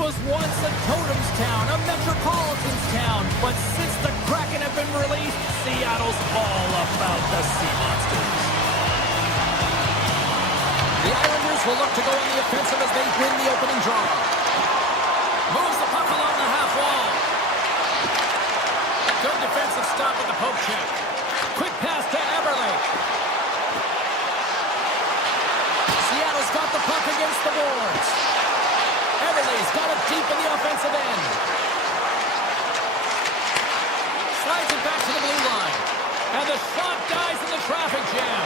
was once a Totem's town, a Metropolitan's town, but since the Kraken have been released, Seattle's all about the Sea Monsters. The Islanders will look to go on the offensive as they win the opening draw. Moves the puck along the half wall. Good defensive stop with the poke check. Quick pass to Eberle. Seattle's got the puck against the boards. Eberle's got it deep in the offensive end. Slides it back to the blue line. And the shot dies in the traffic jam.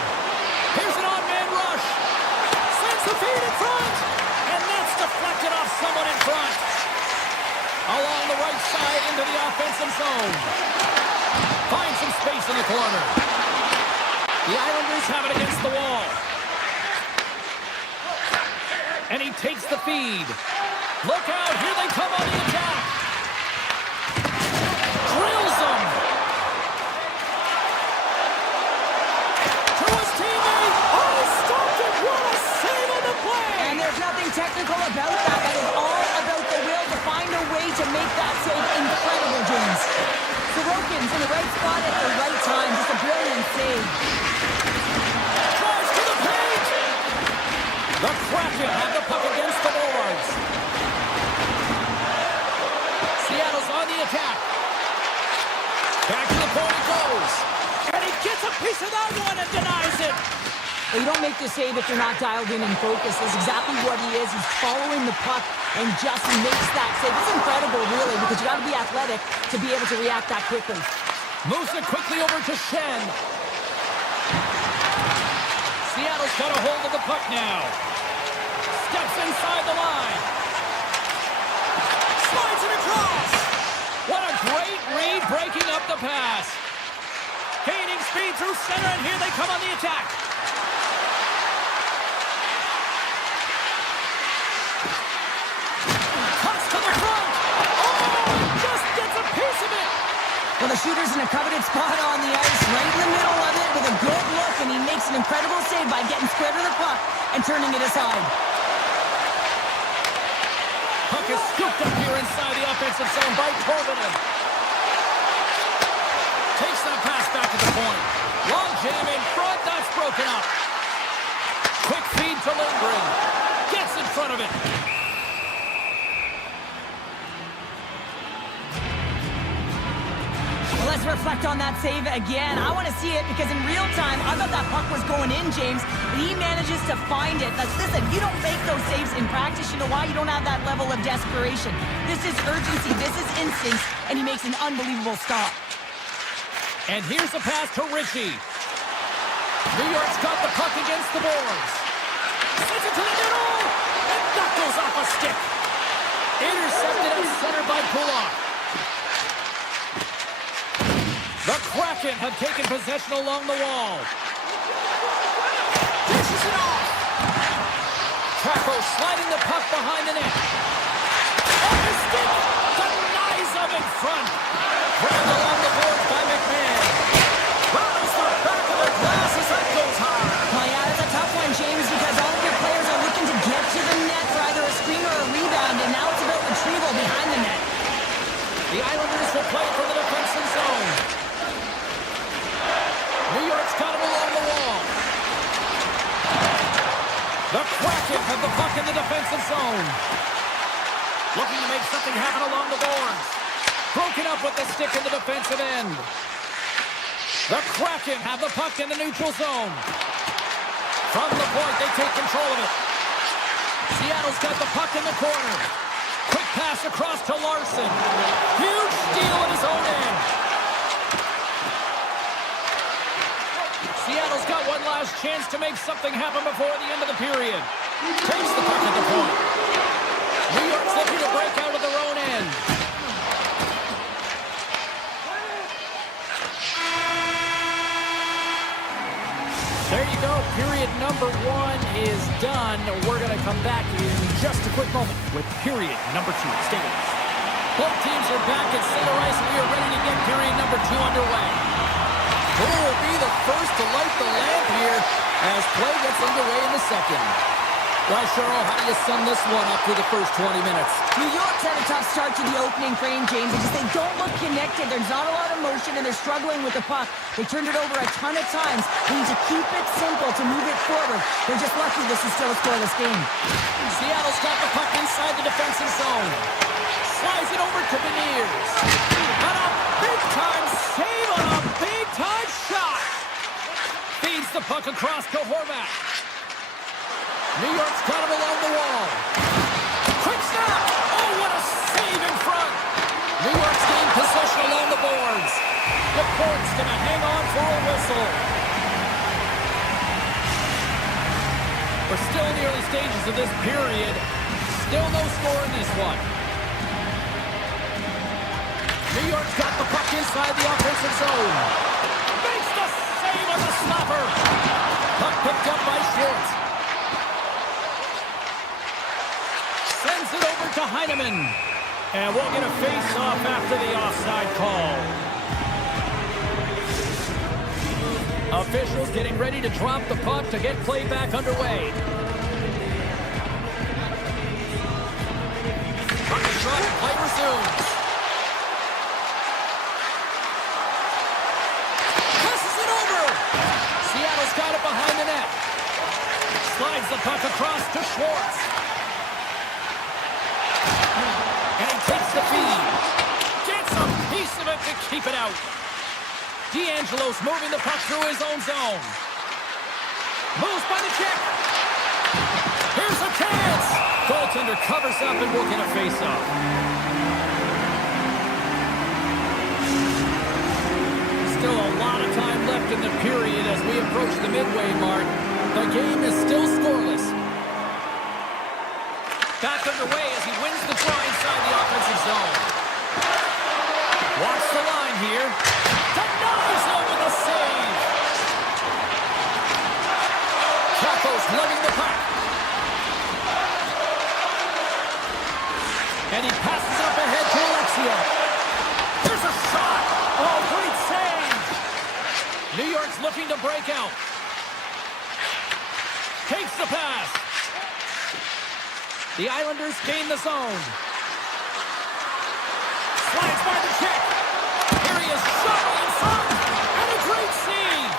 Here's an on-man rush. Sends the feed in front. And that's deflected off someone in front. Along the right side into the offensive zone. Finds some space in the corner. The Islanders have it against the wall. And he takes the feed. Look out, here they come on the attack. Drills them. To his teammate. Oh, stopped it. What a save on the play. And there's nothing technical about that. That is all about the will to find a way to make that save incredible, James. Sorokin's in the right spot at the right time. Just a brilliant save. Drives to the paint. The Kraken have the puck against the boards. Seattle's on the attack. Back to the point it goes. And he gets a piece of that one and denies it. Well, you don't make the save if you're not dialed in and focused. That's exactly what he is. He's following the puck and just makes that save. It's incredible, really, because you got to be athletic to be able to react that quickly. Moves it quickly over to Shen. Seattle's got a hold of the puck now. Steps inside the line. Slides it across. What a great read breaking up the pass. Gaining speed through center, and here they come on the attack. Cuts to the front. Oh, just gets a piece of it. Well, the shooter's in a coveted spot on the ice, right in the middle of it with a good look, and he makes an incredible save by getting square to the puck and turning it aside. Puck is scooped up here inside the offensive zone by Torvinen. Takes that pass back to the point. Long jam in front, that's broken up. Quick feed to Lindgren. Gets in front of it. Well, let's reflect on that save again. I want to see it because in real time, I thought that puck was going in, James. But he manages to find it. Now, listen, you don't make those saves in practice. You know why? You don't have that level of desperation. This is urgency. This is instinct. And he makes an unbelievable stop. And here's a pass to Ritchie. New York's got the puck against the boards. Sends it to the middle. And knuckles off a stick. Intercepted at center by Kulak. The Kraken have taken possession along the wall. Dishes it off. Traco sliding the puck behind the net. On his stick. Denies him in front. Grabbed along the boards by McMahon. Rattles the back of the glass as that goes high. Well, yeah, that's a tough one, James, because all of your players are looking to get to the net for either a screen or a rebound, and now it's about retrieval behind the net. The Islanders will play from the defensive zone. New York's got him along the wall. The Kraken have the puck in the defensive zone. Looking to make something happen along the boards. Broken up with the stick in the defensive end. The Kraken have the puck in the neutral zone. From the point, they take control of it. Seattle's got the puck in the corner. Quick pass across to Larson. Huge steal at his own end. Seattle's got one last chance to make something happen before the end of the period. Takes the puck at the point. New York's looking to break out of their own end. There you go. Period number one is done. We're going to come back in just a quick moment with period number two. Stay with us. Both teams are back at center ice, and we are ready to get period number two underway. Who will be the first to light the lamp here as play gets underway in the second? Why, Cheryl, how do you sum this one up through the first 20 minutes? New York's had a tough start to the opening frame, James. They don't look connected. There's not a lot of motion, and they're struggling with the puck. They turned it over a ton of times. They need to keep it simple to move it forward. They're just lucky this is still a scoreless game. Seattle's got the puck inside the defensive zone. Slides it over to Beniers. And a big-time save on a big-time shot. Feeds the puck across to Horvat. New York's got him along the wall. Quick snap! Oh, what a save in front! New York's gained possession along the boards. The court's going to hang on for a whistle. We're still in the early stages of this period. Still no score in this one. New York's got the puck inside the offensive zone. Makes the save on the stopper. Puck picked up by Schwartz. Sends it over to Heineman. And we'll get a face-off after the offside call. Officials getting ready to drop the puck to get play back underway. Puck is shot, play resumes. Passes it over. Seattle's got it behind the net. Slides the puck across to Schwartz. And he takes the feed. Gets a piece of it to keep it out. D'Angelo's moving the puck through his own zone. Moves by the check. Here's a chance. Goaltender covers up and we'll get a face-off. Still a lot of time left in the period as we approach the midway mark. The game is still scoreless. Back underway as he wins the draw inside the offensive zone. Watch the line here. Denies him with a save. Capo's lugging the puck. And he passes up ahead to Alexia. There's a shot. Oh, great save. New York's looking to break out. Takes the pass. The Islanders gain the zone. Slides by the check. Here he is, shot in front. And a great save.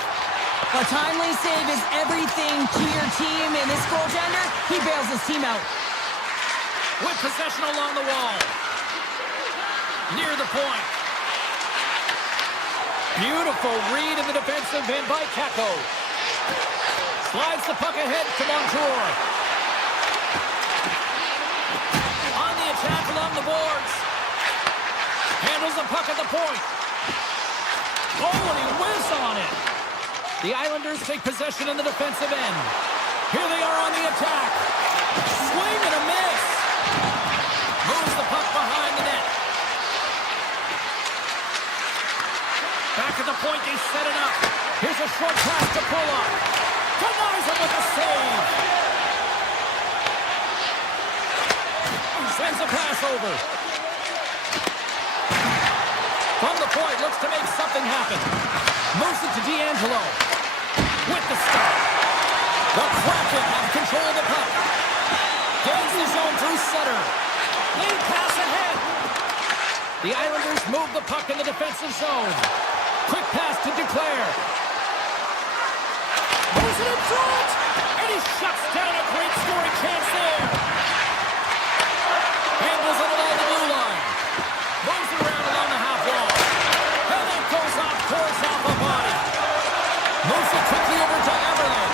A timely save is everything to your team, and this goaltender, he bails his team out. With possession along the wall. Near the point. Beautiful read in the defensive end by Kako. Slides the puck ahead to Montour. On the attack along the boards. Handles the puck at the point. Oh, and he whiffs on it. The Islanders take possession in the defensive end. Here they are on the attack. Swing and a miss. Moves the puck behind the net. Back at the point, they set it up. Here's a short pass to Pulla. Denies him with a save. Sends a pass over. From the point, looks to make something happen. Moves it to D'Angelo. With the stop. The Kraken have control of the puck. Gains the zone through center. Lead pass ahead. The Islanders move the puck in the defensive zone. Quick pass to Duclair. Moves it in front. And he shuts down a great scoring chance there. Handles it along the blue line. Moves it around along the half wall. And then goes off course off a body. Moves it quickly over to Everland.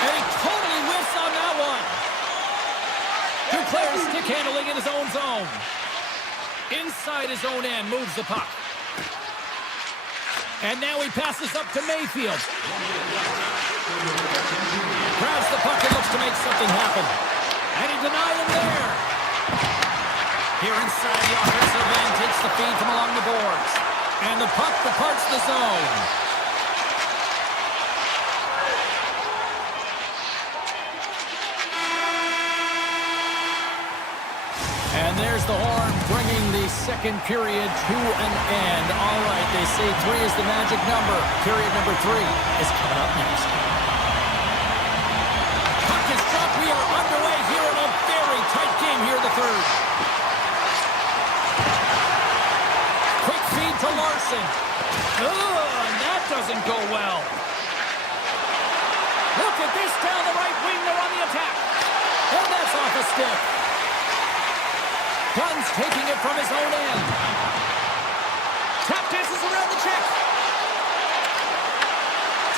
And he totally whiffs on that one. Duclair stick handling in his own zone. Inside his own end, moves the puck. And now he passes up to Mayfield. Grabs the puck and looks to make something happen. And he denied him there. Here inside the offensive end, takes the feed from along the boards. And the puck departs the zone. And there's the horn, bringing the second period to an end. All right, they say 3 is the magic number. Period number 3 is coming up next. Puck momentum here in the third. Quick feed to Larson. Oh, and that doesn't go well. Look at this down the right wing. They're on the attack. And that's off a stick. Dunn's taking it from his own end. Tap dances around the check.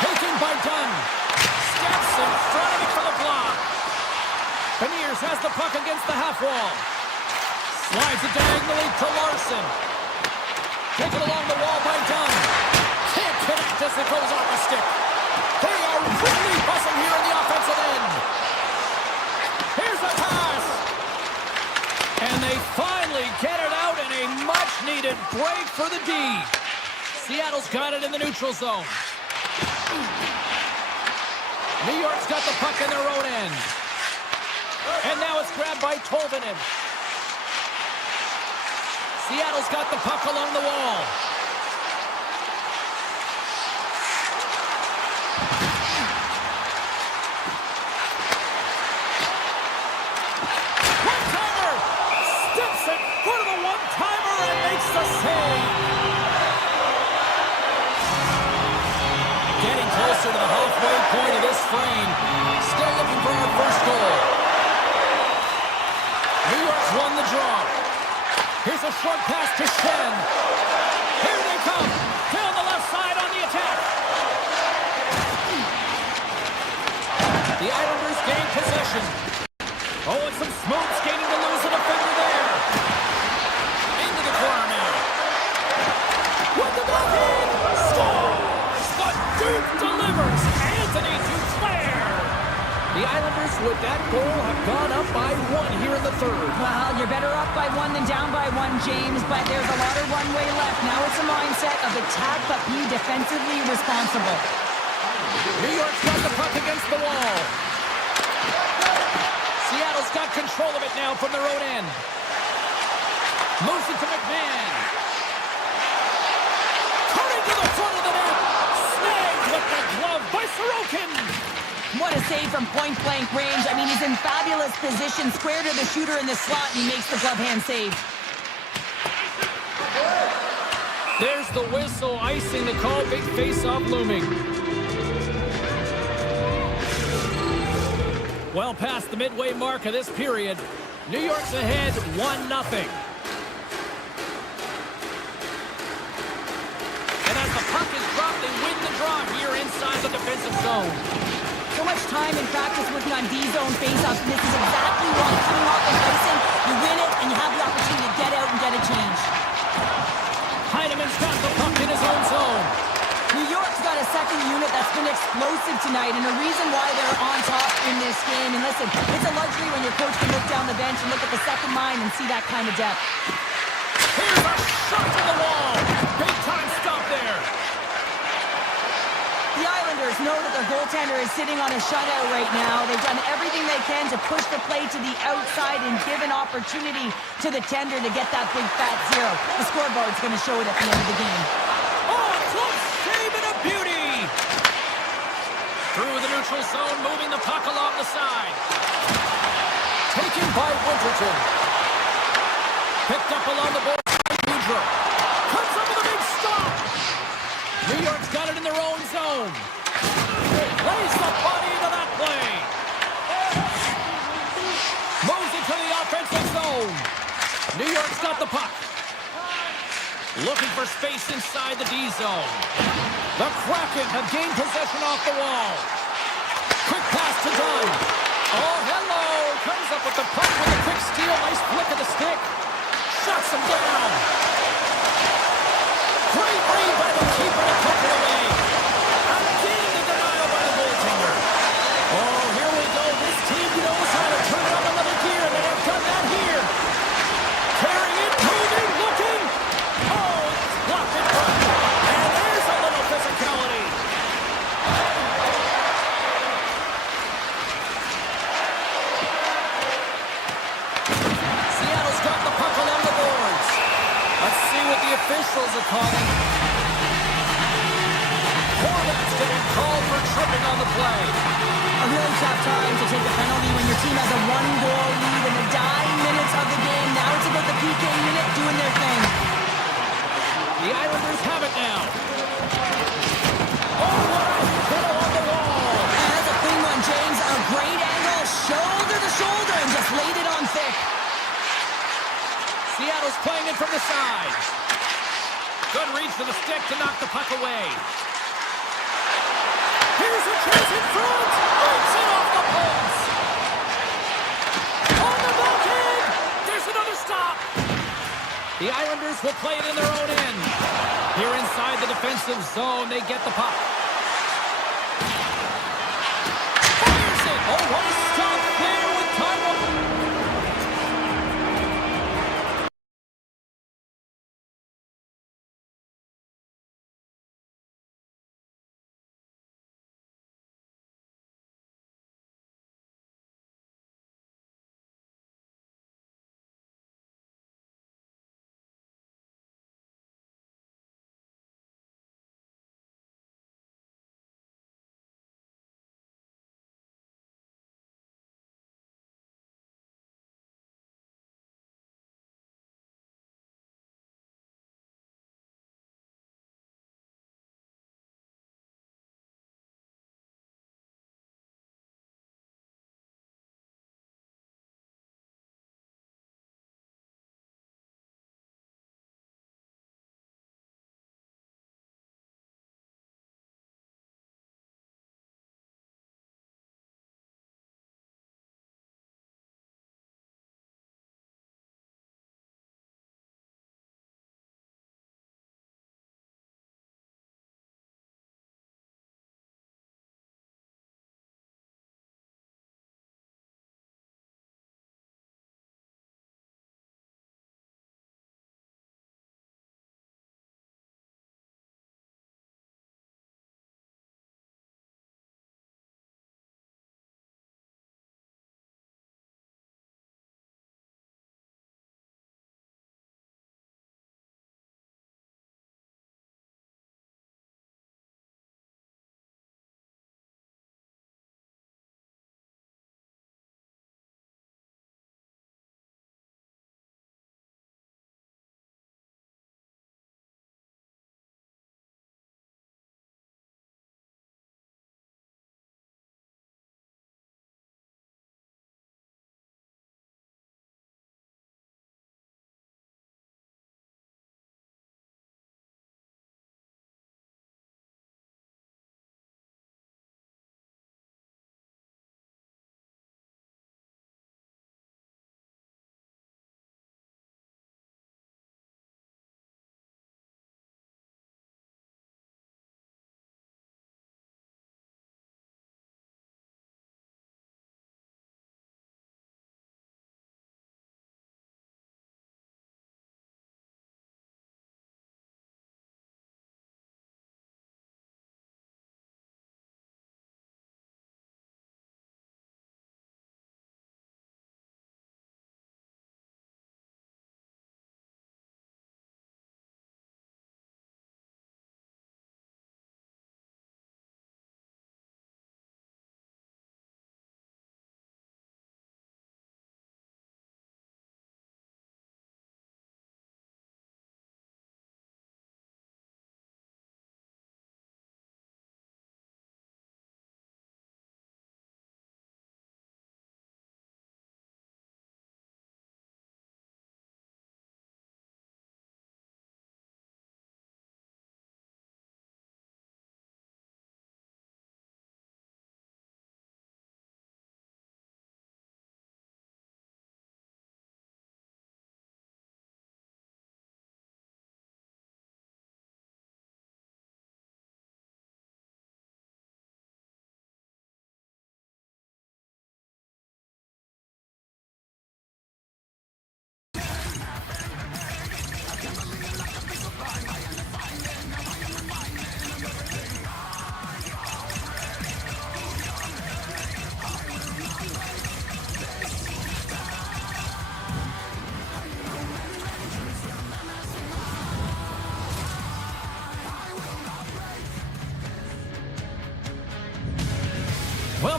Taken by Dunn. Steps in front of it for the block. Beniers has the puck against the half wall. Slides it diagonally to Larson. Taken along the wall by Dunn. Can't connect as it goes off a stick. They are really buzzing here in the offensive end. Here's the pass. And they finally get it out in a much-needed break for the D. Seattle's got it in the neutral zone. New York's got the puck in their own end. And now it's grabbed by Tolvanen. Seattle's got the puck along the wall. One-timer! Steps in front of the one-timer and makes the save. Getting closer to the halfway point of this frame. Still looking for our first goal. New York's won the draw. Here's a short pass to Shen. Here they come. Down the left side on the attack. The Islanders gain possession. Oh, and some smooth skating to lose a defender there. Into the corner now. With the backhand. Scores! The Duke delivers. Anthony Duclair. The Islanders, with that goal, have gone up by one here in the third. Well, you're better up by one than down by one, James, but there's a lot of runway left. Now it's a mindset of attack, but be defensively responsible. New York's got the puck against the wall. Seattle's got control of it now from their own end. Moves it to McMahon. Turning to the front of the net. Snagged with the glove by Sorokin. What a save from point-blank range. I mean, he's in fabulous position, square to the shooter in the slot, and he makes the glove hand save. There's the whistle, icing the call, big face-off looming. Well past the midway mark of this period, New York's ahead 1-0. And as the puck is dropped, they win the draw here inside the defensive zone. So much time in practice working on D-zone face-offs, and this is exactly why coming off the icing, you win it, and you have the opportunity to get out and get a change. Heineman's got the puck in his own zone. New York's got a second unit that's been explosive tonight, and a reason why they're on top in this game. And listen, it's a luxury when your coach can look down the bench and look at the second line and see that kind of depth. Here's a shot to the wall. Big time stop there. The Islanders know that their goaltender is sitting on a shutout right now. They've done everything they can to push the play to the outside and give an opportunity to the tender to get that big fat zero. The scoreboard's going to show it at the end of the game. Oh, close save and a beauty. Through the neutral zone, moving the puck along the side. Taken by Winterton. Picked up along the board by Boudreau. Comes up with a big stop. New York's got it in their own zone. Lays the body into that play. Moves it to the offensive zone. New York's got the puck. Looking for space inside the D zone. The Kraken have gained possession off the wall. Quick pass to Dunn. Oh, hello. Comes up with the puck with a quick steal. Nice flick of the stick. Shuts him down. Great read by the keeper to tuck it away. Again, the denial by the goaltender. Oh, here we go. This team knows how to turn it on another gear, and they have done that here. Carrying it, moving, looking. Oh, it's blocked in front. And there's a little physicality. Seattle's got the puck along the boards. Let's see what the officials are calling. Horvat's getting called for tripping on the play. A really tough time to take a penalty when your team has a one-goal lead in the dying minutes of the game. Now it's about the PK unit doing their thing. The Islanders have it now. Oh, what a hit along the wall. And that's a clean one, James. A great angle, shoulder to shoulder, and just laid it on thick. Seattle's playing it from the side. Good reach to the stick to knock the puck away. Here's a chance in front. Breaks it off the post. On the backhand. There's another stop. The Islanders will play it in their own end. Here inside the defensive zone, they get the puck. Fires it. Oh, what a stop there with time.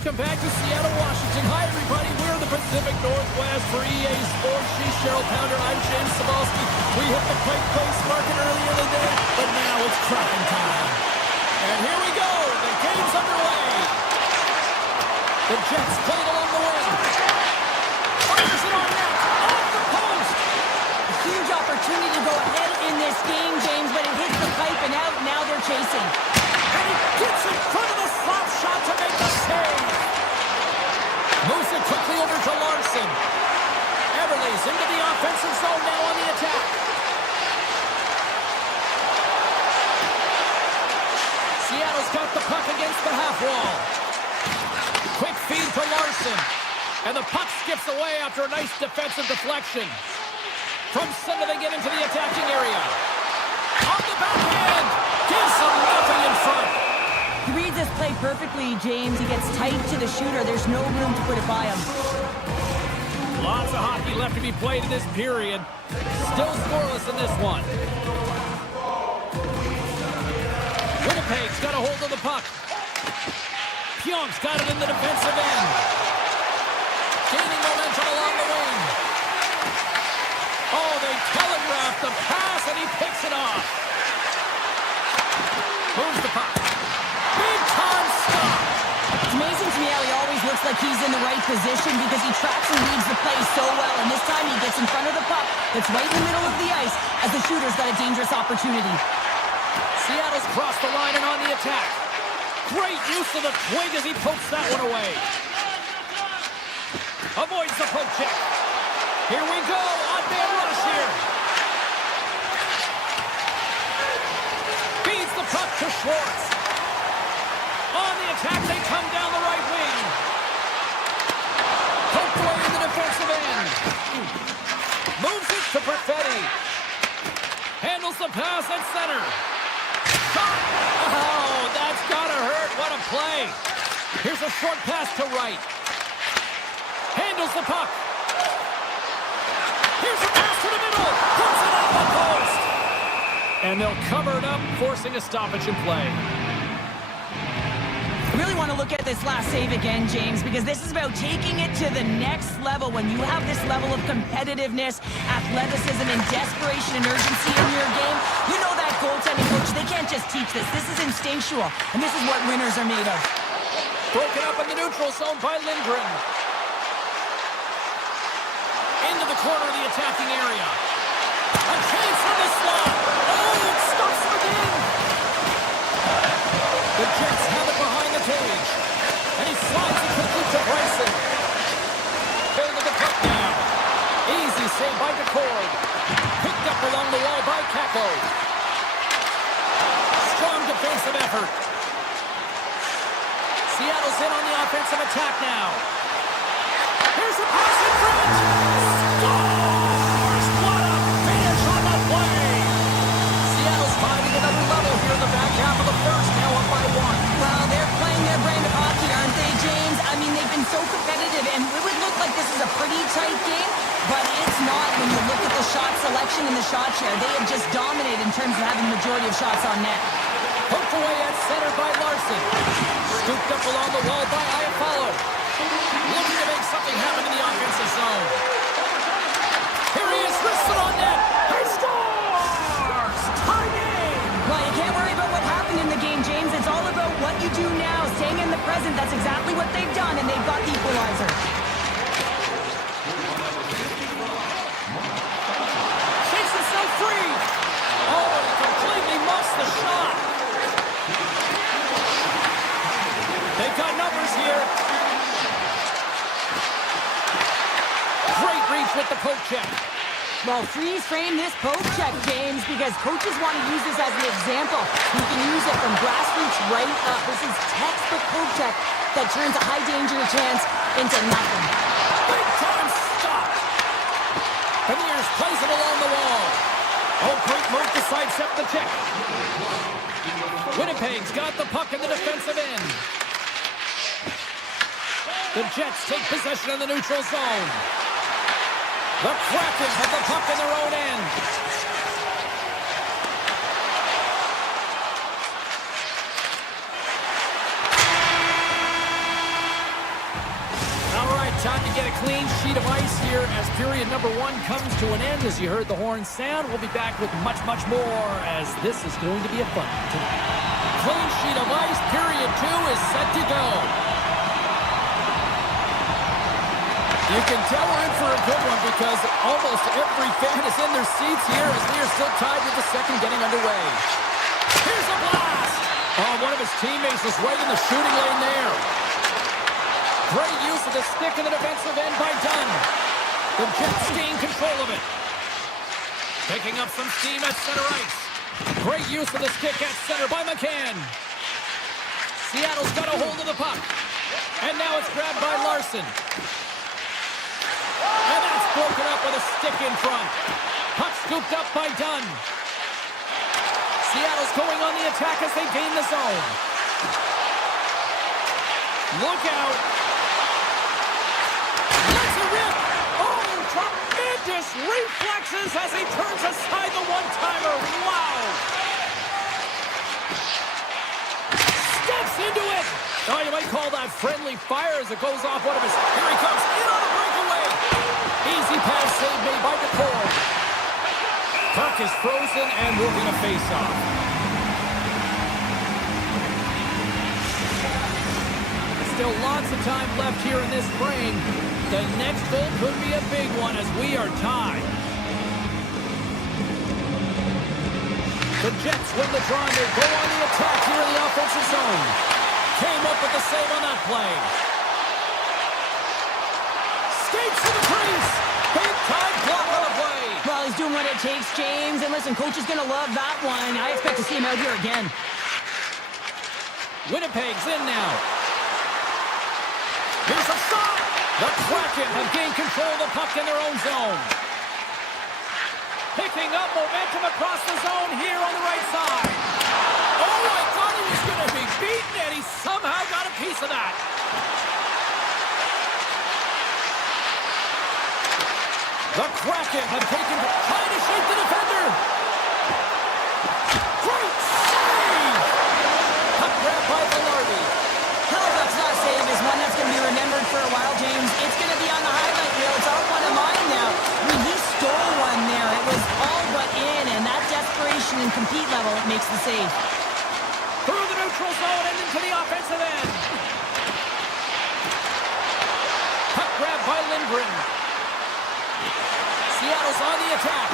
Welcome back to Seattle, Washington. Hi, everybody. We're in the Pacific Northwest for EA Sports. She's Cheryl Pounder. I'm James Cebulski. We hit the Pike Place market earlier in the day, but now it's Kraken time. And here we go. The game's underway. The Jets playing along the wing. Fires it on net. Off the post. A huge opportunity to go ahead in this game, James, but it hits the pipe and out. Now they're chasing. And he gets in front of the slap shot to make the save. Moves it quickly over to Larson. Everly's into the offensive zone now on the attack. Seattle's got the puck against the half wall. Quick feed to Larson. And the puck skips away after a nice defensive deflection. From center they get into the attacking area. On the backhand. Gives them nothing in front. He reads this play perfectly, James. He gets tight to the shooter. There's no room to put it by him. Lots of hockey left to be played in this period. Still scoreless in this one. Winnipeg's got a hold of the puck. Pyonk's got it in the defensive end. Gaining momentum along the wing. Oh, they telegraphed the pass, and he picks it off. Moves the puck. Big time stop. It's amazing to me how he always looks like he's in the right position because he tracks and reads the play so well. And this time he gets in front of the puck that's right in the middle of the ice as the shooter's got a dangerous opportunity. Seattle's crossed the line and on the attack. Great use of the twig as he pokes that one away. Avoids the poke check. Here we go. On-man rush here. Feeds the puck to Schwartz. On the attack, they come down the right wing. Poked away in the defensive end. Moves it to Perfetti. Handles the pass at center. Oh, that's gotta hurt. What a play. Here's a short pass to right. Handles the puck. Here's a pass to the middle. Puts it on the post. And they'll cover it up, forcing a stoppage in play. I really want to look at this last save again, James, because this is about taking it to the next level. When you have this level of competitiveness, athleticism, and desperation and urgency in your game, you know that goaltending coach, they can't just teach this. This is instinctual, and this is what winners are made of. Broken up in the neutral zone by Lindgren. Into the corner of the attacking area. A chance for the slot. Oh, it stops again. The Jets have it behind the cage. And he slides it quickly to Bryson. Into the puck now. Easy save by DeCord. Picked up along the wall by Kako. Strong defensive effort. Seattle's in on the offensive attack now. Here's a pass in front. Scores! What a finish on the play! Seattle's finding another level here in the back half of the first, now up by one. Well, they're playing their brand of hockey, aren't they, James? I mean, they've been so competitive, and it would look like this is a pretty tight game, but it's not when you look at the shot selection and the shot share. They have just dominated in terms of having the majority of shots on net. Poked away at center by Larson. Scooped up along the wall by Iafallo. Looking to make something happen in the offensive zone. Here he is, wristed on net. He scores! Tie game! Well, you can't worry about what happened in the game, James. It's all about what you do now, staying in the present. That's exactly what they've done, and they've got the equalizer. Shakes himself free. Oh, he completely muffs the shot. They've got numbers here. Great reach with the poke check. Well, freeze frame this poke check, James, because coaches want to use this as an example. You can use it from grassroots right up. This is textbook poke check that turns a high danger chance into nothing. Big time stop. Beniers plays it along the wall. Oh, great move to sidestep the check. Winnipeg's got the puck in the defensive end. The Jets take possession in the neutral zone. The Kraken have the puck in their own end. clean sheet of ice here as period number 1 comes to an end. As you heard the horn sound, we'll be back with much, much more as this is going to be a fun one tonight. Clean sheet of ice, period 2 is set to go. You can tell we're in for a good one because almost every fan is in their seats here as we are still tied with the second getting underway. Here's a blast! Oh, one of his teammates is right in the shooting lane there. Great use of the stick in the defensive end by Dunn. The Jets gain control of it. Picking up some steam at center ice. Great use of the stick at center by McCann. Seattle's got a hold of the puck. And now it's grabbed by Larson. And that's broken up with a stick in front. Puck scooped up by Dunn. Seattle's going on the attack as they gain the zone. Look out. Let's a rip. Oh, tremendous reflexes as he turns aside the one-timer. Wow. Steps into it. Oh, you might call that friendly fire as it goes off one of his. Here he comes in on a breakaway. Easy pass save made by Nicole. Puck is frozen and we're going to face off. Still lots of time left here in this frame. The next goal could be a big one as we are tied. The Jets win the draw and they go on the attack here in the offensive zone. Came up with the save on that play. Skates to the crease. Big time block on the play. Well, he's doing what it takes, James. And listen, coach is going to love that one. I expect to see him out here again. Winnipeg's in now. Here's a shot. The Kraken have gained control of the puck in their own zone. Picking up momentum across the zone here on the right side. Oh, I thought he was going to be beaten, and he somehow got a piece of that. The Kraken have taken trying to shake the defender. Great save! Puck grab by Velarde. Halifax's not save is one that's going to be remembered for a while, James. It's going to be on the highlight reel. It's all one of mine now. I mean, he stole one there. It was all but in, and that desperation and compete level makes the save. Through the neutral zone and into the offensive end. Puck grab by Lindgren. Seattle's on the attack.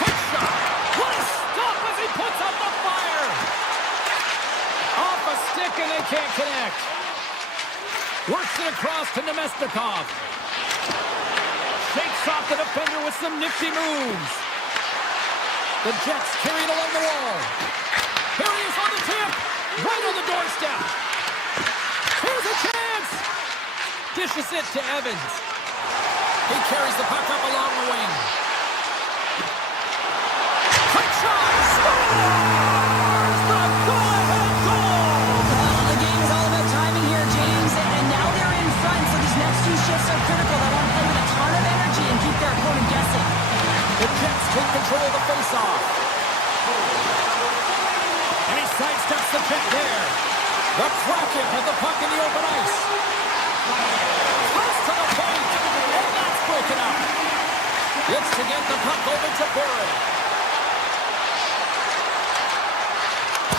Quick shot. What a stop as he puts up the fire. Off a stick and they can't connect. Works it across to Nemestikov. Shakes off the defender with some nifty moves. The Jets carry it along the wall. Here he is on the tip. Right on the doorstep. Here's a chance. Dishes it to Evans. He carries the puck up along the wing. Quick shot. Scores! The go-ahead goal! Well, the game is all about timing here, James, and now they're in front, so these next two shifts are critical. They want to play with a ton of energy and keep their opponent guessing. The Jets take control of the faceoff. And he sidesteps the check there. The Kraken have the puck in the open ice. Close to the point. And that's broken up. It's to get the puck over to Barrett.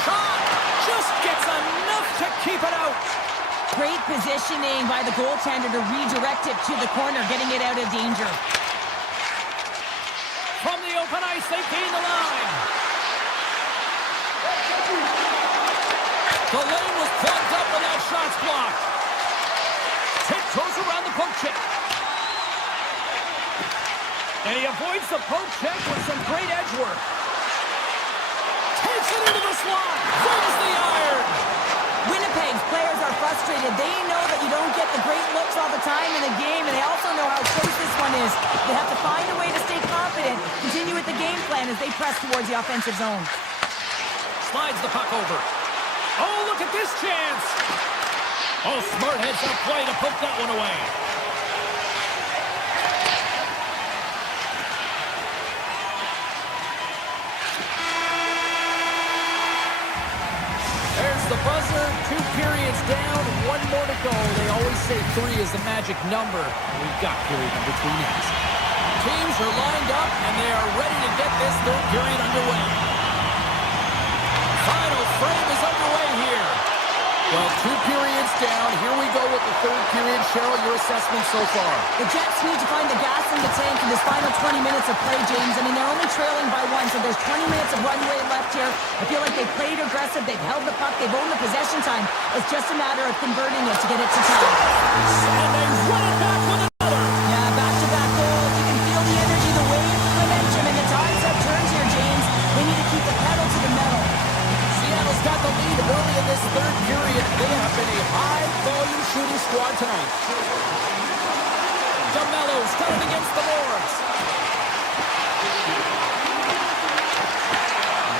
Shot. Just gets enough to keep it out. Great positioning by the goaltender to redirect it to the corner, getting it out of danger. From the open ice, they gain the line. The lane was plugged up and that shot's blocked. Tiptoes around the poke check. And he avoids the poke check with some great edge work. Takes it into the slot. Wins the iron. Winnipeg's players are frustrated. They know that you don't get the great looks all the time in the game, and they also know how close this one is. They have to find a way to stay confident, continue with the game plan as they press towards the offensive zone. Slides the puck over. Oh, look at this chance. Oh, smart heads up play to poke that one away. There's the buzzer. 2 periods down, 1 more to go. They always say 3 is the magic number. We've got period number 3 next. Teams are lined up, and they are ready to get this third period underway. Final frame is underway here. Well, 2 periods down. Here we go with the third period. Cheryl, your assessment so far? The Jets need to find the gas in the tank in this final 20 minutes of play, James. I mean, they're only trailing by 1, so there's 20 minutes of runway left here. I feel like they've played aggressive. They've held the puck. They've owned the possession time. It's just a matter of converting it to get it to tie. And they run it back with another. Yeah, back-to-back goals. You can feel the energy, the wave, the momentum, and the tides have turned here, James. They need to keep the pedal to the metal. Seattle's got the lead early in this third period. They have been a high-volume shooting squad tonight. DeMello's got it against the boards.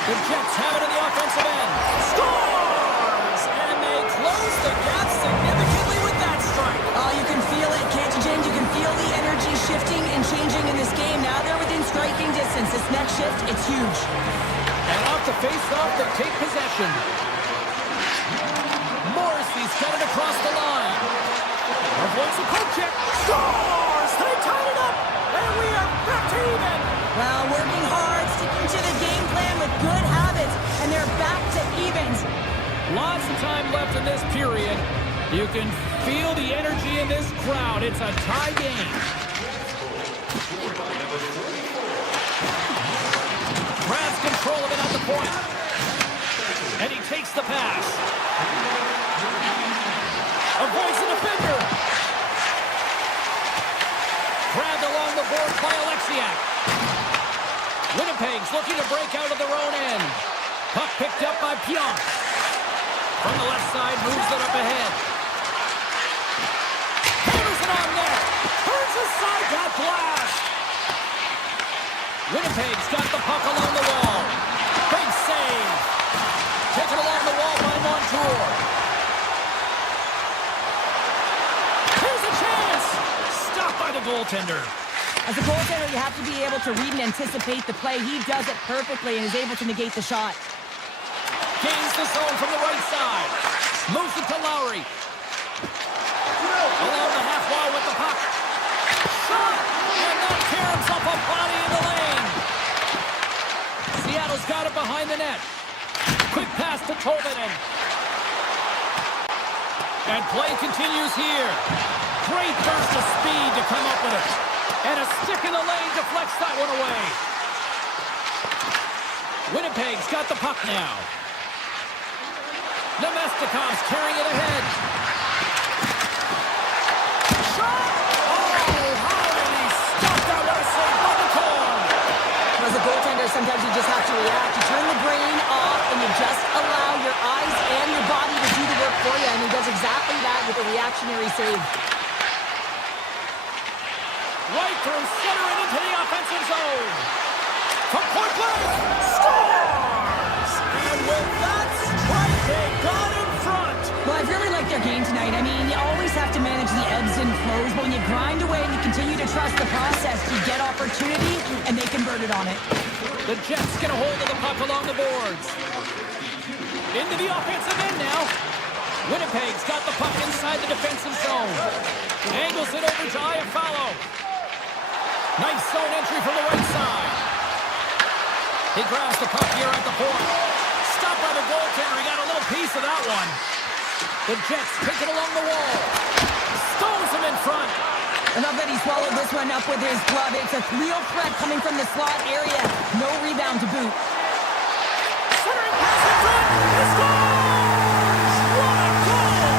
The Jets have it in the offensive end. Scores! And they close the gap significantly with that strike. Oh, you can feel it, can't you, James? You can feel the energy shifting and changing in this game. Now they're within striking distance. This next shift, it's huge. And off the face-off, they take possession. Morrissey's got it across the line. Avoids the poke check. Scores! They tied it up! And we are back to even! Well, working hard, sticking to the game plan with good habits, and they're back to evens. Lots of time left in this period. You can feel the energy in this crowd. It's a tie game. Grabs control of it at the point. And he takes the pass. Avoids the defender. Grabbed along the board by Alexiak. Winnipeg's looking to break out of their own end. Puck picked up by Pionk. From the left side, moves it up ahead. Hammers it on net. Turns aside that blast. Winnipeg's got the puck along the wall. Big save. Taken along the wall by Montour. Here's a chance. Stopped by the goaltender. As a goaltender, you have to be able to read and anticipate the play. He does it perfectly and is able to negate the shot. Gains the zone from the right side. Moves it to Lowry. Along the half wall with the puck. Shot! And that tears himself a body in the lane. Seattle's got it behind the net. Quick pass to Tolvanen. And play continues here. Great burst of speed to come up with it. And a stick in the lane deflects that one away. Winnipeg's got the puck now. Nemestikov's carrying it ahead. Shot! Oh, how did he stop that? What a save by the corner. As a goaltender, sometimes you just have to react. You turn the brain off and you just allow your eyes and your body to do the work for you. And he does exactly that with a reactionary save. Right through center and into the offensive zone. From point blank, scores! And with that strike, they got in front. Well, I've really liked their game tonight. I mean, you always have to manage the ebbs and flows, but when you grind away and you continue to trust the process, you get opportunity, and they converted on it. The Jets get a hold of the puck along the boards. Into the offensive end now. Winnipeg's got the puck inside the defensive zone. Angles it over to Iafallo. Nice zone entry from the right side. He grabs the puck here at the point. Stopped by the goaltender. He got a little piece of that one. The Jets take it along the wall. Stones him in front. I love that he swallowed this one up with his glove. It's a real threat coming from the slot area. No rebound to boot. Centering pass in front. He scores! What a goal!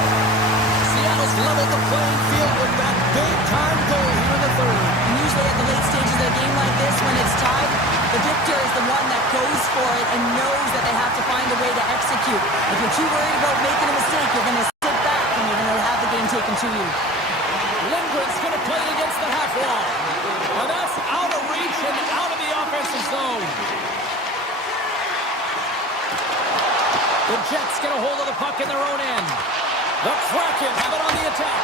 Seattle's leveled the playing field with that big-time goal here in the third. And usually at the late stages of a game like this, when it's tied, the victor is the one that goes for it and knows that they have to find a way to execute. If you're too worried about making a mistake, you're going to sit back and you're going to have the game taken to you. Lindgren's going to play it against the half wall. Now that's out of reach and out of the offensive zone. The Jets get a hold of the puck in their own end. The Kraken have it on the attack.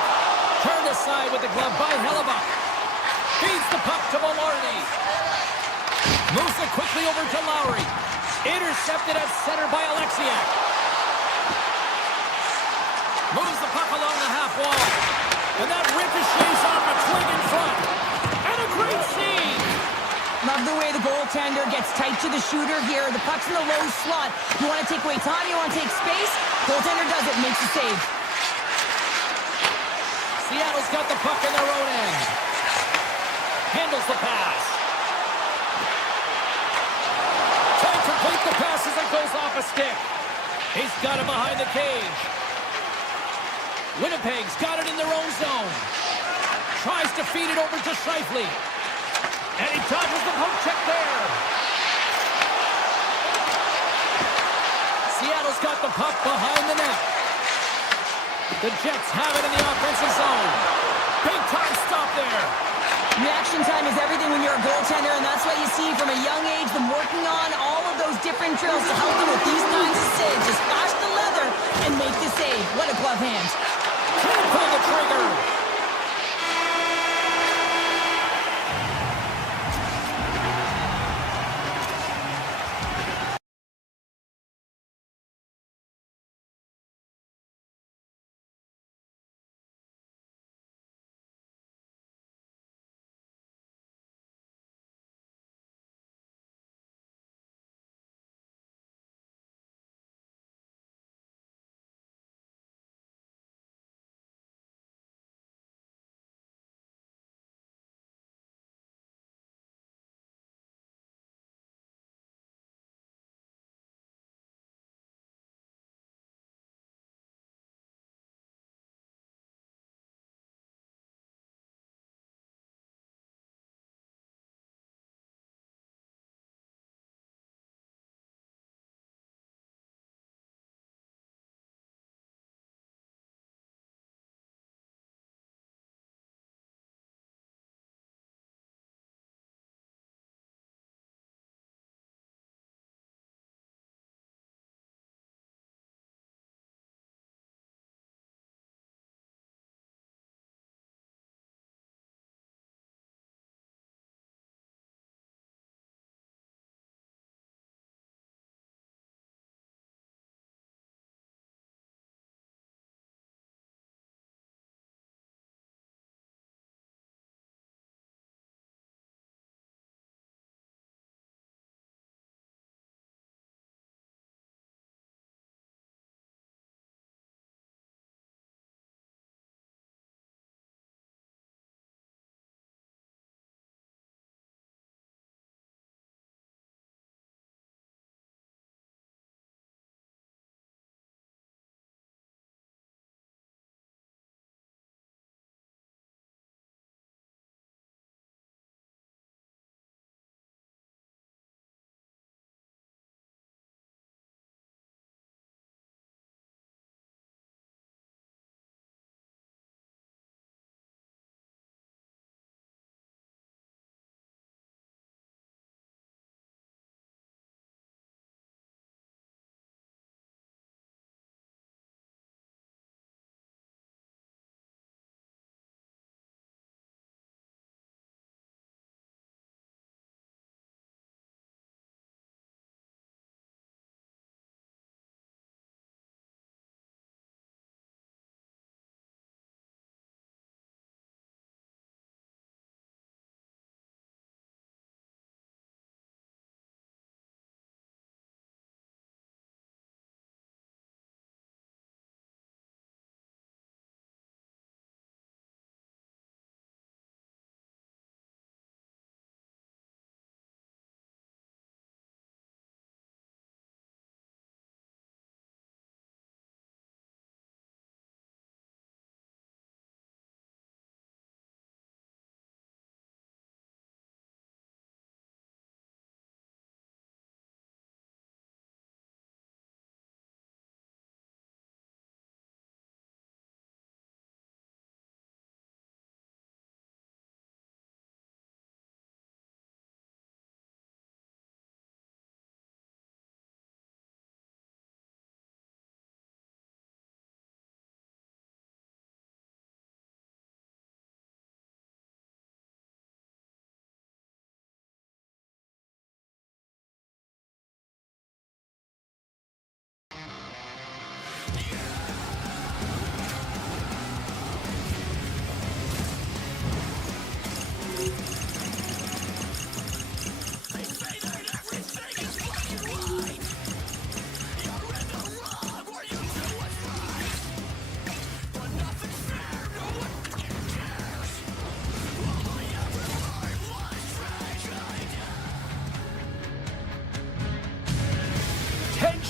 Turned aside with the glove by Hellebuck. Feeds the puck to Velarde. Moves it quickly over to Lowry. Intercepted at center by Alexiak. puck along the half wall. And that ricochets off a twig in front. And a great save. Love the way the goaltender gets tight to the shooter here. The puck's in the low slot. You want to take away time, you want to take space. Goaltender does it, makes the save. Seattle's got the puck in their own end. Handles the pass. Trying to complete the pass as it goes off a stick. He's got it behind the cage. Winnipeg's got it in their own zone. Tries to feed it over to Scheifele. And he dodges the poke check there. Seattle's got the puck behind the net. The Jets have it in the offensive zone. Big time stop there. Reaction time is everything when you're a goaltender, and that's why you see from a young age them working on all of those different drills to help them with these kinds of saves. Just flash the leather and make the save. What a glove hand. Can't pull the trigger.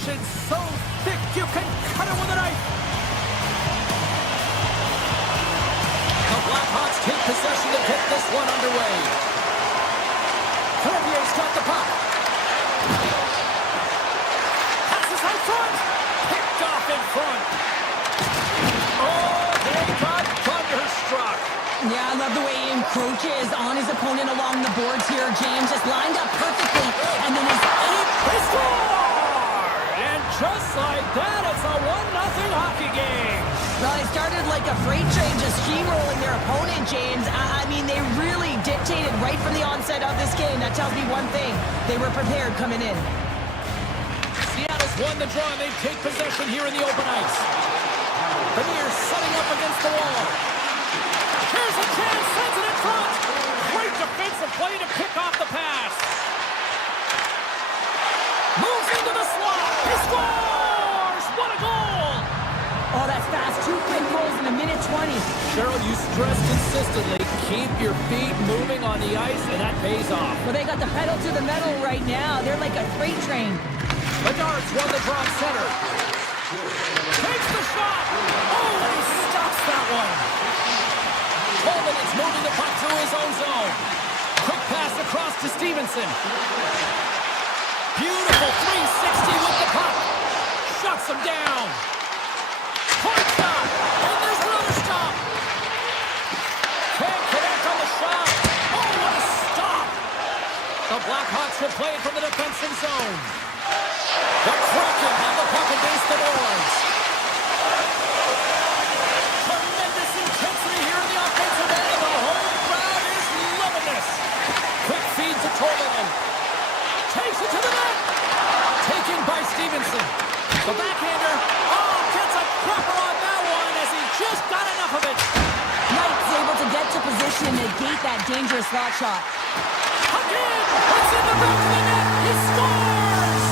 Separation so thick you can cut it with a knife. The Blackhawks take possession to get this one underway. Cormier's got the puck. Passes out front. Picked off in front. Oh, they got thunderstruck. Yeah, I love the way he encroaches on his opponent along the boards here. James just lined up perfectly, and then his They score! And just like that, it's a 1-0 hockey game. Well, it started like a freight train just steamrolling their opponent, James. I mean, they really dictated right from the onset of this game. That tells me one thing. They were prepared coming in. Seattle's won the draw, and they take possession here in the open ice. Beniers setting up against the wall. Here's a chance, sends it in front. Great defensive play to pick off the pass. Moves into the slot. He scores! What a goal! Oh, that's fast. 2 quick goals in a minute 20. Cheryl, you stress consistently, keep your feet moving on the ice, and that pays off. Well, they got the pedal to the metal right now. They're like a freight train. Bedard's won the draw center. Takes the shot. Oh, and he stops that one. Coleman is moving the puck through his own zone. Quick pass across to Stevenson. Beautiful 360 with the puck. Shuts him down. Point stop. And there's another stop. Can't connect on the shot. Oh, what a stop. The Blackhawks have played from the defensive zone. The Kraken have the puck against the boards. Tremendous intensity here in the offensive end, and the home crowd is loving this. Quick feed to Torlinen. Takes it to the net. Taken by Stevenson. The backhander. Oh, gets a cropper on that one as he just got enough of it. Knight's able to get to position and negate that dangerous slot shot. Puck in. It's in the back of the net. He scores.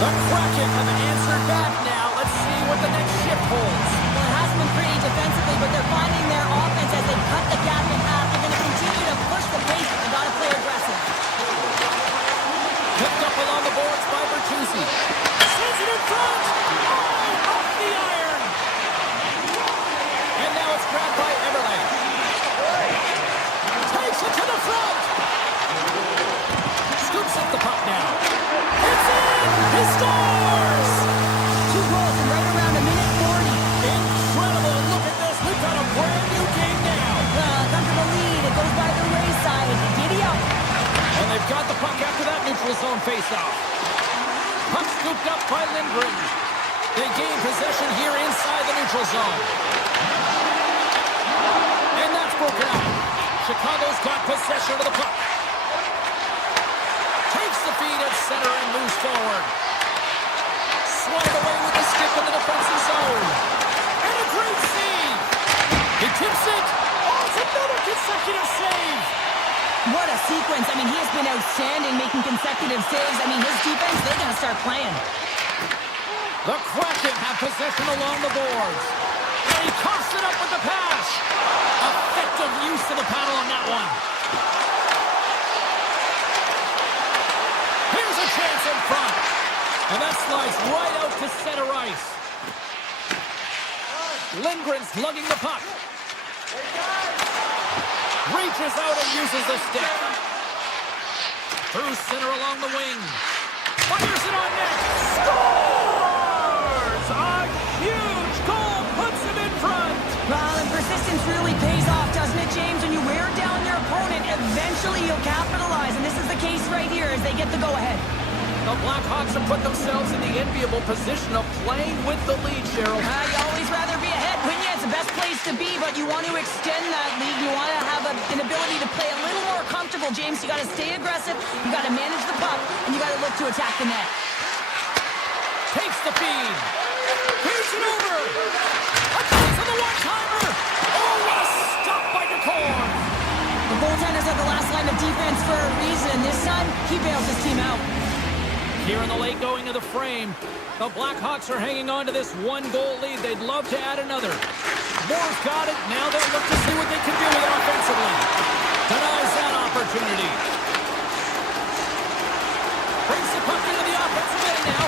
The Kraken have answered back now. Let's see what the next shift holds. Well, it hasn't been pretty defensively, but they're finding their offense as they cut the gap in half. They're going to continue to push the pace, but they got to play aggressive. Picked up along the boards by Bertuzzi. Sends it in front. Oh, off the iron. And now it's grabbed by Everly. Takes it to the front. Scoops up the puck now. It's in. He scores. 2 goals in right around a minute 40. Incredible. Look at this. We've got a brand new game now. Comfortable lead. It goes by the wayside. Giddy up. And they've got the puck after that neutral zone faceoff. Puck scooped up by Lindgren. They gain possession here inside the neutral zone. And that's broken up. Chicago's got possession of the puck. Takes the feed at center and moves forward. Swung away with the stick in the defensive zone. And a great save. He tips it. Oh, it's another consecutive save. What a sequence. I mean, he has been outstanding making consecutive saves. I mean, his defense, they're going to start playing. The Kraken have possession along the boards. And he coughs it up with the pass. Effective use of the paddle on that one. Here's a chance in front. And that slides right out to center ice. Lindgren's lugging the puck. Reaches out and uses the stick. Through center along the wing. Fires it on net. Scores! A huge goal puts him in front. Well, and persistence really pays off, doesn't it, James? When you wear down your opponent, eventually you'll capitalize. And this is the case right here as they get the go-ahead. The Blackhawks have put themselves in the enviable position of playing with the lead, Cheryl. You always rather be ahead, wouldn't you? It's the best place to be, but you want to extend that lead. You want to have an ability to play a little more comfortable, James. You got to stay aggressive, you got to manage the puck, and you got to look to attack the net. Takes the feed. Here's it over. A chance on the one-timer. Oh, what a stop by Decor. The goaltenders are the last line of defense for a reason. This time, he bails his team out. Here in the late going of the frame, the Blackhawks are hanging on to this 1-goal lead. They'd love to add another. Moore's got it. Now they'll look to see what they can do with it offensively. Denies that opportunity. Brings the puck into the offensive end now.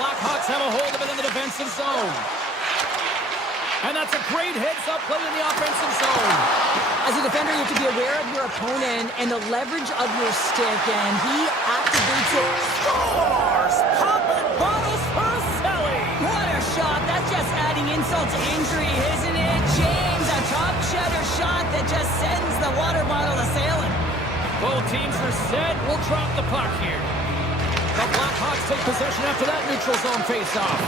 Blackhawks have a hold of it in the defensive zone. And that's a great heads-up play in the offensive zone. As a defender, you have to be aware of your opponent and the leverage of your stick, and he activates it. Scores! Popping bottles for Selly! What a shot! That's just adding insult to injury, isn't it, James? A top shutter shot that just sends the water bottle a-sailing. Both teams are set. We'll drop the puck here. The Blackhawks take possession after that neutral zone face-off.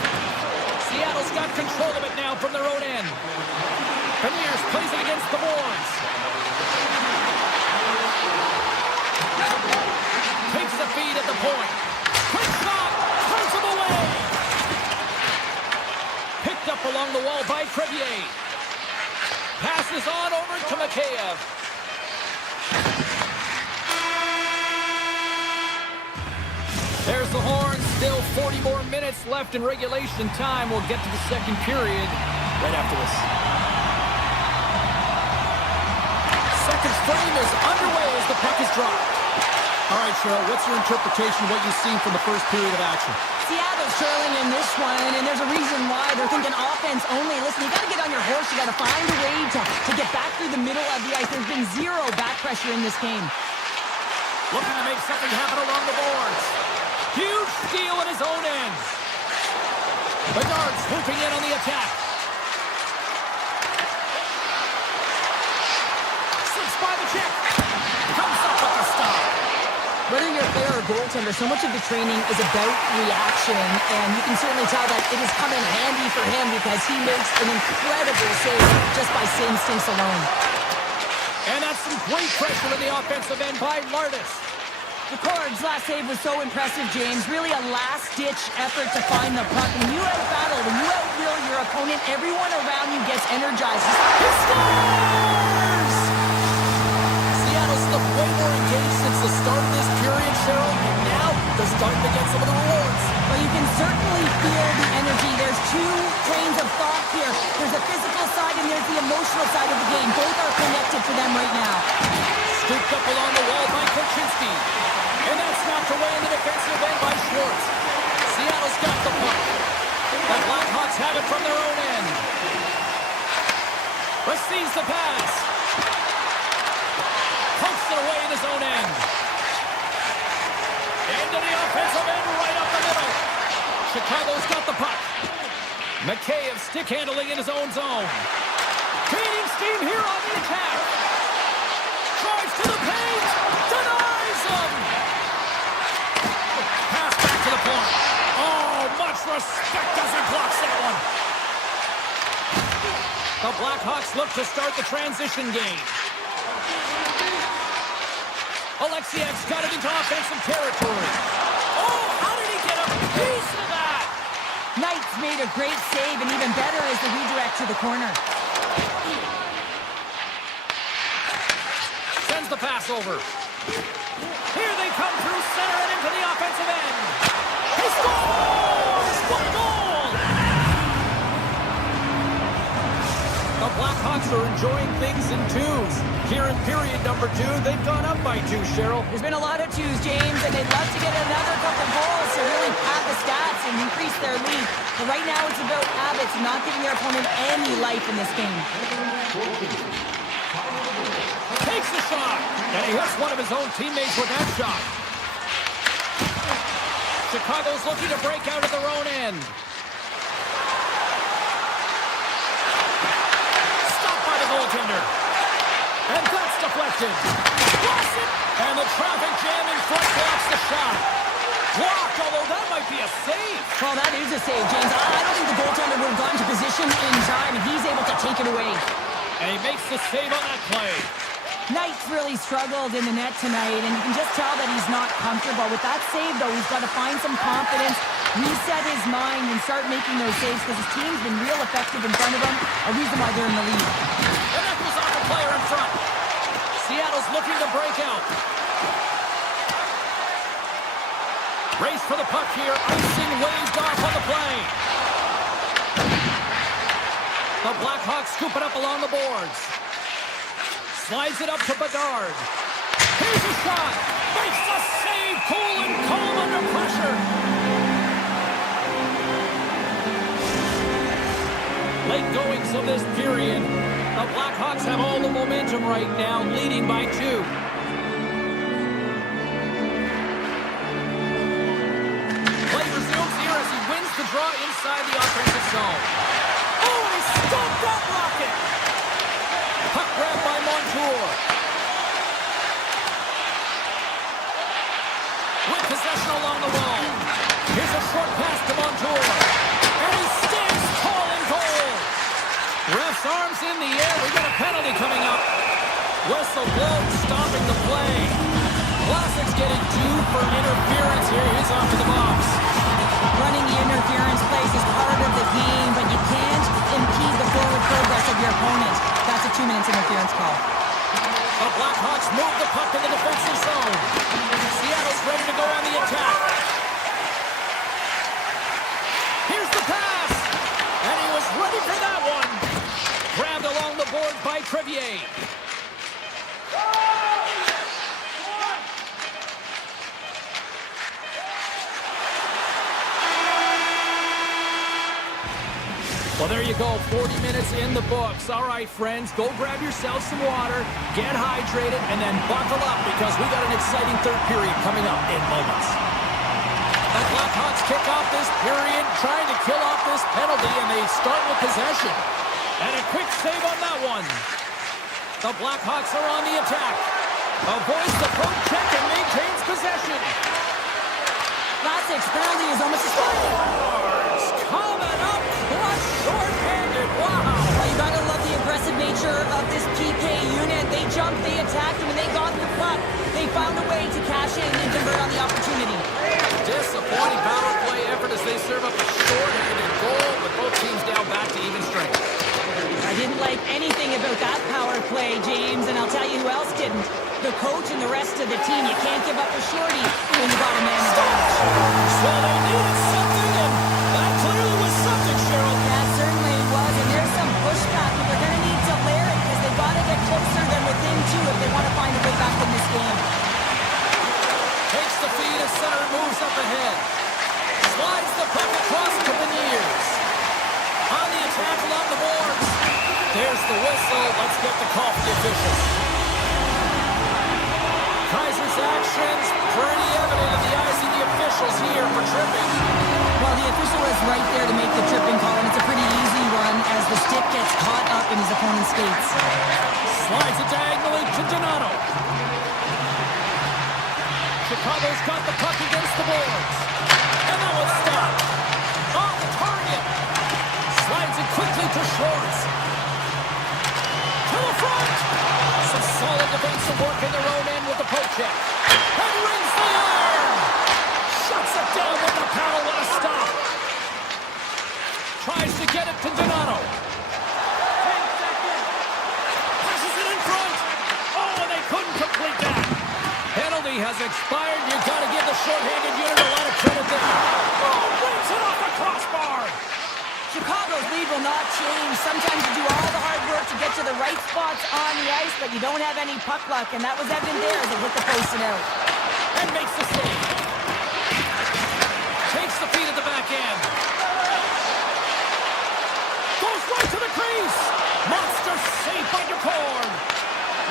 Seattle's got control of it now from their own end. Beniers plays it against the boards. Takes the feed at the point. Quick shot! Turns him away! Picked up along the wall by Crevier. Passes on over to Mikheyev. There's the horn. Still 40 more minutes left in regulation time. We'll get to the second period right after this. Second frame is underway as the puck is dropped. All right, Cheryl, what's your interpretation of what you've seen from the first period of action? Seattle's trailing in this one, and there's a reason why. They're thinking offense only. Listen, you got to get on your horse. You got to find a way to get back through the middle of the ice. There's been zero back pressure in this game. Looking to make something happen along the boards. Huge steal at his own end. Bedard swooping in on the attack. Slips by the check. Comes up with the stop. Whether you're a player or goaltender, so much of the training is about reaction, and you can certainly tell that it is coming handy for him because he makes an incredible save just by instincts alone. And that's some great pressure in the offensive end by Martis. The Cords' last save was so impressive, James. Really a last-ditch effort to find the puck. When you out-battle, when you out-will your opponent, everyone around you gets energized. He scores! Seattle's looked way more engaged since the start of this period, Cheryl, and now they're starting to get some of the rewards. Well, you can certainly feel the energy. There's two trains of thought here. There's the physical side and there's the emotional side of the game. Both are connected for them right now. Scooped up along the wall by Korchinski. And that's knocked away in the defensive end by Schwartz. Seattle's got the puck. The Blackhawks have it from their own end. Receives the pass. Pokes it away in his own end. Into the offensive end right up the middle. Chicago's got the puck. Mikheyev stick handling in his own zone. Creating steam here on the attack. Drives to the paint. Denies him. Pass back to the point. Oh, much respect as he blocks that one. The Blackhawks look to start the transition game. Alexiev's got it into offensive territory. Oh, how did he get a piece of that? Knight's made a great save, and even better is the redirect to the corner. Sends the pass over. Here they come through center and into the offensive end. He scores! What a goal! The Blackhawks are enjoying things in twos. Here in period number 2, they've gone up by 2, Cheryl. There's been a lot of twos, James, and they'd love to get another couple goals to really pad the stats and increase their lead. But right now it's about habits, not giving their opponent any life in this game. Takes the shot, and he hits one of his own teammates with that shot. Chicago's looking to break out at their own end. Stopped by the goaltender. And that's deflected. Blocks it, and the traffic jam in front blocks the shot. Blocked, although that might be a save. Well, that is a save, James. I don't think the goaltender would have gotten to position in time, and he's able to take it away. And he makes the save on that play. Knight's really struggled in the net tonight, and you can just tell that he's not comfortable. With that save, though, he's got to find some confidence, reset his mind, and start making those saves because his team's been real effective in front of him, a reason why they're in the lead. And that goes off the player in front. Seattle's looking to break out. Race for the puck here. Icing waved off on the play. The Blackhawks scoop it up along the boards. Slides it up to Bedard. Here's a shot. Makes the save. Cool and calm under pressure. Late goings of this period. The Blackhawks have all the momentum right now, leading by 2. Play resumes here as he wins the draw inside the offensive zone. Oh, and he stopped that rocket! Puck grabbed by Montour. With possession along the wall. Here's a short pass to Montour. And he stands tall in goal. Ref's arms in the air. We got a penalty coming up. Whistle blown, stopping the play. Classic's getting due for interference here. He's off to the box. Running the interference plays is part of the game, but you can't impede the forward progress of your opponent. That's a 2-minute interference call. The Blackhawks move the puck in the defensive zone. Seattle's ready to go on the attack. Here's the pass. And he was ready for that one. Grabbed along the board by Crevier. Well, there you go, 40 minutes in the books. All right, friends, go grab yourselves some water, get hydrated, and then buckle up because we got an exciting third period coming up in moments. The Blackhawks kick off this period, trying to kill off this penalty, and they start with possession. And a quick save on that one. The Blackhawks are on the attack. Avoids the poke check and maintains possession. Classic's penalty is almost a strike. Coming up, clutch, short-handed. Wow. Well, you gotta love the aggressive nature of this PK unit. They jumped, they attacked, and when they got the puck, they found a way to cash in and convert on the opportunity. Disappointing power play effort as they serve up a short-handed goal, with both teams down back to even strength. I didn't like anything about that power play, James, and I'll tell you who else didn't. The coach and the rest of the team. You can't give up a shorty when you got a man advantage. So they needed something, and that clearly was something, Cheryl. That certainly was, and there's some pushback, but they're going to need to layer it because they've got to get closer than within 2 if they want to find a way back in this game. Takes the feed as center moves up ahead. Slides the puck across to Beniers. On the attack along the boards. There's the whistle. Let's get the call for the officials. Kaiser's actions pretty evident in the eyes of the officials here for tripping. Well, the official is right there to make the tripping call, and it's a pretty easy one as the stick gets caught up in his opponent's skates. Slides it diagonally to Donato. Chicago's got the puck against the boards. And that one's stopped. On the target. Slides it quickly to Schwartz. To the front. Some solid defensive work in their own end with the poke check. And rings the iron. Shuts it down with the power. What a stop. Tries to get it to Donato. 10 seconds. Passes it in front. Oh, and they couldn't complete that. Penalty has expired. You've got to give the short-handed unit a lot of credit there. Oh, breaks it off the crossbar. Chicago's lead will not change. Sometimes you do all the hard work to get to the right spots on the ice, but you don't have any puck luck, and that was evident there as it hit the post and out. And makes the save. Takes the feed at the back end. Goes right to the crease. Monster save by DeCorn.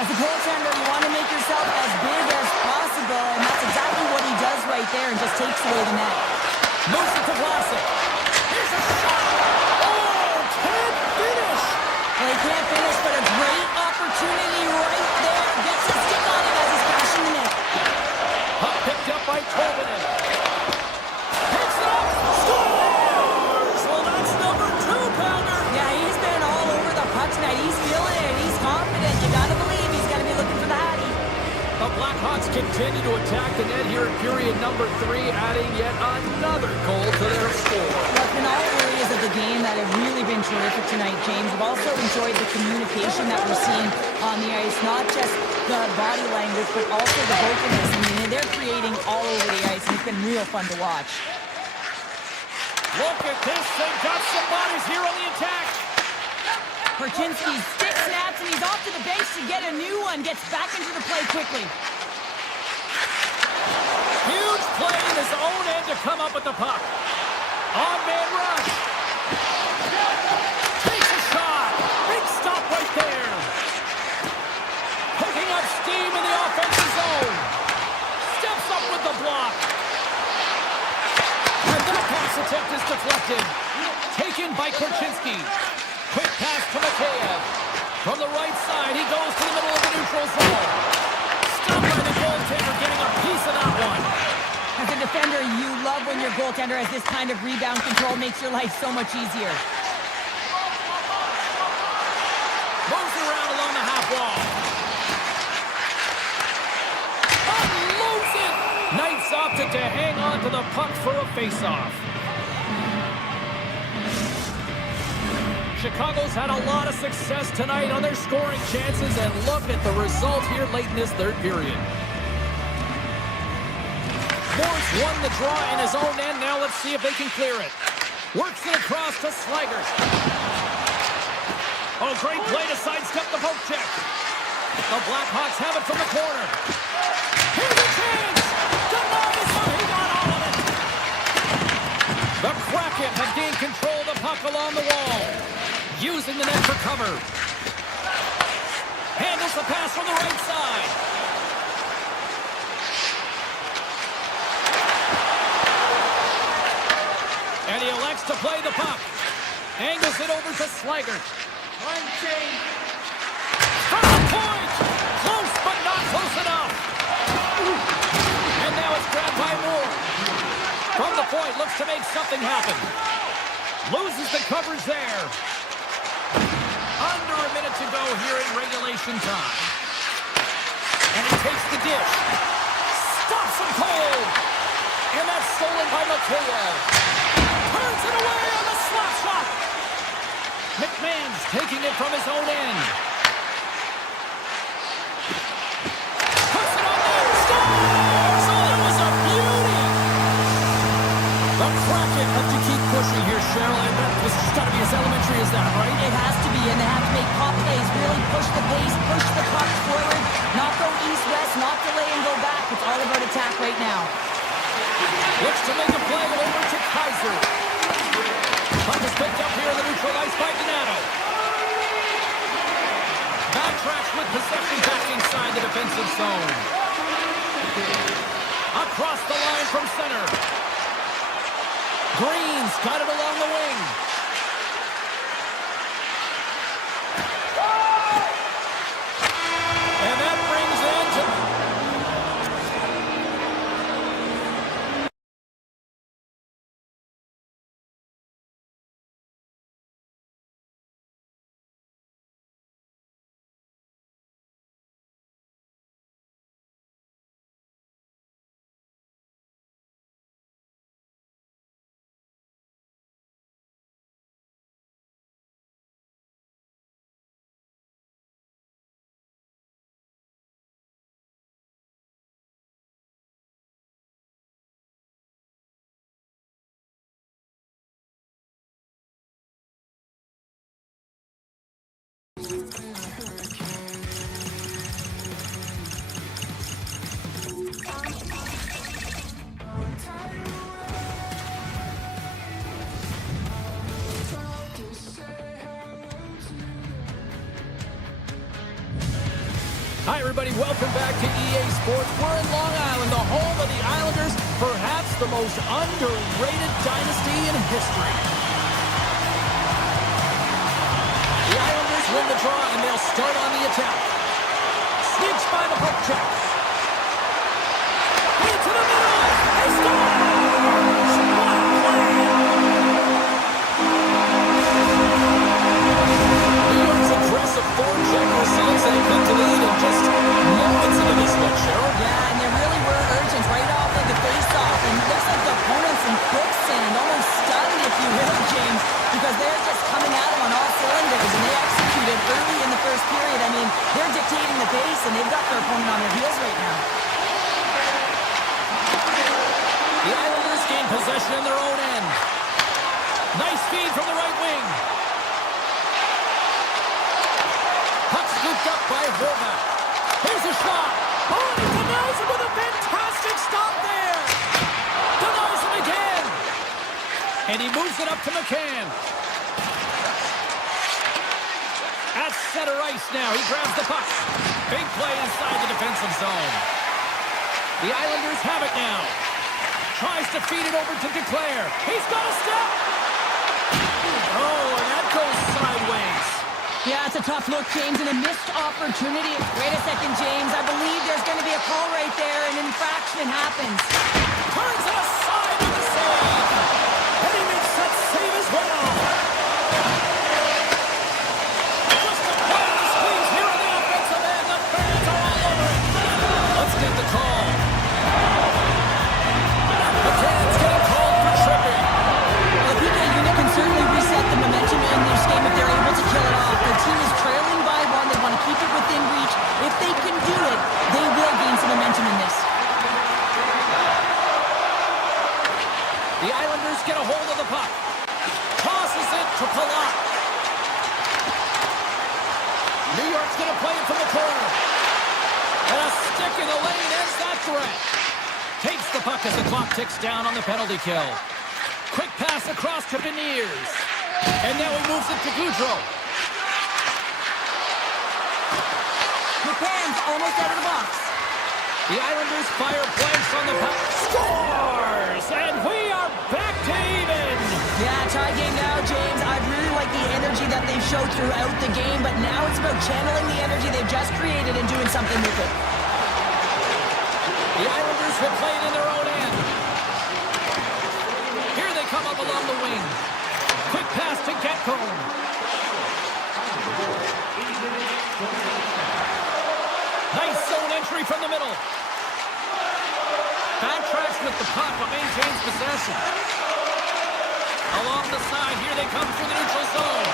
As a goaltender, you want to make yourself as big as possible, and that's exactly what he does right there and just takes away the net. Moves it to Vlasic. Here's a shot. Oh, can't finish. Well, he can't finish, but a great opportunity right there. Gets his stick on it as he's crashing the net. Puck picked up by Tolvanen. Picks it up. Scores! Well, that's number 2-pounder. Yeah, he's been all over the puck tonight. He's feeling it. He's confident. You got to believe he's going to be looking for the Hattie. The Blackhawks continue to attack the net here in period number 3, adding yet another goal to their score. Well, in all areas of the game that have really been terrific tonight, James. We've also enjoyed the communication that we're seeing on the ice, not just the body language, but also the vocalness. I mean, they're creating all over the ice, and it's been real fun to watch. Look at this. They've got some bodies here on the attack. Perkinski's stick snaps, and he's off to the bench to get a new one. Gets back into the play quickly. Huge play in his own end to come up with the puck. On-man rush. Takes a This attempt is deflected. Taken by Korchinski. Quick pass to Mikheyev. From the right side, he goes to the middle of the neutral zone. Stopped by the goaltender, getting a piece of that one. As a defender, you love when your goaltender has this kind of rebound control. Makes your life so much easier. Moves around along the half wall. Unloads it! Knights opted to hang on to the puck for a face-off. Chicago's had a lot of success tonight on their scoring chances, and look at the result here late in this third period. Morris won the draw in his own end. Now let's see if they can clear it. Works it across to Slaggers. Oh, great play to sidestep the poke check. The Blackhawks have it from the corner. Here's a chance! Denies him! He got all of it! The Kraken have gained control of the puck along the wall. Using the net for cover. Handles the pass from the right side. And he elects to play the puck. Angles it over to Slaggers. From the point! Close, but not close enough. And now it's grabbed by Moore. From the point, looks to make something happen. Loses the coverage there. Under a minute to go here in regulation time. And he takes the dish. Stops him cold. And that's stolen by Mikheyev. Turns it away on the slap shot. McMahon's taking it from his own end. Puts it on there. Scores! Oh, that was a beauty. The Kraken have to keep pushing here, Cheryl. And this has got to be as elementary as that, right? It has to be, and they have to make pop plays. Really push the pace, push the puck forward. Not go east-west, not delay and go back. It's all about attack right now. Looks to make a play over to Kaiser. Puck is picked up here in the neutral ice by Donato. Backtracks with possession back inside the defensive zone. Across the line from center. Green's got it along the wing. And that brings in to... Hi, everybody. Welcome back to EA Sports. We're in Long Island, the home of the Islanders, perhaps the most underrated dynasty in history. The Islanders win the draw, and they'll start on the attack. Sneaks by the poke check. Into the middle. They score! What a play! New York's aggressive forecheck receives and cut to lead in just moments into this one, Cheryl. Yeah, and there really were urgent right off of the face-off. And it looks like the opponents in quicksand, almost stunned, if you will, James, because they're just coming at them on all cylinders, and they executed early in the first period. I mean, they're dictating the pace, and they've got their opponent on their heels right now. The Islanders gain possession in their own end. Nice feed from the right wing. Puck scooped up by Horvath. Here's a shot. Oh, he denies him with a fantastic stop there. Denies him again. And he moves it up to McCann. At center ice now. He grabs the puck. Big play inside the defensive zone. The Islanders have it now. Tries to feed it over to Declare. He's got a step. Oh, and that goes sideways. Yeah, it's a tough look, James, and a missed opportunity. Wait a second, James. I believe there's going to be a call right there. An infraction happens. Turns it aside with the save. And he makes that save as well. Just a part of the squeeze here on the offensive end. The fans are all over it. Let's get the call. The fans getting called for tripping. The PK unit can certainly reset the momentum in this game if they're able to kill it off. Their team is trailing by one. They want to keep it within reach. If they can do it, they will gain some momentum in this. The Islanders get a hold of the puck. Tosses it to Palat. New York's going to play it from the corner. And a stick in the lane ends that threat. Takes the puck as the clock ticks down on the penalty kill. Quick pass across to Beniers. And now he moves it to Goudreau. McCann's almost out of the box. The Islanders fire blanks on the puck. Scores! And we are back to even. Yeah, tie game now, James. I really like the energy that they've showed throughout the game, but now it's about channeling the energy they've just created and doing something with it. The Islanders will play it in their own end. Here they come up along the wing. Quick pass to Getcomb. Nice zone entry from the middle. Backtracks with the puck, but maintains possession. Along the side, here they come through the neutral zone.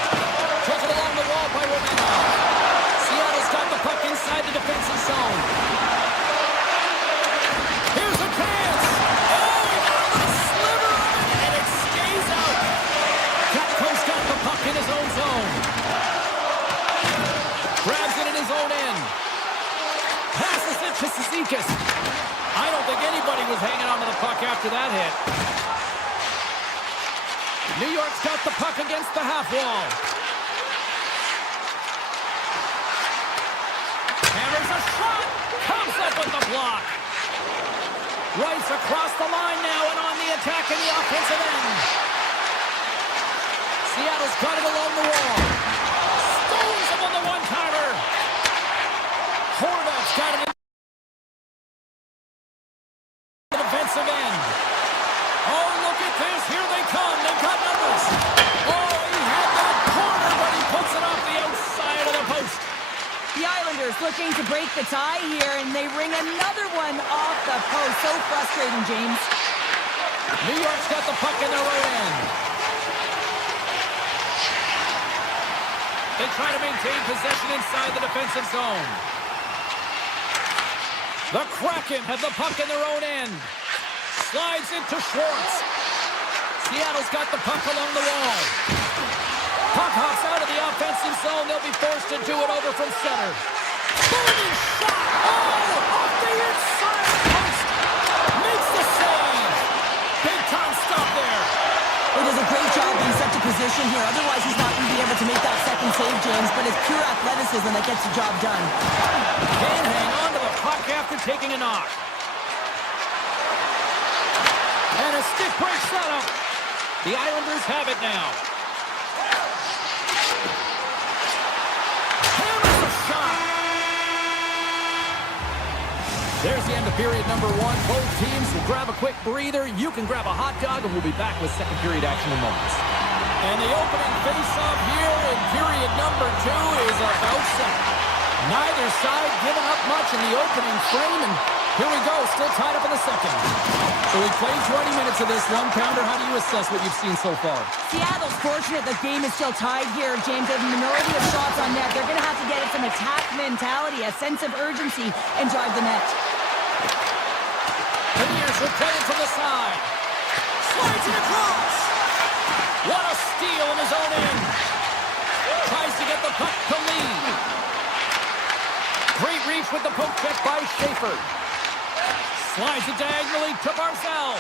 Tilted along the wall by Romanov. Seattle's got the puck inside the defensive zone. Here's a chance. Oh, a sliver of it, and it stays out. Gatco's got the puck in his own zone. Grabs it in his own end. Passes it to Cizikas. I don't think anybody was hanging on to the puck after that hit. New York's got the puck against the half wall. Hammers a shot. Comes up with the block. Rice across the line now and on the attack in the offensive end. Seattle's got it along the wall. Stones him on the one-timer. Horvat's got it in the defensive end. Oh, look at this. Here they come. They've got numbers. Oh, he had that corner, but he puts it off the outside of the post. The Islanders looking to break the tie here, and they ring another one off the post. So frustrating, James. New York's got the puck in their own end. They try to maintain possession inside the defensive zone. The Kraken have the puck in their own end. Slides into Schwartz. Seattle's got the puck along the wall. Puck hops out of the offensive zone. They'll be forced to do it over from center. Booming shot! Oh, off the inside post! Makes the save! Big time stop there. He does a great job being set to position here. Otherwise, he's not going to be able to make that second save, James. But it's pure athleticism that gets the job done. Can't hang on to the puck after taking a knock. And a stick break setup. The Islanders have it now. Hammers a shot. There's the end of period number one. Both teams will grab a quick breather. You can grab a hot dog, and we'll be back with second period action in moments. And the opening face-off here in period number two is about set. Neither side giving up much in the opening frame, and here we go, still tied up in the second. So we played 20 minutes of this one-pounder. How do you assess what you've seen so far? Seattle's fortunate the game is still tied here, James. They have a minority of shots on net. They're going to have to get it some attack mentality, a sense of urgency, and drive the net. Beniers will play it from the side. Slides it across. What a steal in his own end. Tries to get the puck to lead. Great reach with the poke check by Schaefer. Slides it diagonally to Barzal.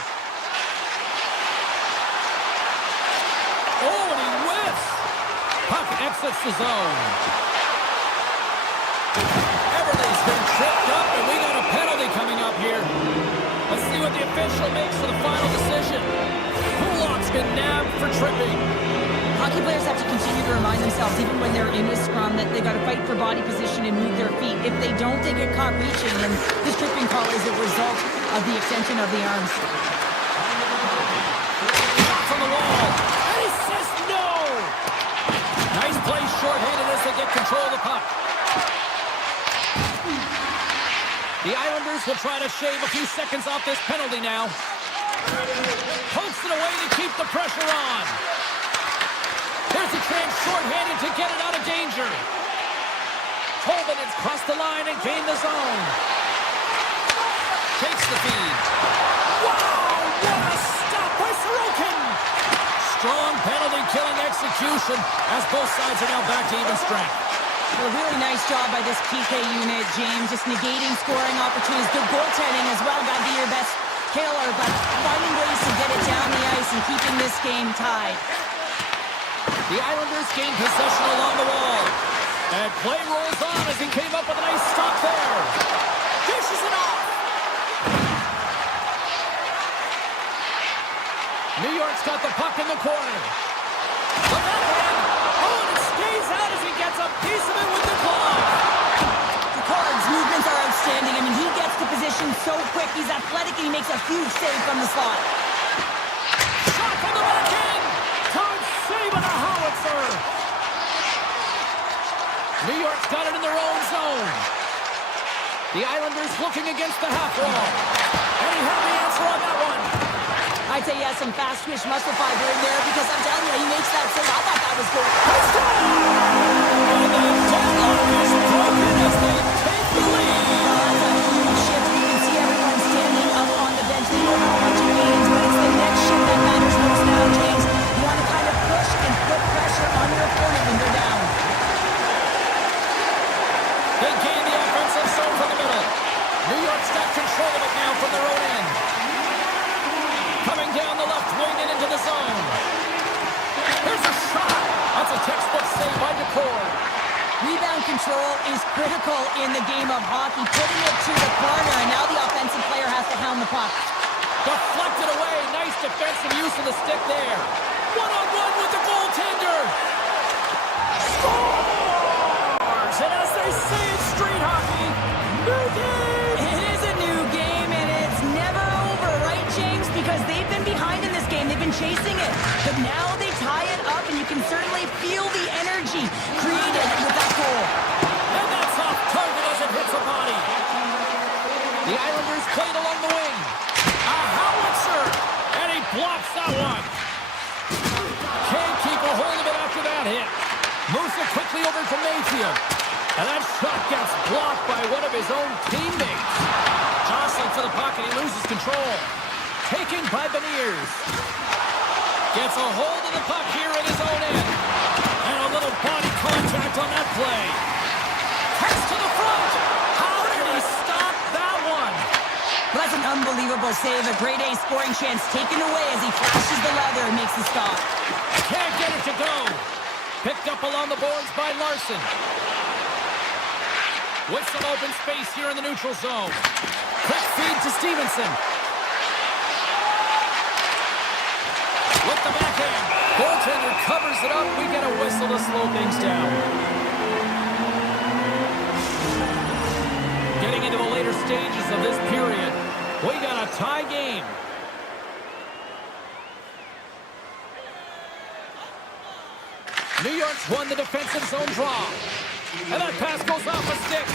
Oh, and he whiffs. Puck exits the zone. Everly's been tripped up, and we got a penalty coming up here. A Let's see what the official makes of the final decision. Kulak's been nabbed for tripping. Hockey players have to continue to remind themselves, even when they're in a scrum, that they got to fight for body position and move their feet. If they don't, they get caught reaching, and this tripping call is a result of the extension of the arms. From the wall. And he says no! Nice play short-handed as they get control of the puck. The Islanders will try to shave a few seconds off this penalty now. Pokes it away to keep the pressure on. There's a chance short-handed to get it out of danger. Holden has crossed the line and gained the zone. Takes the feed. Wow! What a stop by Sorokin! Strong penalty-killing execution as both sides are now back to even strength. A really nice job by this PK unit, James. Just negating scoring opportunities. Good goaltending as well. Got to be your best killer, but finding ways to get it down the ice and keeping this game tied. The Islanders gain possession along the wall. And play rolls on as he came up with a nice stop there. Dishes it off. New York's got the puck in the corner. The backhand. Oh, and it stays out as he gets a piece of it with the glove. Picard's movements are outstanding. I mean, he gets to position so quick. He's athletic and he makes a huge save from the slot. Shot from the backhand. Todd saving a howitzer. New York's got it in their own zone. The Islanders looking against the half wall. And he had the answer on that one. I'd say he has some fast twitch muscle fiber in there because I'm telling you, he makes that save. I thought that was good. And the deadlock is broken as they take the lead. That's a huge shift. You can see everyone standing up on the bench. They don't know what to gain, but it's the next shift that matters most now, James. You want to kind of push and put pressure on your opponent when they're down. They gain the offensive zone from the middle. New York's got control of it now from their own end. Coming down the left wing and into the zone. There's a shot. That's a textbook save by Decor. Rebound control is critical in the game of hockey. Putting it to the corner, and now the offensive player has to hound the puck. Deflected away. Nice defensive use of the stick there. One-on-one with the goaltender. Scores! And as they say in street hockey, new game! It is a new game, and it's never over, right, James? Because they've been behind in this game. They've been chasing it. But now they tie it up, and you can certainly feel the energy created with that goal. And that's off target as it hits a body. The Islanders played along the wing. A howitzer! And he blocks that one. Can't keep a hold of it after that hit. Moves it quickly over to Mayfield. And that shot gets blocked by one of his own teammates. Jostling for the puck, and he loses control. Taken by Beniers. Gets a hold of the puck here at his own end. And a little body contact on that play. Pass to the front. How did he stop that one? Well, that's an unbelievable save. A grade A scoring chance taken away as he flashes the leather and makes the stop. Can't get it to go. Picked up along the boards by Larson. With some open space here in the neutral zone. Quick feed to Stevenson. With the backhand. Goaltender covers it up. We get a whistle to slow things down. Getting into the later stages of this period. We got a tie game. New York's won the defensive zone draw. And that pass goes off a stick.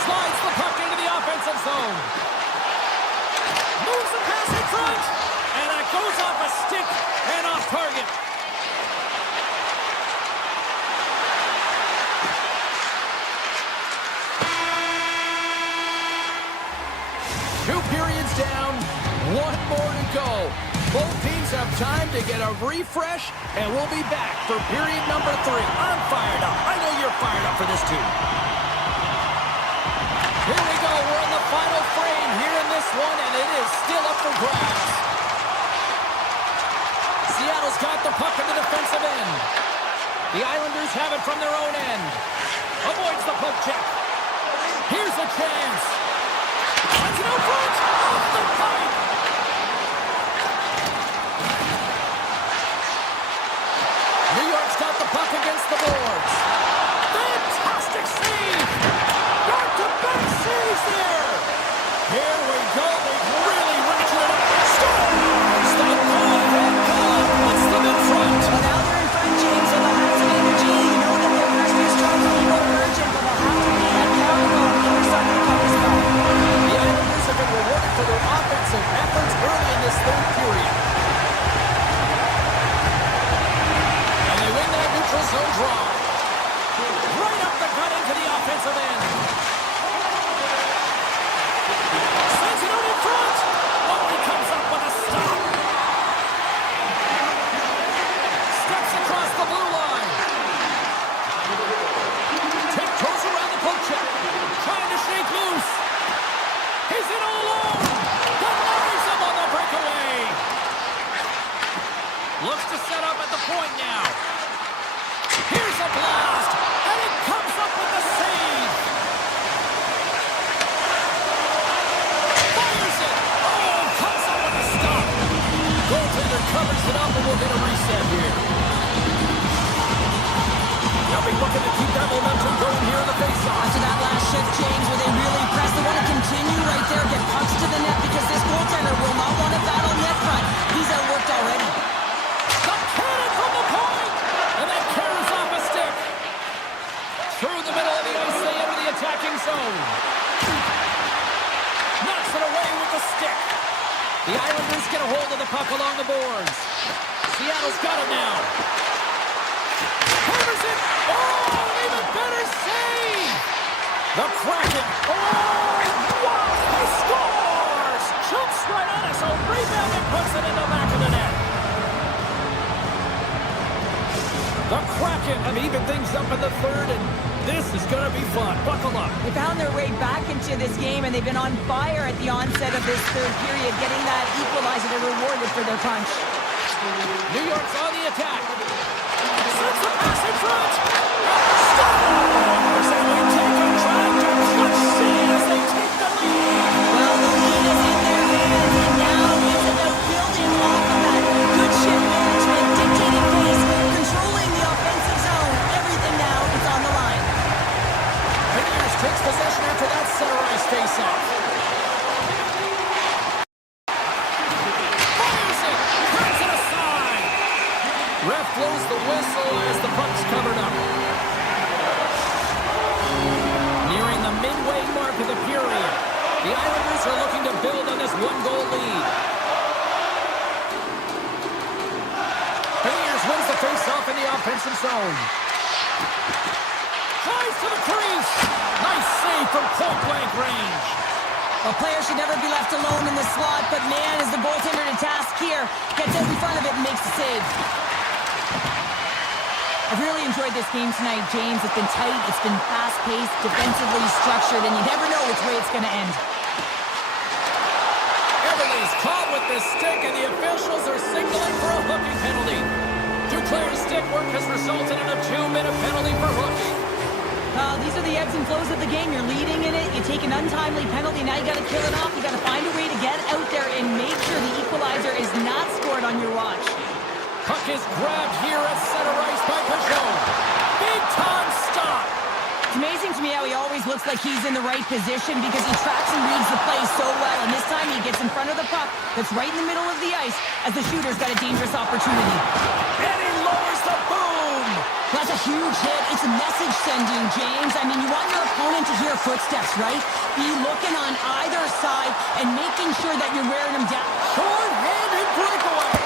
Slides the puck into the offensive zone. Moves the pass in front. And that goes off a stick and off target. Two periods down. One more to go. Both teams have time to get a refresh, and we'll be back for period number 3. I'm fired up. I know you're fired up for this too. Here we go. We're in the final frame here in this one, and it is still up for grabs. Seattle's got the puck in the defensive end. The Islanders have it from their own end. Avoids the poke check. Here's a chance. Sends it out front. Off the pipe. New York's got the puck against the boards. Fantastic save. Back-to-back saves there. Here we go. They've really ratcheted up. Scores! The goal and goal puts them in front. Well, now they're in front, James, so they'll have some energy. You know that their first two strikes will be more urgent, but they'll have to be that counter on the other side of the puck as well. The Islanders have been rewarded for their offensive efforts early in this third period. And they win that neutral zone draw. Right up the gut into the offensive end. Sends it out in front. Oh, he comes up with a stop. Steps across the blue line. Tiptoes around the poke check. Trying to shake loose. He's in all alone. Denies him on the breakaway. Looks to set up at the point now. Here's a blast. And it comes up with the save. Fires it. Oh, comes up with a stop. Goaltender covers it up and we'll get a reset here. They'll be looking to keep that momentum going here in the faceoff. After that last shift, James, where they really press, they want to continue right there, get pucks to the net, because this goaltender will not want to battle net front. He's outworked already. The cannon from the point! And that carries off a stick. Through the middle of the ice, they enter the attacking zone. Knocks it away with the stick. The Islanders get a hold of the puck along the boards. Seattle's got it now. Hammers it. Oh, an even better save. The Kraken. Oh, wow, he scores. Jumps right on it, so rebound and puts it in the back of the net. The Kraken have evened things up in the third, and this is going to be fun. Buckle up. They found their way back into this game, and they've been on fire at the onset of this third period, getting that equalizer. They're rewarded for their punch. New York's on the attack. Sends the pass in front. Scores! And we take a drive to clutch scene as they take the lead. Well, the lead is in their hands, and now it's about building off of that good shift management, dictating pace, controlling the offensive zone. Everything now is on the line. Rangers takes possession after that center ice face-off. Fires it! Turns it aside! Ref blows the whistle as the puck's covered up. Nearing the midway mark of the period, the Islanders are looking to build on this one-goal lead. Rangers wins the face-off in the offensive zone. Flies to the crease. Nice save from point-blank range. A player should never be left alone in the slot, but man, is the goaltender to task here. Gets out in front of it and makes the save. I've really enjoyed this game tonight, James. It's been tight, it's been fast-paced, defensively structured, and you never know which way it's going to end. Everly's caught with the stick, and the officials are signaling for a hooking penalty. Duclair's stick work has resulted in a 2-minute penalty for hooking. These are the ebbs and flows of the game. You're leading in it. You take an untimely penalty. Now you got to kill it off. You got to find a way to get out there and make sure the equalizer is not scored on your watch. Puck is grabbed here at center ice by Peugeot. Big time stop. It's amazing to me how he always looks like he's in the right position because he tracks and reads the play so well. And this time he gets in front of the puck that's right in the middle of the ice as the shooter's got a dangerous opportunity. And he lowers the boom. That's a huge hit. It's a message sending, James. I mean, you want your opponent to hear footsteps, right? Be looking on either side and making sure that you're wearing them down. Short-handed breakaway.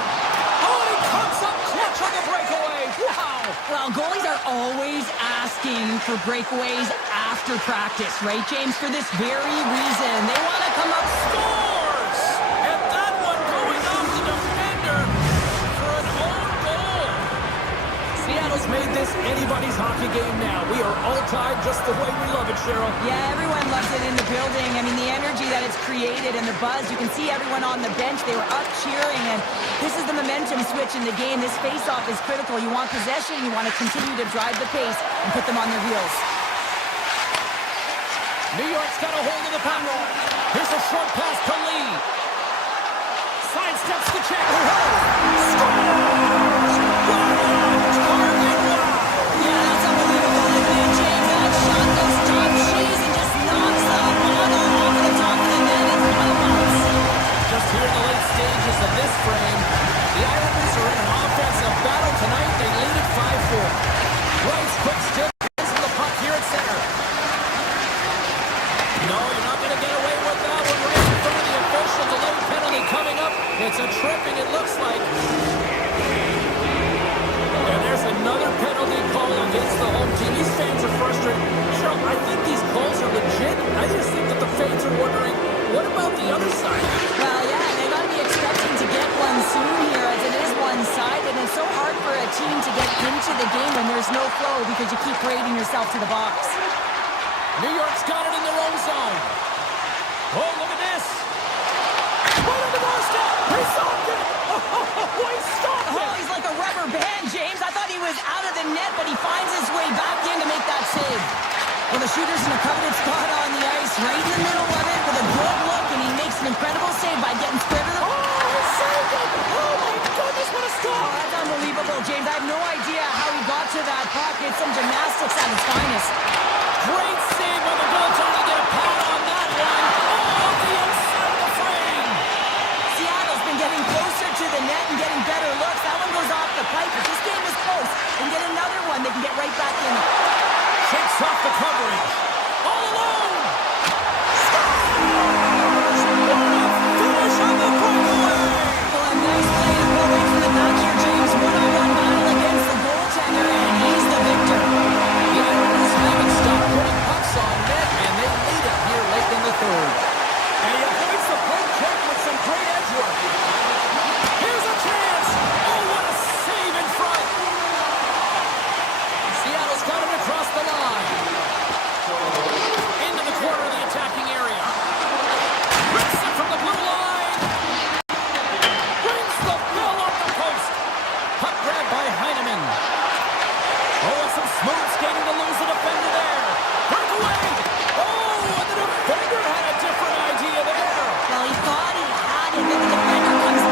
Oh, he comes up clutch on the breakaway. Wow. Well, goalies are always asking for breakaways after practice, right, James? For this very reason. They want to come up. Scores! And that one going off the defender for an own goal. Seattle's made this anybody's hockey game now. We are all tied just the way we love it, Cheryl. Yeah, everyone loves it in the building. I mean, the energy that it's created and the buzz. You can see everyone on the bench. They were up cheering, and this is the momentum switch in the game. This face-off is critical. You want possession. You want to continue to drive the pace and put them on their heels. New York's got a hold of the puck. Here's a short pass to Lee. Sidesteps the check. Yeah, that's unbelievable, isn't it, James? That shot goes top cheese and just knocks the bottle off the top of the net and out of bounds. Just here in the late stages of this frame, the Islanders are in an offensive battle tonight. They lead it 5-4. Rice quick stick from the puck here at center. No, you're not going to get away with that one right in front of the official. Delay penalty coming up. It's a tripping, it looks like. And there's another penalty call against the home team. These fans are frustrated. Cheryl, I think these calls are legit. I just think that the fans are wondering, what about the other side? Well, yeah, they got to be expecting to get one soon here as it is one-sided, and it's so hard for a team to get into the game when there's no flow because you keep parading yourself to the box. New York's got it in their own zone. Oh, look at this. Right on the doorstep. He stopped it. Oh, he stopped it. Oh, he's like a rubber band, James. I thought he was out of the net, but he finds his way back in to make that save. Well, the shooter's in a coveted spot on the ice, right in the middle of it with a good look, and he makes an incredible save by getting square to the... Oh, he saved it. Oh, my goodness, what a Oh, stop. that's unbelievable, James. I have no idea how he got to that puck. It's some gymnastics at its finest. Great save by the goaltender to get a pat on that one. Oh, the inside of the frame. Seattle's been getting closer to the net and getting better looks. That one goes off the pipe. If this game is close and get another one, they can get right back in it. Shakes off the coverage. All alone. Finish on the breakaway. Well, a nice play to pull away from the back here, James. One-on-one battle against the goaltender, and he's the victor. The Islanders haven't stopped putting pucks on net, and they lead it here late in the third. And he avoids the poke check with some great edge work. Here's a chance. Oh, what a save in front. Seattle's got it across the line. Into the corner of the attacking area. Rips it from the blue line. Brings the bell off the post. Puck grab by Heineman. Oh, some smooth skating to lose the defender there. Breakaway. Oh, and the defender had a different idea there. Well, he thought he had it, and the defender comes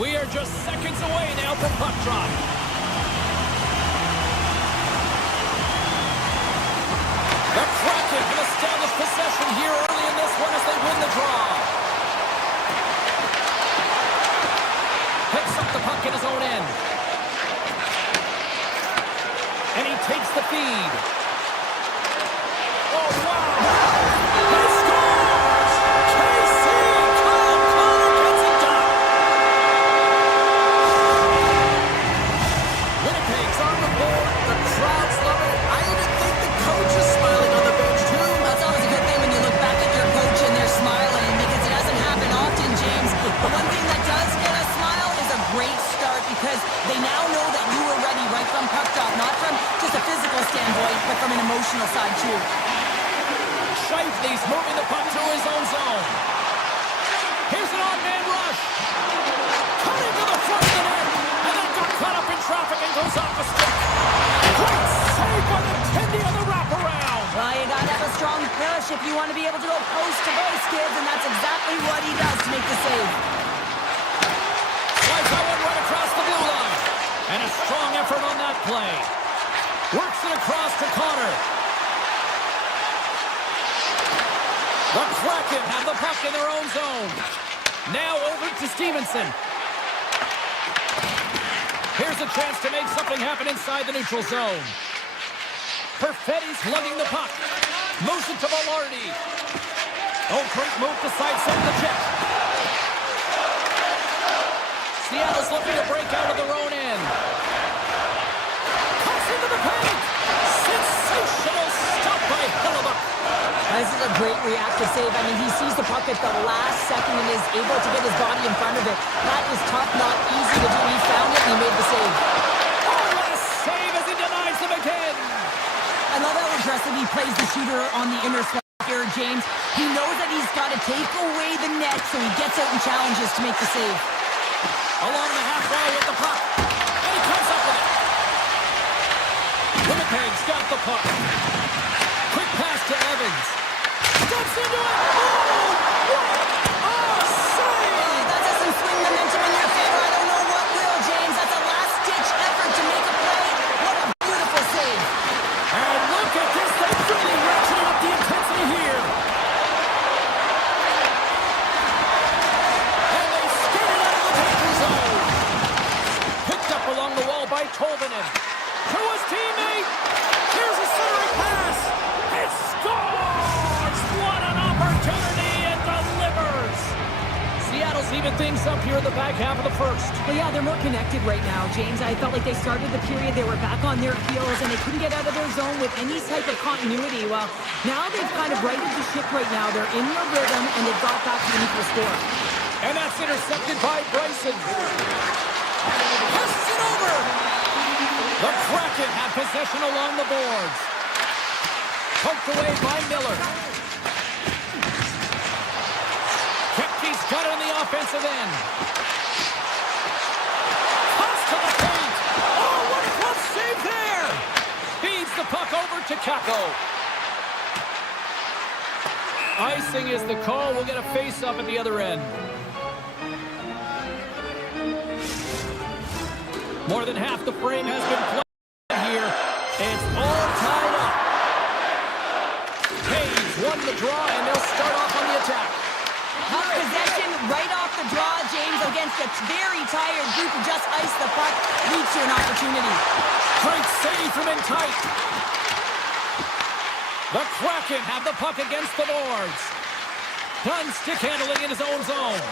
We are just seconds away now from puck drop. The Kraken can establish possession here early in this one as they win the draw. Picks up the puck in his own end. And he takes the feed. Oh, wow! He scores! KC! Connor gets it done! Winnipeg's on the board. The crowd's loving it. I even think the coach is smiling on the bench, too. That's always a good thing when you look back at your coach and they're smiling, because it doesn't happen often, James. But one thing that does get a smile is a great start, because they now know that you were ready right from puck drop, not from just a physical standpoint, but from an emotional side, too. Shifley's moving the puck through his own zone. Here's an odd-man rush. Cutting to the front of the net. And that got caught up in traffic and goes off the stick. Great save by the Tendy on the wraparound. Well, you gotta have a strong push if you want to be able to go post to post, kids, and that's exactly what he does to make the save. Slides that one right across the blue line. And a strong effort on that play. Works it across to Connor. The Kraken have the puck in their own zone. Now over to Stevenson. Here's a chance to make something happen inside the neutral zone. Perfetti's lugging the puck. Moves it to Velarde. Oh, great move to sidestep the check. Seattle's looking to break out of their own end. Cuts into the paint. Sensational stop by Hellebuyck. This is a great reactive save. I mean, he sees the puck at the last second and is able to get his body in front of it. That is tough, not easy to do. He found it and he made the save. Oh, what a save as he denies them again. I love how aggressive he plays the shooter on the inner slot here, James. He knows that he's got to take away the net, so he gets out and challenges to make the save. Along the half wall with the puck. And he comes up with it. Winnipeg's got the puck. Quick pass to Evans. Steps into it. Oh, what a save! That doesn't swing momentum in your favor. I don't know what will, James. That's a last-ditch effort to make a play. What a beautiful save. And look at this. They're really ratcheting up the intensity here. And they skated out of the danger zone. Picked up along the wall by Tolvanen. To his teammate. Here's a centering pass. It scores! What an opportunity! It delivers! Seattle's even things up here in the back half of the first. Well, yeah, they're more connected right now, James. I felt like they started the period, they were back on their heels, and they couldn't get out of their zone with any type of continuity. Well, now they've kind of righted the ship right now. They're in the rhythm, and they've got back to an equal score. And that's intercepted by Bryson. Passes it over! The Kraken have possession along the boards. Poked away by Miller. Kepke's got it on the offensive end. Toss to the paint. Oh, what a close save there! Feeds the puck over to Kako. Icing is the call. We'll get a face-up at the other end. More than half the frame has been played here. It's all tied up. Hayes won the draw, and they'll start off on the attack. Puck possession right off the draw, James, against a very tired group who just iced the puck. Leads to an opportunity. Great save from Untitled. The Kraken have the puck against the boards. Done stick handling in his own zone.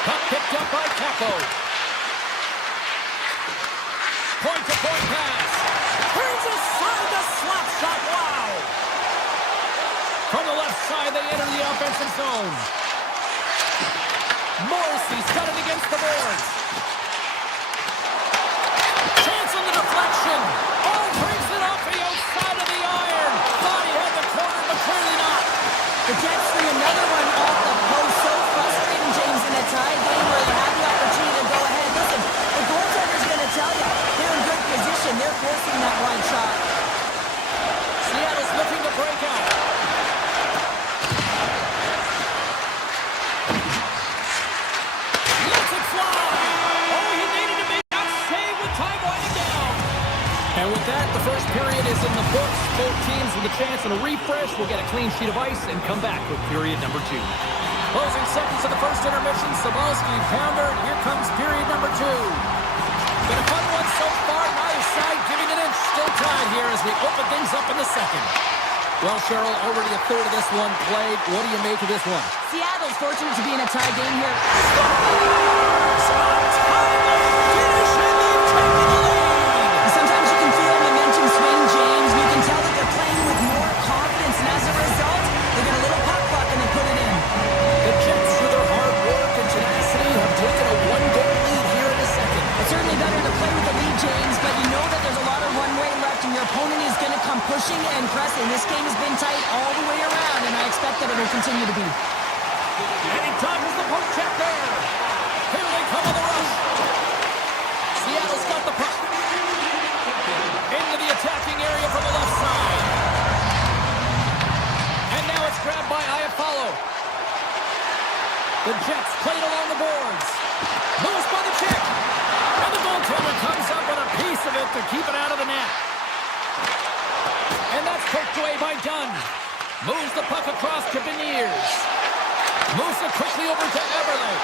Puck picked up by Kako. Point-to-point pass. Here's a side to slap shot. Wow! From the left side, they enter the offensive zone. Morrissey's got it against the boards. Chance on the deflection. Oh, brings it off the outside of the iron. Thought he had the corner, but clearly not. The Jets bring another one off the post. So frustrating, James, in a tie game where they have the opportunity to go ahead. Listen, the goaltender's going to tell you they're in good position. They're forcing that wide shot. Seattle's looking to break out. chance and a refresh. We'll get a clean sheet of ice and come back with period number 2. Closing seconds of the first intermission. Sabalski, pounder. Here comes period number 2. Been a fun one so far. Neither side giving an inch. Still tied here as we open things up in the second. Well, Cheryl, already a third of this one played. What do you make of this one? Seattle's fortunate to be in a tie game here. Sometimes you can feel momentum swing, James. You can tell that they're playing with more confidence, and as a result, they get a little puck and they put it in. The Jets, through their hard work and tenacity, have taken a one-goal lead here in the second. It's certainly better to play with the lead, James, but you know that there's a lot of runway left, and your opponent is going to come pushing and pressing. This game has been tight all the way around, and I expect that it will continue to be. And he dodges the poke check there. Here they come on the rush. Seattle's got the puck. Into the attacking area from the left side. And now it's grabbed by Iafallo. The Jets played along the boards. Moves by the check. And the goaltender comes up with a piece of it to keep it out of the net. And that's poked away by Dunn. Moves the puck across to Beniers. Moves it quickly over to Everly.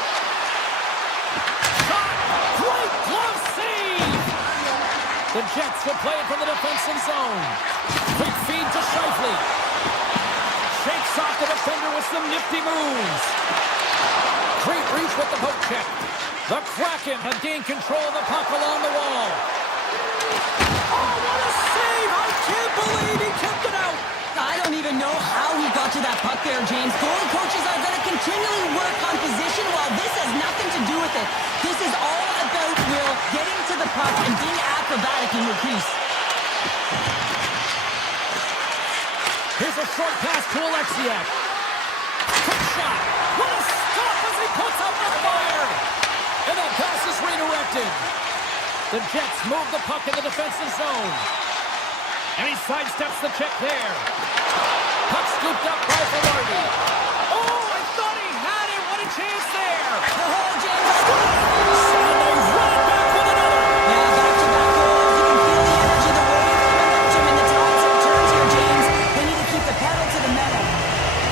Shot! Great glove save! The Jets will play it from the defensive zone. Quick feed to Scheifele. Shakes off the defender with some nifty moves. Great reach with the poke check. The Kraken have gained control of the puck along the wall. Oh, what a save! I can't believe he kept it out! I don't even know how he got to that puck there, James. Goalie coaches are going to continually work on position while this has nothing to do with it. This is all about Will getting to the puck and being acrobatic in your crease. Here's a short pass to Alexiak. Quick shot. What a stop as he puts up the fire. And that pass is redirected. The Jets move the puck in the defensive zone. And he sidesteps the check there. Puck scooped up by Velarde. Oh, I thought he had it. What a chance there. Oh, James. And they run it back with another. Yeah, back-to-back goals. You can feel the energy, the wave, the momentum, and the tides have turned here, James. They need to keep the pedal to the metal.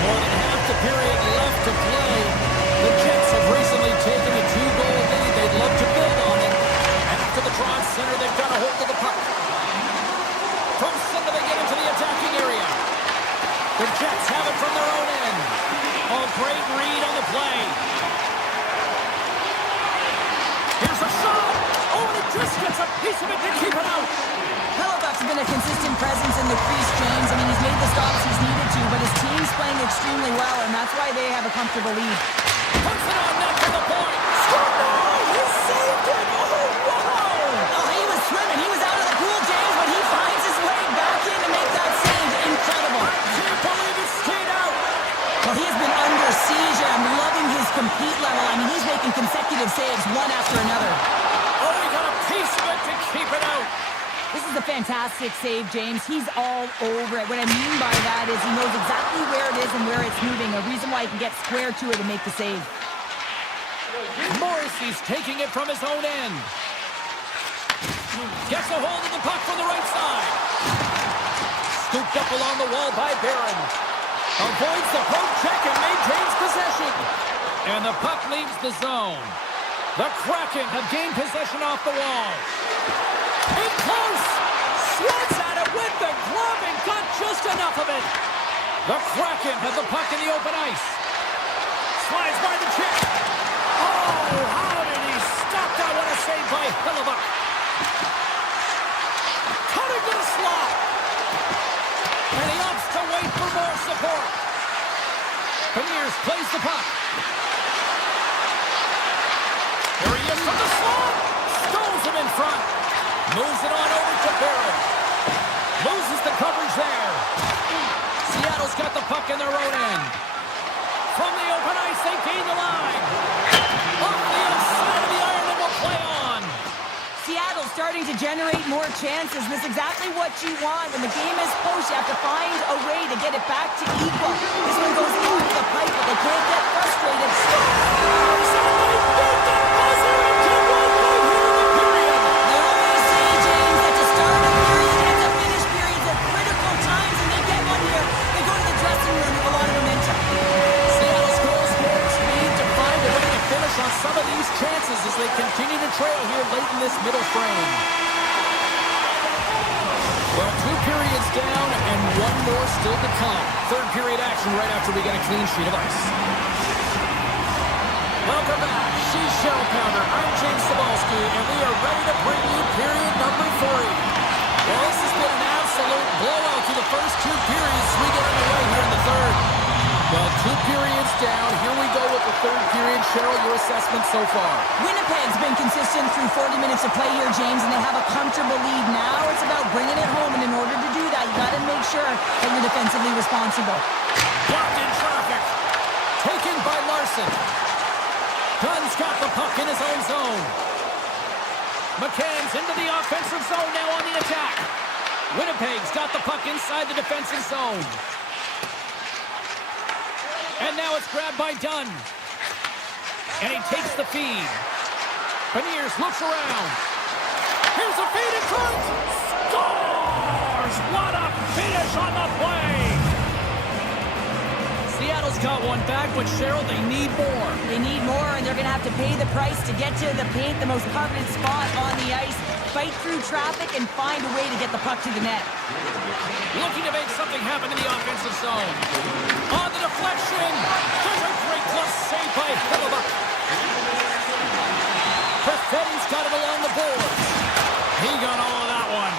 More than half the period left to play. The Jets have recently taken a 2-goal lead. They'd love to build on it. After the draw center, they've got a hold of the puck. From center, they get into the attacking area. The Jets have it from their own end. Oh, great read on the play. Here's a shot. Oh, and he just gets a piece of it to keep it out. Halifax has been a consistent presence in the crease, James. I mean, he's made the stops he's needed to, but his team's playing extremely well, and that's why they have a comfortable lead. Puts it on net for the point. Oh, he saved it. Oh, wow. Oh, he was swimming. He was out of the pool, James, but he finds his way back in to make that save. Incredible. I can't believe it stayed out. Well, he has been under siege, and I'm loving his compete level. I mean, he's making consecutive saves one after another. Oh, he got a piece of it to keep it out. This is a fantastic save, James. He's all over it. What I mean by that is he knows exactly where it is and where it's moving, a reason why he can get square to it and make the save. Morrissey's taking it from his own end. Gets a hold of the puck from the right side. Scooped up along the wall by Barron. Avoids the poke check and maintains possession. And the puck leaves the zone. The Kraken have gained possession off the wall. In close. Swats at it with the glove and got just enough of it. The Kraken have the puck in the open ice. Slides by the check. Oh, how did he stop that? What a save by Hellebuyck. Cutting to the slot. And he opts to wait for more support. Beniers plays the puck. Here he is from the slot. Stones him in front. Moves it on over to Barron. Loses the coverage there. Seattle's got the puck in their own end. From the open ice, they gain the line. Off the outside of the iron and will play on. Seattle's starting to generate more chances, and that's exactly what you want. When the game is close, you have to find a way to get it back to equal. This one goes off the pipe, but they can't get frustrated. Somebody beat the buzzer into one right here in the period. They always say, James, that to start a period and to finish periods at critical times, and they get one here middle frame. Well, 2 periods down and 1 more still to come. Third period action right after we get a clean sheet of ice. Welcome back. She's Cheryl Pounder. I'm James Cebulski, and we are ready to bring you period number 3. Well, this has been an absolute blowout through the first 2 periods. We get underway here in the third. Well, 2 periods down. Here we go with the third period. Cheryl, your assessment so far? Winnipeg's been consistent through 40 minutes of play here, James, and they have a comfortable lead. Now it's about bringing it home, and in order to do that, you got to make sure that you're defensively responsible. Blocked in traffic. Taken by Larson. Dunn's got the puck in his own zone. McCann's into the offensive zone now on the attack. Winnipeg's got the puck inside the defensive zone. And now it's grabbed by Dunn. And he takes the feed. Beniers looks around. Here's a feed in front. Scores! What a finish on the play! Seattle's got one back, but Cheryl, they need more. They need more, and they're going to have to pay the price to get to the paint, the most coveted spot on the ice, fight through traffic, and find a way to get the puck to the net. Looking to make something happen in the offensive zone. On the deflection. There's a great glove save by Hellebuck. Perfetti's got it along the boards. He got all of that one.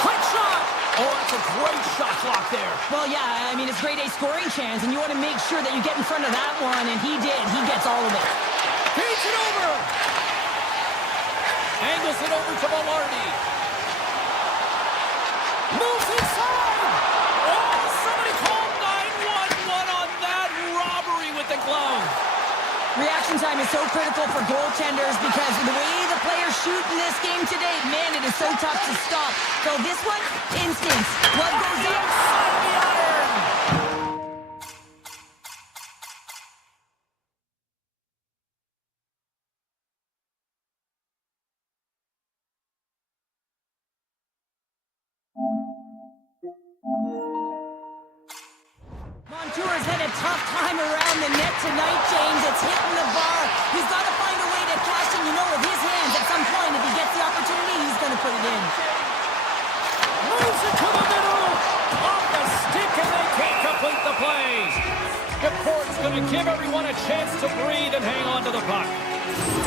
Quick shot. Oh, that's a great shot clock there. Well, yeah, I mean, it's grade A scoring chance, and you want to make sure that you get in front of that one, and he did. He gets all of it. Feeds it over. Angles it over to Velarde. Moves inside. Oh, somebody called 911 on that robbery with the glove. Reaction time is so critical for goaltenders because the way the players shoot in this game today, man, it is so tough to stop. So this one, instincts. What goes in? Outside the iron. Montour's had a tough time around the net tonight, James. It's hitting the bar. He's got to find a way to cash in, with his hands at some point. If he gets the opportunity, he's going to put it in. Moves it to the middle. Off the stick, and they can't complete the play. DePort's going to give everyone a chance to breathe and hang on to the puck.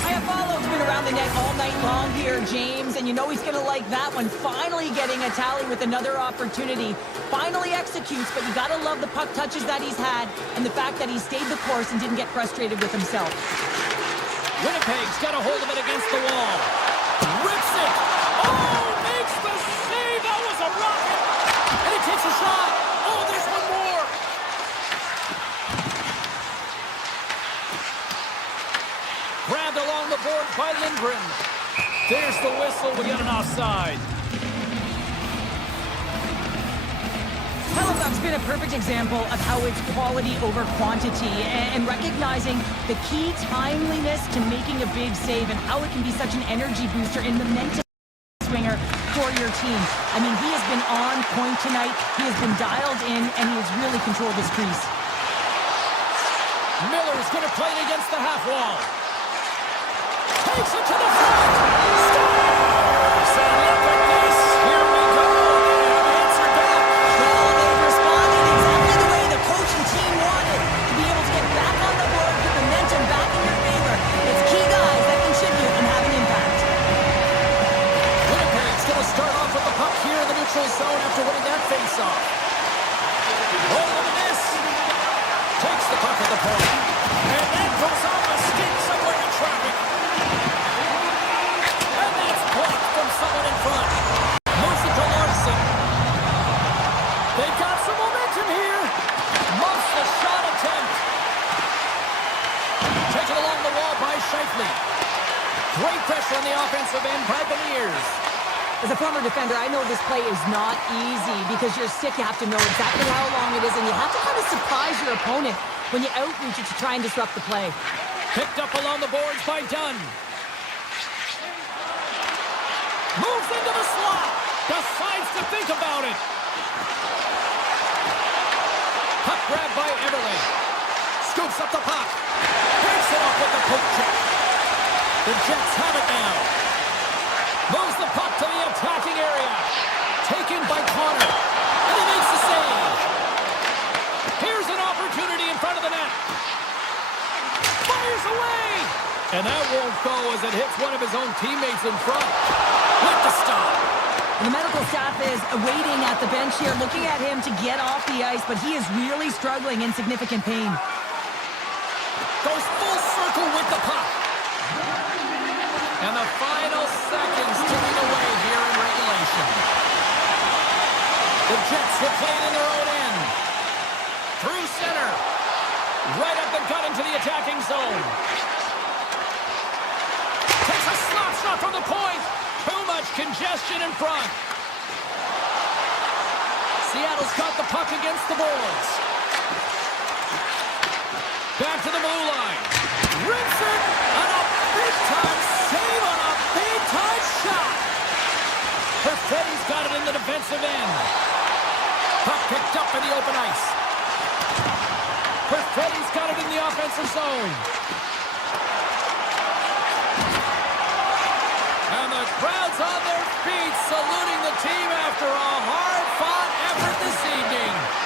Iafallo's been around the net all night long here, James, and he's going to like that one. Finally getting a tally with another opportunity. Finally executes, but you got to love the puck touches that he's had and the fact that he stayed the course and didn't get frustrated with himself. Winnipeg's got a hold of it against the wall. Rips it. Oh, makes the save. That was a rocket. And he takes a shot. Oh, there's one more. Grabbed along the board by Lindgren. There's the whistle. We get an offside. Hellebuck's been a perfect example of how it's quality over quantity and recognizing the key timeliness to making a big save and how it can be such an energy booster and momentum swinger for your team. I mean, he has been on point tonight. He has been dialed in, and he has really controlled his crease. Miller's going to play it against the half wall. Takes it to the front. Scores! And look at this. Here we go. They have answered back. Well, they've responded exactly the way the coach and team wanted, to be able to get back on the board, put momentum back in your favor. It's key guys that contribute and have an impact. Winnipeg's going to start off with the puck here in the neutral zone after winning that face-off. Oh, look at this. Takes the puck at the point. And that goes off a stick somewhere in traffic. And that's blocked from someone in front. Moves it to Larson. They've got some momentum here. Muffs the shot attempt. Taken along the wall by Scheifele. Great pressure on the offensive end by Beniers. As a former defender, I know this play is not easy because your stick, you have to know exactly how long it is, and you have to kind of surprise your opponent when you outreach it to try and disrupt the play. Picked up along the boards by Dunn. Moves into the slot. Decides to think about it. Puck grabbed by Everly. Scoops up the puck. Breaks it off with the poke check. The Jets have it now. And that won't go as it hits one of his own teammates in front. With the stop. The medical staff is waiting at the bench here, looking at him to get off the ice, but he is really struggling in significant pain. Goes full circle with the puck. And the final seconds ticking away here in regulation. The Jets will play it in their own end. Through center. Right up the gut into the attacking zone. Takes a slap shot from the point. Too much congestion in front. Seattle's got the puck against the boards. Back to the blue line. Rips it on a big-time save on a big-time shot. Perfetti's got it in the defensive end. Puck picked up in the open ice. Perfetti's got it in the offensive zone. And the crowd's on their feet saluting the team after a hard-fought effort this evening.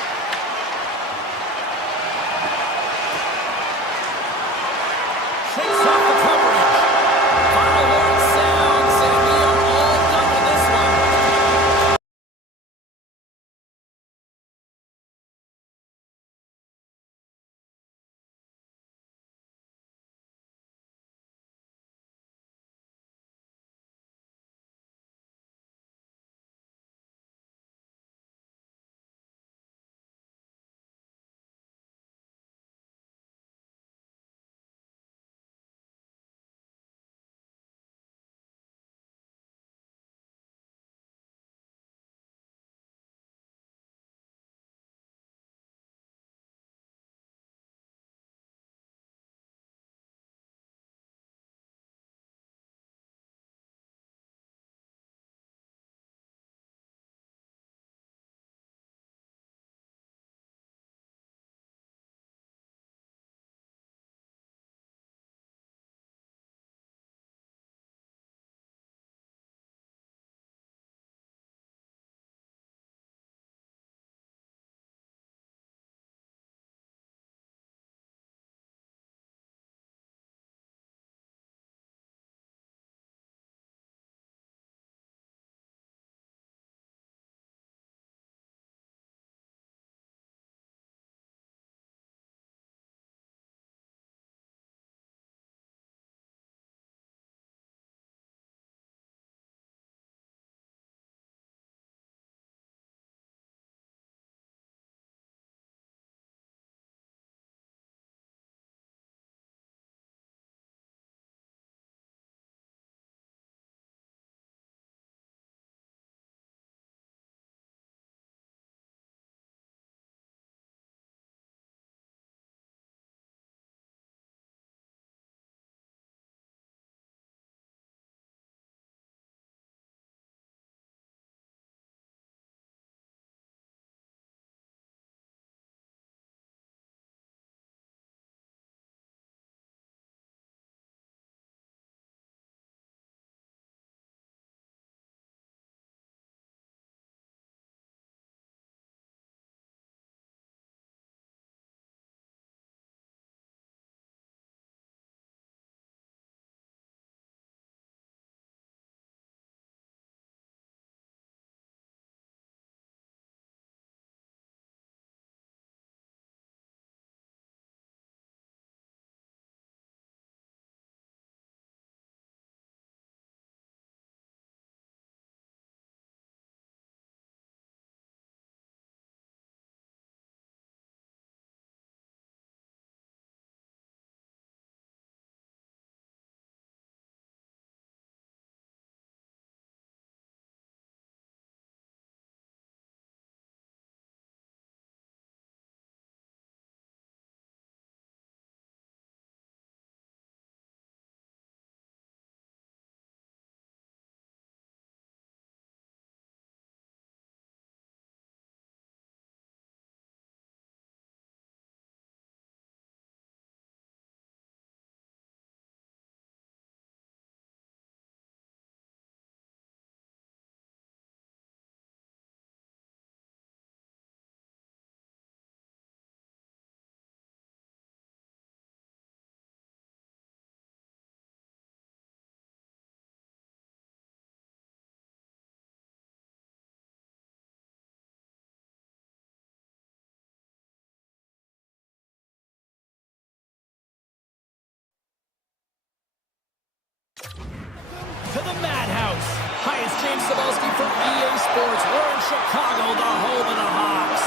Chicago, the home of the Hawks.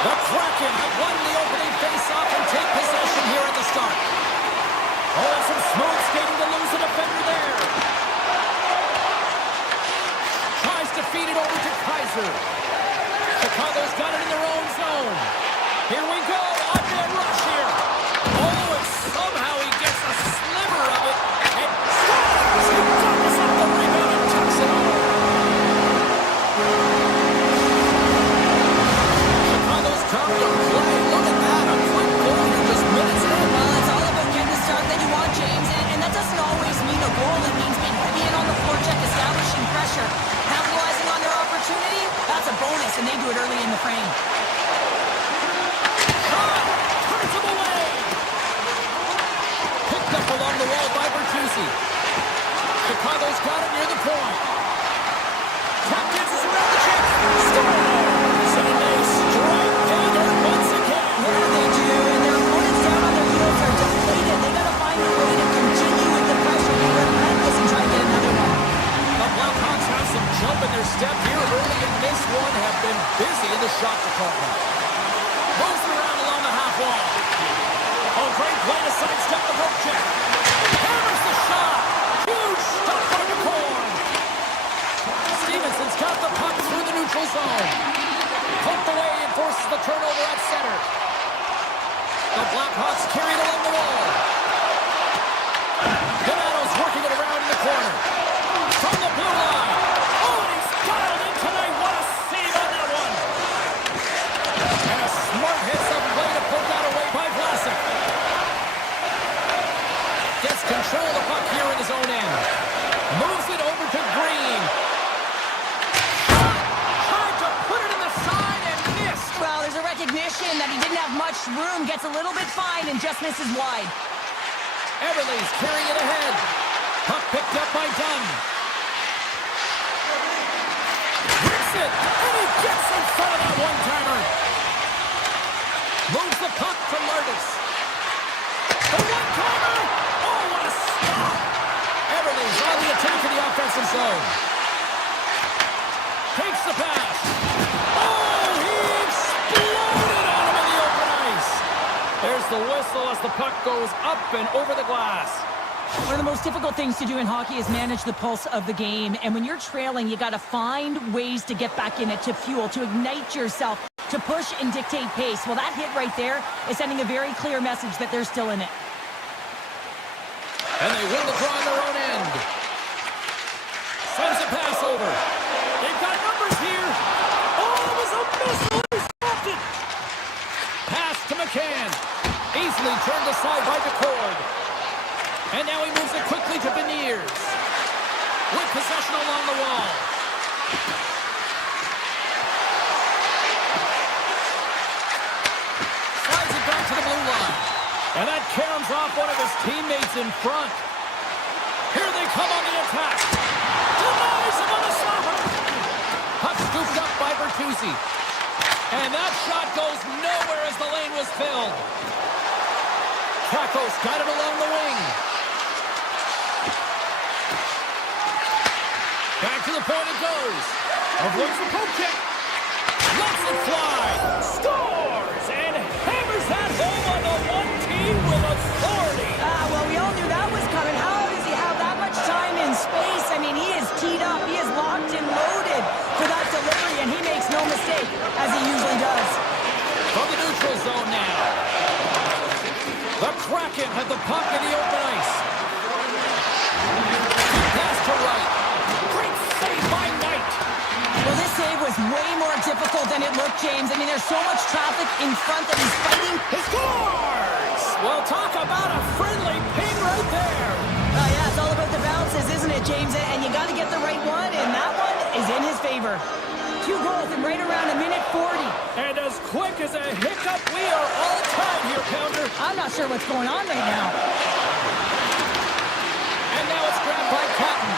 The Kraken have won the opening face-off and take possession here at the start. Oh, some smooth skating to lose the defender there. Tries to feed it over to Kaiser. Chicago's got it in their own zone. Here we go. On-man rush here. Oh, and somehow he gets a sliver of it. And scores! He doubles up the rebound and tucks it home. Chicago's turned to play. Look at that. A quick goal in just minutes in. Well, it's all about getting the start that you want, James. And that doesn't always mean a goal. It means being heavy in on the forecheck, establishing pressure, capitalizing on their opportunity. That's a bonus, and they do it early in the frame. Turns him away. Picked up along the wall by Bertuzzi. Chicago's got it near the point. Tap dances around the chip. Scores! And they strike Taylor once again. Yeah, they do. And their opponents down on their heels are deflated. They got to find a way to continue with the pressure. Be relentless and try to get another one. The Blackhawks have some jump in their step here early in this one. Have been busy in the shot department. Moves it around along the half wall. Oh, great play to sidestep the rope check. Hammers the shot. Huge stop by McCorn. Stevenson's got the puck through the neutral zone. Poked away and forces the turnover at center. The Blackhawks carry it along the wall. Donato's working it around in the corner. From the blue line. Oh, and he's dialed in tonight. What a save on that one. And a smart heads-up play to put that away by Vlasic. Gets control of the puck here in his own end. Moves it over to Green. Tried to put it in the side and missed. Well, there's a recognition that he didn't have much room. Gets a little bit fine and just misses wide. Everly's carrying it ahead. Puck picked up by Dunn. Hits it, and he gets in front of that one-timer. Moves the puck to Lardis. The one-timer! Oh, what a stop! Everly's on the attack in the offensive zone. Takes the pass. Oh, he exploded on him in the open ice. There's the whistle as the puck goes up and over the glass. One of the most difficult things to do in hockey is manage the pulse of the game. And when you're trailing, you got to find ways to get back in it, to fuel, to ignite yourself, to push and dictate pace. Well, that hit right there is sending a very clear message that they're still in it. And they win the draw on their own end. Sends a pass over. They've got numbers here. Oh, it was a missile. He stopped it. Pass to McCann. Easily turned aside by McCord. And now he moves it quickly to Beniers. With possession along the wall. Slides it back to the blue line. And that caroms off one of his teammates in front. Here they come on the attack. Denies him on the slapper. Puck scooped up by Bertuzzi. And that shot goes nowhere as the lane was filled. Kraken's got it along the wing. Back to the point it goes. Avoids the poke check. Lets it fly. Scores! And hammers that home on the one team with authority. Well, we all knew that was coming. How does he have that much time and space? I mean, he is teed up. He is locked and loaded for that delivery, and he makes no mistake, as he usually does. From the neutral zone now. The Kraken have the puck in the open ice. Pass to right. Great save by Knight. Well, this save was way more difficult than it looked, James. I mean, there's so much traffic in front that he's fighting. He scores! Well, talk about a friendly ping right there. Yeah, it's all about the bounces, isn't it, James? And you got to get the right one, and that one is in his favor. 2 goals in right around a minute 40. And as quick as a hiccup, we are all tied here, Pounder. I'm not sure what's going on right now. And now it's grabbed by Cotton.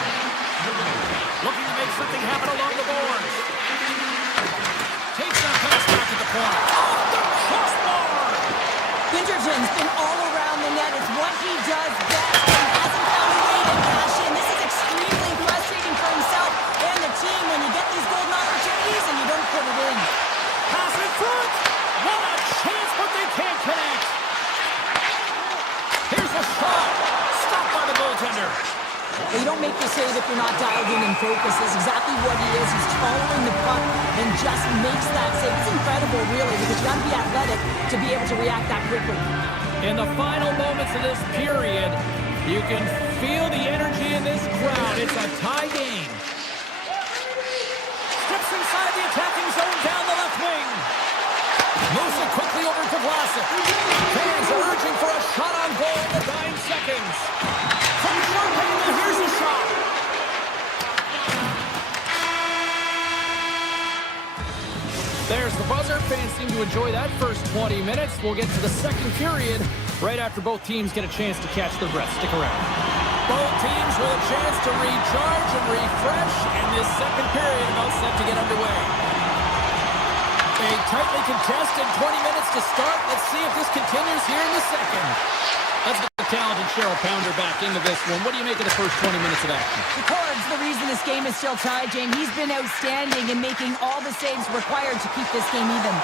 Looking to make something happen along the boards. Takes that pass back at the point. Off the crossbar! Binterton's been all around the net. It's what he does best and hasn't found a way to cash in. This is extremely frustrating for himself and the team when you get these golden opportunities and you you don't make the save if you're not dialed in and focused. That's exactly what he is. He's following the puck and just makes that save. It's incredible, really, because you got to be athletic to be able to react that quickly. In the final moments of this period, you can feel the energy in this crowd. It's a tie game. Strips inside the attacking zone down the left wing. Moves it quickly over to Vlasic. Fans are urging for a shot on goal in the dying seconds. From short angle, here's a shot. There's the buzzer. Fans seem to enjoy that first 20 minutes. We'll get to the second period right after both teams get a chance to catch their breath. Stick around. Both teams with a chance to recharge and refresh, and this second period about set to get underway. A tightly contested 20 minutes to start. Let's see if this continues here in the second. Let's get the talented Cheryl Pounder back into this one. What do you make of the first 20 minutes of action? Picard's the reason this game is still tied, James. He's been outstanding in making all the saves required to keep this game even.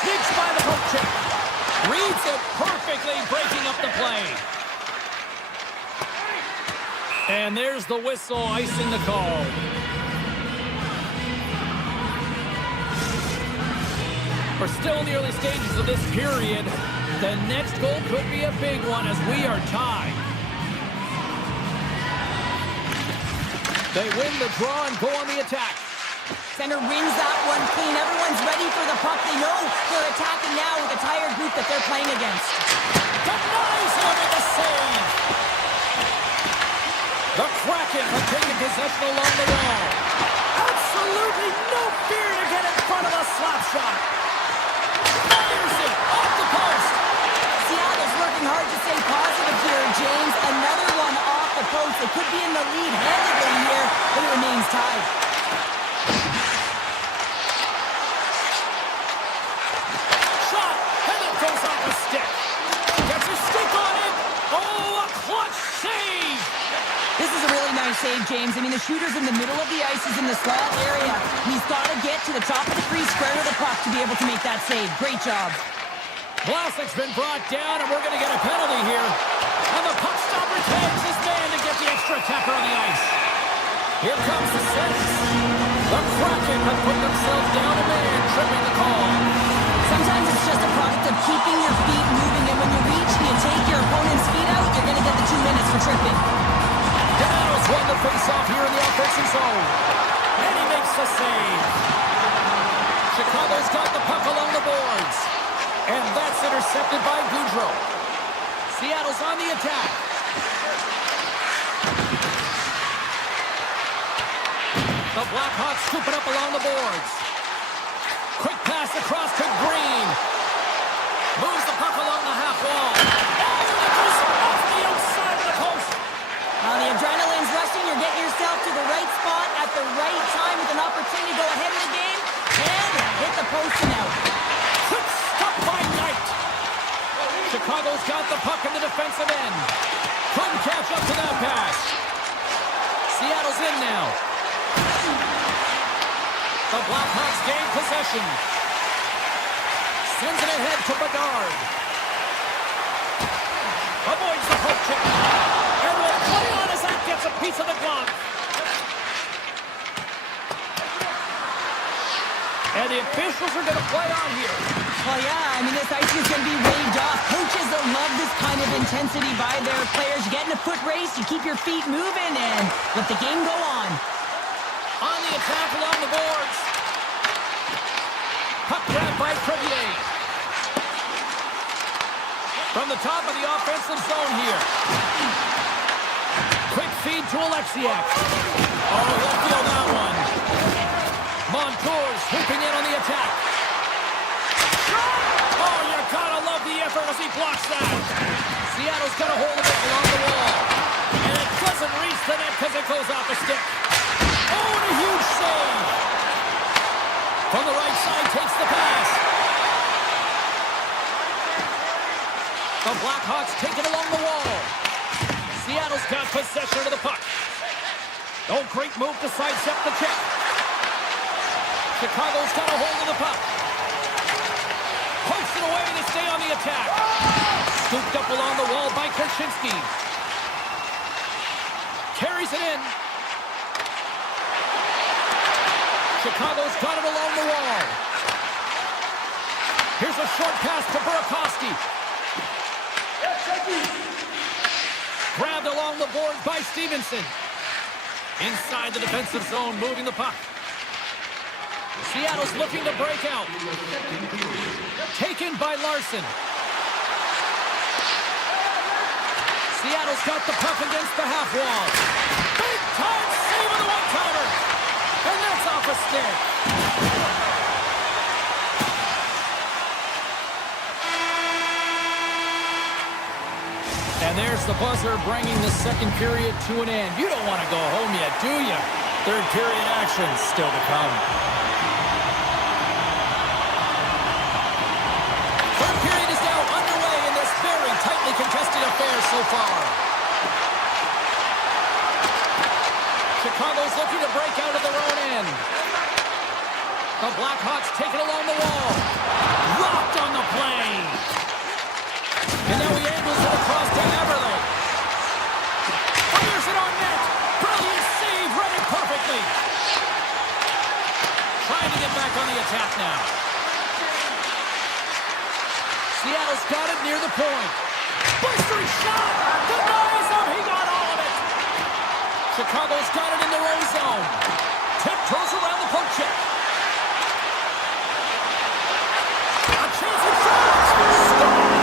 Sneaks by the hook check. Reads it perfectly, breaking up the play. And there's the whistle, icing the call. We're still in the early stages of this period. The next goal could be a big one as we are tied. They win the draw and go on the attack. Center wins that one clean. Everyone's ready for the puck. They know they're attacking now with a tired group that they're playing against. Denies him with a save. The Kraken have taken possession along the wall. Absolutely no fear to get in front of a slap shot. Fires it off the post. Seattle's working hard to stay positive here, James. Another one off the post. They could be in the lead handedly here, but it remains tied. Shot, and it goes off a stick. Gets a stick on it. Oh, a clutch save. This is a really nice save, James. I mean, the shooter's in the middle of the ice. He's in the slot area. He's got to get to the top of the crease, square to the puck to be able to make that save. Great job. Vlasic's been brought down, and we're going to get a penalty here. And the puck stopper tags his man to get the extra attacker on the ice. Here comes the six. The Kraken have put themselves down a man, tripping the call. Sometimes it's just a product of keeping your feet moving, and when you reach and you take your opponent's feet out, you're going to get the 2 minutes for tripping. Donato's won the face-off here in the offensive zone. And he makes the save. Chicago's got the puck along the boards. And that's intercepted by Goudreau. Seattle's on the attack. The Blackhawks scoop it up along the boards. Quick pass across to Green. Moves the puck along the half wall. Oh, it goes off the outside of the post. The adrenaline's rushing. You're getting yourself to the right spot at the right time with an opportunity to go ahead in the game and hit the post and out. Quick stop by Knight. Chicago's got the puck in the defensive end. Couldn't catch up to that pass. Seattle's in now. The Blackhawks gain possession. Sends it ahead to Bedard. Avoids the poke check. And will play on as that gets a piece of the glove. And the officials are going to play on here. Well, yeah, I mean, this ice is going to be waved off. Coaches that love this kind of intensity by their players. You get in a foot race, you keep your feet moving, and let the game go on. On the attack along the boards. Puck grab by Crevier. From the top of the offensive zone here. Quick feed to Alexiak. Oh, he'll feel that one. Montour's swooping in on the attack. Oh, you gotta love the effort as he blocks that. Seattle's got a hold of it along the wall. And it doesn't reach the net because it goes off a stick. Oh, and a huge save. From the right side, takes the pass. The Blackhawks take it along the wall. Seattle's got possession of the puck. Oh, great move to sidestep the check. Chicago's got a hold of the puck. Pokes it away to stay on the attack. Scooped up along the wall by Korchinski. Carries it in. Chicago's got it along the wall. Here's a short pass to Burakovsky. Grabbed along the boards by Stevenson. Inside the defensive zone, moving the puck. Seattle's looking to break out. Taken by Larson. Seattle's got the puck against the half wall. Big time save of the one-timer. And that's off a stick. And there's the buzzer bringing the second period to an end. You don't want to go home yet, do you? Third period action still to come. Third period is now underway in this very tightly contested affair so far. Chicago's looking to break out of their own end. The Blackhawks take it along the wall. Rocked on the play. And now he angles it across to Everly. Fires it on net. Brilliant save, read it perfectly. Trying to get back on the attack now. Seattle's got it near the point. Blistering shot. Denies him. He got all of it. Chicago's got it in their own zone. Tiptoes around the poke check. A chance in front. Scores!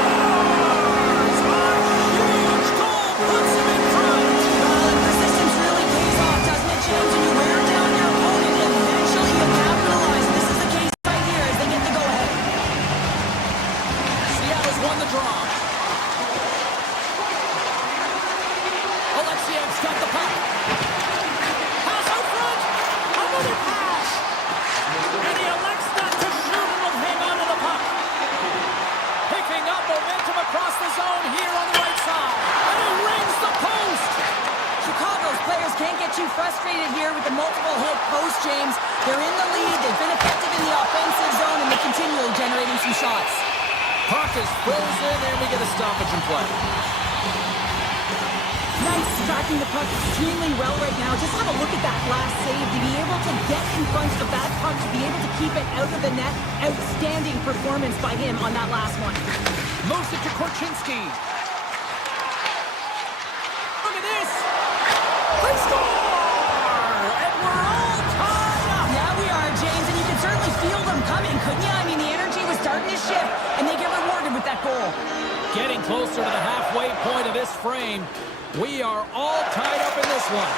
Frustrated here with the multiple hit post, James. They're in the lead. They've been effective in the offensive zone, and they're continually generating some shots. Puck is frozen, and we get a stoppage in play. Knight's tracking the puck extremely well right now. Just have a look at that last save. To be able to get in front of that puck, to be able to keep it out of the net. Outstanding performance by him on that last one. Moves it to Korchinski. Look at this. They score! Couldn't you? I mean, the energy was starting to shift, and they get rewarded with that goal. Getting closer to the halfway point of this frame. We are all tied up in this one.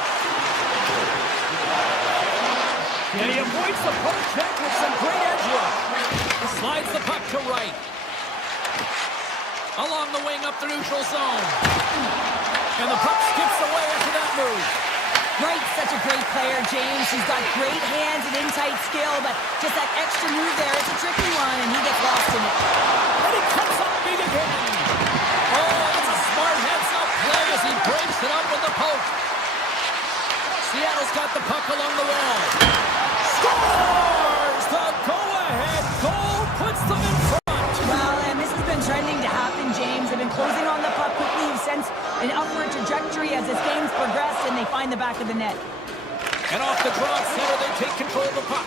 And he avoids the poke check with some great edge work. Slides the puck to right. Along the wing up the neutral zone. And the puck skips away after that move. Wright's such a great player, James. He's got great hands and in-tight skill, but just that extra move there, it's a tricky one, and he gets lost in it. And he comes up big again. Oh, that's a smart heads-up play as he breaks it up with the poke. Seattle's got the puck along the wall. Scores! The go-ahead goal puts them in front. Well, and this has been trending to happen, James. They've been closing on the puck quickly. You've sensed an upward trajectory as this game's progressed, and they find the back of the net. And off the draw center, they take control of the puck.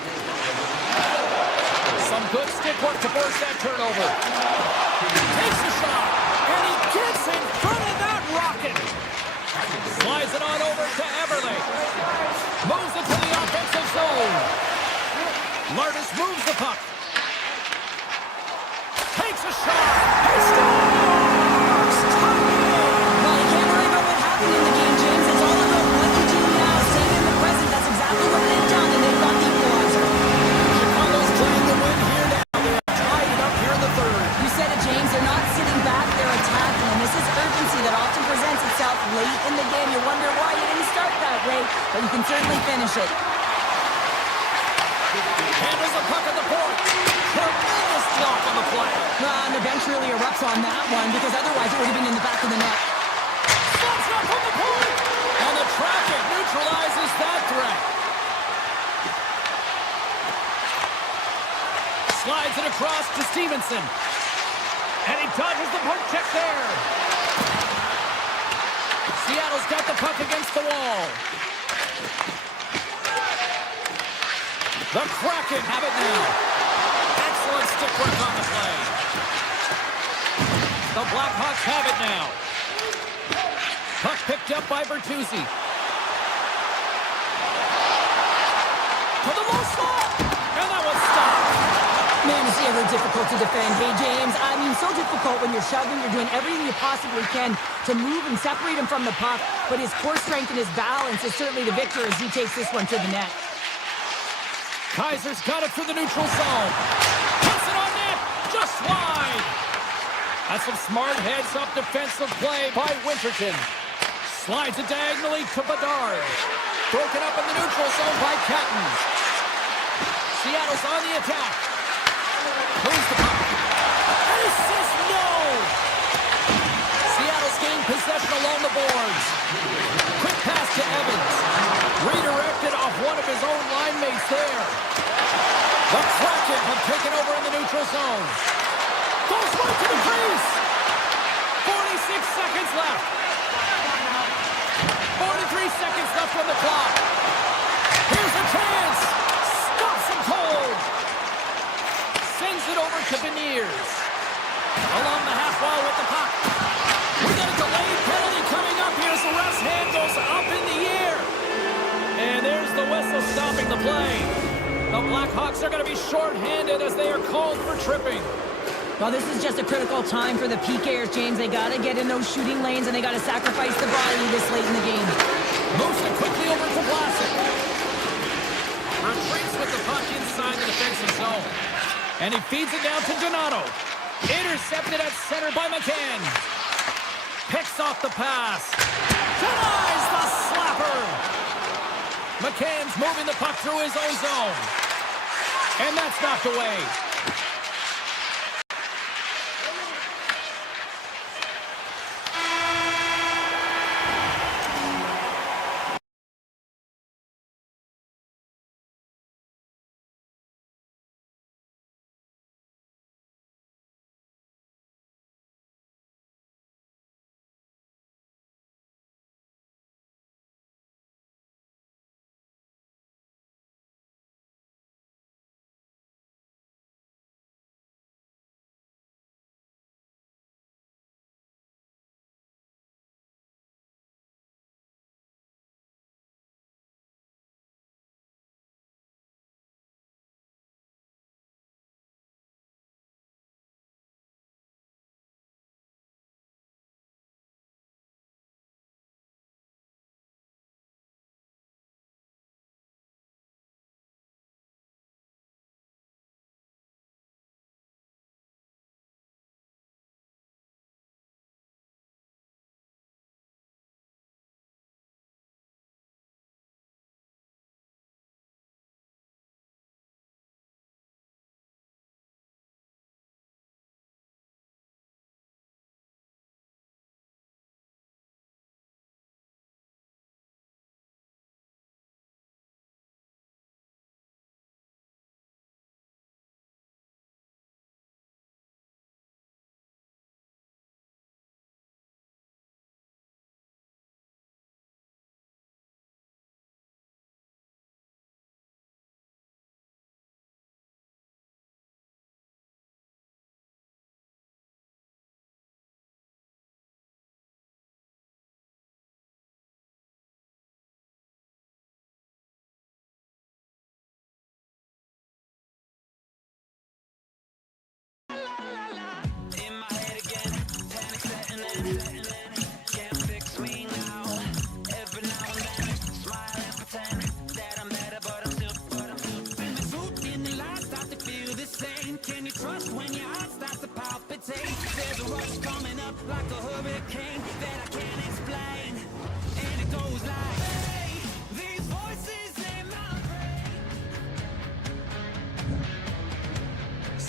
Some good stick work to force that turnover. Takes a shot, and he gets in front of that rocket. Slides it on over to Everly. Moves it to the offensive zone. Lartis moves the puck. Takes a shot. He scores! Well, you can't worry about what happened in the game, James. It's all about what you do now. Staying in the present. That's exactly what they've done, and they've got the equalizer. Chicago's playing the win here now. They're tied it up here in the third. You said it, James. They're not sitting back. They're attacking, and this is urgency that often presents itself late in the game. You wonder why you didn't start that way, but you can certainly finish it. Handles the puck at the point. Tremendous block on the play. And the bench really erupts on that one, because otherwise it would have been in the back of the net. Stops up from the point. And the traffic neutralizes that threat. Slides it across to Stevenson. And he dodges the poke check there. Seattle's got the puck against the wall. The Kraken have it now. Excellent stick work on the play. The Blackhawks have it now. Puck picked up by Bertuzzi. To the low slot. And that was stopped. Man, it's ever difficult to defend. Hey, James, I mean, so difficult when you're shoving, you're doing everything you possibly can to move and separate him from the puck, but his core strength and his balance is certainly the victor as he takes this one to the net. Kaiser's got it through the neutral zone. Puts it on net, just wide. That's some smart heads-up defensive play by Winterton. Slides it diagonally to Bedard. Broken up in the neutral zone by Catton. Seattle's on the attack. Moves the puck. And he says no! Seattle's gained possession along the boards. Quick pass to Evans. Redirected off one of his own line mates there. The Kraken have taken over in the neutral zone. Goes right to the crease. 46 seconds left. 43 seconds left on the clock. Here's a chance. Stops him cold. Sends it over to Beniers. Along the half wall with the puck. We got a delayed penalty coming up here as the ref's hand goes up in the air. And there's the whistle stopping the play. The Blackhawks are going to be shorthanded as they are called for tripping. Well, this is just a critical time for the PKers, James. They got to get in those shooting lanes, and they got to sacrifice the body this late in the game. Moves it quickly over to Vlasic. Retreats with the puck inside the defensive zone. And he feeds it down to Donato. Intercepted at center by McCann. Picks off the pass. Denies the slapper. McCann's moving the puck through his own zone. And that's knocked away.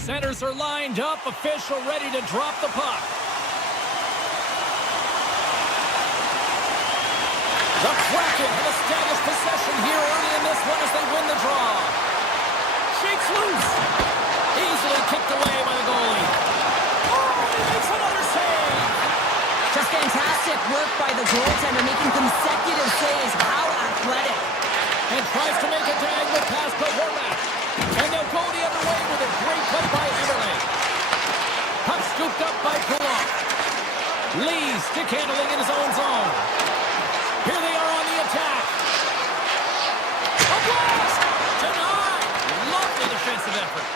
Centers are lined up. Official ready to drop the puck. The Kraken have established possession here early in this one as they win the draw. Shakes loose. Easily kicked away by the goalie. Oh, he makes another save. Just fantastic work by the goaltender. Scooped up by Kulak. Lee stick handling in his own zone. Here they are on the attack. A blast! Denied! Lovely defensive effort.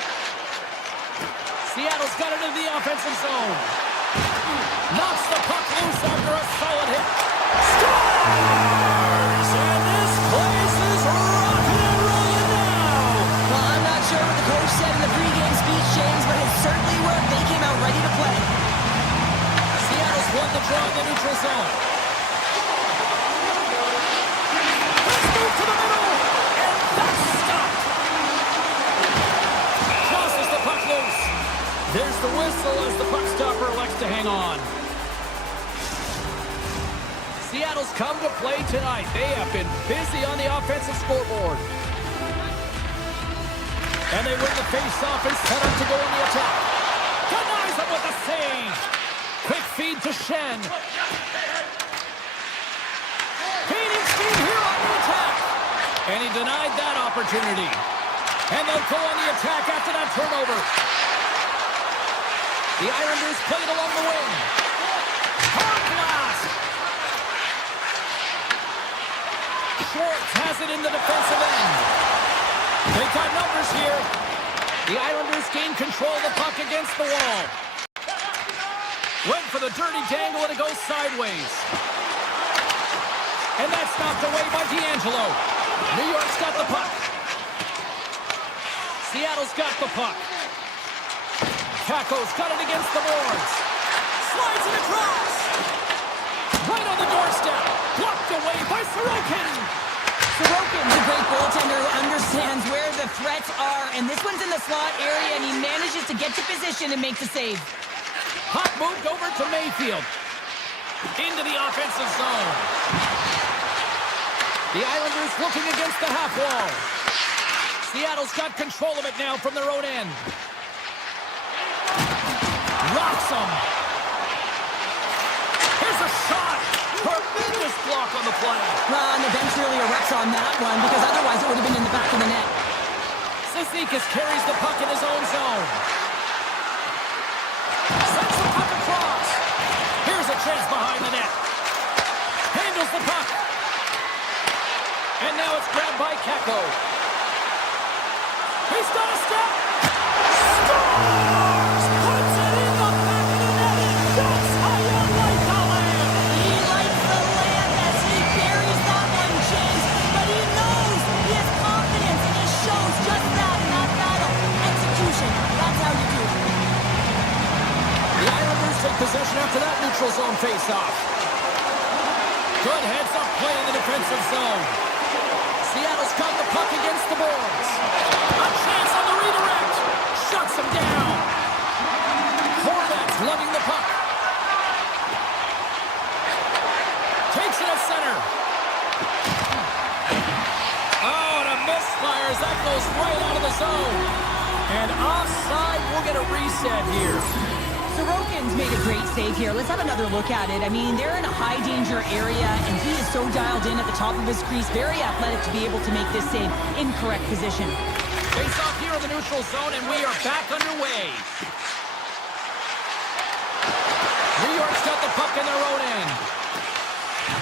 Seattle's got it into the offensive zone. Knocks the puck loose after a solid hit. Scores! And this place is rocking and rolling now. Well, I'm not sure what the coach said in the pregame speech, James, but it certainly worked. They came out ready to play. Seattle's won the draw in the neutral zone. Let's move to the middle, and that's stopped. Tosses the puck loose. There's the whistle as the puck stopper elects to hang on. Seattle's come to play tonight. They have been busy on the offensive scoreboard. And they win the face-off and set up to go on the attack. Denies him with a save. Quick feed to Shen. Gaining speed here on the attack. And he denied that opportunity. And they'll go on the attack after that turnover. The Islanders played along the wing. Hard blast. Schwartz has it in the defensive end. They've got numbers here. The Islanders gain control of the puck against the wall. Went for the dirty dangle and it goes sideways. And that's knocked away by D'Angelo. New York's got the puck. Seattle's got the puck. Kako's got it against the boards. Slides it across. Right on the doorstep. Blocked away by Sorokin. Sorokin's a great goaltender who understands where the threats are, and this one's in the slot area, and he manages to get to position and make the save. Puck moved over to Mayfield. Into the offensive zone. The Islanders looking against the half wall. Seattle's got control of it now from their own end. Rocks him. Here's a shot. Tremendous block on the play. Well, and the bench really erupts on that one, because otherwise it would have been in the back of the net. Cizikas carries the puck in his own zone. Sends the puck across. Here's a chance behind the net. Handles the puck. And now it's grabbed by Kako. He's got a step. Scores! Puts it in the back of the net. That's how you like the land. He likes the land as he buries that one, James. But he knows he has confidence, and he shows just that in that battle. Execution, that's how you do it. The Islanders take possession after that neutral zone face-off. Good heads-up play in the defensive zone. Seattle's got the puck against the boards. A chance on the redirect. Shuts him down. Horvat's lugging the puck. Takes it at center. Oh, and a misfire as that goes right out of the zone. And offside, we'll get a reset here. Sorokin's made a great save here. Let's have another look at it. I mean, they're in a high-danger area, and he is so dialed in at the top of his crease, very athletic to be able to make this save in correct position. Face off here in the neutral zone, and we are back underway. New York's got the puck in their own end.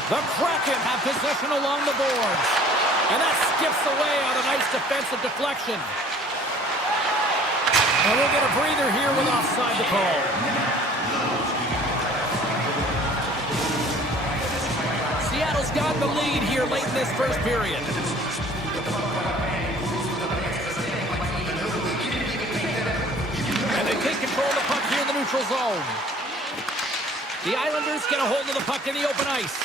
The Kraken have possession along the boards. And that skips away on a nice defensive deflection. And we'll get a breather here with offside the call. Seattle's got the lead here late in this first period. And they take control of the puck here in the neutral zone. The Islanders get a hold of the puck in the open ice.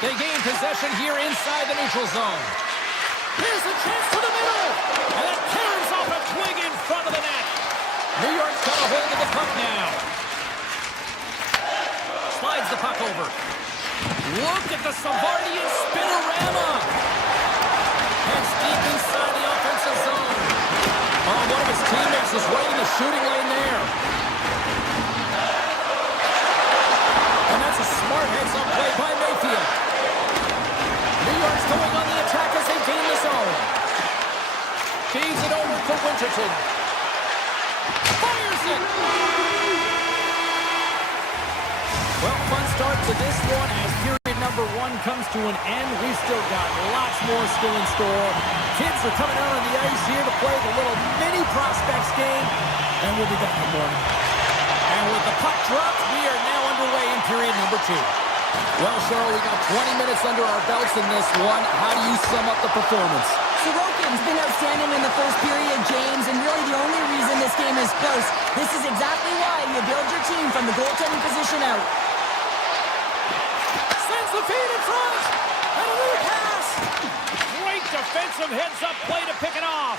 They gain possession here inside the neutral zone. Here's a chance to the middle. And it tears off a twig in front of the net. New York's got a hold of the puck now. Slides the puck over. Look at the Savardian spinorama. Heads deep inside the offensive zone. Oh, one of his teammates is right in the shooting lane there. And that's a smart heads-up play by Mayfield. New York's going on the attack as they gain the zone. Feeds it over to Winterton. Fires it! to this one as period number 1 comes to an end. We've still got lots more still in store. Kids are coming out on the ice here to play the little mini prospects game, and we'll be back in the morning. And with the puck dropped, we are now underway in period number 2. Well, Cheryl, we got 20 minutes under our belts in this one. How do you sum up the performance? Sorokin's been outstanding in the first period, James, and really the only reason this game is close. This is exactly why you build your team from the goaltending position out. Sends the feed in front, and a little pass. Great defensive heads-up play to pick it off.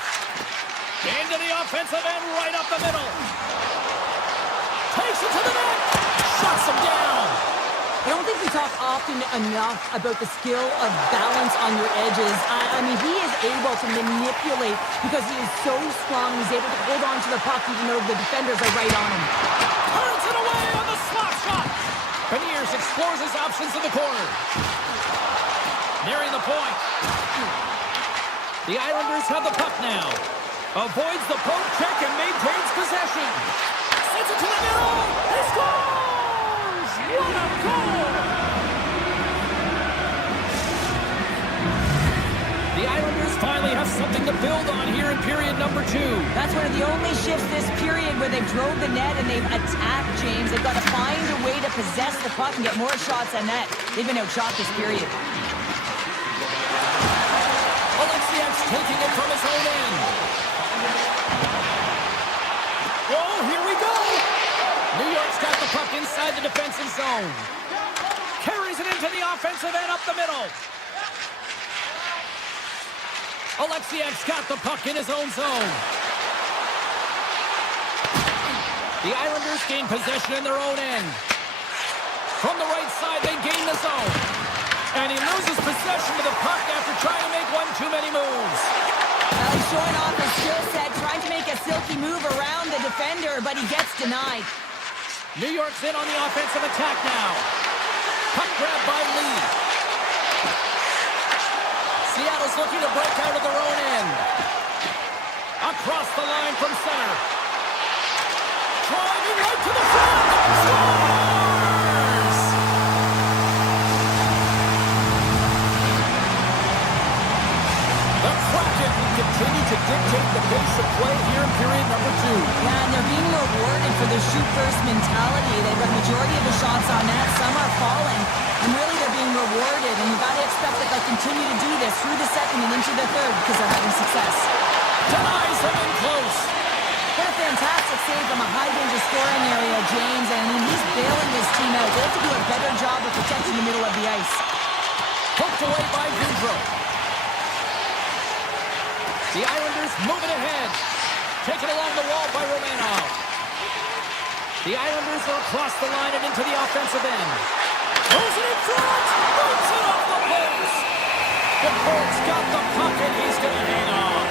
Into the offensive end, right up the middle. Takes it to the net, shuts him down. I don't think we talk often enough about the skill of balance on your edges. I mean, he is able to manipulate because he is so strong. He's able to hold on to the puck even though the defenders are right on him. Turns it away on the slap shot. Beniers explores his options in the corner. Nearing the point. The Islanders have the puck now. Avoids the poke check and maintains possession. Sends it to the middle. He scores! What a goal! The Islanders finally have something to build on here in period number 2. That's one of the only shifts this period where they've drove the net and they've attacked, James. They've got to find a way to possess the puck and get more shots on net. They've been outshot this period. Alexiev's taking it from his own end. Oh, here we go! New York's got the puck inside the defensive zone. Carries it into the offensive end up the middle. Alexiev's got the puck in his own zone. The Islanders gain possession in their own end. From the right side, they gain the zone. And he loses possession of the puck after trying to make one too many moves. He's showing off his skill set, trying to make a silky move around the defender, but he gets denied. New York's in on the offensive attack now. Puck grab by Lee. Seattle's looking to break out of their own end. Across the line from center. Driving right to the front. Scores! The Kraken continue to dictate the pace of play here in period number 2. Yeah, and they're being rewarded for their shoot-first mentality. They've got the majority of the shots on net. Some are falling, and really they're being rewarded. And you've got to expect that they'll continue to do this through the second and into the third because they're having success. Denies him in close. What a fantastic save from a high-danger scoring area, James. And I mean, he's bailing his team out. They have to do a better job of protecting the middle of the ice. Poked away by Gaudreau. The Islanders moving ahead. Taken along the wall by Romanov. The Islanders are across the line and into the offensive end. Throws it in front. Moves it off the post. The Colts got the puck and he's going to hang on.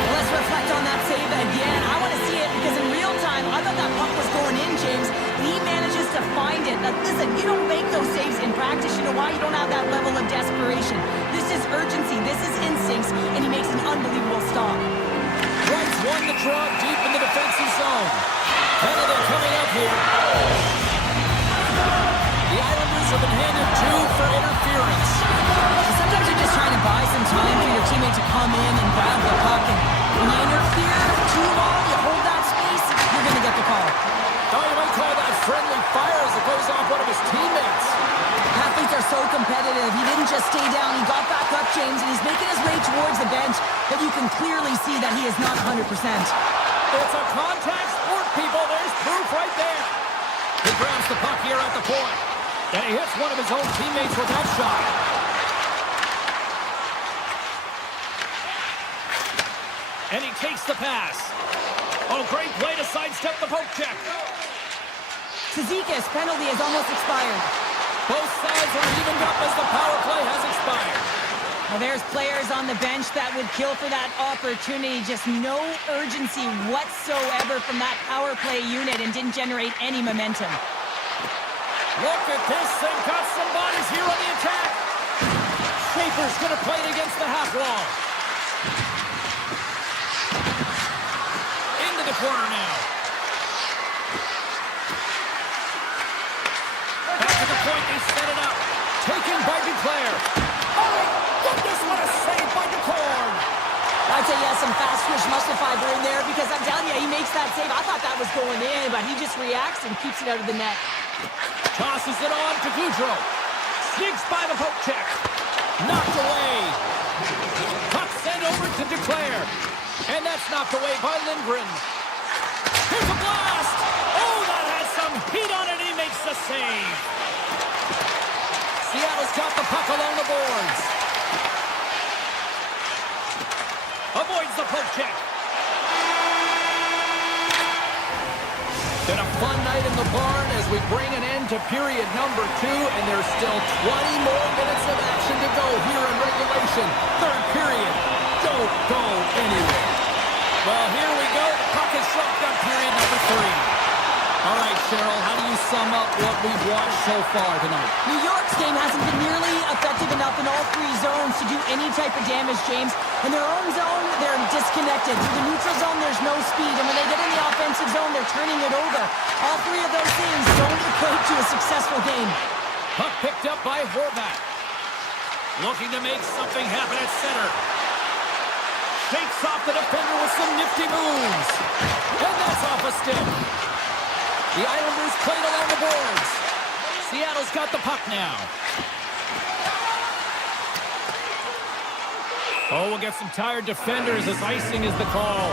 Let's reflect on that save again. I want to see it because in real time, I thought that puck was going in, James. He manages to find it. Now, listen, you don't make those saves in practice. You know why? You don't have that level of desperation. This is urgency. This is instincts, and he makes an unbelievable stop. Wrights won the draw deep in the defensive zone. Penalty coming up here. The Islanders have been handed 2 for interference. Sometimes you're just trying to buy some time for your teammate to come in and grab the puck. And when you interfere too long, you hold that space, you're going to get the call. Oh, you might call that friendly fire as it goes off one of his teammates. Athletes are so competitive. He didn't just stay down. He got back up, James, and he's making his way towards the bench. But you can clearly see that he is not 100%. It's a contact sport, people. There's proof right there. He grabs the puck here at the point. And he hits one of his own teammates with that shot. And he takes the pass. Oh, great play to sidestep the poke check. Tzika's penalty has almost expired. Both sides are evened up as the power play has expired. Well, there's players on the bench that would kill for that opportunity. Just no urgency whatsoever from that power play unit and didn't generate any momentum. Look at this. They've got some bodies here on the attack. Schaefer's going to play it against the half wall. Into the corner now. to the point, they set it up. Taken by Duclair. Oh, my goodness, what a save by Duclair. I'd say, yeah, some fast twitch muscle fiber in there because I'm telling you, he makes that save. I thought that was going in, but he just reacts and keeps it out of the net. Tosses it on to Goudreau. Sneaks by the poke check. Knocked away. Puck sent over to Duclair. And that's knocked away by Lindgren. Here's a blast. Oh, that has some heat on it. He makes the save. Seattle's got the puck along the boards. Avoids the poke check. Been a fun night in the barn as we bring an end to period number 2, and there's still 20 more minutes of action to go here in regulation. Third period. Don't go anywhere. Well, here we go. The puck is shoved up period number 3. All right, Cheryl, how do you sum up what we've watched so far tonight? New York's game hasn't been nearly effective enough in all 3 zones to do any type of damage, James. In their own zone, they're disconnected. Through the neutral zone, there's no speed. And when they get in the offensive zone, they're turning it over. All 3 of those things don't equate to a successful game. Puck picked up by Horvat. Looking to make something happen at center. Shakes off the defender with some nifty moves. And that's off a stick. The Islanders played along the boards. Seattle's got the puck now. Oh, we'll get some tired defenders as icing is the call.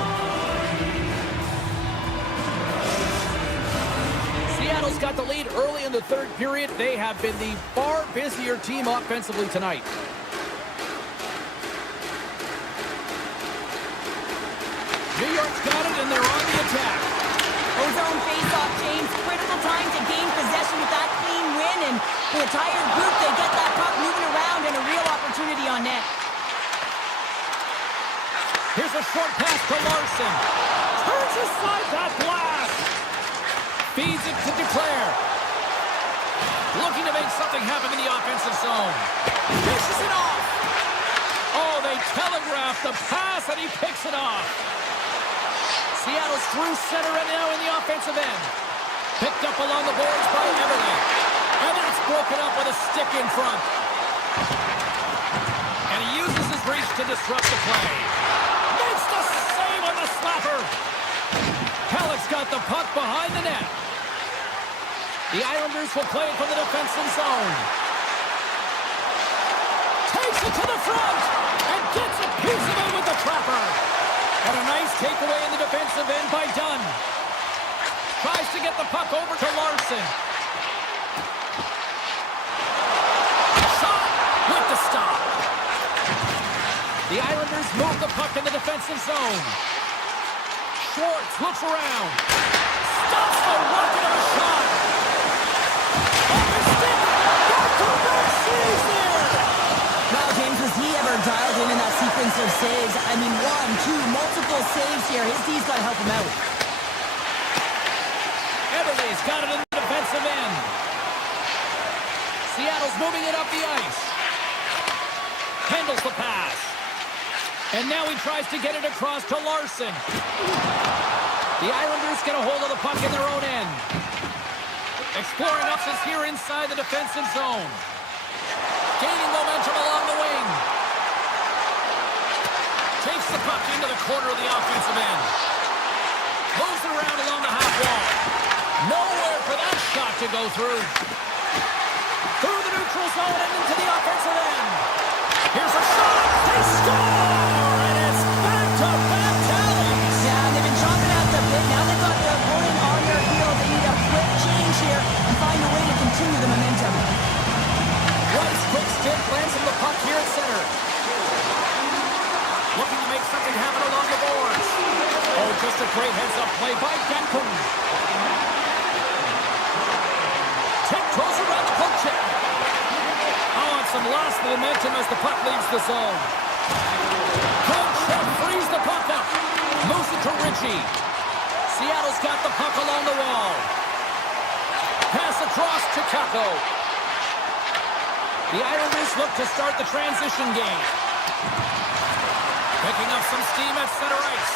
Seattle's got the lead early in the third period. They have been the far busier team offensively tonight. New York's got it, and they're on the attack. Ozone face-off, James. Critical time to gain possession with that clean win. And for a tired group, they get that puck moving around and a real opportunity on net. Here's a short pass to Larson. Turns aside that blast. Feeds it to Duclair. Looking to make something happen in the offensive zone. Dishes it off. Oh, they telegraphed the pass, and he picks it off. Seattle's through center and now in the offensive end. Picked up along the boards by Everly. And that's broken up with a stick in front. And he uses his reach to disrupt the play. Makes the save on the slapper. Halleck's got the puck behind the net. The Islanders will play it from the defensive zone. Takes it to the front and gets a piece of it with the trapper. And a nice takeaway in the defensive end by Dunn. Tries to get the puck over to Larson. Shot with the stop. The Islanders move the puck in the defensive zone. Schwartz looks around. Stops the rocket of a shot. Off his stick. Back to back saves there. Now, James, was he ever dialed in that sequence of saves? I mean, 1, 2, multiple saves here. His D's got to help him out. Everly's got it in the defensive end. Seattle's moving it up the ice. Handles the pass. And now he tries to get it across to Larson. The Islanders get a hold of the puck in their own end. Exploring options here inside the defensive zone. Gaining momentum along the wing. Takes the puck into the corner of the offensive end. Moves it around along the half wall. Nowhere for that shot to go through. Through the neutral zone and into the offensive end. Here's a shot. They score! And it's back-to-back tallies. Yeah, they've been chopping out the bit. Now they've got their opponent on their heels. They need a quick change here and find a way to continue the momentum. Rice quick stick lands him the puck here at center. Looking to make something happen along the boards. Oh, just a great heads-up play by Denton. Tiptoes around the poke check. Oh, and some lost momentum as the puck leaves the zone. Poke check frees the puck up. Moves it to Ritchie. Seattle's got the puck along the wall. Pass across to Kako. The Islanders look to start the transition game. Picking up some steam at center ice.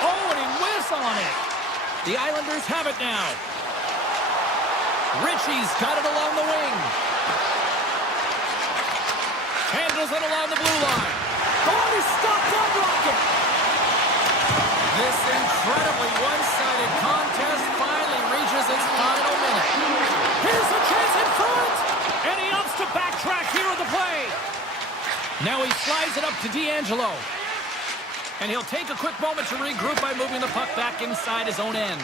Oh, and he whiffs on it. The Islanders have it now. Ritchie's got it along the wing. Handles it along the blue line. Oh, he stopped that rocket. This incredibly one-sided contest finally reaches its final minute. Here's a chance in front. And he opts to backtrack here on the play. Now he slides it up to D'Angelo. And he'll take a quick moment to regroup by moving the puck back inside his own end.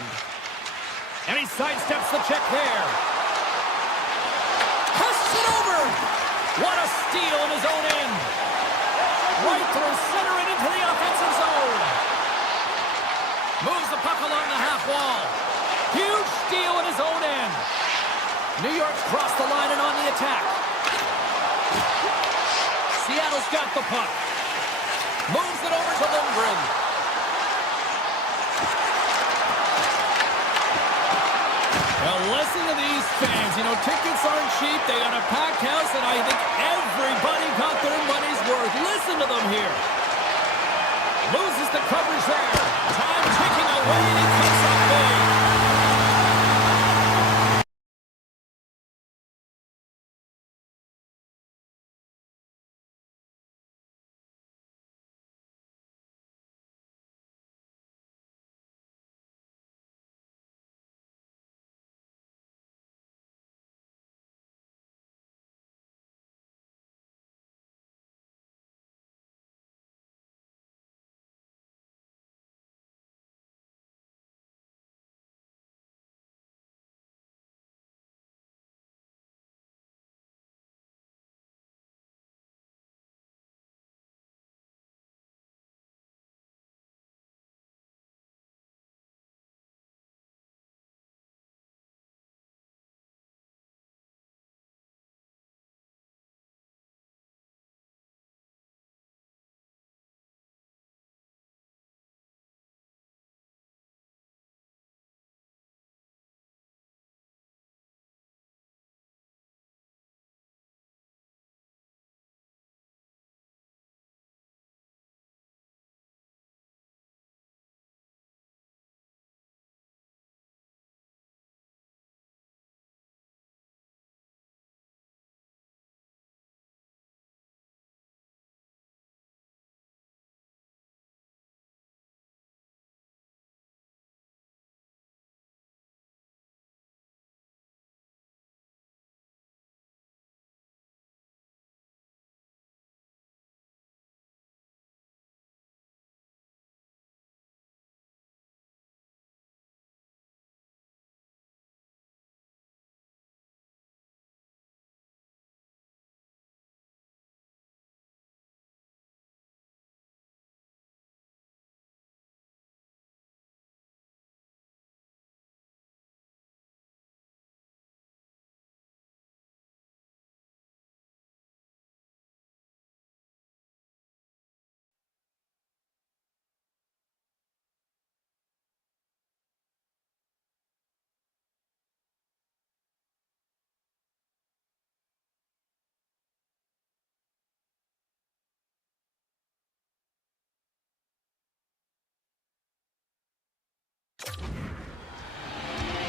And he sidesteps the check there. Casts it over. What a steal in his own end. Right through center and into the offensive zone. Moves the puck along the half wall. Huge steal in his own end. New York's crossed the line and on the attack. Seattle's got the puck. Moves it over to Lindgren. Well, listen to these fans. You know, tickets aren't cheap. They got a packed house, and I think everybody got their money's worth. Listen to them here. Loses the coverage there. Time ticking away, and he comes up big.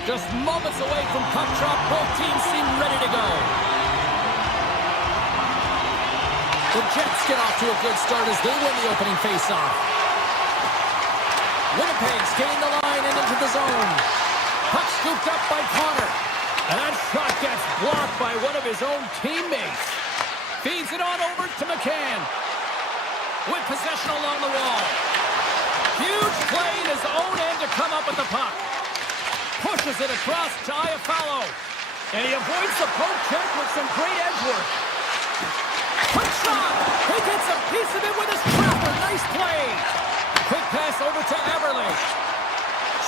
Just moments away from puck drop, both teams seem ready to go. The Jets get off to a good start as they win the opening faceoff. Winnipeg's gained the line and into the zone. Puck scooped up by Connor. And that shot gets blocked by one of his own teammates. Feeds it on over to McCann. With possession along the wall. Huge play in his own end to come up with the puck. Pushes it across to Iafallo. And he avoids the poke check with some great edge work. Quick shot. He gets a piece of it with his trapper. Nice play. Quick pass over to Everly.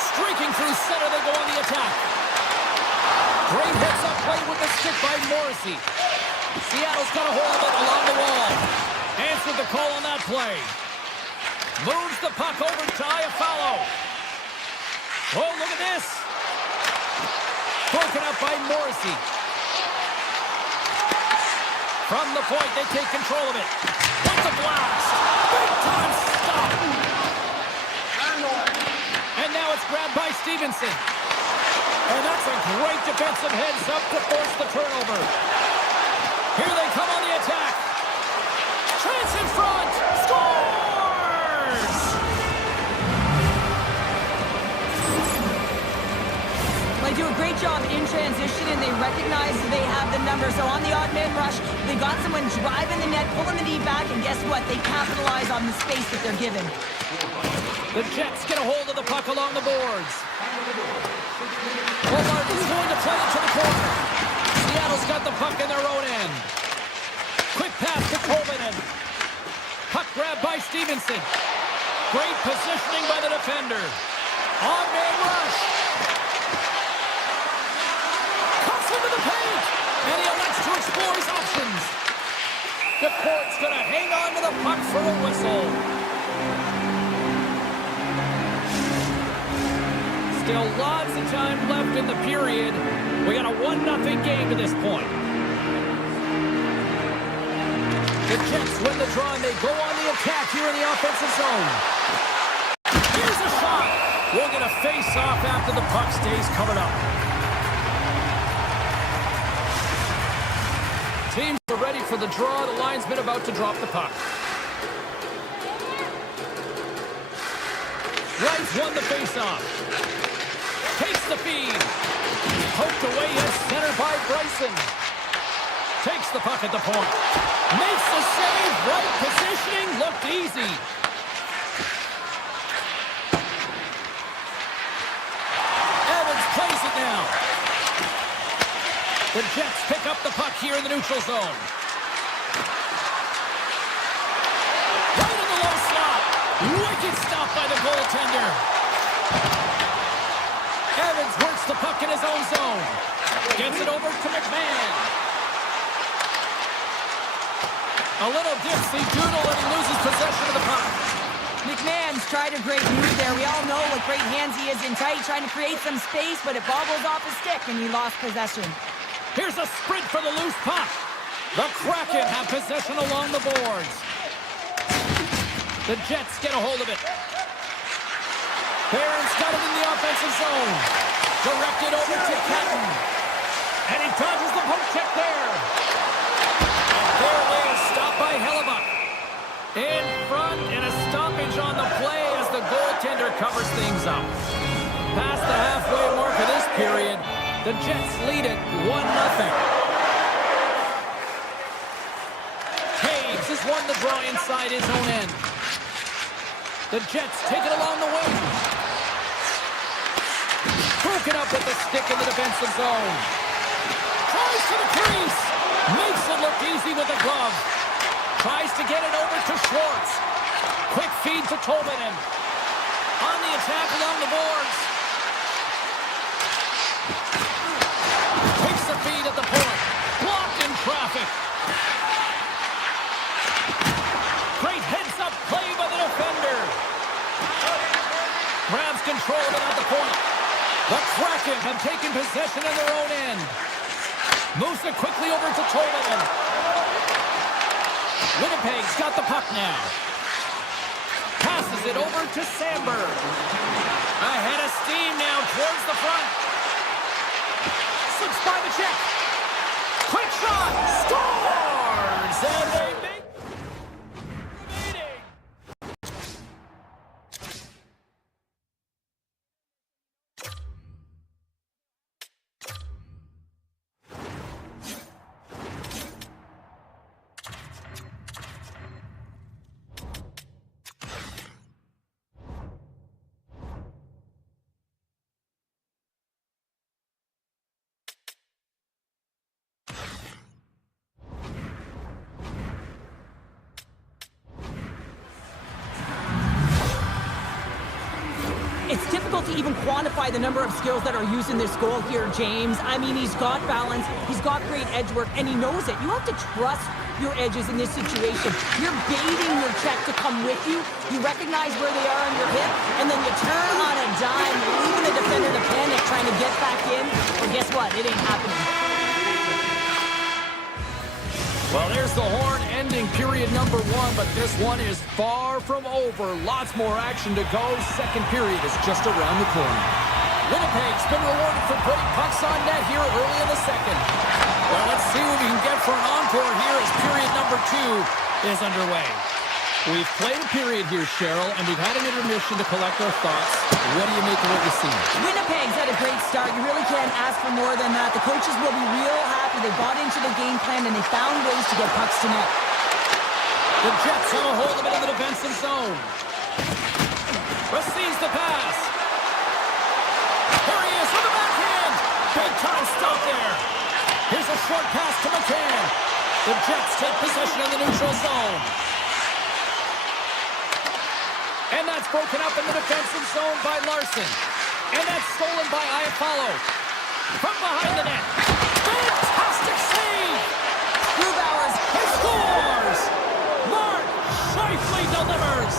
Streaking through center, they go on the attack. Great hits up play with the stick by Morrissey. Seattle's got a hold of it along the wall. Answered the call on that play. Moves the puck over to Iafallo. Oh, look at this. Broken up by Morrissey. From the point, they take control of it. With the blast. Big time stop. And now it's grabbed by Stevenson. And that's a great defensive heads-up to force the turnover. Here they come on the attack. Trent's in front. Scores! They do a great job in transition, and they recognize they have the number. So on the odd man rush, they got someone driving the net, pulling the knee back, and guess what? They capitalize on the space that they're given. The Jets get a hold of the puck along the boards. Hobart is going to play it to the corner. Seattle's got the puck in their own end. Quick pass to Colvin. Puck grab by Stevenson. Great positioning by the defender. On-man rush. Cuts into the paint. And he elects to explore his options. DePort's going to hang on to the puck for a whistle. Still lots of time left in the period. We got a 1-0 game to this point. The Jets win the draw, and they go on the attack here in the offensive zone. Here's a shot. We'll get a face-off after the puck stays covered up. Teams are ready for the draw. The linesman about to drop the puck. Wright's won the face-off. Takes the feed. Poked away at center by Bryson. Takes the puck at the point. Makes the save. Right positioning. Looked easy. Evans plays it now. The Jets pick up the puck here in the neutral zone. Right in the low slot. Wicked stop by the goaltender. Evans works the puck in his own zone. Gets it over to McMahon. A little dipsy-doodle and he loses possession of the puck. McMahon's tried a great move there. We all know what great hands he is in tight, trying to create some space, but it bobbles off his stick and he lost possession. Here's a sprint for the loose puck. The Kraken have possession along the boards. The Jets get a hold of it. Barron's got it in the offensive zone. Directed over to Kenton. And he dodges the poke check there. And fairway is stopped by Hellebuck. In front and a stoppage on the play as the goaltender covers things up. Past the halfway mark of this period, the Jets lead it 1-0. Taves has won the draw inside his own end. The Jets take it along the wing. Broken up with the stick in the defensive zone. Tries to the crease. Makes it look easy with the glove. Tries to get it over to Schwartz. Quick feed to Tolvanen. On the attack along the boards. Takes the feed at the point. Blocked in traffic. Great heads-up play by the defender. Grabs control of it at the point. The Kraken have taken possession in their own end. Moves it quickly over to Tolvanen. Winnipeg's got the puck now. Passes it over to Sandberg. Ahead of steam now towards the front. Slips by the check. Quick shot. Scores! And they make remaining. It's difficult to even quantify the number of skills that are used in this goal here, James. I mean, he's got balance, he's got great edge work, and he knows it. You have to trust your edges in this situation. You're baiting your check to come with you. You recognize where they are on your hip, and then you turn on a dime, leaving the defender to panic, trying to get back in. And guess what? It ain't happening. Well, there's the horn ending period number 1, but this one is far from over. Lots more action to go. Second period is just around the corner. Winnipeg's been rewarded for putting pucks on net here early in the second. Well, let's see what we can get for an encore here as period number 2 is underway. We've played a period here, Cheryl, and we've had an intermission to collect our thoughts. What do you make of what you've seen? Winnipeg's had a great start. You really can't ask for more than that. The coaches will be real happy. They bought into the game plan, and they found ways to get pucks to net. The Jets have a hold of it in the defensive zone. Receives the pass. There he is with the backhand. Big time stop there. Here's a short pass to McCann. The Jets take possession in the neutral zone. And that's broken up in the defensive zone by Larson. And that's stolen by Iafallo. From behind the net. Fantastic save! Grubauer's. He scores! Mark Scheifele delivers!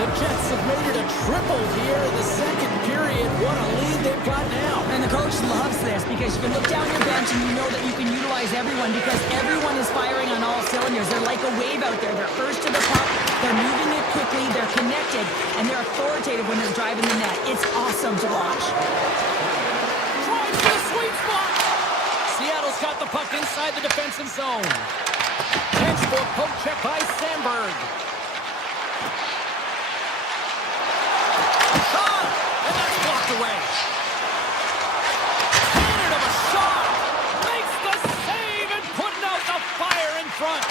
The Jets have made it a triple here in the second period. What a lead they've got now. And the coach loves this because you can look down your bench and you know that you can utilize everyone because everyone is firing on all cylinders. They're like a wave out there. They're first to the puck. They're moving it quickly. They're connected. And they're authoritative when they're driving the net. It's awesome to watch. Drives to the sweet spot. Seattle's got the puck inside the defensive zone. Bench for poke check by Sandberg. Shot! And that's blocked away. Cannon of a shot! Makes the save and putting out the fire in front.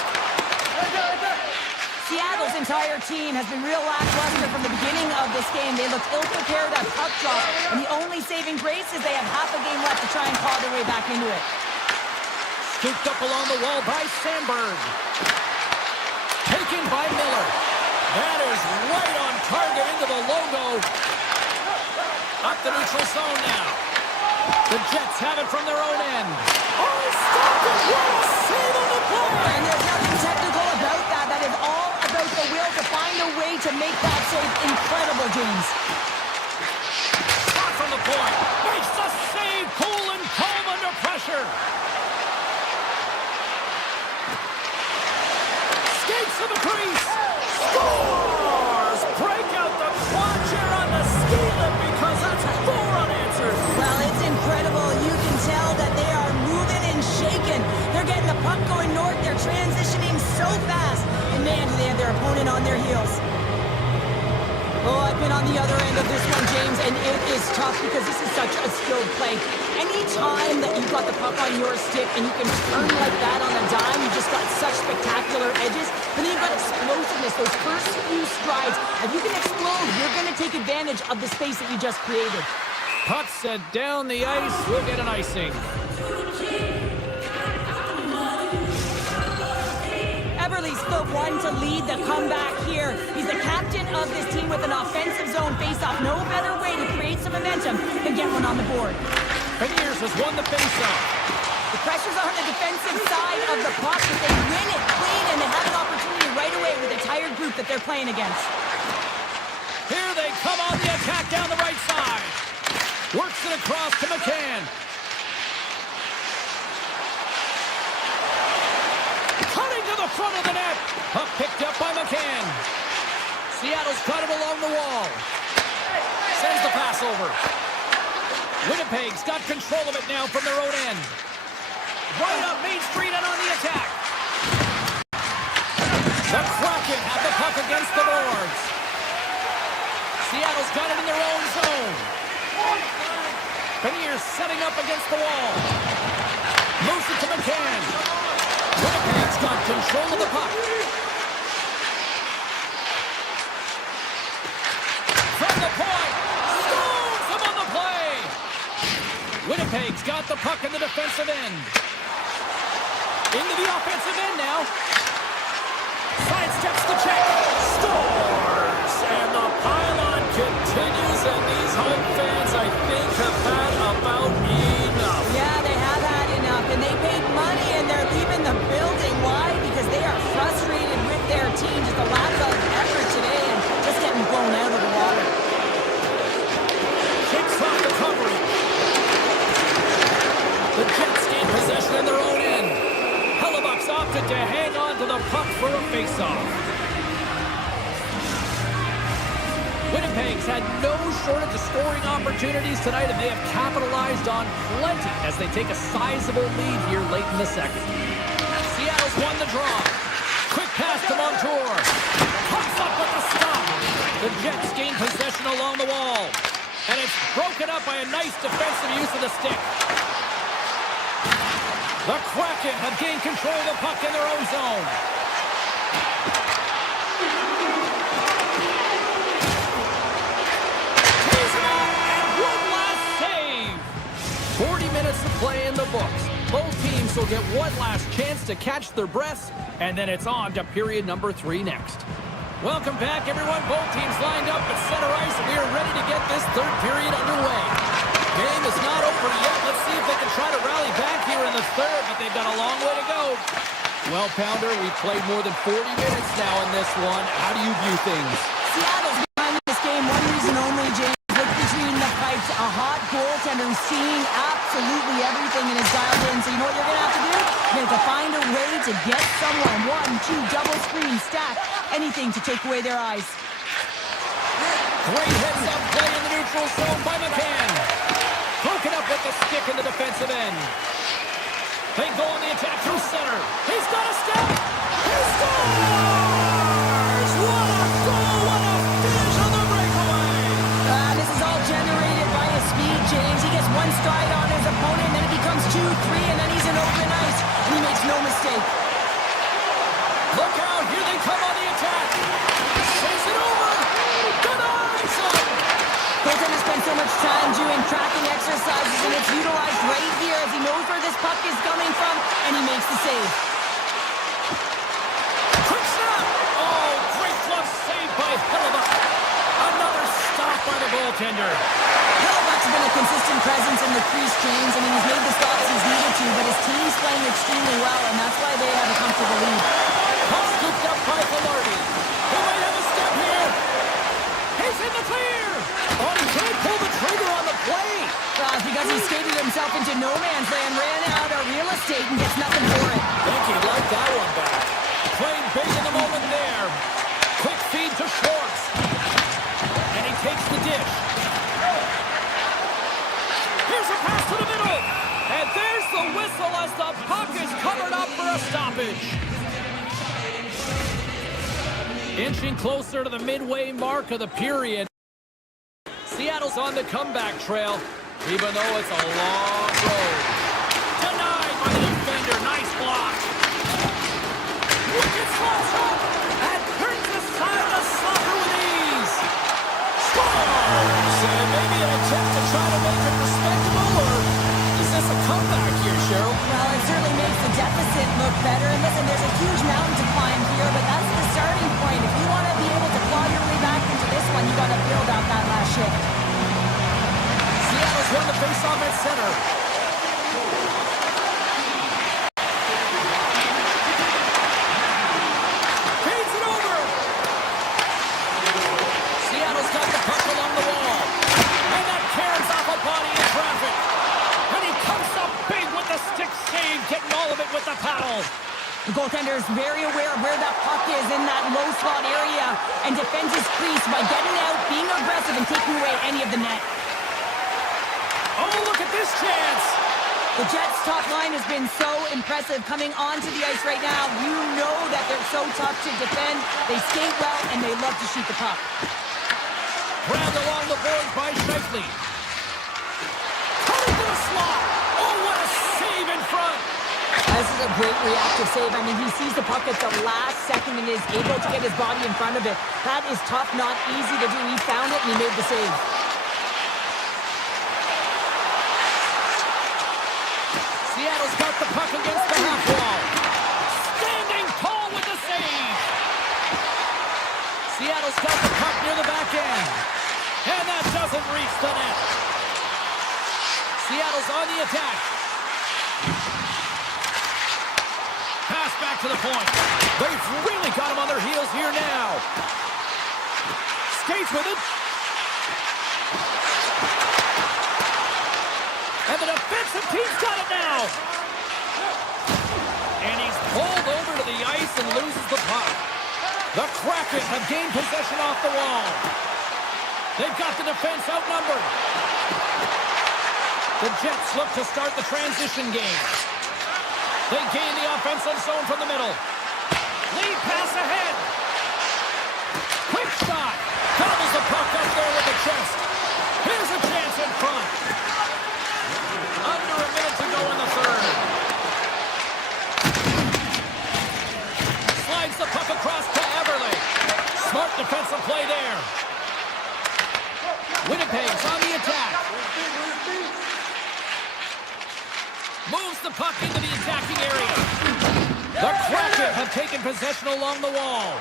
Seattle's entire team has been real lackluster from the beginning of this game. They looked ill-prepared at puck drop, and the only saving grace is they have half a game left to try and claw their way back into it. Scooped up along the wall by Sandberg. Taken by Miller. That is right on target into the logo. Up the neutral zone now. The Jets have it from their own end. Oh, stop it! What a save on the play! And there's nothing technical about that. That is all about the will to find a way to make that save incredible, James. Shot from the point. Makes the save. Cool and calm under pressure. Skates to the crease. Scores! Break out the quad chair on the ski lift because that's 4 unanswered. Well, it's incredible. You can tell that they are moving and shaking. They're getting the puck going north. They're transitioning so fast. And man, do they have their opponent on their heels. Oh, I've been on the other end of this one, James, and it is tough because this is such a skilled play. Any time that you've got the puck on your stick and you can turn like that on a dime, you've just got such spectacular edges. But then you've got explosiveness, those first few strides. If you can explode, you're going to take advantage of the space that you just created. Puck set down the ice. We'll get an icing. Everly's the one to lead the comeback here. He's the captain of this team with an offensive zone faceoff. No better way to create some momentum than get one on the board. Beniers has won the faceoff. The pressure's on the defensive side of the puck, but they win it clean and they have an opportunity right away with the tired group that they're playing against. Here they come on the attack down the right side. Works it across to McCann. Cutting to the front of the net. Puck picked up by McCann. Seattle's got it along the wall. Sends the pass over. Winnipeg's got control of it now from their own end. Right up Main Street and on the attack. The Kraken have the puck against the boards. Seattle's got it in their own zone. Beniers setting up against the wall. Moves it to McCann. Winnipeg's got control of the puck. From the point. Stones him on the play. Winnipeg's got the puck in the defensive end. Into the offensive end now. Sidesteps the check. Scores! And the pylon continues, and these home fans, I think, have had about enough. Yeah, they have had enough, and they paid money, and they're leaving the building. Why? Because they are frustrated with their team. Just a lack of effort today and just getting blown out of the water. Shakes off the coverage. The Jets gain possession in their own end. Hellebuck's opted to hang on to the puck for a faceoff. Winnipeg's had no shortage of scoring opportunities tonight, and they have capitalized on plenty as they take a sizable lead here late in the second. Seattle's won the draw. Quick pass to Montour. Pops up with the stop. The Jets gain possession along the wall. And it's broken up by a nice defensive use of the stick. The Kraken have gained control of the puck in their own zone. And one last save. 40 minutes to play in the books. Both teams will get one last chance to catch their breaths, and then it's on to period number 3 next. Welcome back, everyone. Both teams lined up at center ice, and we are ready to get this third period underway. Game is not over yet. Let's see if they can try to rally back here in the third, but they've got a long way to go. Well, Pounder, we've played more than 40 minutes now in this one. How do you view things? Seattle's behind this game, one reason only, James. Look between the pipes, a hot goaltender who's seeing absolutely everything and is dialed in. So you know what you're going to have to do? You're going to have to find a way to get someone. 1, 2, double screen, stack, anything to take away their eyes. Great heads-up play in the neutral zone by McCann. Broken up with the stick in the defensive end. They go on the attack through center. He's got a step. He scores! What a goal! What a finish on the breakaway! This is all generated by his speed, James. He gets one stride on his opponent, then it becomes 2, 3, and then he's in open ice. And he makes no mistake. Look out! Here they come on the attack. Saves it over. Good eyes on. Goaltender spends so much time doing tracking exercises, and it's utilized right here as he knows where this puck is coming from, and he makes the save. Quick snap! Oh, great glove save by Hellebuyck. Another stop by the goaltender. Hellebuyck's been a consistent presence in the crease, James. I mean, he's made the stops he's needed to, but his team's playing extremely well, and that's why they have a comfortable lead. Puck scooped up by Velarde. He might have a step here. He's in the clear. Oh, he can't pull the trigger on the play. Because he skated himself into no man's land, ran out of real estate, and gets nothing for it. Think he'd like that one back. Playing big in the moment there. Quick feed to Schwartz. And he takes the dish. Here's a pass to the middle. And there's the whistle as the puck is covered up for a stoppage. Inching closer to the midway mark of the period. Seattle's on the comeback trail, even though it's a long road. Denied by the defender. Nice block. Wicked slap shot. And turns aside the slapper with ease. Scores! And maybe an attempt to try to make it respectable, or is this a comeback here, Cheryl? Well, it certainly makes the deficit look better. And listen, there's a huge mountain to climb here, but that's the starting point. If you want to be able to claw your way back into this one, you got to build out that last shift. Seattle's won the faceoff at center. Feeds it over. Seattle's got the puck along the wall. And that carries off a body in traffic. And he comes up big with the stick save, getting all of it with the paddle. The goaltender is very aware of where that puck is in that low slot area and defends his crease by getting out, being aggressive, and taking away any of the net. Oh, look at this chance. The Jets' top line has been so impressive coming onto the ice right now. You know that they're so tough to defend. They skate well, and they love to shoot the puck. Grabbed along the boards by Scheifele. Coming to the slot. Oh, what a save in front. This is a great reactive save. I mean, he sees the puck at the last second and is able to get his body in front of it. That is tough, not easy to do. He found it, and he made the save. Seattle's got the puck against the half wall. Standing tall with the save. Seattle's got the puck near the back end. And that doesn't reach the net. Seattle's on the attack. Pass back to the point. They've really got him on their heels here now. Skates with it. And the defensive team's got it now. And he's pulled over to the ice and loses the puck. The Kraken have gained possession off the wall. They've got the defense outnumbered. The Jets look to start the transition game. They gain the offensive zone from the middle. Lead pass ahead. Quick shot. Gobbles the puck up there with the chest. Here's a chance in front. Under a minute to go in the third. Slides the puck across to Everly. Smart defensive play there. Winnipeg's on the attack. Moves the puck into the attacking area. The Kraken have taken possession along the wall.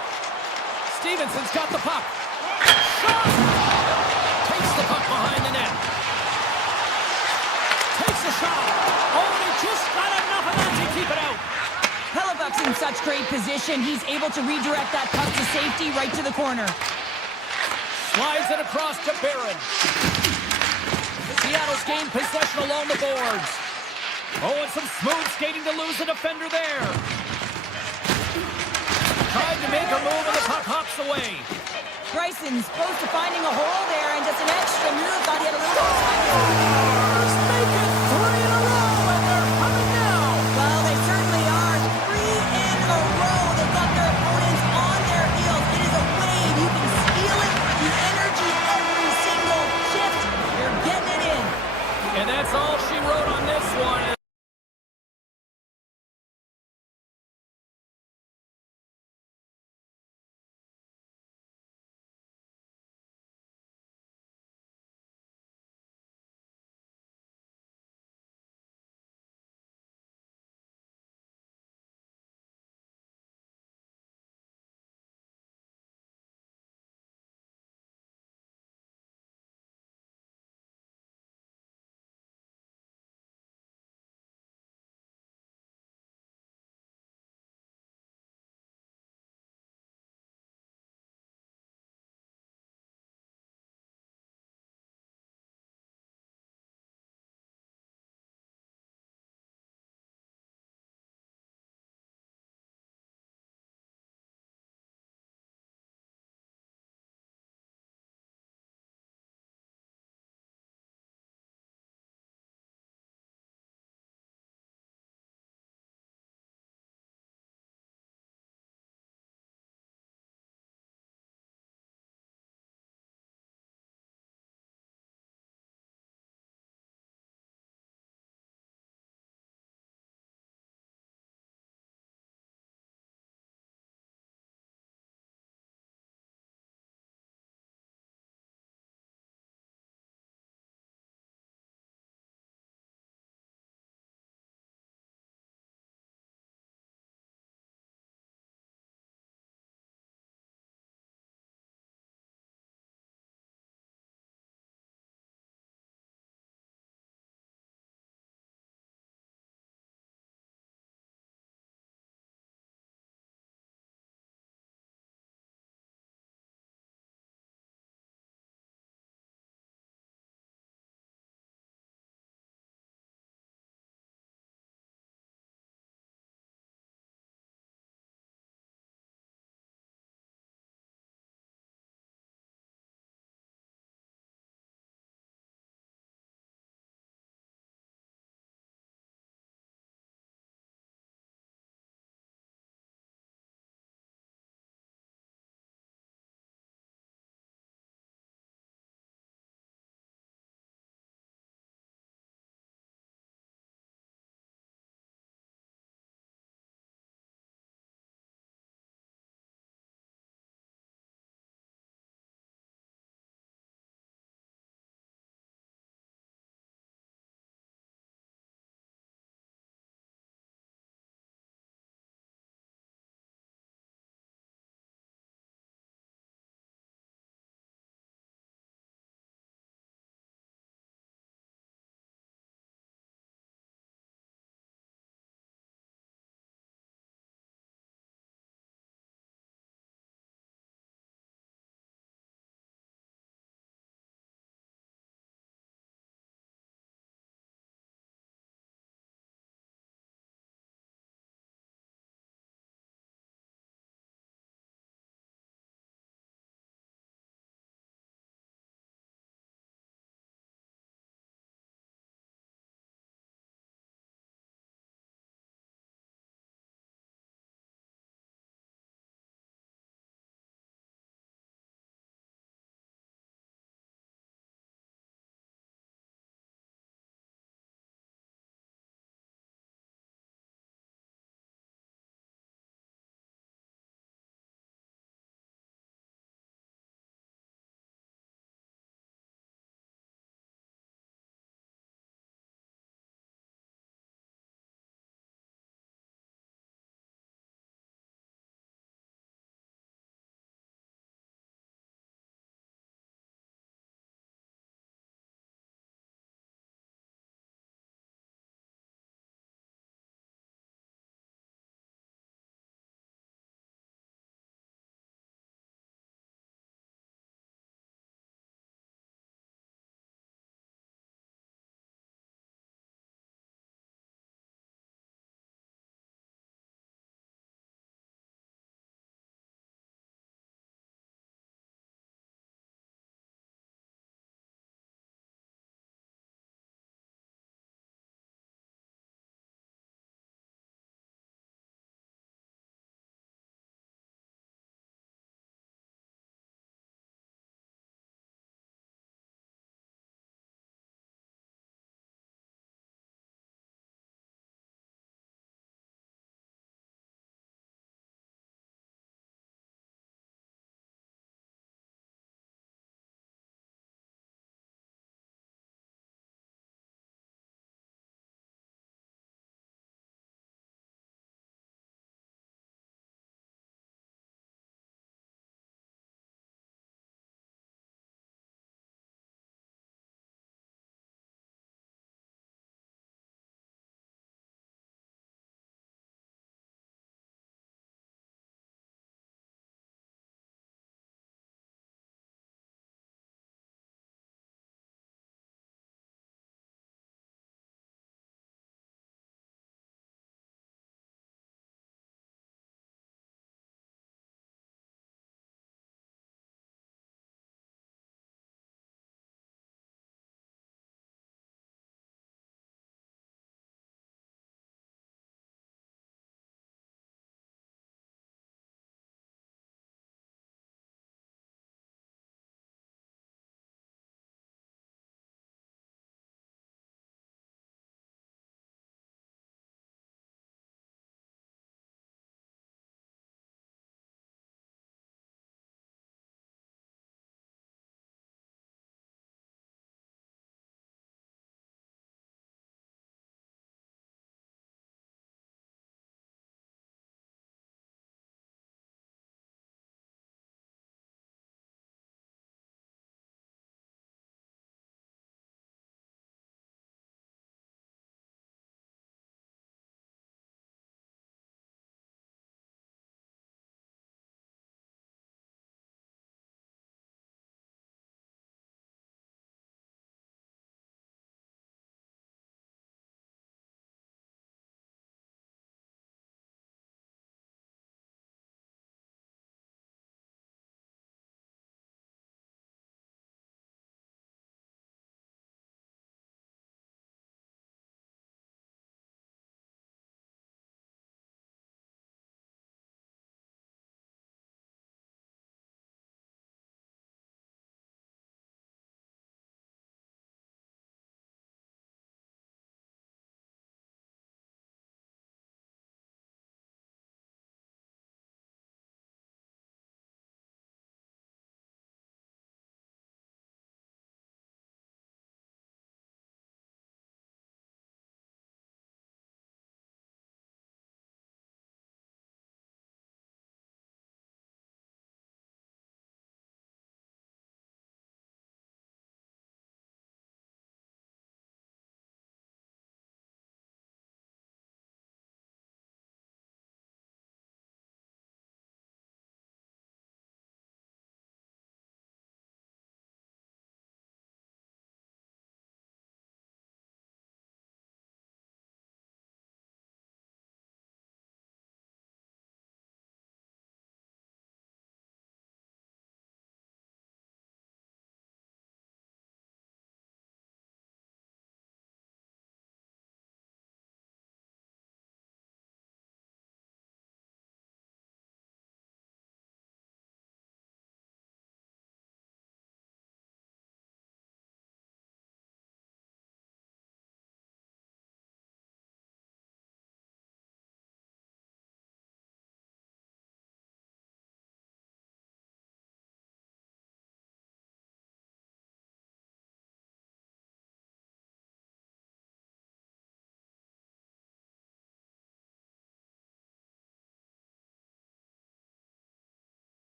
Stevenson's got the puck. Shot! Takes the puck behind the net. Takes a shot. Oh, and he just got enough of that to keep it out. Hellebuck's in such great position. He's able to redirect that puck to safety right to the corner. Slides it across to Barron. Seattle's gained possession along the boards. Oh, and some smooth skating to lose the defender there. Tried to make a move and the puck hops away. Bryson's close to finding a hole there and just an extra move. Thought he had a little more time. Make it 3 in a row, and they're coming down. Well, they certainly are. 3 in a row. They've got their opponents on their heels. It is a wave. You can feel it. The energy every single shift. They're getting it in. And that's all she wrote on this one.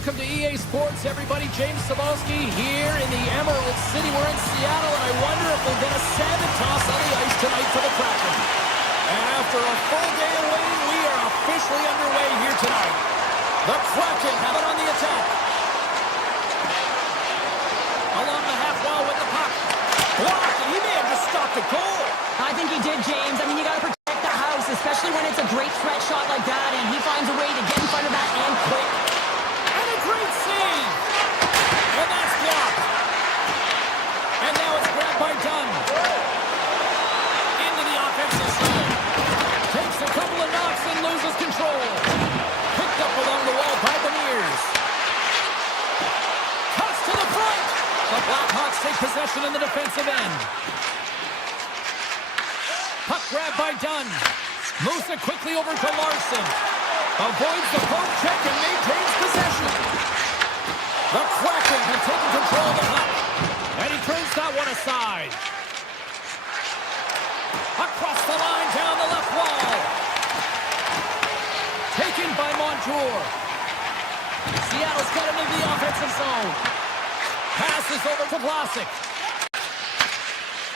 Welcome to EA Sports, everybody. James Cebulski here in the Emerald City. We're in Seattle, and I wonder if we'll get a salmon toss on the ice tonight for the Kraken. And after a full day of waiting, we are officially underway here tonight. The Kraken have it on the attack. Along the half wall with the puck. Blocked, and he may have just stopped the goal. I think he did, James. I mean, you got to protect the house, especially when it's a great threat shot like that, and he finds a way to get in front of that and quick. And a great save. And that's blocked. And now it's grabbed by Dunn. Into the offensive zone. Takes a couple of knocks and loses control. Picked up along the wall by Beniers. Cuts to the front. The Blackhawks take possession in the defensive end. Puck grabbed by Dunn. Moves it quickly over to Larson. Avoids the poke check and maintains possession. The Kraken have taken control of the puck. And he turns that one aside. Across the line, down the left wall. Taken by Montour. Seattle's got it into the offensive zone. Passes over to Vlasic.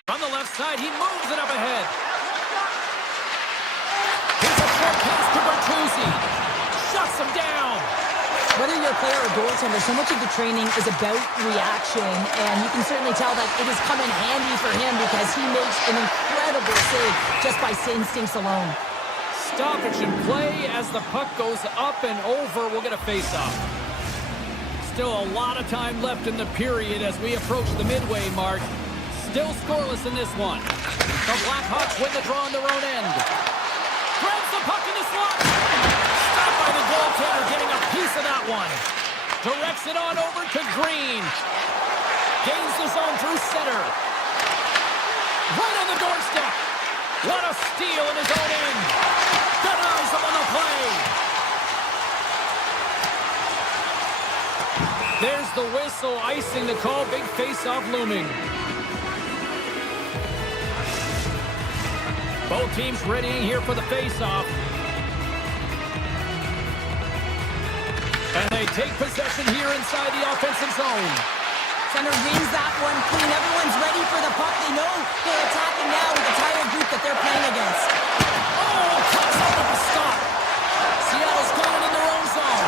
From the left side, he moves it up ahead. Here's a short pass to Bertuzzi. Shuts him down. Whether you're a player or goaltender, so much of the training is about reaction, and you can certainly tell that it has come in handy for him because he makes an incredible save just by instincts alone. Stoppage in play as the puck goes up and over. We'll get a face-off. Still a lot of time left in the period as we approach the midway mark. Still scoreless in this one. The Blackhawks win the draw on their own end. Grabs the puck in the slot. Stopped by the goaltender, getting a piece of that one. Directs it on over to Green. Gains the zone through center. Right on the doorstep. What a steal in his own end. Denies him on the play. There's the whistle, icing the call. Big face-off looming. Both teams readying here for the face-off. And they take possession here inside the offensive zone. Center wins that one clean. Everyone's ready for the puck. They know they're attacking now with the tired group that they're playing against. Oh, cuts out of a stop. Seattle's got it in their own zone.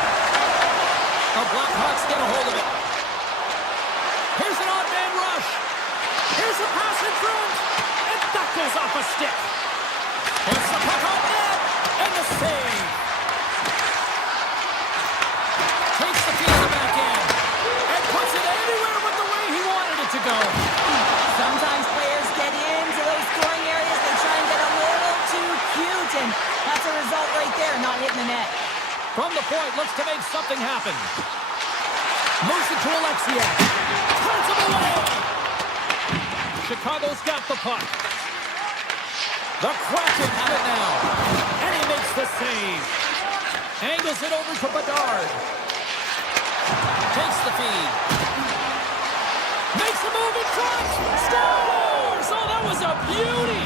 The Blackhawks get a hold of it. Here's an odd man rush. Here's a pass in front. And that goes off a stick. It's the puck on net. And the save. Takes the feed in the back end. And puts it anywhere but the way he wanted it to go. Sometimes players get into those scoring areas. They try and get a little too cute. And that's a result right there, not hitting the net. From the point, looks to make something happen. Moves it to Alexiak. Turns him away. Chicago's got the puck. The Kraken have it now. And he makes the save. Angles it over to Bedard. Takes the feed. Makes a move in front. Scores! Oh, that was a beauty.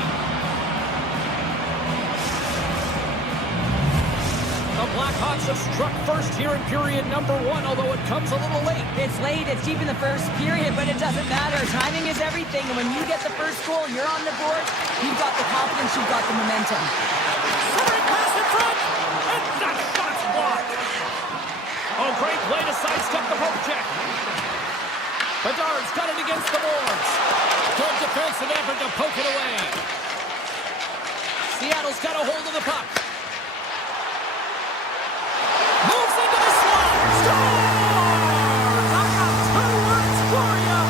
The Blackhawks have struck first here in period number 1, although it comes a little late. It's late, it's deep in the first period, but it doesn't matter. Timing is everything, and when you get the first goal, you're on the board, you've got the confidence, you've got the momentum. Centering pass in front, and that shot's blocked. Oh, great play to sidestep the poke check. Bedard's got it against the boards. Good defensive effort to poke it away. Seattle's got a hold of the puck. Moves into the slot. Scores! I got 2 words for you.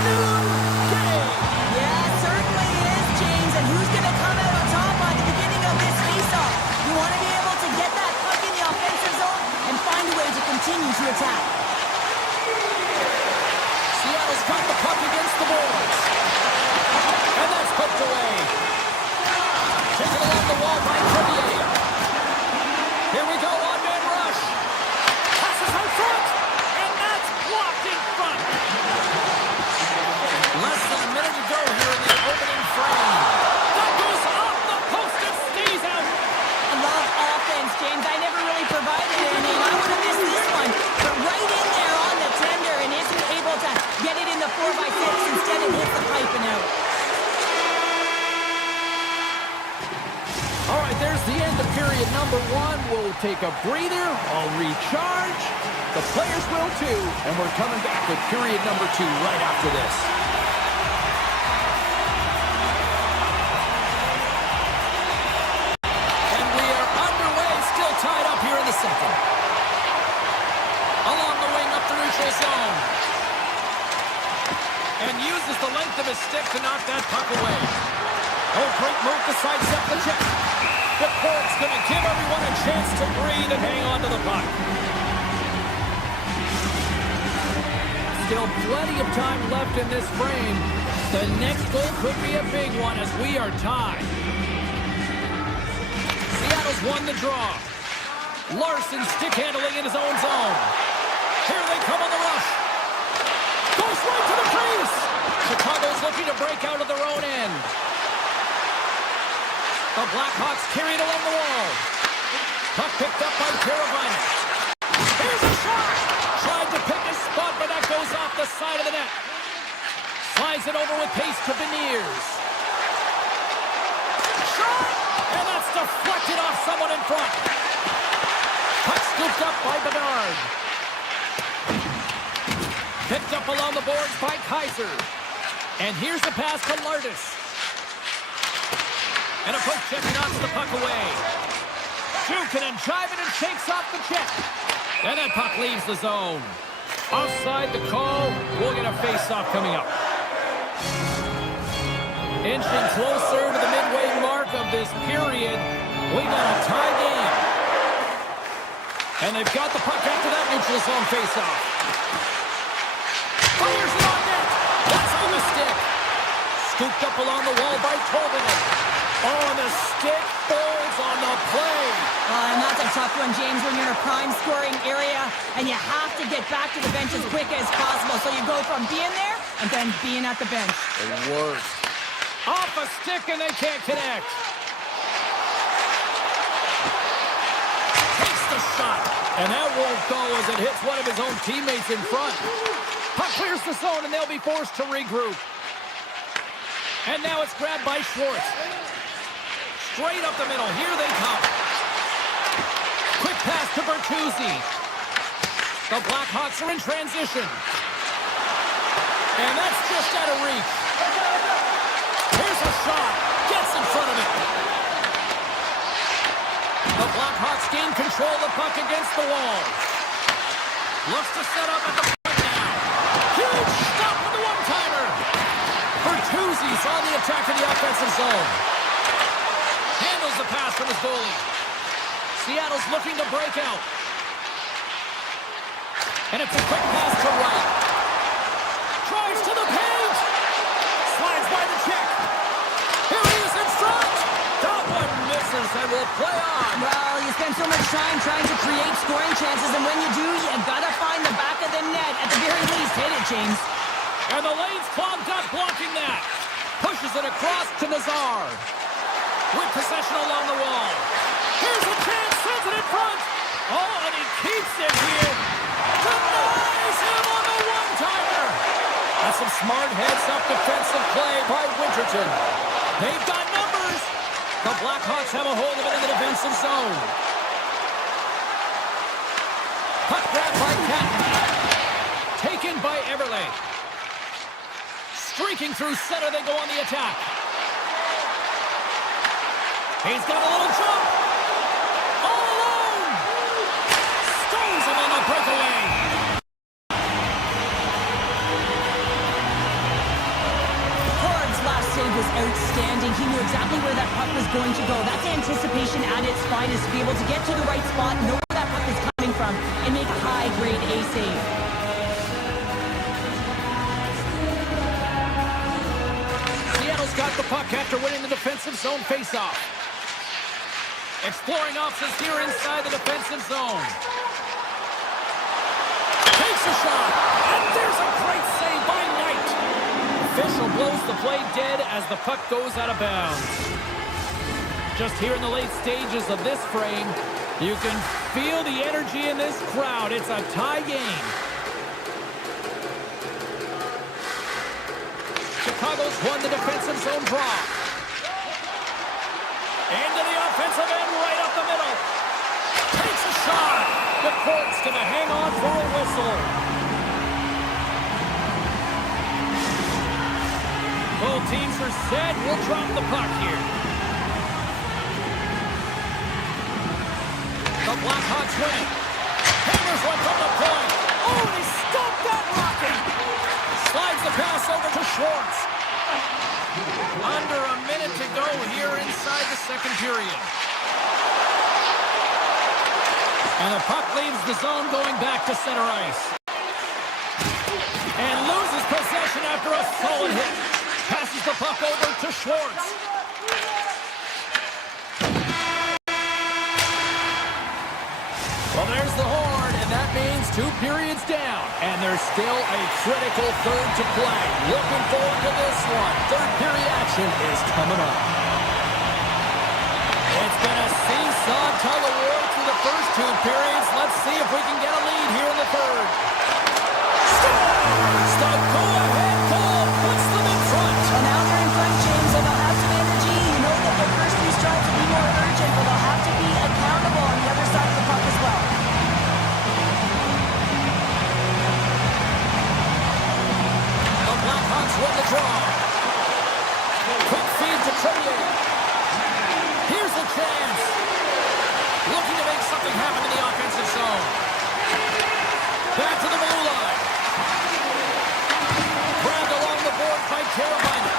New game. Yeah, it certainly is, James. And who's going to come out on top by the beginning of this faceoff? You want to be able to get that puck in the offensive zone and find a way to continue to attack. Seattle's got the puck against the boards. And that's poked away. Taken along the wall by Crevier. Here we go, one-man rush. Passes out front, and that's blocked in front. Less than a minute to go here in the opening frame. That goes off the post and stays out. I love offense, James. I never really provided anything. I would have missed this one. But right number one will take a breather, I'll recharge. The players will too, and we're coming back with period number 2 right after this. And we are underway, still tied up here in the second. Along the wing up the neutral zone. And uses the length of his stick to knock that puck away. Oh, great move to sidestep the check. The Cork's going to give everyone a chance to breathe and hang on to the puck. Still plenty of time left in this frame. The next goal could be a big one as we are tied. Seattle's won the draw. Larson stick handling in his own zone. Here they come on the rush. Goes right to the crease. Chicago's looking to break out of their own end. The Blackhawks carry it along the wall. Puck picked up by Carolina. Here's a shot. Tried to pick his spot, but that goes off the side of the net. Slides it over with pace to Beniers. Shot! And that's deflected off someone in front. Puck scooped up by Bedard. Picked up along the boards by Kaiser. And here's the pass to Lardis. And a poke check knocks the puck away. Jukin and jiving and shakes off the check. And that puck leaves the zone. Offside the call. We'll get a face-off coming up. Inching closer to the midway mark of this period. We got a tie game. And they've got the puck after that neutral zone face-off. Fires it on net. That's on the stick. Scooped up along the wall by Tolvanen. Oh, and the stick falls on the play. And that's a tough one, James, when you're in a prime scoring area and you have to get back to the bench as quick as possible. So you go from being there and then being at the bench. The worst. Off a stick and they can't connect. Takes the shot. And that won't go as it hits one of his own teammates in front. Puck clears the zone and they'll be forced to regroup. And now it's grabbed by Schwartz. Straight up the middle. Here they come. Quick pass to Bertuzzi. The Blackhawks are in transition. And that's just out of reach. Here's a shot. Gets in front of it. The Blackhawks gain control of the puck against the wall. Looks to set up at the point now. Huge stop with the one-timer. Bertuzzi's on the attack in the offensive zone. Handles the pass from his goalie. Seattle's looking to break out. And it's a quick pass to Wright. Drives to the paint. Slides by the check. Here he is in front. That one misses and will play on. Well, you spend so much time trying to create scoring chances, and when you do, you gotta find the back of the net. At the very least, hit it, James. And the lane's clogged up blocking that. Pushes it across to Nazar. With possession along the wall. Here's a chance, sends it in front. Oh, and he keeps it here. Denies him on the one-timer. That's some smart heads-up defensive play by Winterton. They've got numbers. The Blackhawks have a hold of it in the defensive zone. Puck grab by Catton. Taken by Everley. Streaking through center, they go on the attack. He's got a little jump. All alone. Stones him on the breakaway. Corr's last save was outstanding. He knew exactly where that puck was going to go. That's anticipation at its finest. To be able to get to the right spot, know where that puck is coming from, and make a high-grade A save. Seattle's got the puck after winning the defensive zone faceoff. Exploring options here inside the defensive zone. Takes a shot, and there's a great save by Knight. Official blows the play dead as the puck goes out of bounds. Just here in the late stages of this frame, you can feel the energy in this crowd. It's a tie game. Chicago's won the defensive zone draw. Into the offensive end, right up the middle. shot. The court's going to hang on for a whistle. Both teams are set. We'll drop the puck here. The Blackhawks win it. Hammers one from the point. Oh, and he stopped that rocket. Slides the pass over to Schwartz. Under a minute to go here inside the second period. And the puck leaves the zone going back to center ice. And loses possession after a solid hit. Passes the puck over to Schwartz. Well, there's the horn, and that means 2 periods down. And there's still a critical third to play. Looking forward to this one. Third period action is coming up. It's been a seesaw tug of war through the first 2 periods. Let's see if we can get a lead here in the third. Scores! The go-ahead goal puts them in front. And now they're in front, James, and they'll have some energy. You know that their first 2 strikes will be more urgent, but they'll have to be accountable on the other side of the puck as well. The Blackhawks win the draw. Quick feed to Trevor. Here's a chance. Looking to make something happen in the offensive zone. Back to the blue line. Grabbed along the board by Carolina.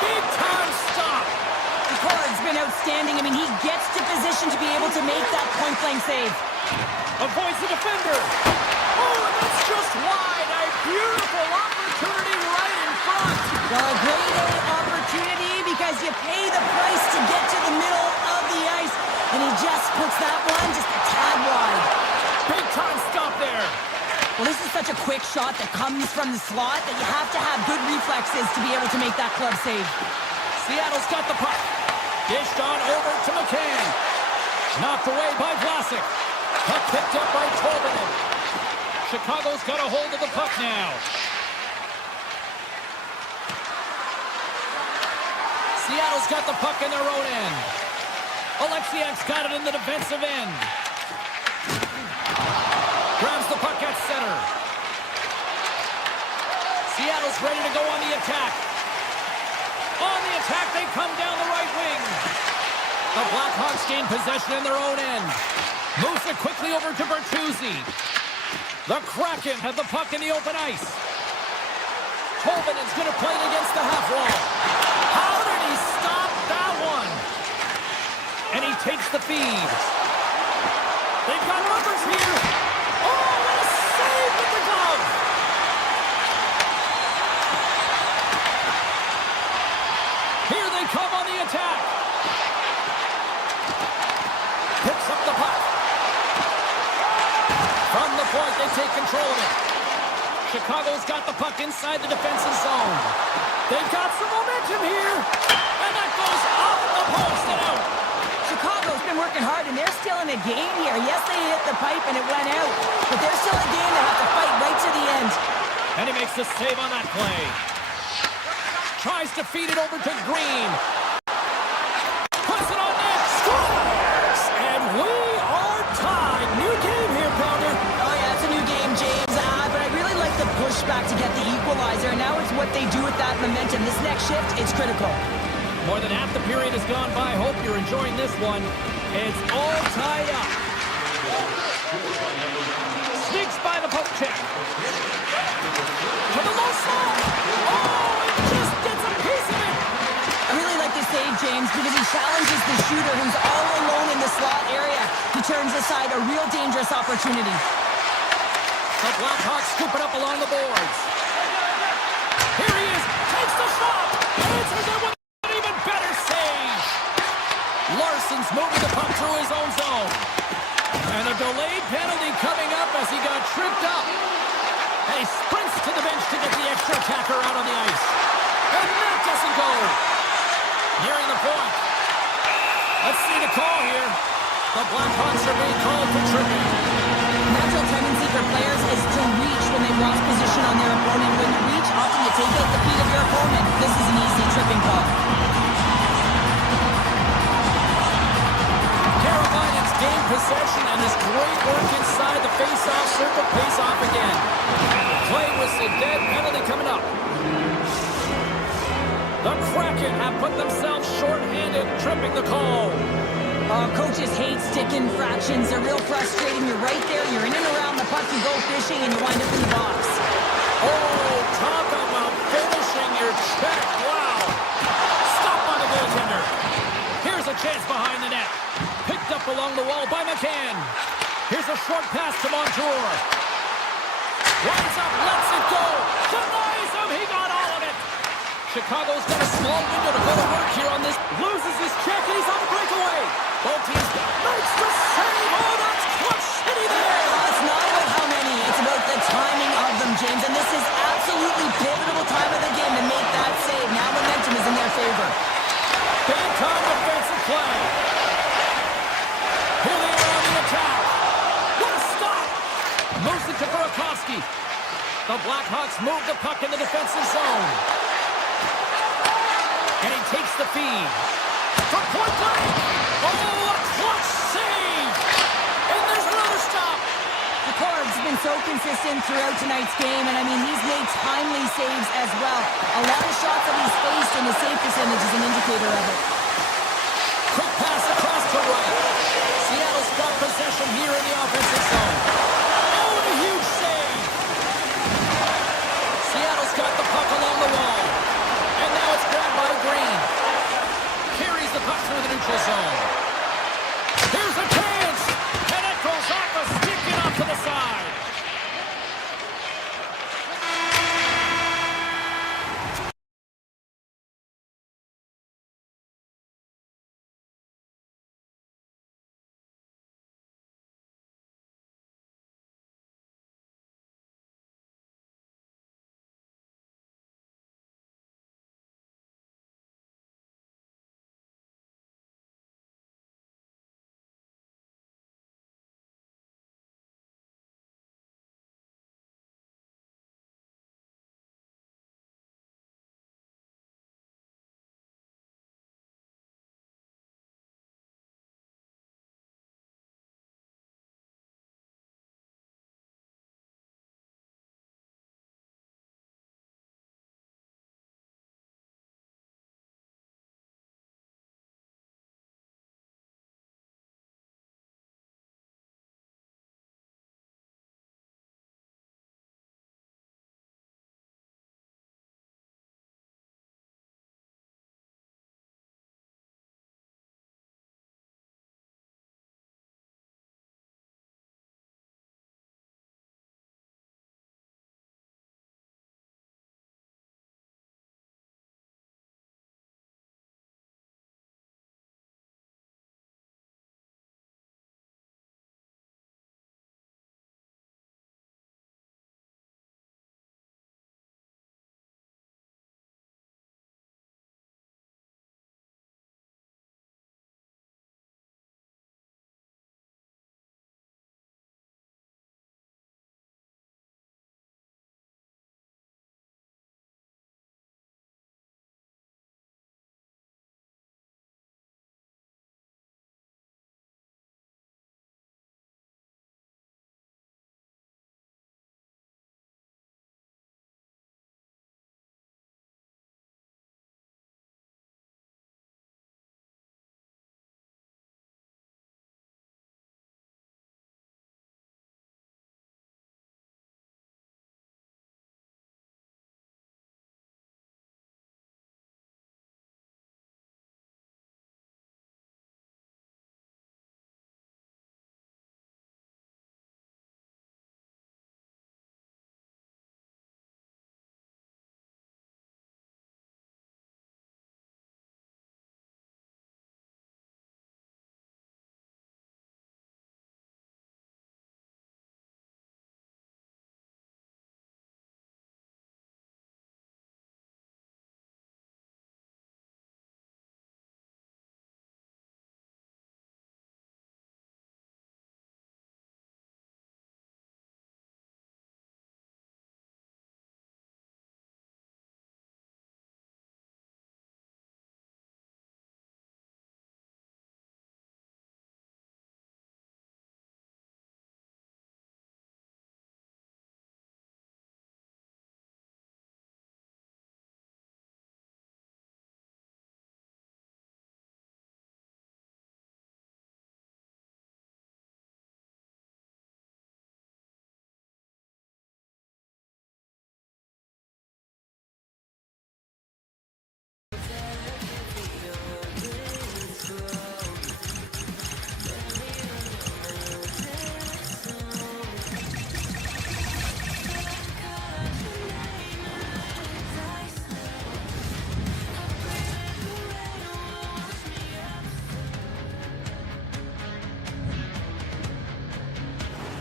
Big time stop. Picard's been outstanding. I mean, he gets to position to be able to make that point-blank save. Avoids the defender. Oh, and that's just wide. A beautiful opportunity right in front. Well, a great opportunity because you pay the price to get to the middle of the ice, and he just puts that one just a tad wide. Big time stop there. Well, this is such a quick shot that comes from the slot that you have to have good reflexes to be able to make that club save. Seattle's got the puck. Dished on over to McCann. Knocked away by Vlasic. Puck picked up by Tolvanen. Chicago's got a hold of the puck now. Seattle's got the puck in their own end. Alexiak's got it in the defensive end. Grabs the puck at center. Seattle's ready to go on the attack. On the attack, they come down the right wing. The Blackhawks gain possession in their own end. Moves it quickly over to Bertuzzi. The Kraken have the puck in the open ice. Tolvanen's going to play it against the half wall. How did he stop that one? And he takes the feed. They've got numbers here. Oh, what a save with the glove. Here they come on the attack. Picks up the puck. From the point, they take control of it. Chicago's got the puck inside the defensive zone. They've got some momentum here. And that goes off the post and out. Chicago's been working hard, and they're still in a game here. Yes, they hit the pipe and it went out, but they're still in a game. They have to fight right to the end. And he makes the save on that play. Tries to feed it over to Green. Puts it on net. Scores! And we are tied. New game here, Pounder. Oh, yeah, it's a new game, James. But I really like the pushback to get the equalizer, and now it's what they do with that momentum. This next shift, it's critical. More than half the period has gone by. Hope you're enjoying this one. It's all tied up. Sneaks by the poke check. To the low slot. Oh, it just gets a piece of it. I really like this save, James, because he challenges the shooter who's all alone in the slot area. He turns aside a real dangerous opportunity. The Blackhawks scoop it up along the boards. Here he is. Takes the shot. Answers it with an even better save. Larson's moving the puck through his own zone. And a delayed penalty coming up as he got tripped up. And he sprints to the bench to get the extra attacker out on the ice. And that doesn't go. Nearing the point. Let's see the call here. The Blackhawks are being called for tripping. Natural tendency for players is to reach when they've lost position on their opponent. When you reach, often you take out the feet of your opponent. This is an easy tripping call. Carolina's game possession, and this great work inside the face-off circle pays off again. Play whistle dead, penalty coming up. The Kraken have put themselves short-handed, tripping the call. Coaches hate stick infractions. They're real frustrating. You're right there. You're in and around the puck. You go fishing, and you wind up in the box. Oh, talk about finishing your check. Wow. Stop by the goaltender. Here's a chance behind the net. Picked up along the wall by McCann. Here's a short pass to Montour. Lines up, lets it go. Denies him. He got all of it. Chicago's got a small window to go to work here on this. Loses his check, and he's on the breakaway. Both teams makes the save. Oh, that's clutch city there. It's not about how many. It's about the timing of them, James. And this is absolutely pivotal time of the game to make that save. Now momentum is in their favor. Big time defensive play. Here they are on the attack. What a stop. Moves it to Burakovsky. The Blackhawks move the puck in the defensive zone. And he takes the feed. For point blank. Oh, a clutch save. And there's another stop. Picard's been so consistent throughout tonight's game, and I mean, he's made timely saves as well. A lot of shots that he's faced, and his save percentage is an indicator of it. Quick pass across to right. Seattle's got possession here in the offensive zone. Oh, and a huge save. Seattle's got the puck along the wall. And now it's grabbed by Green. Carries the puck through the neutral zone. Here's a chance. And it goes off a stick and off to the side.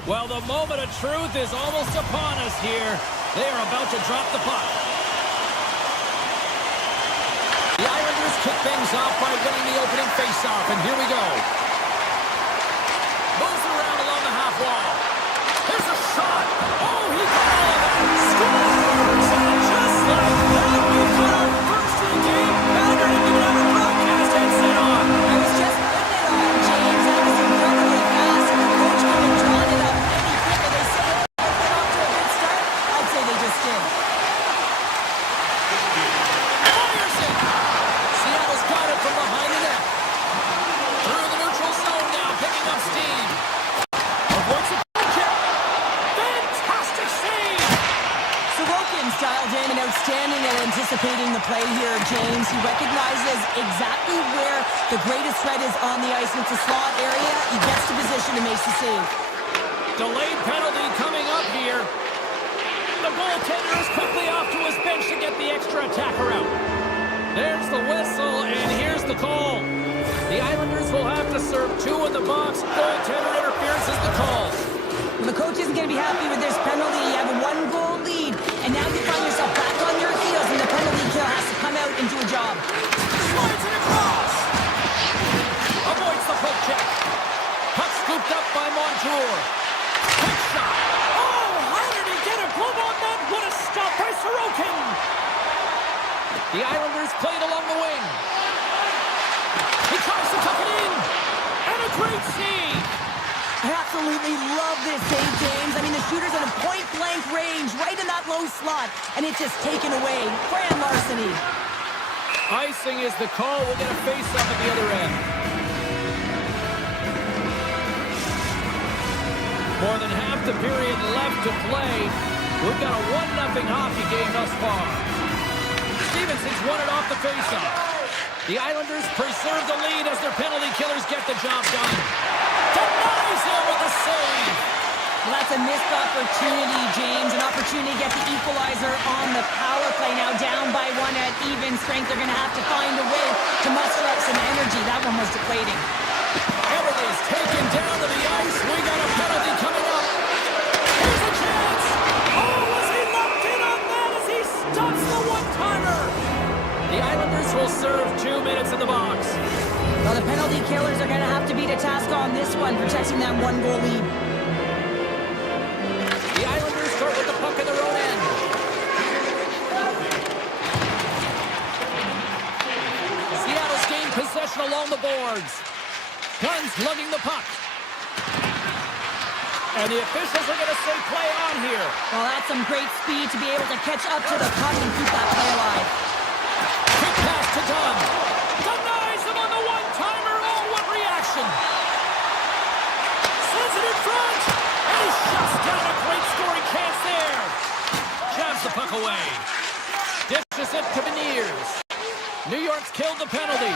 Well, the moment of truth is almost upon us here. They are about to drop the puck. The Islanders kick things off by winning the opening faceoff, and here we go. Moves around along the half wall. There's a shot. Oh, he got all of that. Scores! And just like that, we've got our first in the game. Now they're going to give it out a broadcast headset on. I was just putting it on, James. That was incredibly fast, and the coach could have drawn it up any quicker. They said they get off to a good start. I'd say they just did. Fires it. Seattle's got it from behind the net. Through the neutral zone now, picking up steam. Avoids the kick. Fantastic save. Sorokin's dialed in and outstanding at anticipating the play here, James. He recognizes exactly where the greatest threat is on the ice. It's a slot area. He gets to position and makes the save. Delayed penalty coming up here. The goaltender is quickly off to his bench to get the extra attacker out. There's the whistle, and here's the call. The Islanders will have to serve 2 in the box. Goaltender interference is the call. Well, the coach isn't going to be happy with this penalty. You have a 1-goal lead, and now you find yourself back on your heels, and the penalty kill has to come out and do a job. Slides it across. Avoids the poke check. Puck scooped up by Montour. Quick shot. Oh, how did he get a glove on that? What a stop by Sorokin. The Islanders played along the wing. He tries to tuck it in. And a great save. I absolutely love this save, James. I mean, the shooter's in a point-blank range, right in that low slot, and it's just taken away. Grand larceny. Icing is the call. We'll get a face-up at the other end. More than half the period left to play. We've got a 1-0 hockey game thus far. Stevenson's won it off the face-off. The Islanders preserve the lead as their penalty killers get the job done. Denies him with the save. Well, that's a missed opportunity, James. An opportunity to get the equalizer on the power play. Now down by 1 at even strength. They're going to have to find a way to muster up some energy. That one was deflating. Everly's taken down to the ice. We got a penalty coming up. Here's a chance. Oh, was he locked in on that as he stops the one-timer? The Islanders will serve 2 minutes in the box. Well, the penalty killers are going to have to beat a task on this one, protecting that 1-goal lead. The Islanders start with the puck in their own end. Seattle's gained possession along the boards. Guns lugging the puck. And the officials are going to say play on here. Well, that's some great speed to be able to catch up to the puck and keep that play alive. Quick pass to Dunn. Denies him on the one-timer. Oh, what reaction. Sends it in front. And he shuts down a great scoring chance there. Jabs the puck away. Dishes it to Beniers. New York's killed the penalty.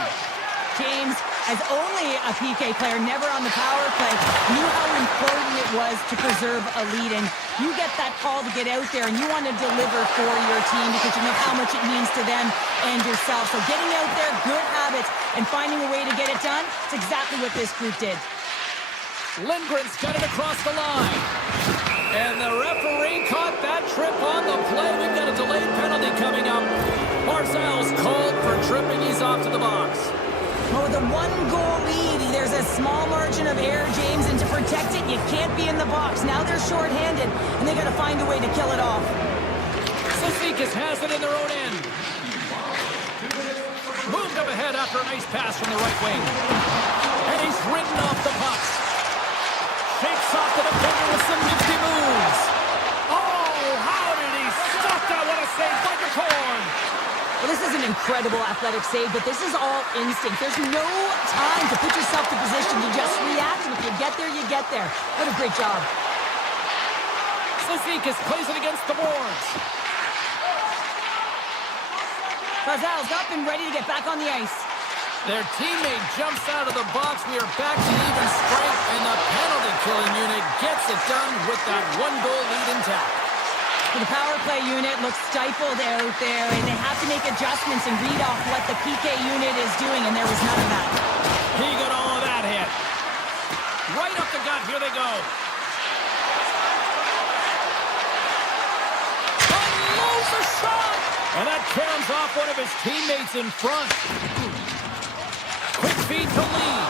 James, as only a PK player, never on the power play, knew how important it was to preserve a lead. And you get that call to get out there, and you want to deliver for your team because you know how much it means to them and yourself. So getting out there, good habits, and finding a way to get it done, it's exactly what this group did. Lindgren's got it across the line. And the referee caught that trip on the play. We've got a delayed penalty coming up. Barzal's called for tripping. He's off to the box. Well, with a 1-goal lead, there's a small margin of error, James, and to protect it, you can't be in the box. Now they're shorthanded, and they got to find a way to kill it off. Sosnikas has it in their own end. Moved up ahead after a nice pass from the right wing. And he's ridden off the puck. Shakes off the defender with some nifty moves. Oh, how did he stop that? What a save by McCorn. Well, this is an incredible athletic save, but this is all instinct. There's no time to put yourself to position. You just react, and if you get there, you get there. What a great job. Sosnikas plays it against the boards. Barzal's up and ready to get back on the ice. Their teammate jumps out of the box. We are back to even strength, and the penalty-killing unit gets it done with that 1-goal lead intact. The power play unit looks stifled out there, and they have to make adjustments and read off what the PK unit is doing, and there was none of that. He got all of that hit. Right up the gut. Here they go. And that caroms off one of his teammates in front. Quick feed to Lee.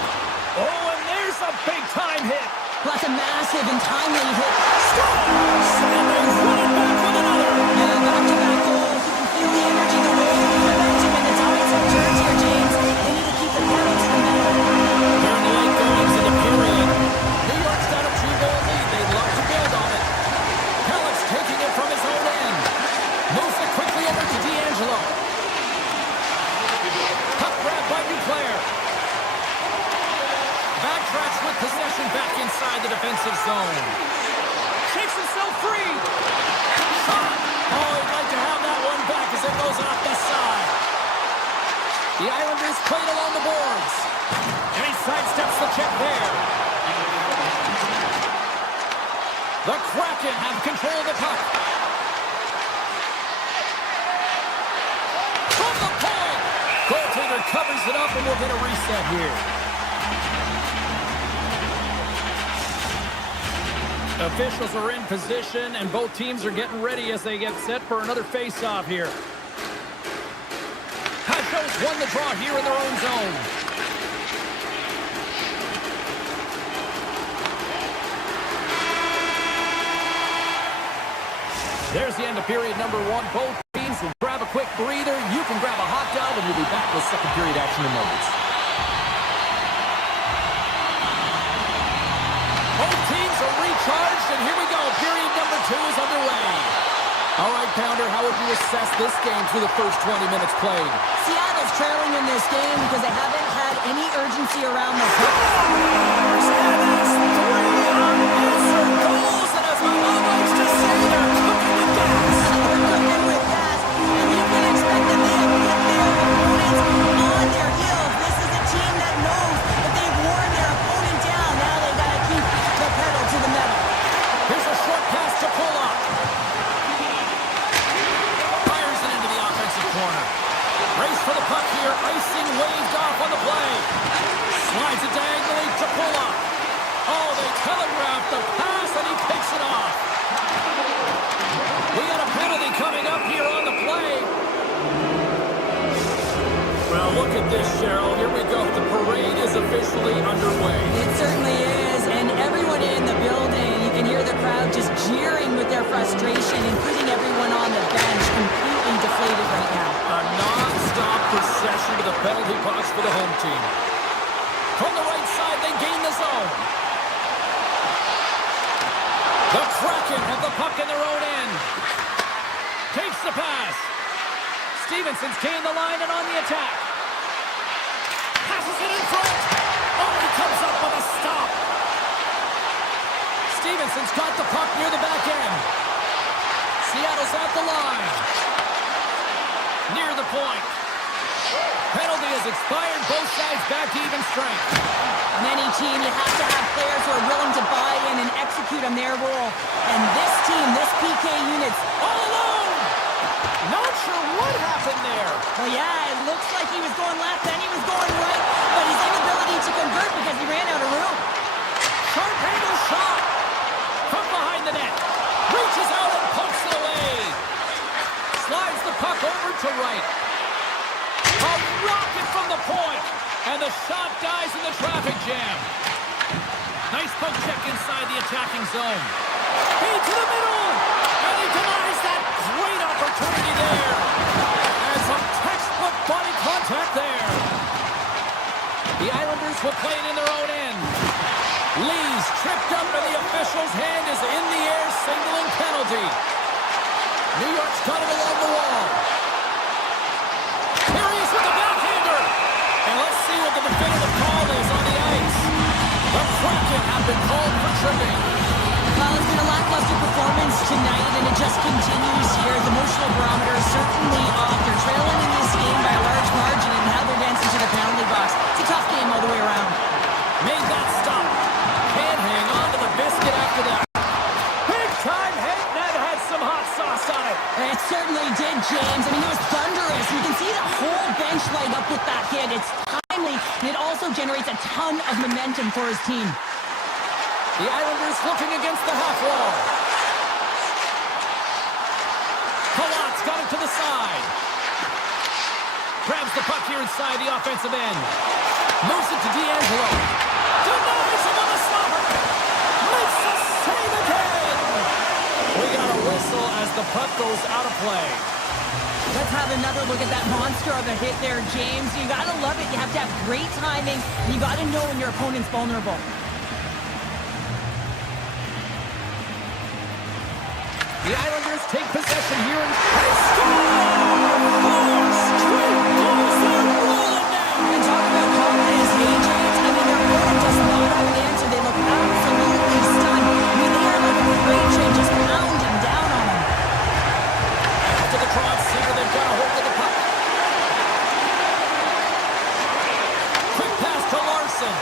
Oh, and there's a big-time hit. That's a massive and timely hit. Scores! And they run it back with another. Yeah, back-to-back goals. You can feel the energy, the wave, the momentum, and the tides have turned here, James. They need to keep the pedal to the metal. Here in the late goings in the period. New York's got a 2-goal lead. They'd love to build on it. Pellet's taking it from his own end. Moves it quickly over to D'Angelo. Puck grab by Duclair. Backtracks with possession back inside the defensive zone. Shakes himself free. Shot. Oh, he'd like to have that one back as it goes off the side. The Islanders played along the boards. And he sidesteps the check there. The Kraken have control of the puck. From the point. Goaltender covers it up and we'll get a reset here. Officials are in position, and both teams are getting ready as they get set for another face-off here. Hajos won the draw here in their own zone. There's the end of period number 1. Both teams will grab a quick breather. You can grab a hot dog, and we'll be back with second period action in moments. Both teams are recharged, and here we go. Period number 2 is underway. All right, Pounder, how would you assess this game through the first 20 minutes played? Seattle's trailing in this game because they haven't had any urgency around the puck. And that's 3 unanswered goals, and as my mom likes to say, they're cooking with gas. They're cooking with gas, and you can expect that they have put their opponents on their heels. This is a team that knows that they've worn their opponent down. Now they got to keep the pedal to the metal. Here's a short pass to pull up. Fires it into the offensive corner. Race for the puck here. Icing waved off on the play. Slides it diagonally to pull up. Oh, they telegraphed the pass, and he picks it off. We got a penalty coming up here on the play. Well, look at this, Cheryl. Here we go. The parade is officially underway. It certainly is, and everyone in the building, you can hear the crowd just jeering with their frustration, including everyone on the bench, completely deflated right now. A non-stop procession to the penalty box for the home team. From the right side, they gain the zone. The Kraken have the puck in their own end. Takes the pass. Stevenson's gained the line and on the attack. Passes it in front. Oh, he comes up with a stop. Stevenson's got the puck near the back end. Seattle's at the line. Near the point. Penalty has expired. Both sides back to even strength. On any team, you have to have players who are willing to buy in and execute on their role. And this team, this PK unit's all alone. Not sure what happened there. Well, yeah, it looks like he was going left and he was going right, but his inability to convert because he ran out of room. Sharp angle shot. From behind the net. Reaches out and pokes it away. Slides the puck over to right. A rocket from the point. And the shot dies in the traffic jam. Nice poke check inside the attacking zone. Feed to the middle. And he denies that great opportunity there. And some textbook body contact there. The Islanders will play it in their own end. Lee's tripped up and the official's hand is in the air, signaling penalty. New York's got it along the wall. Here he is with the backhander. And let's see what the definitive call is on the ice. The Kraken have been called for tripping. Well, it's been a lackluster performance tonight, and it just continues here. The emotional barometer is certainly off. They're trailing in this game by a large margin, and now they're dancing to the penalty box. It's a tough game all the way around. Made that stop. Can't hang on to the biscuit after that. Big time hit. That had some hot sauce on it. It certainly did, James. I mean, it was thunderous. You can see the whole bench light up with that hit. It's timely, and it also generates a ton of momentum for his team. The Islanders looking against the half wall. Palat's got it to the side. Moves the puck here inside the offensive end. Moves it to D'Angelo. Denies him on the stopper. Makes the save again. We got a whistle as the puck goes out of play. Let's have another look at that monster of a hit there, James. You got to love it. You have to have great timing. You got to know when your opponent's vulnerable. The Islanders take possession here and score! 4 straight goals, they're rolling now! And talk about confidence, hey, James. I mean, their opponent does not have an answer. They look absolutely stunned. I mean, they are like a freight train just pounding down on them. To the draw center, they've got a hold of the puck. Quick pass to Larson.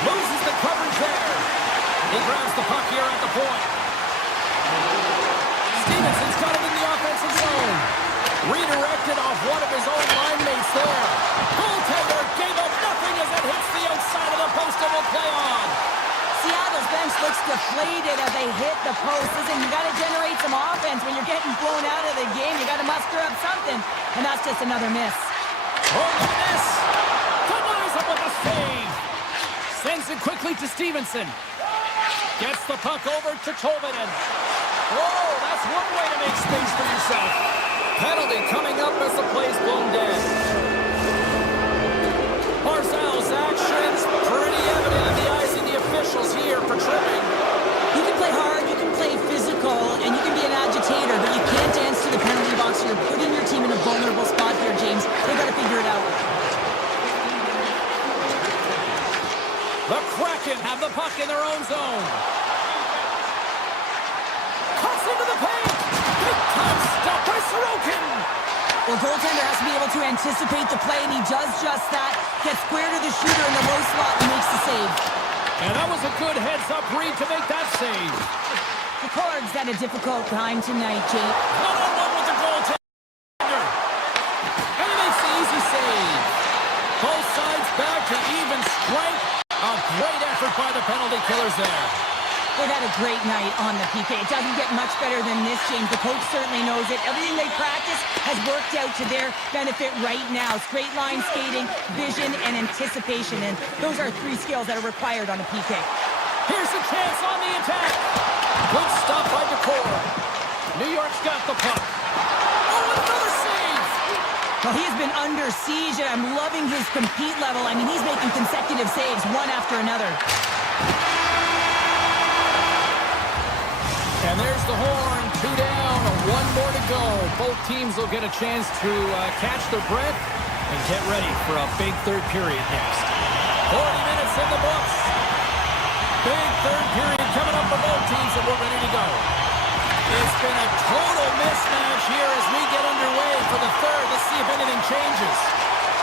Loses the coverage there. He grabs the puck here at the point. Stevenson's got it in the offensive zone. Redirected off one of his own line mates there. Goaltender gave up nothing as it hits the outside of the post and will play on. Seattle's bench looks deflated as they hit the post. Listen, you got to generate some offense. When you're getting blown out of the game, you got to muster up something. And that's just another miss. Oh, miss! Denies him with a save. Sends it quickly to Stevenson. Gets the puck over to Tolvanen. Oh, that's one way to make space for yourself. Penalty coming up as the play's blown dead. Barzal's actions pretty evident in the eyes of the officials here for tripping. You can play hard, you can play physical, and you can be an agitator, but you can't dance to the penalty box. You're putting your team in a vulnerable spot here, James. They got to figure it out. The Kraken have the puck in their own zone. Cuts into the paint. Big time stop by Sorokin. Well, goaltender has to be able to anticipate the play, and he does just that. Gets square to the shooter in the low slot and makes the save. And that was a good heads-up read to make that save. The Cards had a difficult time tonight, Jake. One-on-one with the goaltender. And he makes the easy save. Both sides back to even strength. A great effort by the penalty killers there. They've had a great night on the PK. It doesn't get much better than this, James. The coach certainly knows it. Everything they practice has worked out to their benefit right now. Straight line skating, vision, and anticipation. And those are 3 skills that are required on a PK. Here's a chance on the attack. Good stop by Decor. New York's got the puck. Oh, another save. Well, he has been under siege, and I'm loving his compete level. I mean, he's making consecutive saves, one after another. And there's the horn. 2 down, 1 more to go. Both teams will get a chance to catch their breath and get ready for a big third period next. 40 minutes in the books. Big third period coming up for both teams, and we're ready to go. It's been a total mismatch here as we get underway for the third. Let's see if anything changes.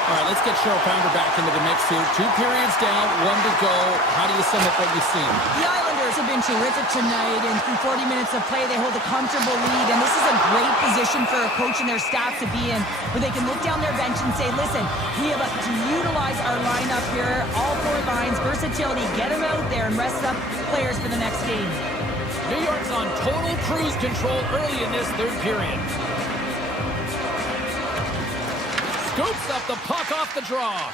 All right, let's get Cheryl Pounder back into the mix here. 2 periods down, 1 to go. How do you sum up what you've seen? The Islanders have been terrific tonight, and through 40 minutes of play, they hold a comfortable lead, and this is a great position for a coach and their staff to be in, where they can look down their bench and say, listen, we have to utilize our lineup here, all 4 lines, versatility, get them out there and rest up players for the next game. New York's on total cruise control early in this third period. Scoops up the puck off the draw.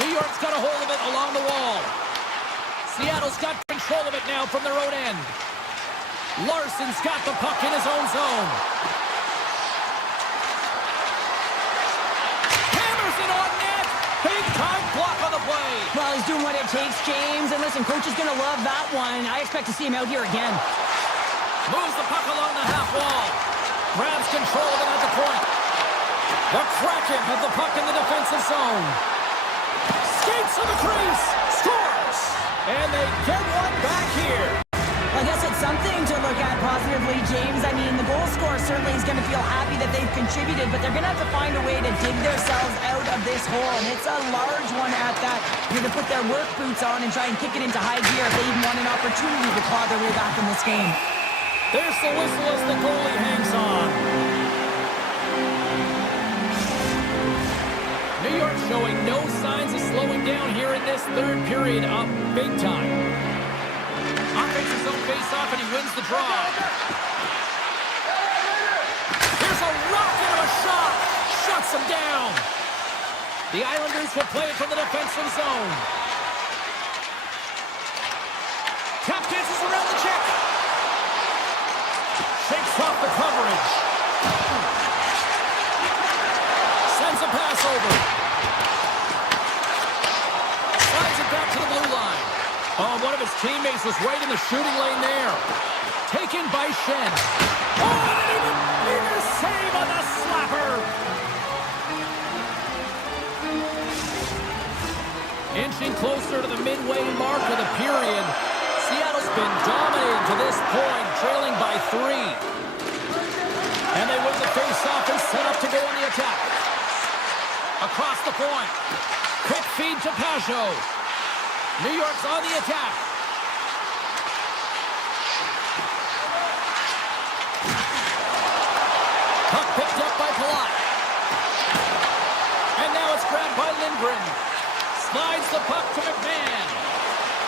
New York's got a hold of it along the wall. Seattle's got control of it now from their own end. Larson's got the puck in his own zone. Hammers it on net. Big time block on the play. Well, he's doing what it takes, James. And listen, coach is going to love that one. I expect to see him out here again. Moves the puck along the half wall. Grabs control of it at the point. The Kraken have the puck in the defensive zone. Skates to the crease. Scores. And they get one back here. I guess it's something to look at positively, James. I mean, the goal scorer certainly is going to feel happy that they've contributed, but they're going to have to find a way to dig themselves out of this hole, and it's a large one at that. They're going to put their work boots on and try and kick it into high gear if they even want an opportunity to claw their way back in this game. There's the whistle as the goalie hangs on. New York showing no signs of slowing down here in this third period, up big time. Offensive zone face-off, and he wins the draw. Here's a rocket of a shot. Shuts Knocks him down. The Islanders will play it from the defensive zone. Tap dances around the check. Shakes off the coverage. Sends a pass over. Slides it back to the blue line. Oh, one of his teammates was right in the shooting lane there. Taken by Shen. Oh, and an even bigger save on the slapper. Inching closer to the midway mark of the period. Seattle's been dominating to this point, trailing by 3. And they win the face-off and set up to go on the attack. Across the point. Quick feed to Pajot. New York's on the attack. Puck picked up by Palat. And now it's grabbed by Lindgren. Slides the puck to McMahon.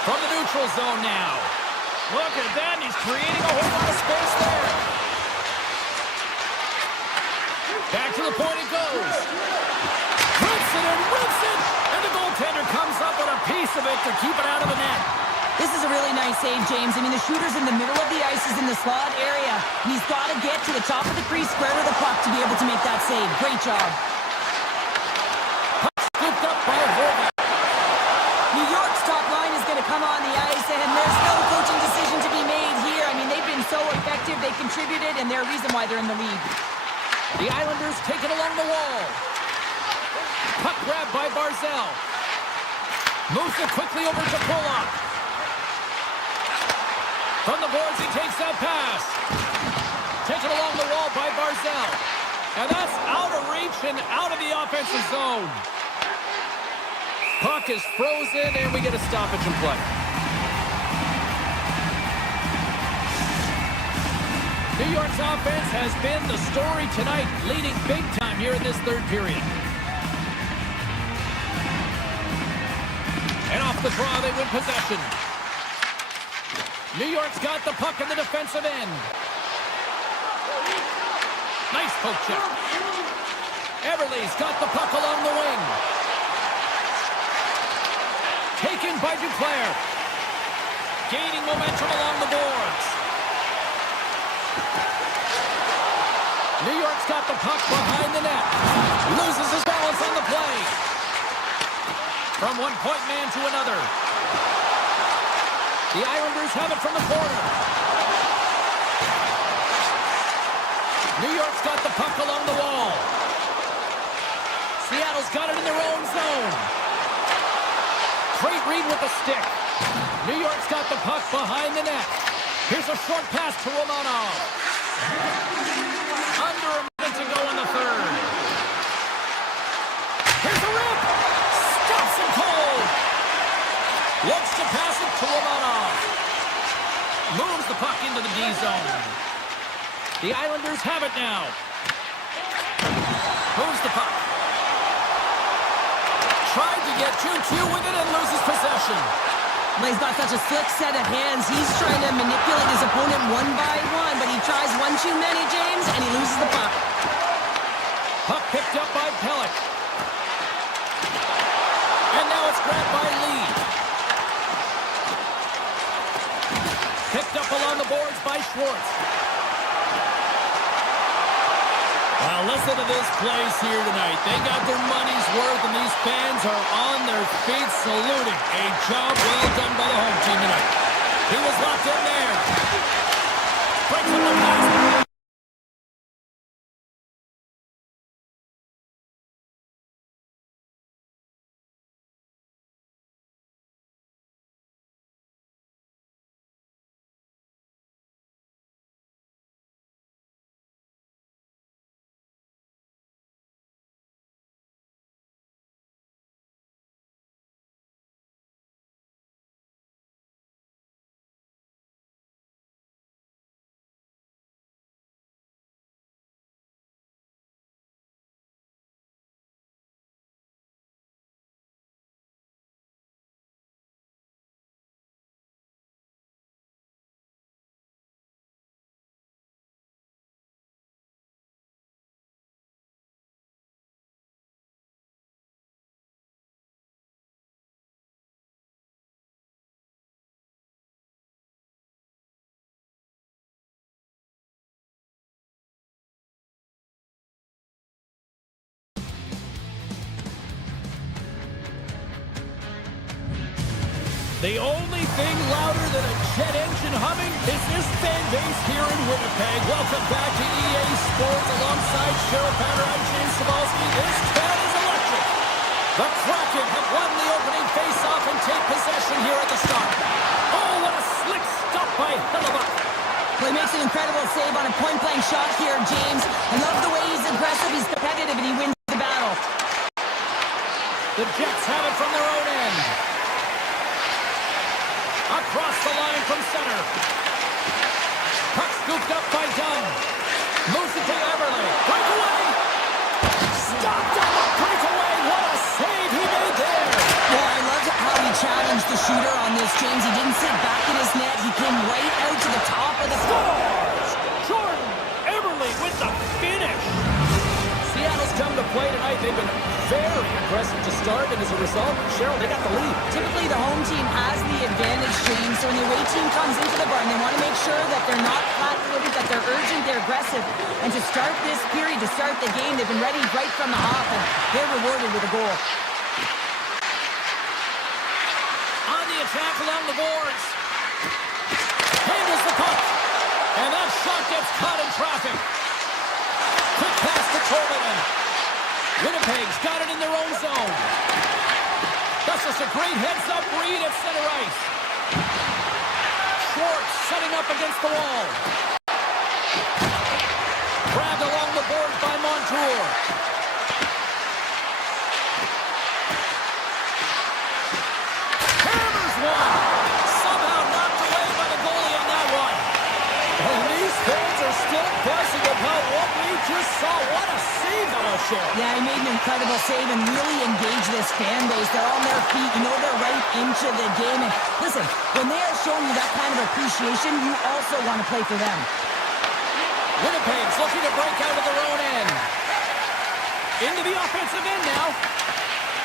From the neutral zone now. Look at that, he's creating a whole lot of space there. Back to the point it goes. Rips it and rips it. And the goaltender comes up with a piece of it to keep it out of the net. This is a really nice save, James. I mean, the shooter's in the middle of the ice, is in the slot area. He's got to get to the top of the crease, square to the puck to be able to make that save. Great job. Puck scooped up by Horvath. New York's top line is going to come on the ice, and there's no coaching decision to be made here. I mean, they've been so effective. They contributed, and they're a reason why they're in the lead. The Islanders take it along the wall. Puck grabbed by Barzal. Moves it quickly over to Pollock. From the boards, he takes that pass. Taken along the wall by Barzal. And that's out of reach and out of the offensive zone. Puck is frozen, and we get a stoppage in play. New York's offense has been the story tonight, leading big time here in this third period. And off the draw, they win possession. New York's got the puck in the defensive end. Nice poke check. Everly's got the puck along the wing. Taken by Duclair. Gaining momentum along the boards. New York's got the puck behind the net. Loses his balance on the play. From one point man to another. The Islanders have it from the corner. New York's got the puck along the wall. Seattle's got it in their own zone. Great read with the stick. New York's got the puck behind the net. Here's a short pass to Romanov. Under a minute to go in the third. Here's a rip. Stops him cold. Looks to pass it to Romanov. Moves the puck into the D zone. The Islanders have it now. Moves the puck. Tried to get 2-2 with it and loses possession. Well, he's got such a slick set of hands. He's trying to manipulate his opponent one by one, but he tries one too many, James, and he loses the puck. Puck picked up by Pellick. And now it's grabbed by Lee. Picked up along the boards by Schwartz. Well, listen to this place here tonight. They got their money's worth, and these fans are on their feet saluting. A job well done by the home team tonight. He was locked in there. Breaks up the pass. The only thing louder than a jet engine humming is this fan base here in Winnipeg. Welcome back to EA Sports alongside Cheryl Pounder. I'm James Cebulski. This town is electric. The Kraken have won the opening face-off and take possession here at the start. Oh, what a slick stop by Hellebuyck. Well, he makes an incredible save on a point-blank shot here, James. I love the way he's aggressive, he's competitive, and he wins the battle. The Jets have it from their own end. Across the line from center. Puck scooped up by Dunn. Moves it to Eberle. Breakaway! Stopped on the breakaway. What a save he made there. Well, I loved how he challenged the shooter on this, James. He didn't sit back in his net. He came right out to the top of the scores. Jordan Eberle with the finish. Seattle's come to play tonight. They've been very aggressive to start, and as a result, Cheryl, they got the lead. Typically, the home team has the advantage, James. So when the away team comes into the barn, they want to make sure that they're not flat-footed, that they're urgent, they're aggressive. And to start this period, to start the game, they've been ready right from the off, and they're rewarded with a goal. On the attack along the boards. Handles the puck. And that shot gets caught in traffic. Quick pass to Corbin. Winnipeg's got it in their own zone. That's just a great heads-up read at center ice. Schwartz setting up against the wall. Grabbed along the boards by Montour. Hammers one. Somehow knocked away by the goalie on that one. And these fans are still buzzing about what we just saw. What a save that was, Cheryl. Yeah, he made an incredible save and really engaged this fan base. They're on their feet. You know they're right into the game. And listen, when they are showing you that kind of appreciation, you also want to play for them. Winnipeg's looking to break out of their own end. Into the offensive end now.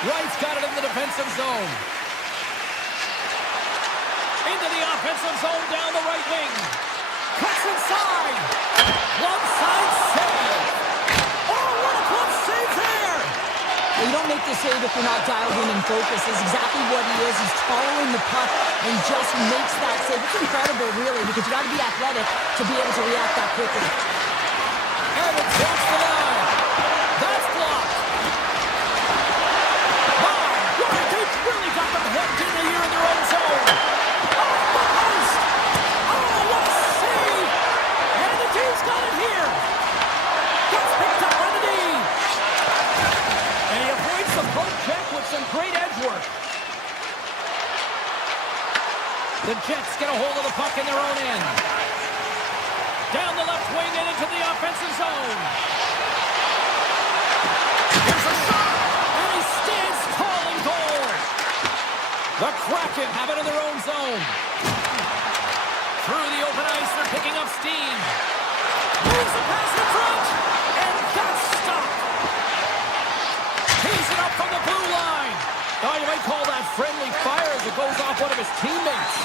Wright's got it in the defensive zone. Into the offensive zone down the right wing. Cuts inside. Glove side save. Oh, what a glove save there. Well, you don't make the save if you're not dialed in and focused. It's exactly what he is. He's following the puck and just makes that save. It's incredible, really, because you got to be athletic to be able to react that quickly. Evans hits the line. That's blocked. My, what they've really got them headed in here in their own zone. Oh, the post. Oh, what a save. And the team's got it here. Gets picked up by the D. And he avoids the poke check with some great edge work. The Jets get a hold of the puck in their own end. Down the left wing and into the offensive zone. Here's a shot, and he stands tall in goal. The Kraken have it in their own zone. Through the open ice, they're picking up steam. Moves the pass in front, and that's stopped. Tees it up from the blue line. Oh, you might call that friendly fire as it goes off one of his teammates.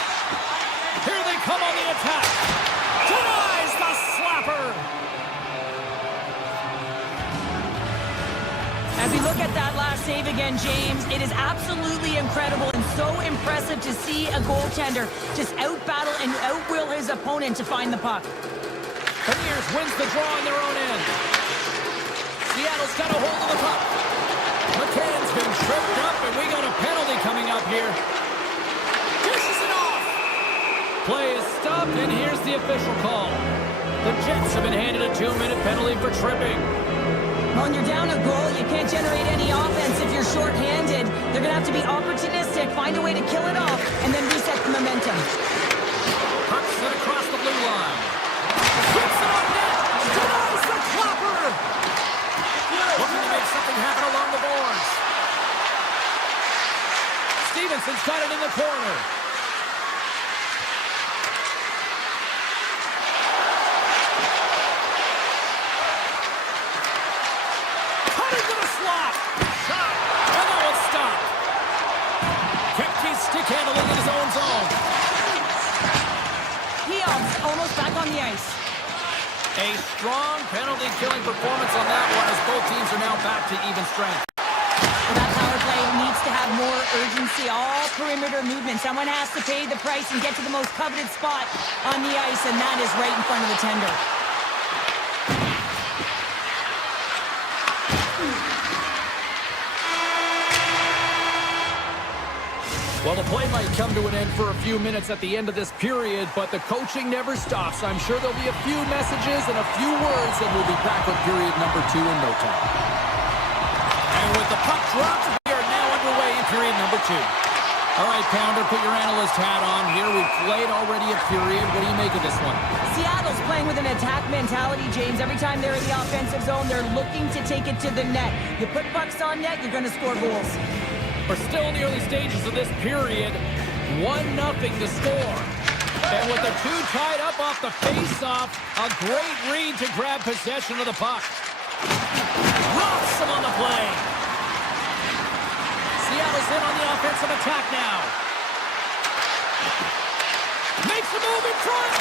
Here they come on the attack. Denies the slapper. As we look at that last save again, James, it is absolutely incredible and so impressive to see a goaltender just out-battle and out-will his opponent to find the puck. Premiers wins the draw on their own end. Seattle's got a hold of the puck. McCann's been tripped up, and we got a penalty coming up here. Dishes it off. Play is stopped, and here's the official call. The Jets have been handed a 2-minute penalty for tripping. When you're down a goal, you can't generate any offense if you're shorthanded. They're going to have to be opportunistic, find a way to kill it off, and then reset the momentum. Puck set across the blue line. Hits it on net. Denies the clapper. Looking to make something happen along the boards. Stevenson's got it in the corner. Cut into the slot. Shot. And that one's stopped. Kepke's stick handling in his own zone. He's almost back on the ice. A strong penalty-killing performance on that one as both teams are now back to even strength. Well, that power play needs to have more urgency, all perimeter movement. Someone has to pay the price and get to the most coveted spot on the ice, and that is right in front of the tender. Well, the play might come to an end for a few minutes at the end of this period, but the coaching never stops. I'm sure there'll be a few messages and a few words, and we'll be back with period number 2 in no time. And with the puck dropped, we are now underway in period number 2. All right, Pounder, put your analyst hat on here. We've played already a period. What do you make of this one? Seattle's playing with an attack mentality, James. Every time they're in the offensive zone, they're looking to take it to the net. You put pucks on net, you're going to score goals. We're still in the early stages of this period. 1-0 to score. And with the two tied up off the face-off, a great read to grab possession of the puck. Rocks him on the play. Seattle's in on the offensive attack now. Makes a move in front.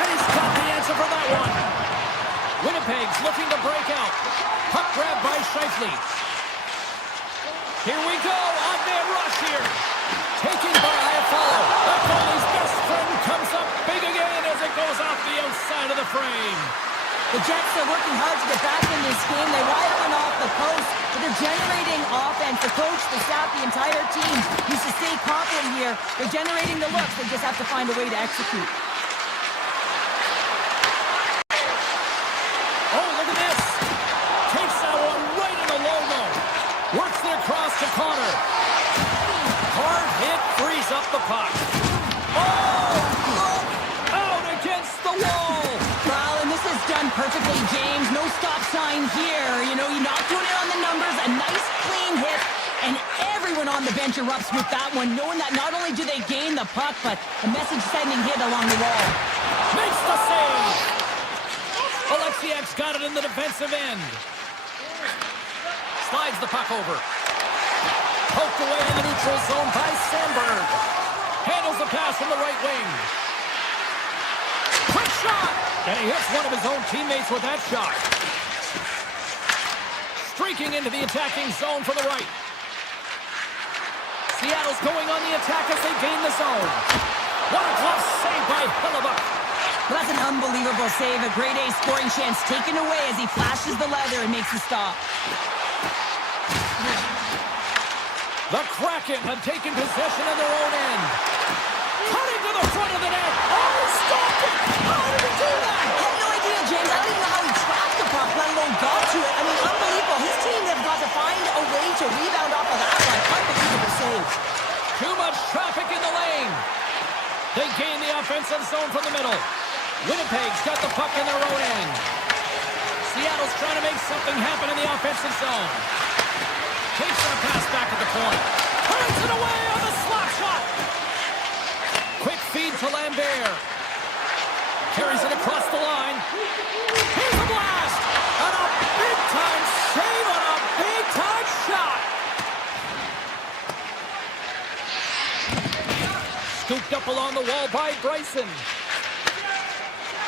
And he's got the answer for that one. Winnipeg's looking to break out. Puck grab by Scheifele. Here we go, odd-man rush here. Taken by Iafallo. The goalie's best friend comes up big again as it goes off the outside of the frame. The Jets are working hard to get back in this game. They ride one off the post, but they're generating offense. The coach, the staff, the entire team needs to stay confident here. They're generating the looks. They just have to find a way to execute. Oh, look at this. Takes that one right in the logo. Works it across to Connor. Hard hit, frees up the puck. Oh, look! Out against the wall. Well, and this is done perfectly, James. No stop sign here. You know, you're not doing it on the numbers. A nice, clean hit. And everyone on the bench erupts with that one, knowing that not only do they gain the puck, but a message-sending hit along the wall. Makes the save. Alexiak's got it in the defensive end. Slides the puck over. Poked away in the neutral zone by Sandberg. Handles the pass from the right wing. Quick shot! And he hits one of his own teammates with that shot. Streaking into the attacking zone from the right. Seattle's going on the attack as they gain the zone. What a glove save by Hellebuyck. Well, that's an unbelievable save. A grade A scoring chance taken away as he flashes the leather and makes the stop. The Kraken have taken possession of their own end. Cutting to the front of the net. Oh, stopped it! How did he do that? I have no idea, James. I don't even know how he tracked the puck, let alone got to it. I mean, unbelievable. His team have got to find a way to rebound off of that one. Unbelievable save. Too much traffic in the lane. They gain the offensive zone from the middle. Winnipeg's got the puck in their own end. Seattle's trying to make something happen in the offensive zone. Takes that pass back at the point. Turns it away on the slap shot. Quick feed to Lambert. Carries it across the line. Here's a blast. And a big-time save on a big-time shot. Scooped up along the wall by Bryson.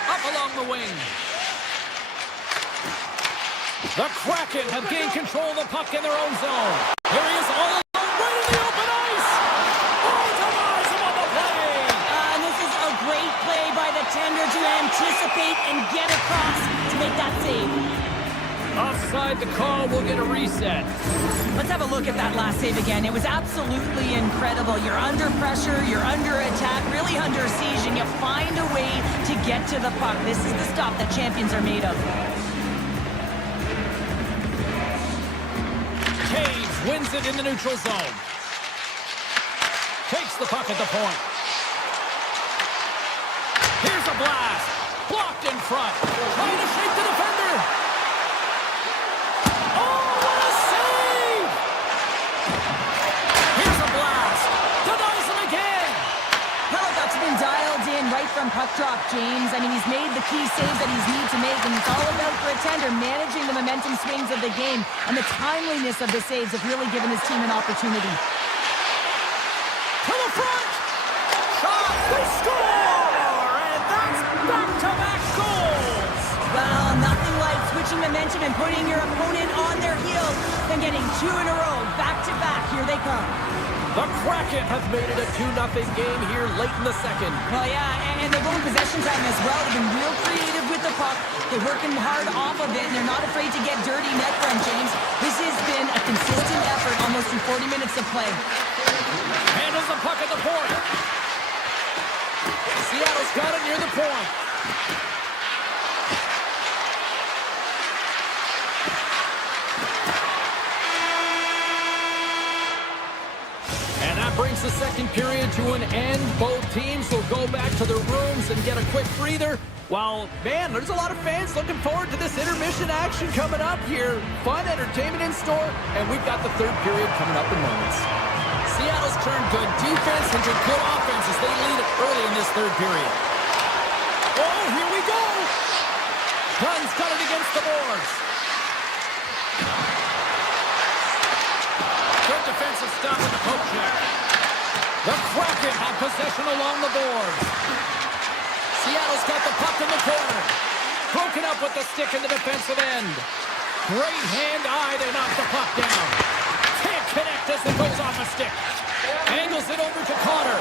Up along the wing. The Kraken have gained control of the puck in their own zone. Here he is all alone right in the open ice. Oh, denies him on the play. And this is a great play by the tender to anticipate and get across to make that save. Offside the call, we'll get a reset. Let's have a look at that last save again. It was absolutely incredible. You're under pressure, you're under attack, really under siege, and you find a way to get to the puck. This is the stuff that champions are made of. Caves wins it in the neutral zone. Takes the puck at the point. Here's a blast. Blocked in front. Trying to shake the defender. Oh, what a save! Here's a blast. Denies him again. Hellebuyck's been dialed in right from puck drop, James. I mean, he's made the key saves that he's need to make, and it's all about for a tender managing the momentum swings of the game, and the timeliness of the saves have really given his team an opportunity. To the front. Shot. They score! And that's back-to-back goals. Well, nothing like switching momentum and putting your opponent on their heels than getting two in a row, back-to-back Here they come. The Kraken have made it a 2-0 game here late in the second. Well, yeah, and they're going possession time as well. They've been real creative with the puck. They're working hard off of it, and they're not afraid to get dirty net front, James. This has been a consistent effort almost in 40 minutes of play. Handles the puck at the point. Seattle's got it near the point. And that brings the second period to an end. Both teams will go back to their rooms and get a quick breather. Well, man, there's a lot of fans looking forward to this intermission action coming up here. Fun entertainment in store, and we've got the third period coming up in moments. Seattle's turned good defense into good offense as they lead it early in this third period. Oh, here we go! Gunn's got it against the boards. Good defensive stop with the poke check. The Kraken have possession along the boards. Seattle's got the puck in the corner. Broken up with the stick in the defensive end. Great hand-eye to knock the puck down. Can't connect as it goes off a stick. Angles it over to Connor.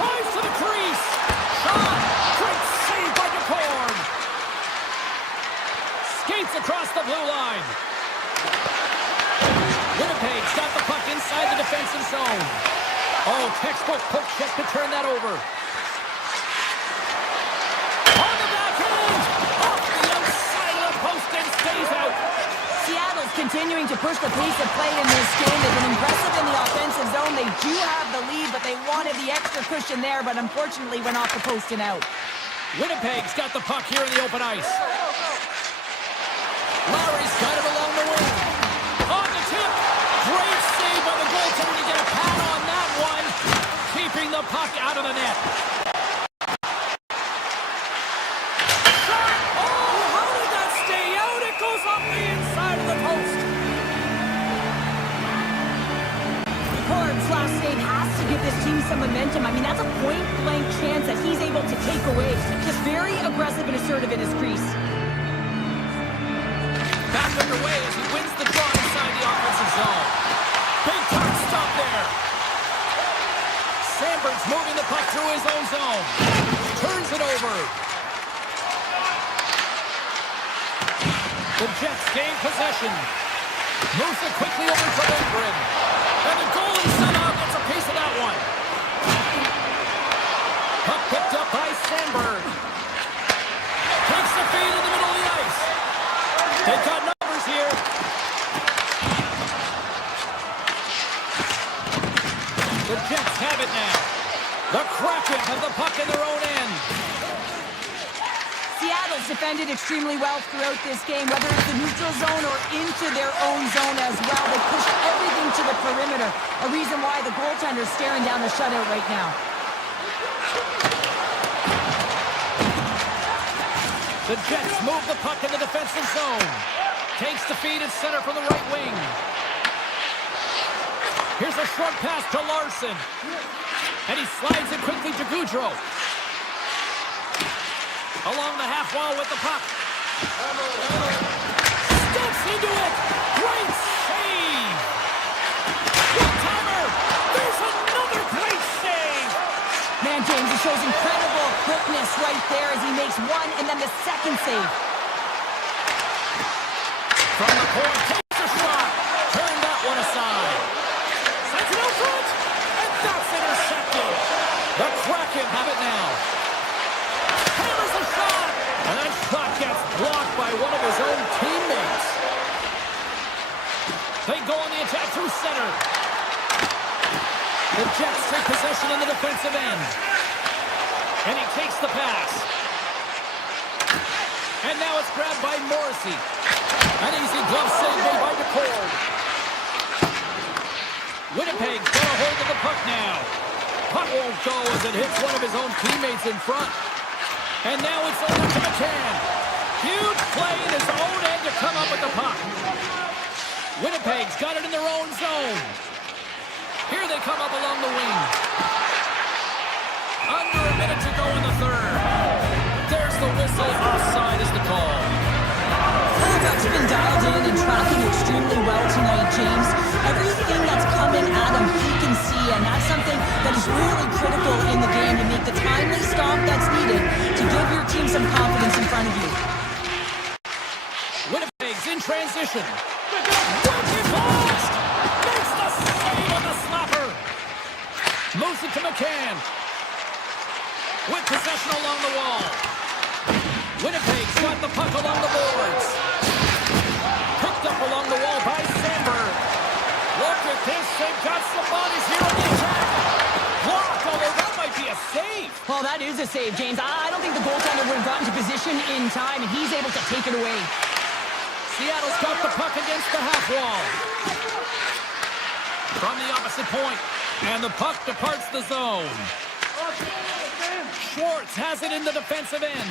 Drives to the crease. Shot. Great save by DeCord. Skates across the blue line. Winnipeg's got the puck inside the defensive zone. Oh, textbook poke check to turn that over. On the backhand. Off the outside of the post and stays out. Seattle's continuing to push the pace of play in this game. They've been impressive in the offensive zone. They do have the lead, but they wanted the extra cushion there, but unfortunately went off the post and out. Winnipeg's got the puck here in the open ice. Lowry's got it along the wing. On the tip. Great save by the goaltender to get a pad on that one. Keeping the puck out of the net. Shot! Oh, how did that stay out? It goes off the inside of the post. Corb's last save has to give this team some momentum. I mean, that's a point-blank chance that he's able to take away. Just very aggressive and assertive in his crease. Back underway as he wins the draw inside the offensive zone. Big time stop there. Sandberg's moving the puck through his own zone. Turns it over. The Jets gain possession. Moves it quickly over to Lindgren. And the goalie somehow gets a piece of that one. Puck picked up by Sandberg. Takes the feed in the middle of the ice. They've got numbers here. The Jets have it now. The Kraken have the puck in their own end. Seattle's defended extremely well throughout this game, whether it's the neutral zone or into their own zone as well. They push everything to the perimeter, a reason why the goaltender's staring down the shutout right now. The Jets move the puck in the defensive zone. Takes the feed at center from the right wing. Here's a short pass to Larson. And he slides it quickly to Goudreau. Along the half wall with the puck. Steps into it. Great save. One-timer. There's another great save. Man, James, it shows incredible quickness right there as he makes one and then the second save. From the point, takes a shot. Turn that one aside. Sends it out front. And that's intercepted. The Kraken have it now. Hammers a shot. And that shot gets blocked by one of his own teammates. They go on the attack through center. The Jets take possession in the defensive end. And he takes the pass. And now it's grabbed by Morrissey. An easy glove save made by DeCord. Winnipeg's got a hold of the puck now. Puck won't go as it hits one of his own teammates in front. And now it's over to McCann. Huge play in his own end to come up with the puck. Winnipeg's got it in their own zone. Here they come up along the wing. Under a minute to go in the third. There's the whistle. Offside is the call. Blackhawks have been dialed in and tracking extremely well tonight, James. that is really critical in the game to make the timely stop that's needed to give your team some confidence in front of you. Winnipeg's in transition. Wicked blast! Makes the save on the slapper. Moves it to McCann. With possession along the wall. Winnipeg's got the puck along the boards. Picked up along the wall by Sandberg. Look at this. They've got some bodies here on the attack. Blocked, although that might be a save. Well, that is a save, James. I don't think the goaltender would have gotten to position in time, and he's able to take it away. Seattle's got the puck against the half wall. From the opposite point. And the puck departs the zone. Schwartz has it in the defensive end.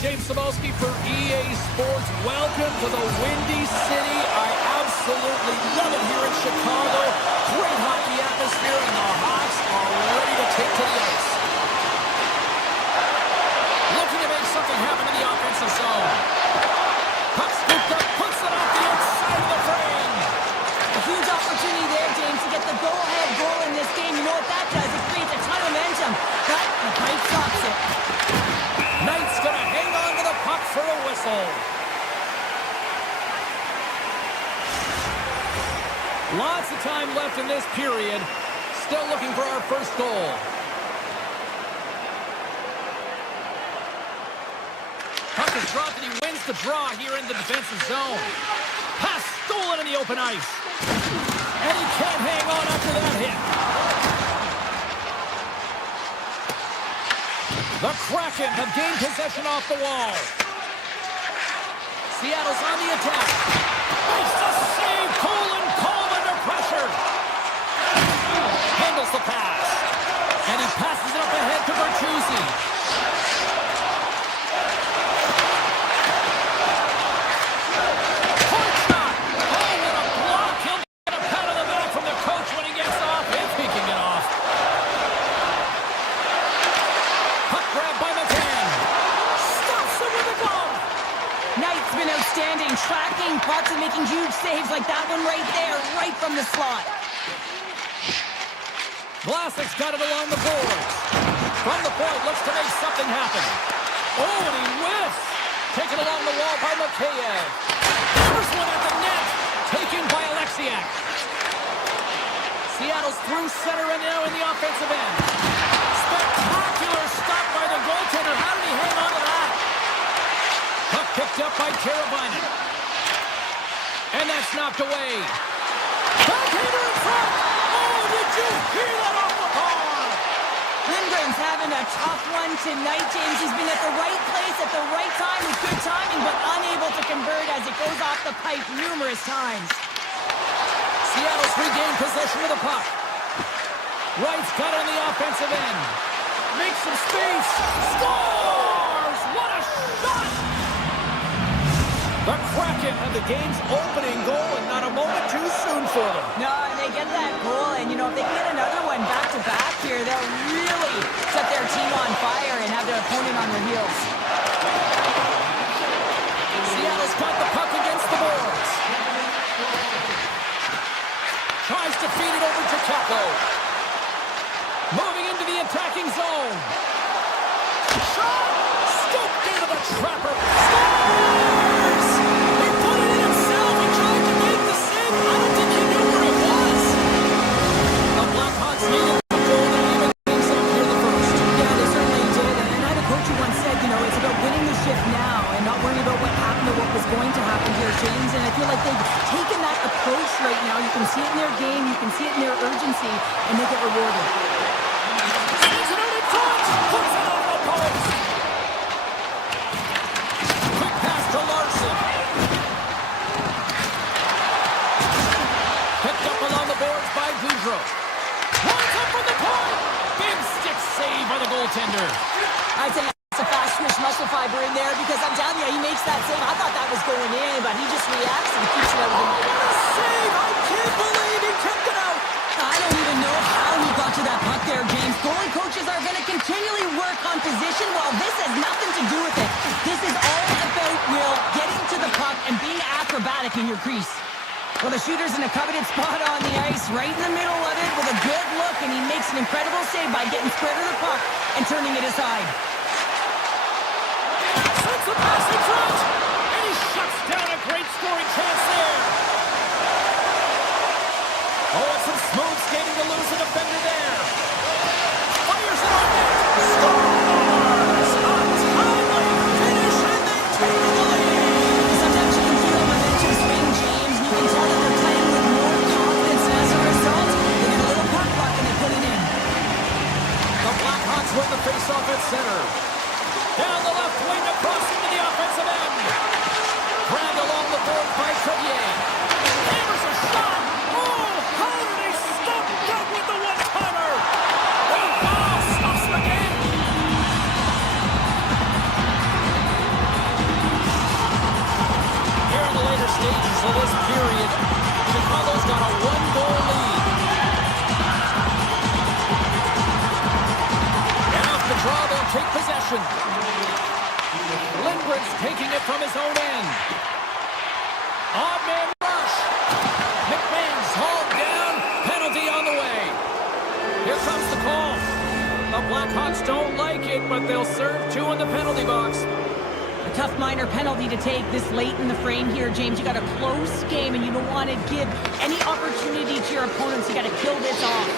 James Cybulski for EA Sports. Welcome to the Windy City. I absolutely love it here in Chicago. Great hockey atmosphere, and the Hawks are ready to take to the ice. Looking to make something happen in the offensive zone. Puck scooped up, puts it off the outside of the frame. A huge opportunity there, James, to get the go-ahead goal in this game. You know what that does? It creates a ton of momentum. But the pipe stops it. Knight's going to hang on to the puck for a whistle. Lots of time left in this period. Still looking for our first goal. Puck is dropped and he wins the draw here in the defensive zone. Pass stolen in the open ice. And he can't hang on after that hit. The Kraken have gained possession off the wall. Seattle's on the attack. Makes the save. Colin Cole under pressure. Handles the pass. And he passes it up ahead to Bertuzzi. Point shot. Oh, what a block. He'll get a pat on the back from the coach when he gets off, if he can get off. Grab by McCann. Stops him with a glove. Knight's been outstanding, tracking pucks and making huge saves like that one right there, right from the slot. Vlasic's got it along the boards. From the point, looks to make something happen. Oh, and he whiffs. Taken along the wall by Mikheyev. First one at the net. Taken by Alexiak. Seattle's through center and now in the offensive end. Spectacular stop by the goaltender. How did he hang on to that? step by Teravainen. And that's knocked away. Backhander in front. Oh, did you hear that off the bar? Lindgren's having a tough one tonight, James. He's been at the right place at the right time with good timing, but unable to convert as it goes off the pipe numerous times. Seattle's regained possession of the puck. Wright's got it on the offensive end. Makes some space. Scores! What a shot! The Kraken have the game's opening goal, and not a moment too soon for them. No, and they get that goal, and, you know, if they can get another one back-to-back here, they'll really set their team on fire and have their opponent on their heels. Seattle's got the puck against the boards. Tries to feed it over to Keppo. Moving into the attacking zone. Shot! Scooped into the trapper. Scores! He put it in himself. He tried to make the save. I don't think he knew where it was. The Blackhawks needed a goal to even things up here the first. Yeah, they certainly did. And I had a coach who once said, you know, it's about winning the shift now and not worrying about what happened or what was going to happen here, James. And I feel like they've taken that approach right now. You can see it in their game. You can see it in their urgency. And they get rewarded. Puts it on the post. Quick pass to Larson. Picked up along the boards by Boudreau. Lines up from the point. Big stick save by the goaltender. I'd say it's a fast twitch muscle fiber in there because I'm telling you, he makes that save. I thought that was going in, but he just reacts and keeps it out of the net. What a save! I can't believe he kept it out. I don't even know how he got to that puck there, James. Goalie coaches are going to continually work on position. Well, this has nothing to do with it. This is all about, Will, getting to the puck and being acrobatic in your crease. Well, the shooter's in a coveted spot on the ice, right in the middle of it with a good look, and he makes an incredible save by getting square to the puck and turning it aside. Sends the pass in front, and he shuts down a great scoring chance there. Oh, it's some smooth skating to lose a defender there. Fires it on net. Scores! A timely finish, and they take the lead. Sometimes you can feel momentum swing, James, and you can tell that they're playing with more confidence, and as a result, they get a little puck luck and they put it in. The Blackhawks win the faceoff at center. Down the left wing across into the offensive end. Grabbed along the boards by Crevier. Hammers a shot. Oh, how did he stop that with the one-timer? Oh, wow, stops him again. Here in the later stages of this period, Chicago's got a one-goal lead. And off the draw, they'll take possession. Lindgren's taking it from his own end. Odd man rush. McMahon's hauled down. Penalty on the way. Here comes the call. The Blackhawks don't like it, but they'll serve two in the penalty box. A tough minor penalty to take this late in the frame here, James. You got a close game, and you don't want to give any opportunity to your opponents. You got to kill this off.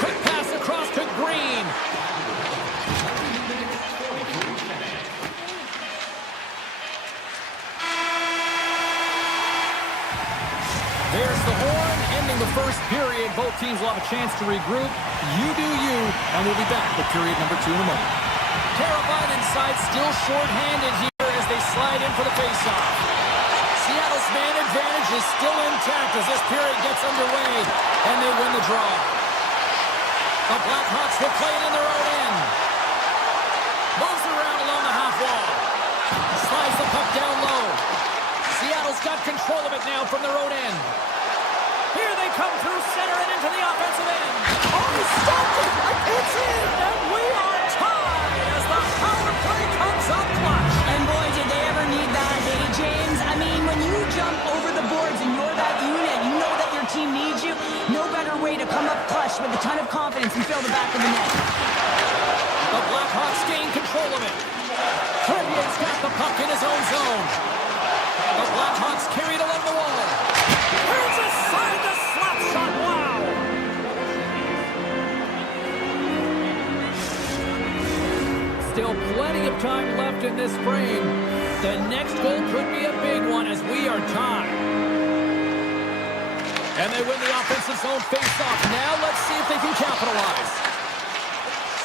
Quick pass across to Green. There's the horn, ending the first period. Both teams will have a chance to regroup. You do you, and we'll be back with period number 2 in a moment. Teravainen inside, still short-handed here as they slide in for the faceoff. Seattle's man advantage is still intact as this period gets underway, and they win the draw. The Blackhawks will play it in their own end. Moves around along the half wall. Slides the puck down low. Seattle's got control of it now from their own end. Here they come through center and into the offensive end. Oh, he stopped it! It's in, and we are tied as the power play comes up clutch. And boy, did they ever need that, hey, James? I mean, when you jump over the boards and you're that unit, you know that your team needs you. No better way to come up clutch with a ton of confidence and fill the back of the net. The Blackhawks gain control of it. Crevier's got the puck in his own zone. The Blackhawks carried along the wall. Here's a side to slap shot. Wow! Still plenty of time left in this frame. The next goal could be a big one as we are tied. And they win the offensive zone face-off. Now let's see if they can capitalize.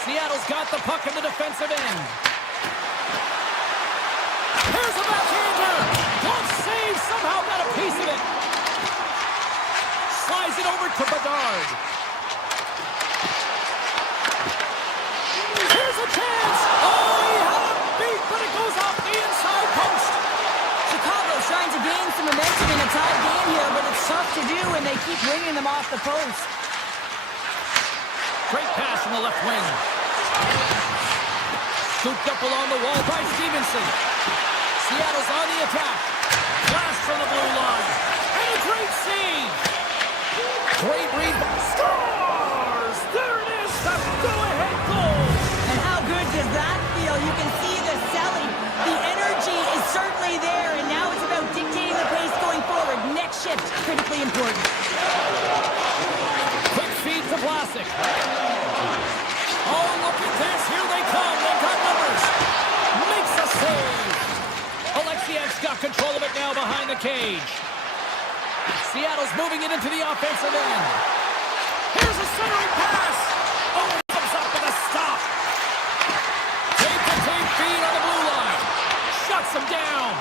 Seattle's got the puck in the defensive end. Here's a backhander. Don't save. Somehow got a piece of it. Slides it over to Bedard. Here's a chance. Oh, he had a beat, but it goes off the inside post. Chicago's trying to gain some momentum in a tied game here, but it's tough to do when they keep bringing them off the post. Great pass from the left wing. Scooped up along the wall by Stevenson. Seattle's on the attack. Blast from the blue line. And a great save. Great read. Scores! There it is, the go-ahead goal. And how good does that feel? You can see the selling. The energy is certainly there, and now it's about dictating the pace going forward. Next shift, critically important. Quick feed to Vlasic. Oh, look at this. Here they come. They've got numbers. Makes a save. Alexiev's got control of it now behind the cage. Seattle's moving it into the offensive end. Here's a centering pass. Oh, he comes up with a stop. Tape-to-tape feed on the blue line. Shuts him down.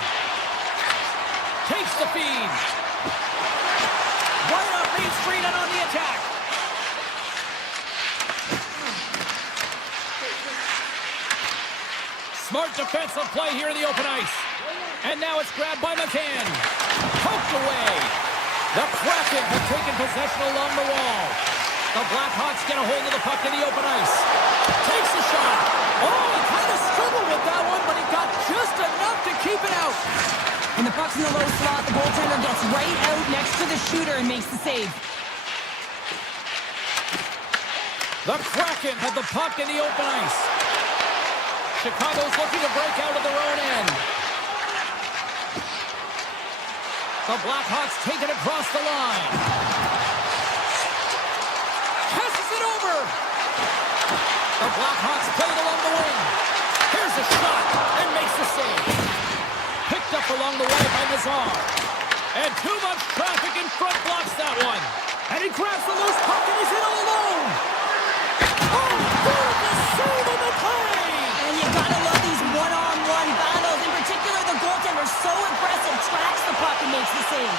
Takes the feed. Right up Main Street and on the attack. Smart defensive play here in the open ice. And now it's grabbed by McCann. Poked away. The Kraken have taken possession along the wall. The Blackhawks get a hold of the puck in the open ice. Takes a shot. Oh, he kind of struggled with that one, but he got just enough to keep it out. And the puck's in the low slot. The goaltender gets right out next to the shooter and makes the save. The Kraken have the puck in the open ice. Chicago's looking to break out of their own end. The Blackhawks take it across the line. Passes it over. The Blackhawks play it along the wing. Here's a shot and makes the save. Picked up along the way by Nazar. And too much traffic in front blocks that one. And he grabs the loose puck and he's in all alone. Oh, the save on the play. And you gotta love these one-on-one battles. In particular, the goaltender so aggressive, tracks the puck and makes the save.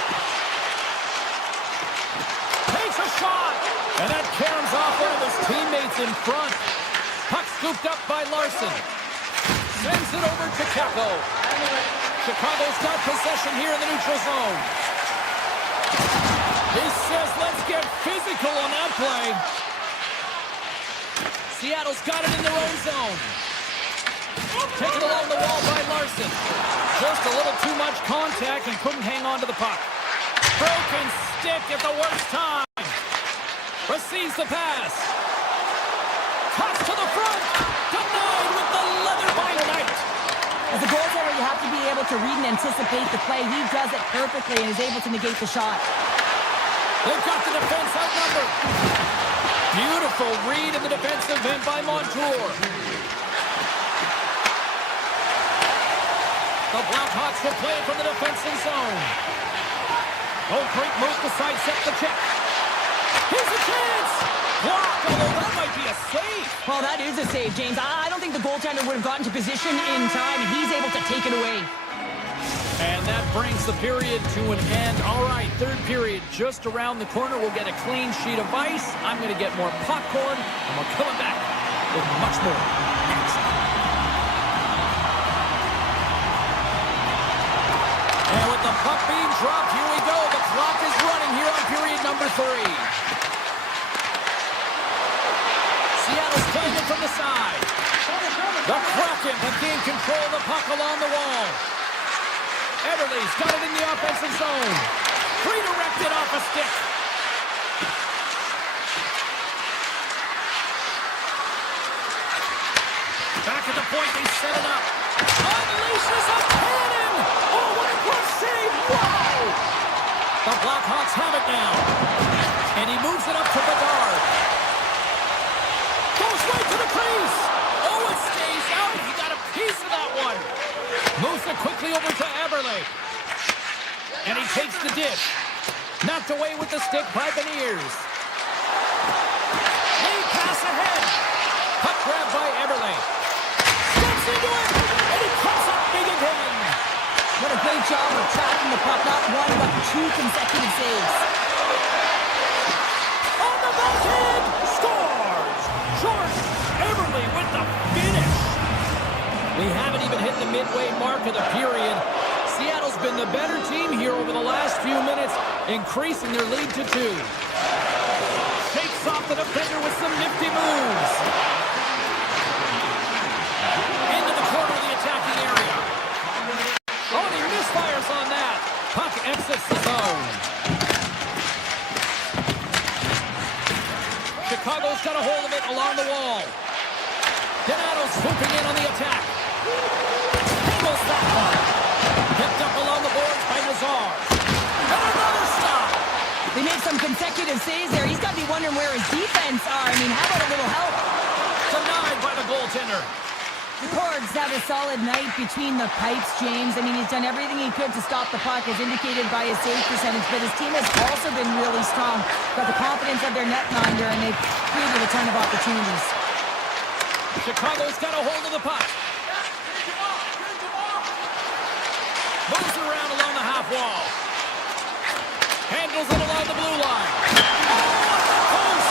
Takes a shot. And that caroms off one of his teammates in front. Puck scooped up by Larson. Sends it over to Keppo. Chicago's got possession here in the neutral zone. He says, let's get physical on that play. Seattle's got it in their own zone. Taken along the wall by Larson. Just a little too much contact and couldn't hang on to the puck. Broken stick at the worst time. Receives the pass. Cuts to the front. Denied with the leather by Knight. As a goaltender, you have to be able to read and anticipate the play. He does it perfectly and is able to negate the shot. They've got the defense outnumbered. Beautiful read in the defensive end by Montour. The Blackhawks will play it from the defensive zone. Oh, great move to sidestep the check. Here's a chance. Blocked, although that might be a save. Well, that is a save, James. I don't think the goaltender would have gotten to position in time, and he's able to take it away. And that brings the period to an end. All right, third period just around the corner. We'll get a clean sheet of ice. I'm going to get more popcorn, and we're coming back with much more next. And with the puck being dropped, here we go. The clock is running here on period number 3. Seattle's playing it from the side. The Kraken have gained control of the puck along the wall. Everly's got it in the offensive zone. Redirected off a stick. Back at the point, they set it up. Unleashes a cannon! Oh, what a good save! Wow! The Blackhawks have it now. And he moves it up to Bedard. Goes right to the crease. Oh, it stays out. He got a piece of that one. Moves it it quickly over to Eberle. And he takes the dish. Knocked away with the stick by Beniers. Lead pass ahead. Puck grab by Eberle. Steps into it. And he comes up big again. What a great job of tracking the puck. Not one, but two consecutive saves. On the backhand. Scores. George Eberle with the finish. We haven't even hit the midway mark of the period. Seattle's been the better team here over the last few minutes, increasing their lead to 2. Shakes off the defender with some nifty moves. Into the corner of the attacking area. Oh, and he misfires on that. Puck exits the zone. Chicago's got a hold of it along the wall. Donato swooping in on the attack. Angles that one. Picked up along the boards by Nazar. And another stop. They made some consecutive saves there. He's got to be wondering where his defense are. I mean, how about a little help? Denied by the goaltender. The Corgs have a solid night between the pipes, James. I mean, he's done everything he could to stop the puck, as indicated by his save percentage, but his team has also been really strong. Got the confidence of their netminder, and they've created a ton of opportunities. Chicago's got a hold of the puck. Moves around along the half wall. Handles it along the blue line. Post!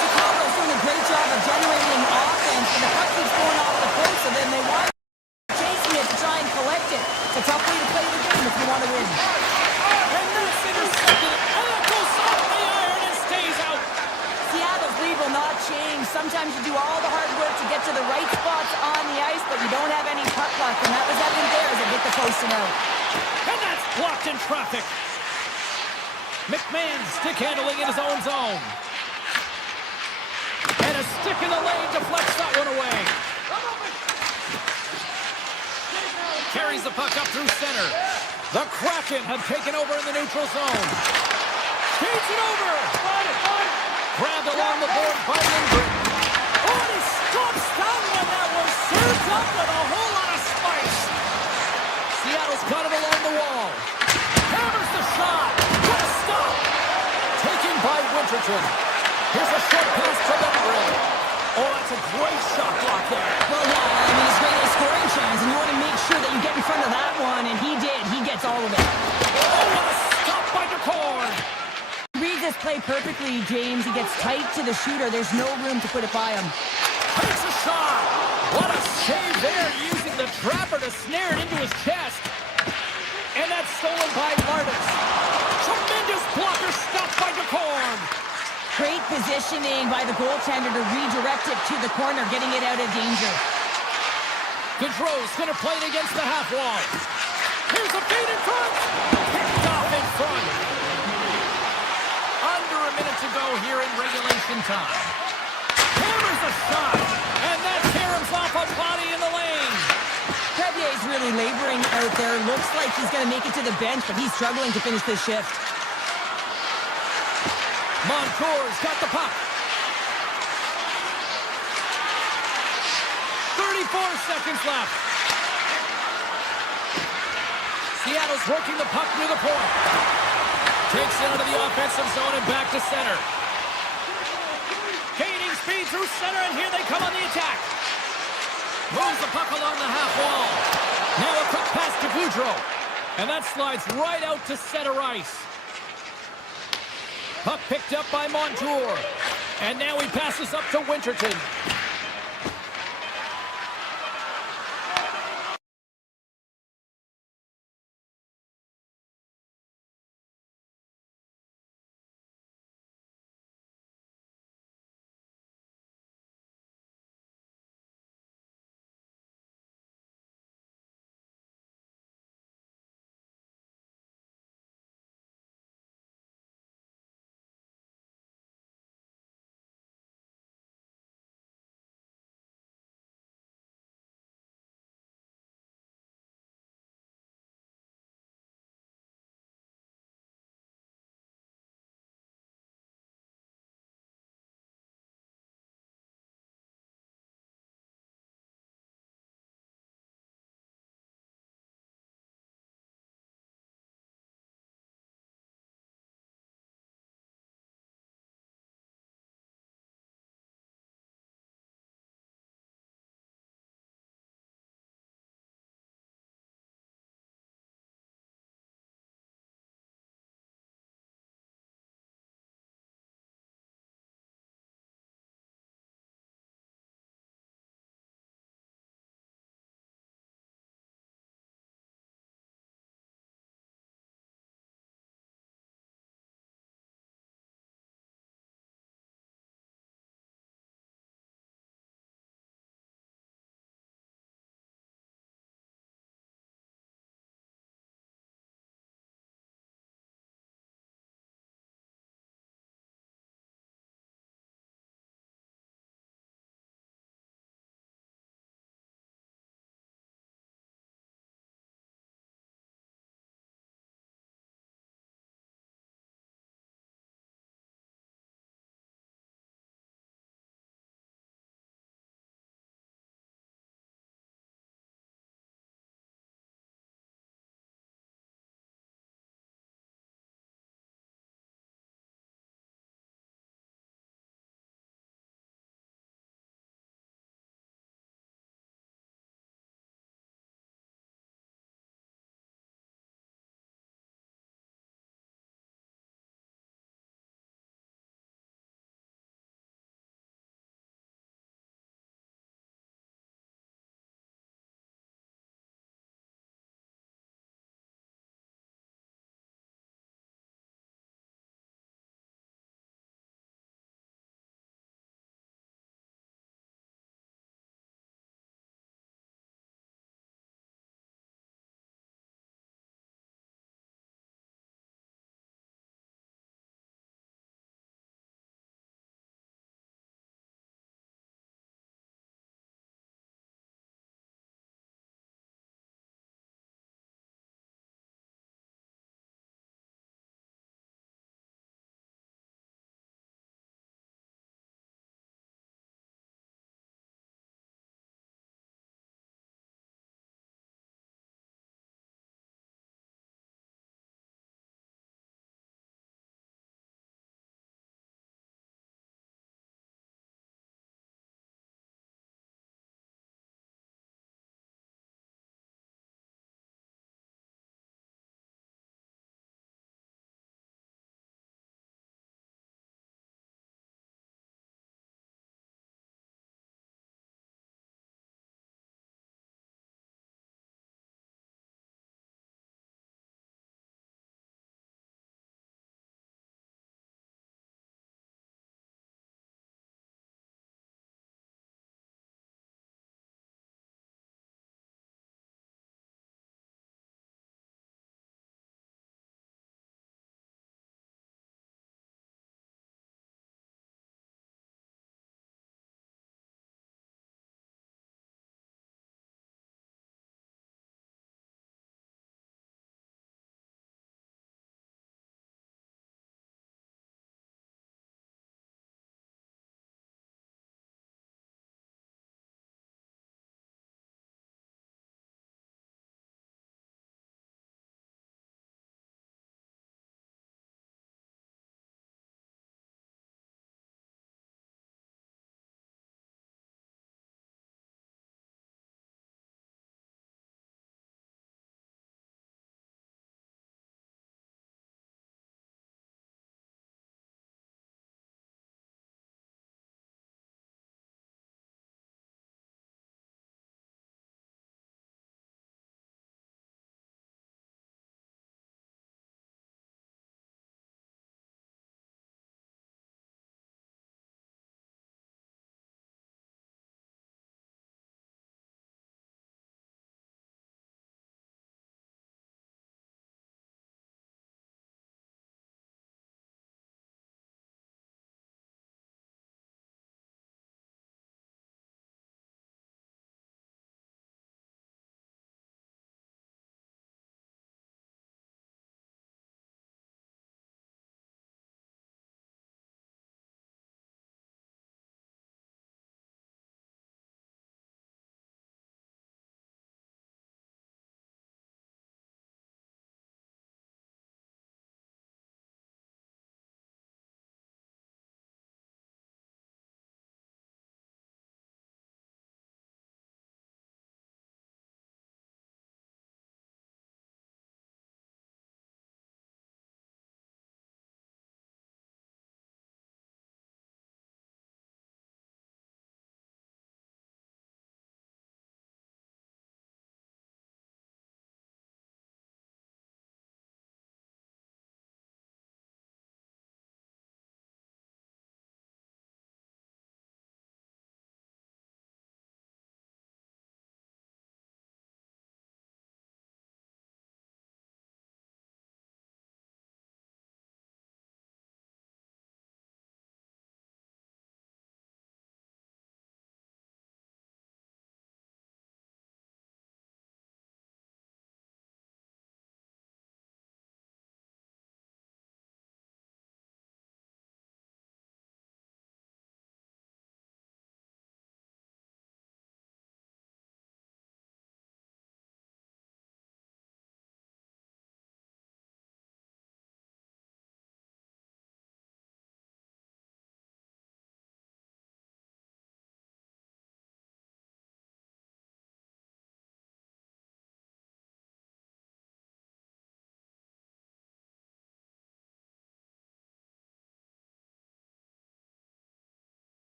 Chicago's doing a great job of generating offense, and the puck keeps going off the post, and then they wind up chasing it to try and collect it. It's a tough way to play the game if you want to win. And that's intercepted. And that goes off the iron and stays out. Seattle's lead will not change. Sometimes you do all the hard work to get to the right spots on the ice, but you don't have any puck luck, and that was evident there as it hit the post and out. And that's blocked in traffic. McMahon stick handling in his own zone. And a stick in the lane deflects that one away. Carries the puck up through center. The Kraken have taken over in the neutral zone. Skates it over. Grabbed along the board by Lindgren. Oh, and he stops that one. That was served up with a whole lot of spice. Seattle's got it along the wall. Hammers the shot. What a stop. Taken by Winterton. Here's a short pass to Lindgren. Oh, that's a great shot block there. Well, yeah, I mean, it's great a scoring chance, and you want to make sure that you get in front of that one, and he did. He gets all of it. Oh, what a stop by DeCord. Read this play perfectly, James. He gets tight to the shooter. There's no room to put it by him. Takes a shot. What a save there, using the trapper to snare it into his chest. And that's stolen by Martis. Tremendous blocker stop by DeCord. Great positioning by the goaltender to redirect it to the corner, getting it out of danger. Gaudreau's going to play it against the half wall. Here's a feed in front. Picked off in front. Under a minute to go here in regulation time. Hammers a shot. And that caroms off a body in the lane. Crevier's really laboring out there. Looks like he's going to make it to the bench, but he's struggling to finish this shift. Montour's got the puck. 34 seconds left. Seattle's working the puck near the point. Takes it out of the offensive zone and back to center. Gaining speed through center, and here they come on the attack. Moves the puck along the half wall. Now a quick pass to Gaudreau. And that slides right out to center ice. Puck picked up by Montour. And now he passes up to Winterton.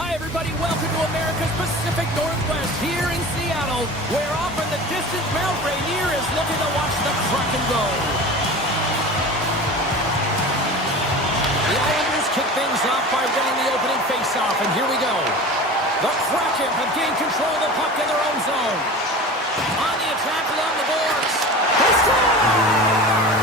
Hi, everybody. Welcome to America's Pacific Northwest here in Seattle, where off in the distance, Mount Rainier is looking to watch the Kraken go. The Islanders kick things off by winning the opening faceoff, and here we go. The Kraken have gained control of the puck in their own zone. On the attack along the boards. They score!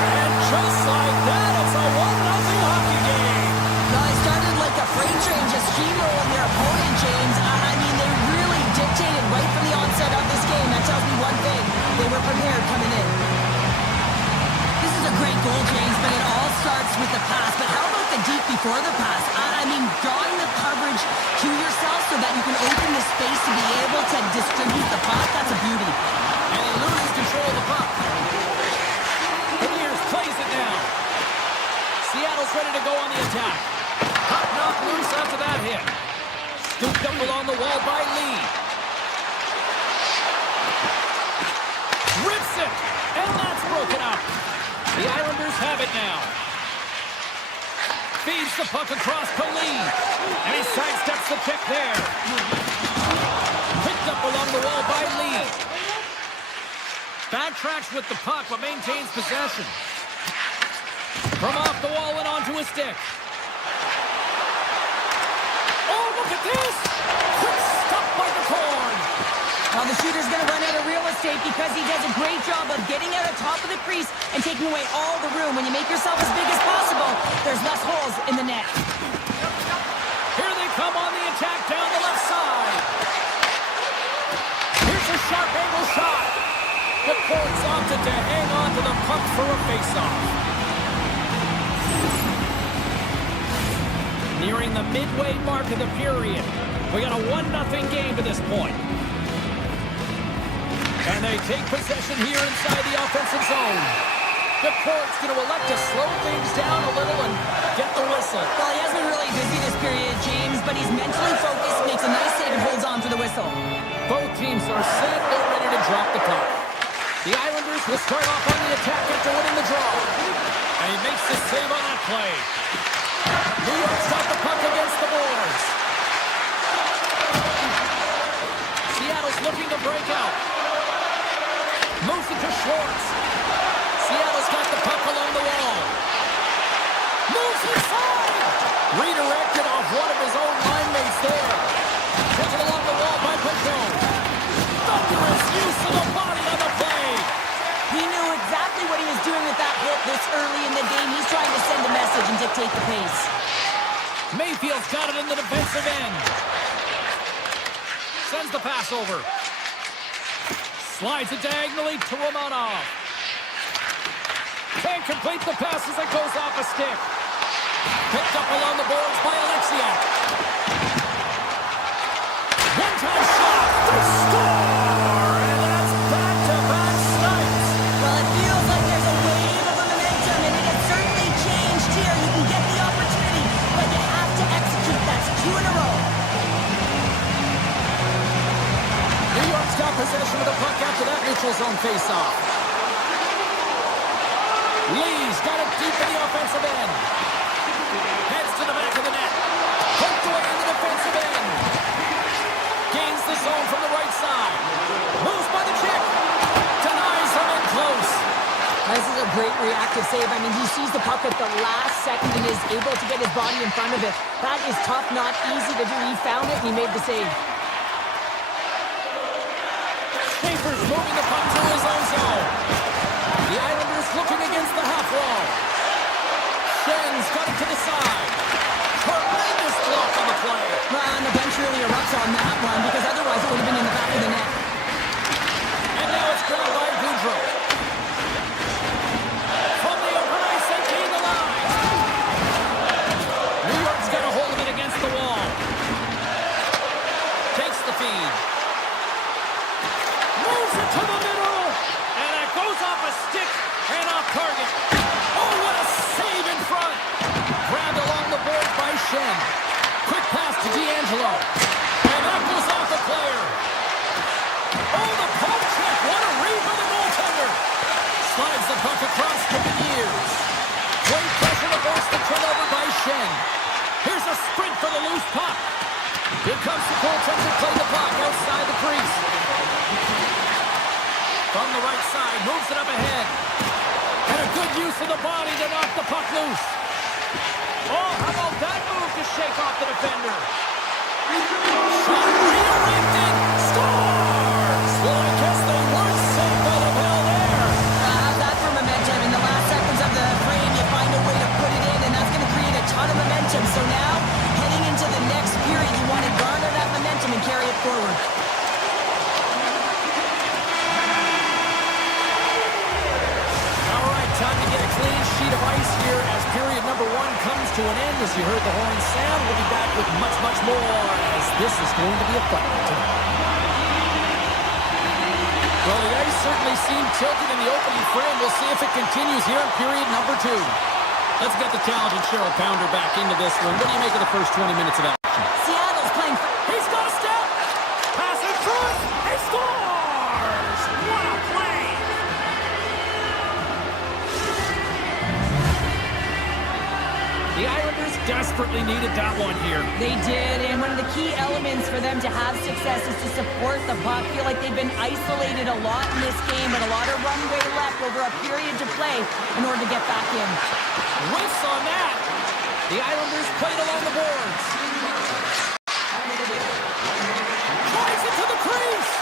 And just like that, it's a 1-0 hockey game. Well, they started like a freight train just steamrolling their opponent, James. I mean, they really dictated right from the onset of this game. That tells me one thing. They were prepared coming in. This is a great goal, James, but it all starts with the pass. But how about the deep before the pass? I mean, drawing the coverage to yourself so that you can open the space to be able to distribute the puck. That's a beauty. And he loses control of the puck. Beniers plays it down. Seattle's ready to go on the attack. Puck knocked loose after that hit. Scooped up along the wall by Lee. Rips it, and that's broken up. The Islanders have it now. Feeds the puck across to Lee. And he sidesteps the kick there. Picked up along the wall by Lee. Backtracks with the puck, but maintains possession. From off the wall and onto a stick. Oh, look at this! Quick stop by the corn. Well, the shooter's going to run out of real estate because he does a great job of getting out of top of the crease and taking away all the room. When you make yourself as big as possible, there's less holes in the net. Here they come on the attack down the left side. Here's a sharp angle shot. The Cords opted to hang on to the puck for a faceoff. Nearing the midway mark of the period. We got a 1-0 game to this point. And they take possession here inside the offensive zone. The Cords going to elect to slow things down a little and get the whistle. Well, he has been really busy this period, James, but he's mentally focused, makes a nice save, and holds on for the whistle. Both teams are set and ready to drop the puck. The Islanders will start off on the attack after winning the draw. And he makes the save on that play. New York's got the puck against the boards. Seattle's looking to break out. Moves it to Schwartz. Seattle's got the puck along the wall. Moves inside. Redirected off one of his own line mates there. Taken along the wall by Peugeot. Thunderous use of the body on the play. He knew exactly what he was doing with that hit this early in the game. He's trying to send a message and dictate the pace. Mayfield's got it in the defensive end. Sends the pass over. Slides it diagonally to Romanov. Can't complete the pass as it goes off a stick. Picked up along the boards by Alexiak. One-time shot. They score! And that's back-to-back snipes. Well, it feels like there's a wave of momentum, and it has certainly changed here. You can get the opportunity, but you have to execute. That's 2 in a row. New York's got possession of the puck after that neutral zone faceoff. Lee's got it deep in the offensive end. Heads to the back of the net. Poked away in the defensive end. Gains the zone from the right side. Moves by the kick. Denies him in close. This is a great reactive save. I mean, he sees the puck at the last second and is able to get his body in front of it. That is tough, not easy to do. He found it and he made the save. Schaefer's moving the puck to his own zone. The Islanders looking against the half wall. Schen's got it to the side. Tremendous block on the play. Well, and the bench really erupts on that one because otherwise it would have been in the back of the net. And now it's grabbed by Boudreau. From the open ice, they gain the line. New York's got a hold of it against the wall. Takes the feed. Moves it to the middle. And that goes off a stick and off target. Oh, what a save in front. Grabbed along the board by Schenn. Quick pass to D'Angelo. And that goes off the player. Oh, the poke check. What a read by the goaltender. Slides the puck across to Beniers. Great pressure to force the turnover by Schenn. Here's a sprint for the loose puck. Here comes the goaltender playing the puck outside the crease. From the right side, moves it up ahead. And a good use of the body to knock the puck loose. Oh, how about that move to shake off the defender? Shot redirected. Scores! Well, I guess they weren't safe by the bell there. How's that for momentum? In the last seconds of the frame, you find a way to put it in, and that's going to create a ton of momentum. So now, heading into the next period, you want to garner that momentum and carry it forward. All right, time to get a clean sheet of ice here as period number 1 comes to an end. As you heard the horn sound, we'll be back with much, much more as this is going to be a fun one tonight. Well, the ice certainly seemed tilted in the opening frame. We'll see if it continues here in period number 2. Let's get the talented Cheryl Pounder back into this one. What do you make of the first 20 minutes of action? Seattle's playing. He's got a step. Pass in front. He scores. What a play. The Islanders desperately needed that one here. They did, and one of the key elements for them to have success is to support the puck. Feel like they've been isolated a lot in this game, but a lot of runway left over a period to play in order to get back in. Whiffs on that. The Islanders played along the boards. Tries it to the crease,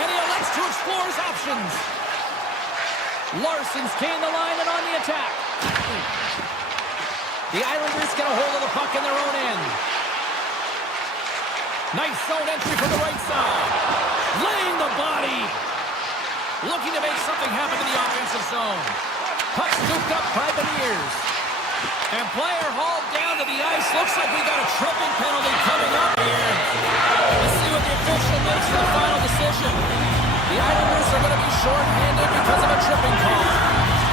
and he elects to explore his options. Larson's gained the line and on the attack. The Islanders get a hold of the puck in their own end. Nice zone entry from the right side. Laying the body. Looking to make something happen in the offensive zone. Puck scooped up by Beniers. And player hauled down to the ice. Looks like we got a tripping penalty coming up here. Let's see what the official makes for the final decision. The Islanders are going to be short-handed because of a tripping call.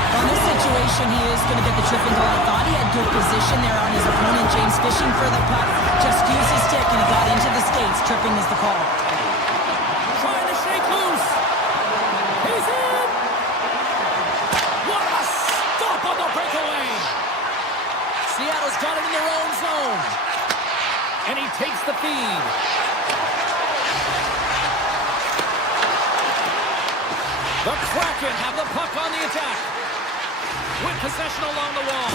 On this situation, he is going to get the tripping call. I thought he had good position there on his opponent. James fishing for the puck. Just used his stick and he got into the skates. Tripping is the call. Trying to shake loose. He's in. What a stop on the breakaway. Seattle's got it in their own zone. And he takes the feed. The Kraken have the puck on the attack. With possession along the wall.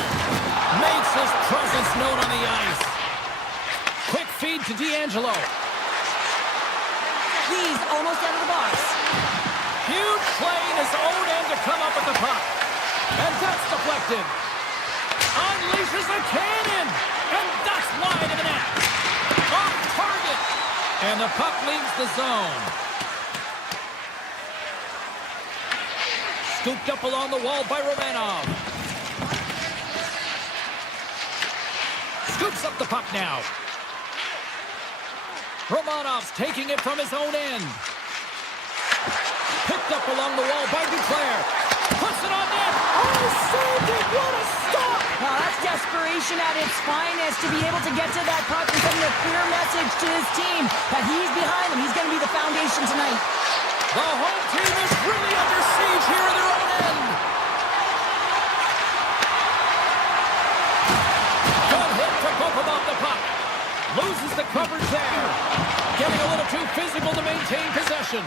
Makes his presence known on the ice. Quick feed to D'Angelo. He's almost out of the box. Huge play in his own end to come up with the puck. And that's deflected. Unleashes a cannon. And that's wide of the net. Off target. And the puck leaves the zone. Scooped up along the wall by Romanov. Scoops up the puck now. Romanov's taking it from his own end. Picked up along the wall by Duclair. Puts it on net. Oh, he saved it. What a stop. Well, that's desperation at its finest to be able to get to that puck and send a clear message to his team that he's behind them. He's going to be the foundation tonight. The home team is really under siege here in their own end. Good hit to bump about the puck. Loses the coverage there. Getting a little too physical to maintain possession.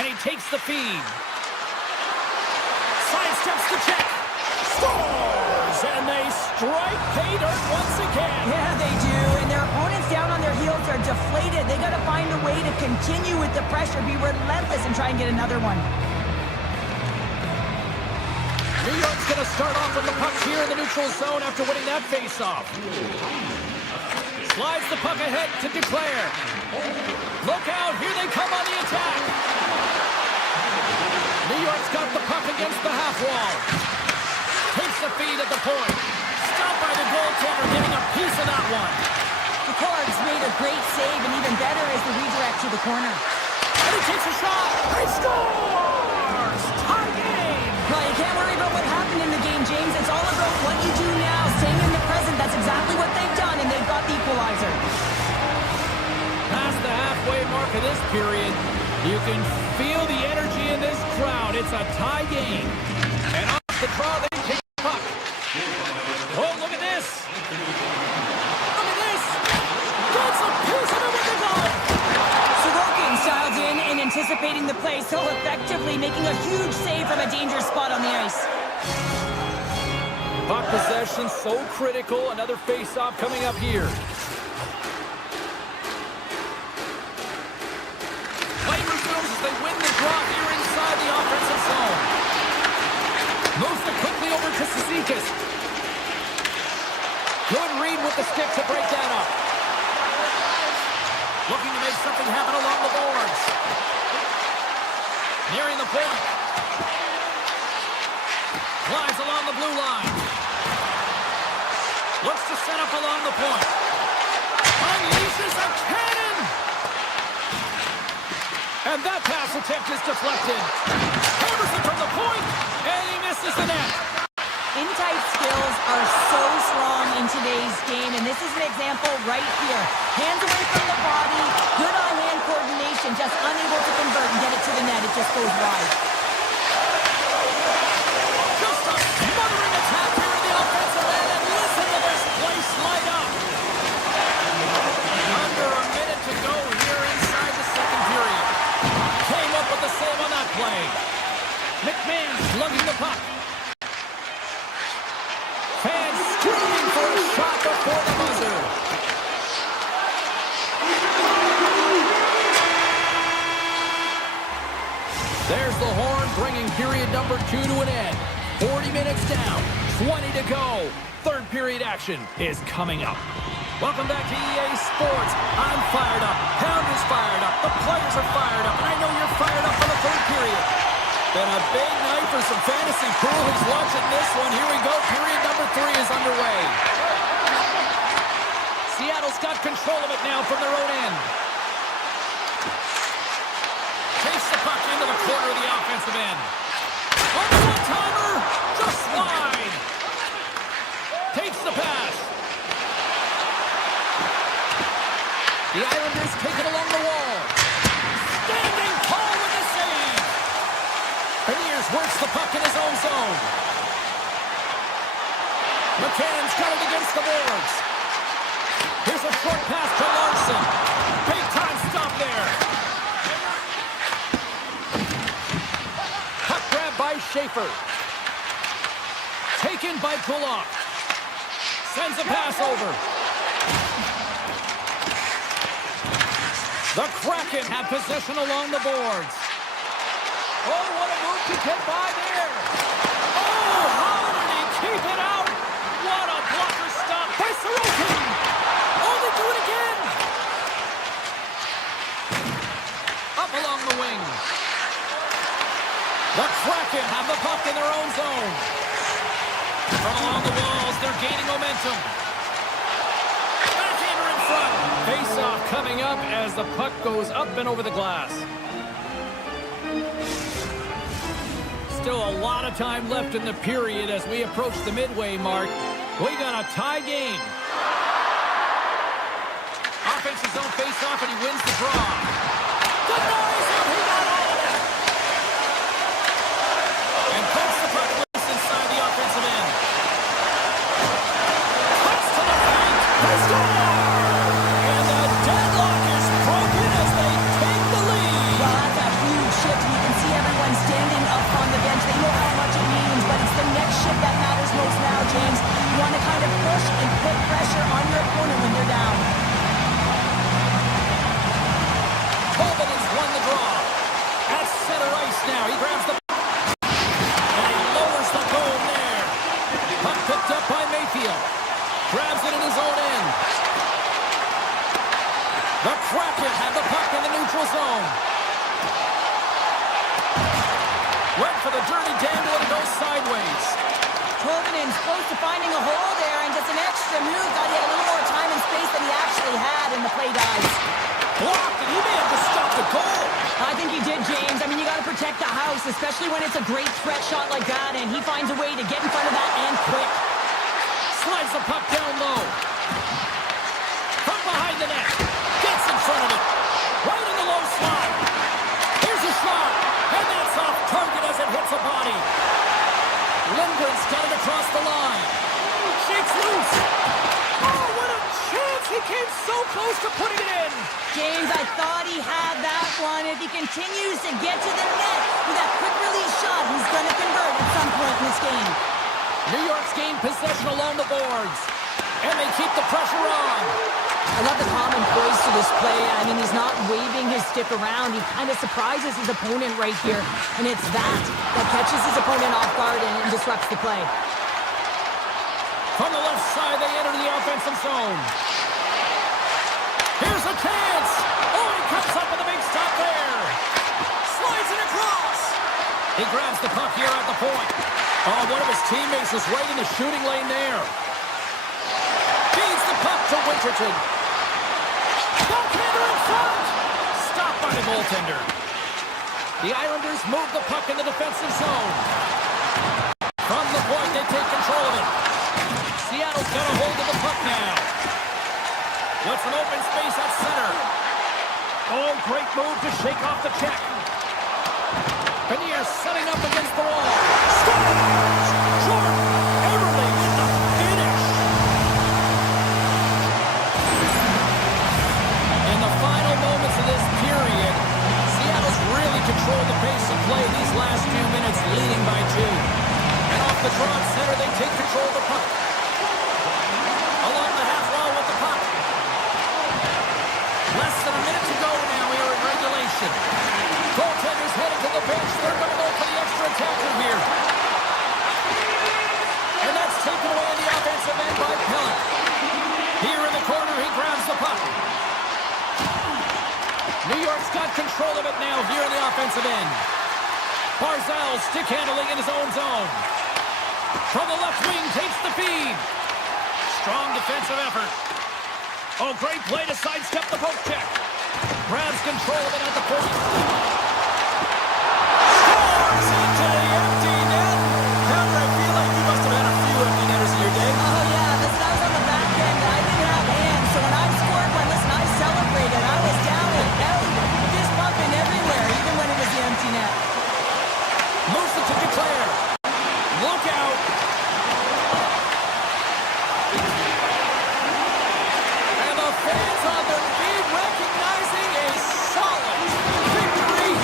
And he takes the feed. Sidesteps the check. Scores! And they strike pay dirt once again. Yeah, they do. And their opponents down on their heels are deflated. They got to find a way to continue with the pressure, be relentless, and try and get another one. New York's going to start off with the puck here in the neutral zone after winning that faceoff. Slides the puck ahead to Duclair. Look out, here they come on the attack. New York's got the puck against the half wall. Takes the feed at the point. Stopped by the goaltender, getting a piece of that one. The Cards made a great save, and even better is the redirect to the corner. And he takes a shot. He scores! Tie game! Well, you can't worry about what happened in the game, James. It's all about what you do now, staying in the present. That's exactly what they've done, and they've got the equalizer. Past the halfway mark of this period, you can feel the energy in this crowd. It's a tie game. And off the draw, they take the puck. Oh, look at this. Look at this. Gets anticipating the play so effectively, making a huge save from a dangerous spot on the ice. Puck possession so critical. Another face-off coming up here. Play resumes as they win the draw here inside the offensive zone. Moves it quickly over to Cizikas. Good read with the stick to break that up. Looking to make something happen along the boards. Nearing the point. Flies along the blue line. Looks to set up along the point. Unleashes a cannon! And that pass attempt is deflected. Hammers it from the point, and he misses the net. In-tight skills are so strong in today's game, and this is an example right here. Hands away from the body, good on-hand coordination, just unable to convert and get it to the net. It just goes wide. Just a smothering attack here in the offensive end, and listen to this place light up. Under a minute to go here inside the second period. Came up with the save on that play. McMahon slugging the puck. Fans screaming for a shot before the buzzer. There's the horn, bringing period number 2 to an end. 40 minutes down, 20 to go. Third period action is coming up. Welcome back to EA Sports. I'm fired up. Pounder's fired up. The players are fired up. And I know you're fired up for the third period. Been a big night for some fantasy pool. Who's watching this one? Here we go. Period number 3 is underway. Seattle's got control of it now from their own end. Takes the puck into the corner of the offensive end. On the one-timer, just wide. Takes the pass. The Islanders take it along the wall. Standing tall with the save. Beniers works the puck in his own zone. McCann's got it against the boards. Here's a short pass to Larson. Big time stop there. Puck grab by Schaefer. Taken by Kulak. Sends a pass over. The Kraken have possession along the boards. Oh, what a move to get by there. Oh, how did he keep it out? What a blocker stop by Sorokin. Oh, they do it again. Up along the wing. The Kraken have the puck in their own zone. From along the walls, they're gaining momentum. Backhander in front. Face-off coming up as the puck goes up and over the glass. Still a lot of time left in the period as we approach the midway mark. We got a tie game. Offensive zone face-off, and he wins the draw. Denies him. He got all of it. And puts the puck loose inside the offensive end. Cuts to the right. They score! And the deadlock is broken as they take the lead. Well, that's a huge shift. You can see everyone standing up on the bench. They know how much it means, but it's the next shift that matters most now, James. You want to kind of push and put pressure on your opponent when they're down. Colvin has won the draw. At center ice now. He grabs the puck. And he lowers the goal there. Puck picked up by Mayfield. Grabs it in his own end. The Kraken have the puck in the neutral zone. Went for the dirty dangle and goes sideways. Tolvanen's close to finding a hole there, and just an extra move. Thought he had a little more time and space than he actually had, and the play dies. Blocked, and he may have just stopped the goal. I think he did, James. I mean, you got to protect the house, especially when it's a great threat shot like that, and he finds a way to get in front of that and quick. Slides the puck down low. From behind the net. Gets in front of it. Right in the low slot. Here's a shot. And that's off target as it hits a body. Lindgren's got it across the line. Shakes loose. Oh, what a chance. He came so close to putting it in. James, I thought he had that one. If he continues to get to the net with that quick release shot, he's going to convert at some point in this game. New York's gained possession along the boards, and they keep the pressure on. I love the calm and poise to this play. I mean, he's not waving his stick around. He kind of surprises his opponent right here, and it's that catches his opponent off guard and disrupts the play. From the left side, they enter the offensive zone. Here's a chance. Oh, he comes up with a big stop there. Slides it across. He grabs the puck here at the point. Oh, one of his teammates is right in the shooting lane there. Feeds the puck to Winterton. Goaltender in front. Stopped by the goaltender. The Islanders move the puck in the defensive zone. From the point, they take control of it. Seattle's got a hold of the puck now. What's an open space at center? Oh, great move to shake off the check. Panier setting up against the wall. Scores! Jordan Eberle with the finish. In the final moments of this period, Seattle's really controlled the pace of play these last few minutes, leading by 2. And off the draw at center, they take control of the puck. Along the half wall with the puck. Less than a minute to go now here in regulation. Goaltenders headed to the bench. They're going to go for the extra attacker here. And that's taken away in the offensive end by Pellet. Here in the corner, he grabs the puck. New York's got control of it now here in the offensive end. Barzal stick handling in his own zone. From the left wing, takes the feed. Strong defensive effort. Oh, great play to sidestep the poke check. Grabs control of it at the point. Scores into the empty net. Hunter, I feel like you must have had a few empty netters in your day. Oh, yeah, listen, I was on the back end. I didn't have hands, so when I scored one, listen, I celebrated. I was down and belly, fist bumping everywhere, even when it was the empty net. Moves it to Declare. Look out. And the fans on their feet recognizing a solid victory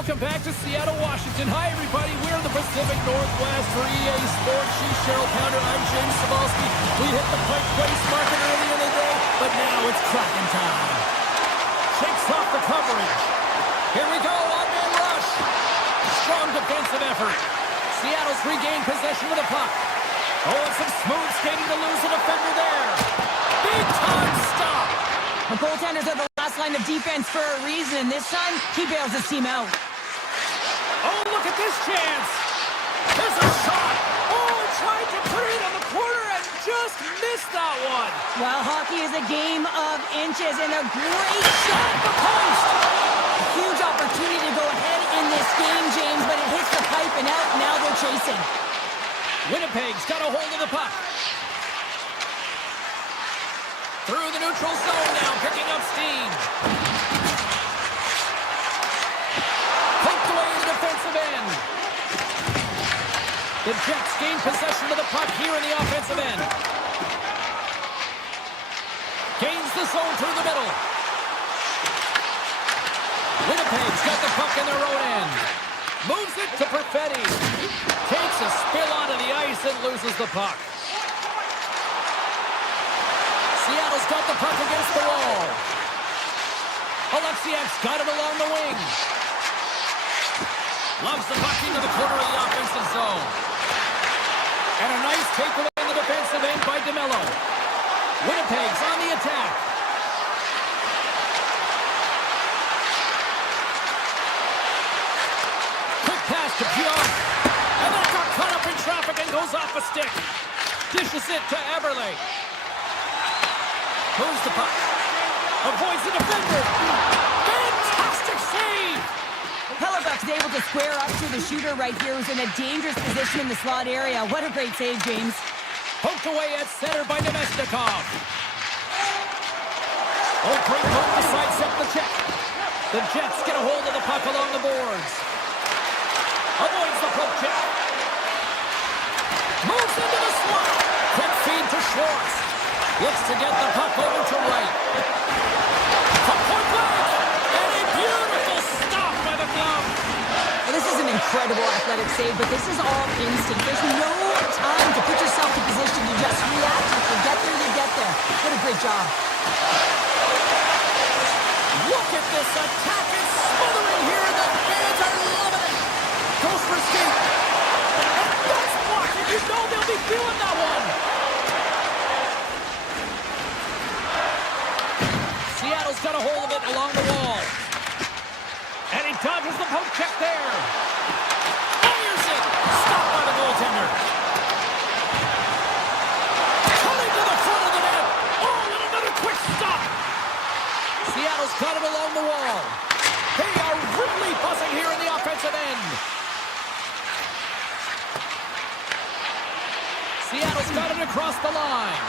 welcome back to Seattle, Washington. Hi, everybody. We're in the Pacific Northwest for EA Sports. She's Cheryl Pounder. I'm James Cebulski. We hit the Pike Place market earlier in the day, but now it's Kraken time. Shakes off the coverage. Here we go, on-man rush. Strong defensive effort. Seattle's regained possession of the puck. Oh, and some smooth skating to lose a defender there. Big time stop. The goaltenders are the last line of defense for a reason. This time, he bails his team out. Oh, look at this chance. There's a shot. Oh, tried to put it on the corner and just missed that one. Well, hockey is a game of inches and a great shot at the post. A huge opportunity to go ahead in this game, James, but it hits the pipe and out. Now they're chasing. Winnipeg's got a hold of the puck. Through the neutral zone now, picking up steam. Poked away in the defensive end. The Jets gain possession of the puck here in the offensive end. Gains the zone through the middle. Winnipeg's got the puck in their own end. Moves it to Perfetti. Takes a spill onto the ice and loses the puck. Seattle's got the puck against the wall. Alexiak's got it along the wing. Loves the puck into the corner of the offensive zone. And a nice takeaway in the defensive end by DeMello. Winnipeg's on the attack. Quick pass to Pionk. And that got caught up in traffic and goes off a stick. Dishes it to Eberle. Moves the puck. Avoids the defender. Fantastic save! Hellebuck's able to square up to the shooter right here, who's in a dangerous position in the slot area. What a great save, James. Poked away at center by Nemesnikov. Oh, great move to sidestep the check. The Jets get a hold of the puck along the boards. Avoids the poke check. Moves into the slot. Quick feed to Schwartz. Looks to get the puck over to right. From point blank. And a beautiful stop by the glove. Well, this is an incredible athletic save, but this is all instinct. There's no time to put yourself in position to just react. If you get there, you get there. What a great job. Look at this attack. It's smothering here. The fans are loving it. Goes for skate. And that's blocked. And you know they'll be feeling that one. Seattle's got a hold of it along the wall. And he dodges the poke check there. Fires it. Stopped by the goaltender. Coming to the front of the net. Oh, and another quick stop. Seattle's got it along the wall. They are really buzzing here in the offensive end. Seattle's got it across the line.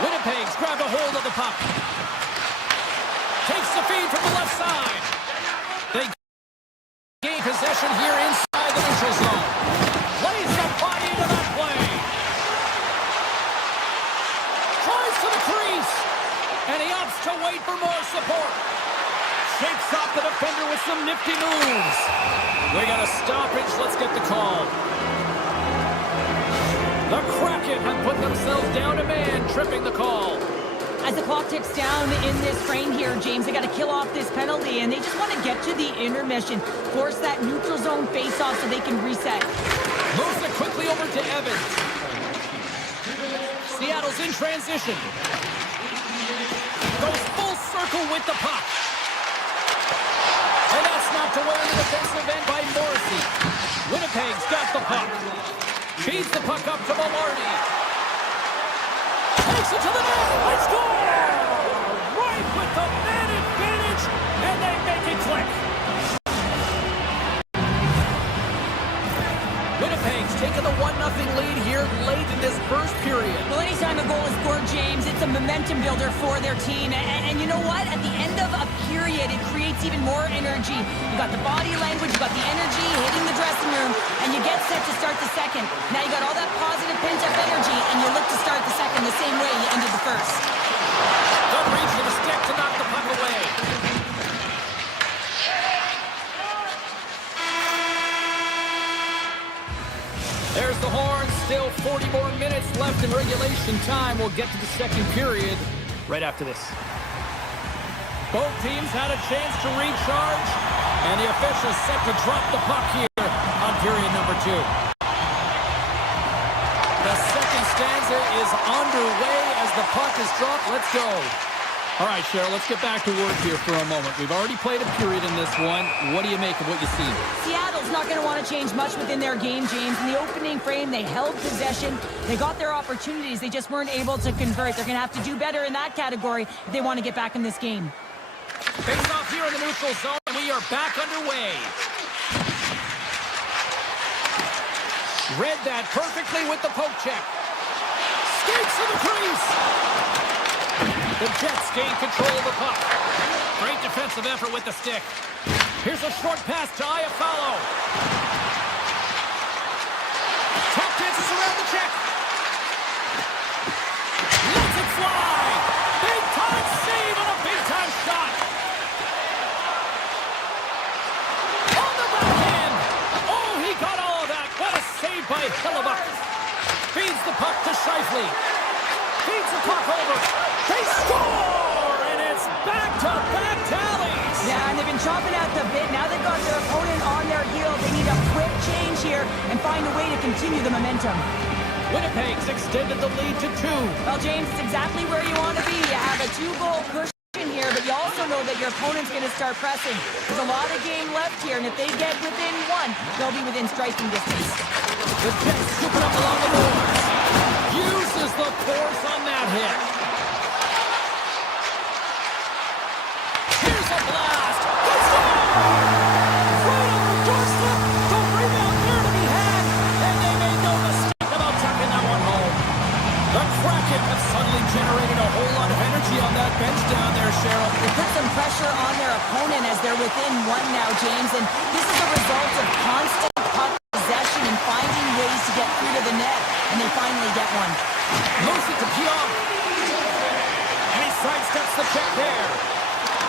Winnipeg's grabbed a hold of the puck. Takes the feed from the left side. They gain possession here inside the neutral zone. Plays the body into that play. Tries to the crease. And he opts to wait for more support. Shakes off the defender with some nifty moves. They got a stoppage. Let's get the call. The Kraken have put themselves down a man, tripping the call. As the clock ticks down in this frame here, James, they got to kill off this penalty, and they just want to get to the intermission, force that neutral zone face-off so they can reset. Moves it quickly over to Evans. Seattle's in transition. Goes full circle with the puck. And that's knocked away in the defensive end by Morrissey. Winnipeg's got the puck. Feeds the puck up to Maloney. Takes it to the net. Let's go! Right with the man advantage, and they make it click. Winnipeg's taking the 1-0 lead here late in this first period. Well, anytime a goal is scored, James, it's a momentum builder for their team. And you know what? At the end of a period, it creates even more energy. You got the body language, you got the energy hitting the dressing room, and you get set to start the second. Now you got all that positive pent-up energy, and you look to start the second the same way you ended the first. Good reach for the stick to knock the puck away. There's the horn. Still 40 more minutes left in regulation time. We'll get to the second period right after this. Both teams had a chance to recharge, and the officials set to drop the puck here on period number 2. The second stanza is underway as the puck is dropped. Let's go. All right, Cheryl, let's get back to work here for a moment. We've already played a period in this one. What do you make of what you see? Seattle's not going to want to change much within their game, James. In the opening frame, they held possession. They got their opportunities. They just weren't able to convert. They're going to have to do better in that category if they want to get back in this game. Face off here in the neutral zone, and we are back underway. Read that perfectly with the poke check. Skates to the crease. The Jets gain control of the puck. Great defensive effort with the stick. Here's a short pass to Iafallo. Top dances around the check. Lets it fly. Big time save on a big time shot. On the backhand. Oh, he got all of that. What a save by Hillebuck. Feeds the puck to Scheifele. Feeds the puck over. They score! And it's back-to-back tallies! Yeah, and they've been chopping at the bit. Now they've got their opponent on their heels. They need a quick change here and find a way to continue the momentum. Winnipeg's extended the lead to 2. Well, James, it's exactly where you want to be. You have a 2-goal cushion here, but you also know that your opponent's going to start pressing. There's a lot of game left here, and if they get within 1, they'll be within striking distance. The Jets scooping up along the boards. Uses the force on that hit. Here's a blast. It's right on the doorstep. The rebound there to be had, and they made no mistake about tucking that one home. The Kraken have suddenly generated a whole lot of energy on that bench down there, Cheryl. They put some pressure on their opponent as they're within 1 now, James, and this is a result of constant puck possession and finding ways to get through to the net, and they finally get one. Moves it to Pionk. And he sidesteps the check there.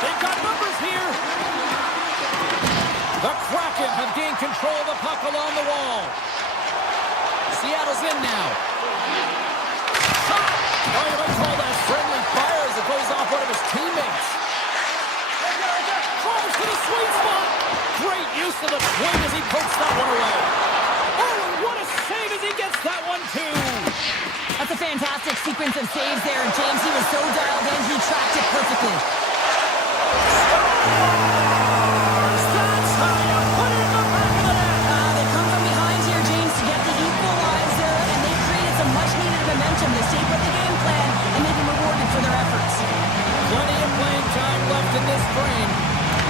They've got numbers here. The Kraken have gained control of the puck along the wall. Seattle's in now. Shot. Oh, you might call that friendly fire as it goes off one of his teammates. Close to the sweet spot. Great use of the swing as he pokes that one away. Oh, and what a save as he gets that one too. That's a fantastic sequence of saves there, and James, he was so dialed in, he tracked it perfectly. That's how you put it in the back of the net. They come from behind here, James, to get the equalizer, and they created some much-needed momentum. They stayed with the game plan, and they've been rewarded for their efforts. Plenty of playing time left in this frame.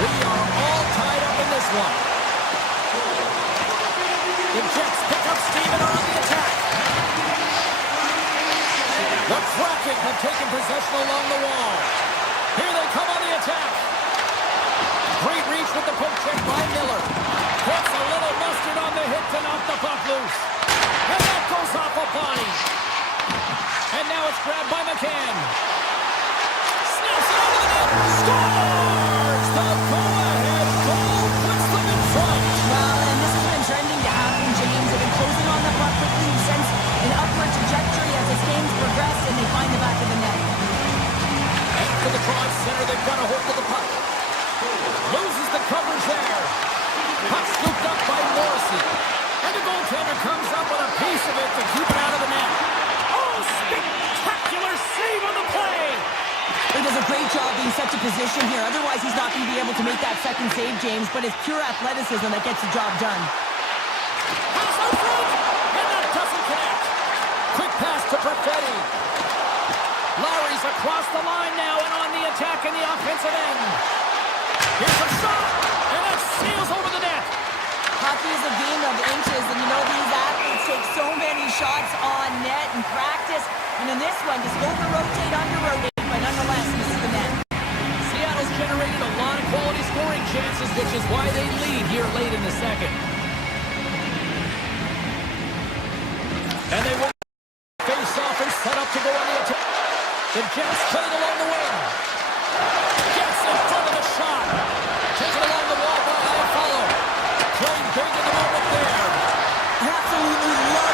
We are all tied up in this one. The Jets pick up steam and are on the attack. The Kraken have taken possession along the wall. Here they come on the attack. Great reach with the poke check by Miller. Puts a little mustard on the hit to knock the puck loose. And that goes off a body. And now it's grabbed by McCann. Snaps it over the net. Scores! The go-ahead goal puts them in front. Well, and this has been trending to happen, James. They've been closing on the puck quickly. You've sensed an upward trajectory as this game's progressed, and they find the back of the net. After the cross center, they've got a hold of the puck. Loses the coverage there. Puck scooped up by Morrissey. And the goaltender comes up with a piece of it to keep it out of the net. Oh, spectacular save on the play. He does a great job being set to position here. Otherwise, he's not going to be able to make that second save, James, but it's pure athleticism that gets the job done. Pass out front, and that doesn't connect. Quick pass to Perfetti. Lowry's across the line now and on the attack in the offensive end. Here's a shot, and that sails over the net. Hockey is a game of inches, and you know these athletes take so many shots on net in practice. And in this one, just over-rotate, under-rotate, but nonetheless, this is the net. Seattle's generated a lot of quality scoring chances, which is why they lead here late in the second. And they will face off and set up to go on the attack. The Jets play it along the wing. Gets in front of the shot. Taken along the wall by Iafallo. Playing big in the moment there. I absolutely love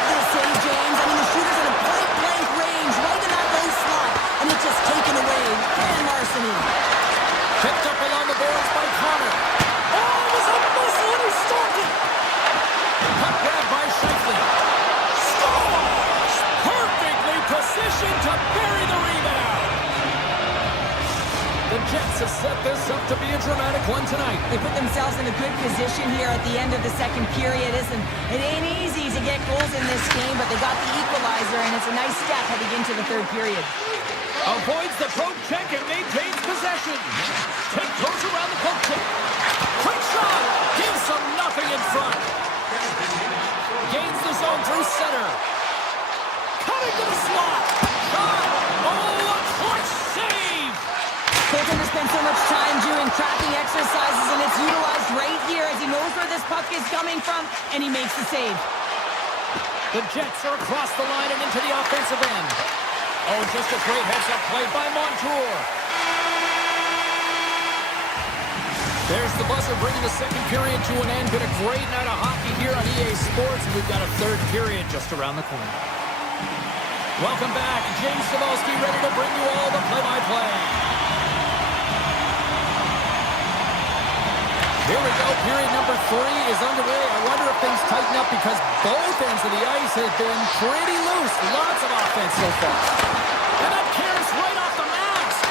set this up to be a dramatic one tonight. They put themselves in a good position here at the end of the second period. It ain't easy to get goals in this game, but they got the equalizer, and it's a nice step heading into the third period. Avoids the poke check and maintains possession. Goes around the poke check. Quick shot. Gives them nothing in front. Gains the zone through center. Coming to the slot. Shot. Oh, a clutch save. Kraken spent so much time doing tracking exercises, and it's utilized right here as he knows where this puck is coming from, and he makes the save. The Jets are across the line and into the offensive end. Oh, just a great heads-up play by Montour. There's the buzzer bringing the second period to an end. Been a great night of hockey here on EA Sports, and we've got a third period just around the corner. Welcome back. James Cybulski ready to bring you all the play-by-play. Here we go. Period number 3 is underway. I wonder if things tighten up because both ends of the ice have been pretty loose. Lots of offense so far. And that carries right off the mask.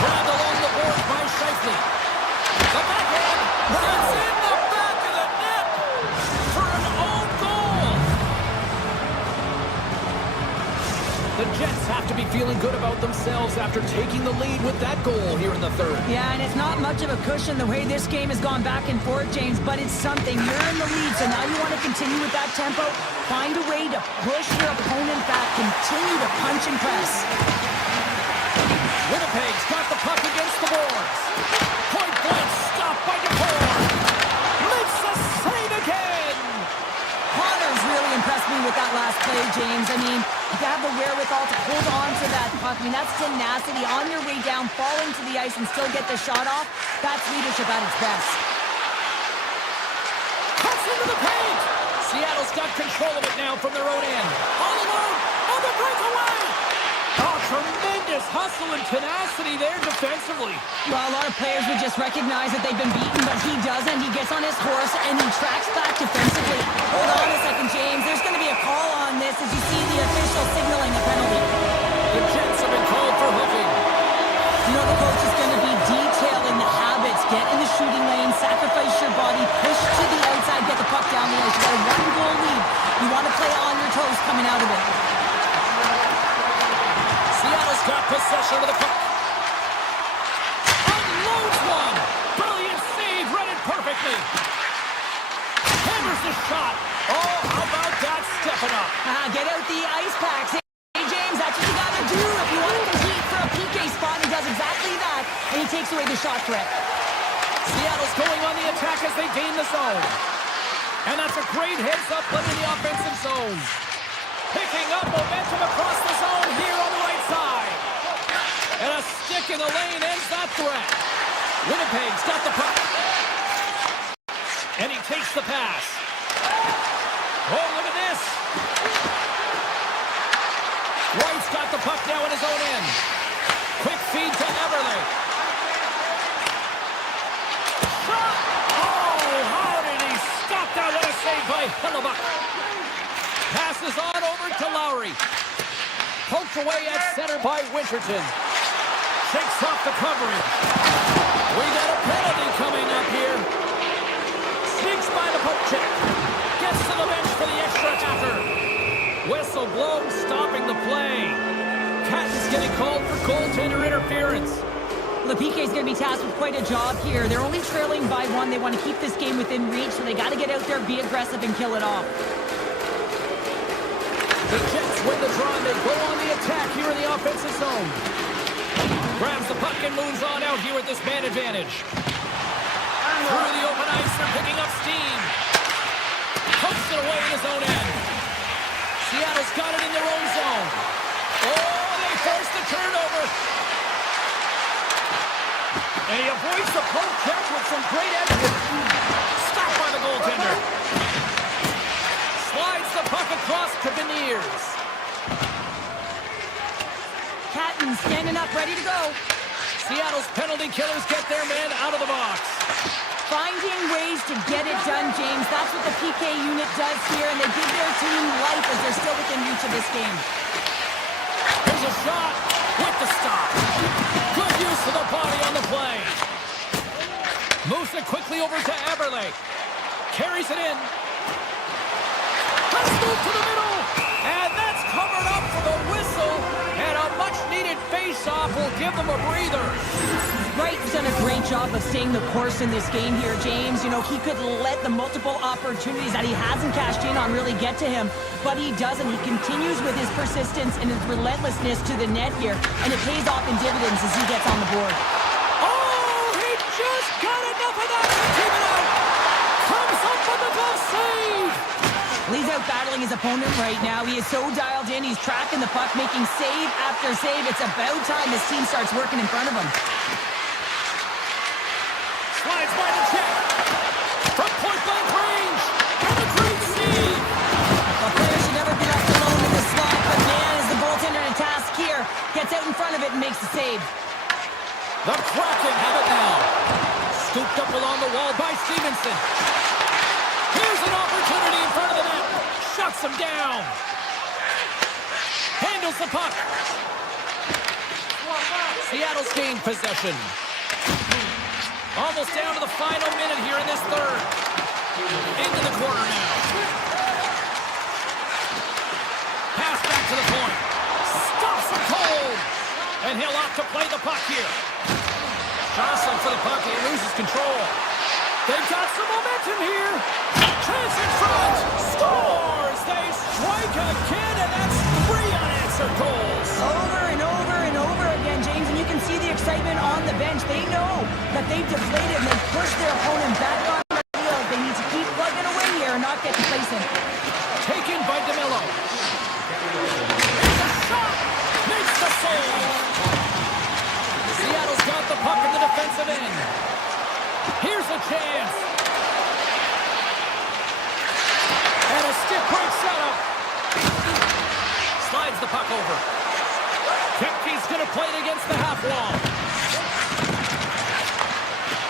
Grabbed along the board by Scheifele. The backhand. It's in the back of the net for an own goal. The Jets have to be feeling good about themselves after taking the lead with that goal here in the third. Yeah, and it's not much of a cushion the way this game has gone back and forth, James, but it's something. You're in the lead, so now you want to continue with that tempo. Find a way to push your opponent back. Continue to punch and press. Winnipeg's got the puck against the boards. Point blank stopped by DePore. Makes the save again. Connor's really impressed me with that last play, James. I mean, you have the wherewithal to hold on to that puck. I mean, that's tenacity on your way down, falling to the ice and still get the shot off. That's leadership at its best. Cuts into the paint. Seattle's got control of it now from their own end. All alone on the breakaway. Oh, tremendous hustle and tenacity there defensively. Well, a lot of players would just recognize that they've been beaten, but he doesn't. He gets on his horse and he tracks back defensively. Hold on a second, James. There's going to be a call on this as you see the official signaling a penalty. The Jets have been called for hoofing. You know the coach is going to be detailing the habits. Get in the shooting lane, sacrifice your body, push to the outside, get the puck down the ice. You got a 1-goal lead. You want to play on your toes coming out of it. Seattle's got possession of the puck. Unloads one. Brilliant save, read it perfectly. Hammers the shot. Oh, how about that stepping up? Get out the ice packs. Hey, James, that's what you got to do if you want to compete for a PK spot. He does exactly that, and he takes away the shot threat. Seattle's going on the attack as they gain the zone. And that's a great heads-up play in the offensive zone. Picking up momentum across the zone here on the right side. And a stick in the lane ends that threat. Winnipeg's got the puck. And he takes the pass. Oh, look at this. White's got the puck now in his own end. Quick feed to Everly. Shot! Oh, how did he stop that? What a save by Hellebuck. Passes on over to Lowry. Poked away at center by Winterton. Shakes off the coverage. We got a penalty coming up here. Sneaks by the poke check. Gets to the bench for the extra after. Whistle blown, stopping the play. Catton's getting called for goaltender interference. The PK is going to be tasked with quite a job here. They're only trailing by 1. They want to keep this game within reach, so they got to get out there, be aggressive, and kill it off. The Jets win the draw, and they go on the attack here in the offensive zone. Grabs the puck and moves on out here with this man advantage. Through the open ice, they're picking up steam. Pokes it away in his own end. Seattle's got it in their own zone. Oh, they force the turnover. And he avoids the poke check with some great effort. Stopped by the goaltender. Slides the puck across to Beniers. Catton standing up, ready to go. Seattle's penalty killers get their man out of the box. Finding ways to get it done, James. That's what the PK unit does here, and they give their team life as they're still within reach of this game. There's a shot with the stop. Good use of the body on the play. Gets it quickly over to Eberle. Carries it in. Let's move to the middle. And that's covered up for the whistle. And a much-needed face-off will give them a breather. Wright's done a great job of staying the course in this game here, James. You know, he could let the multiple opportunities that he hasn't cashed in on really get to him, but he doesn't. He continues with his persistence and his relentlessness to the net here, and it pays off in dividends as he gets on the board. Oh, he just got enough of that to keep it out. Comes up with a glove save. He's out battling his opponent right now. He is so dialed in. He's tracking the puck, making save after save. It's about time his team starts working in front of him. Slides by the check. From point-blank range. And a great save. A player should never be left alone in the slot, but man, is the goaltender in a task here. Gets out in front of it and makes the save. The Kraken have it now. Scooped up along the wall by Stevenson. Here's an opportunity in front of the net. Shuts him down. Handles the puck. Seattle's gained possession. Almost down to the final minute here in this third. Into the corner now. Pass back to the point. Stops him cold. And he'll opt to play the puck here. Jostling for the puck, he loses control. They've got some momentum here. Chance in front. Scores! They strike again, and that's 3 unanswered goals. Over and over and over again, James, and you can see the excitement on the bench. They know that they've deflated and they've pushed their opponent back on the field. They need to keep plugging away here and not get complacent. Taken by DeMillo. It's a shot. Makes the save. Seattle's got the puck in the defensive end. Here's a chance. And a stick break setup. Slides the puck over. Kepke's going to play it against the half wall.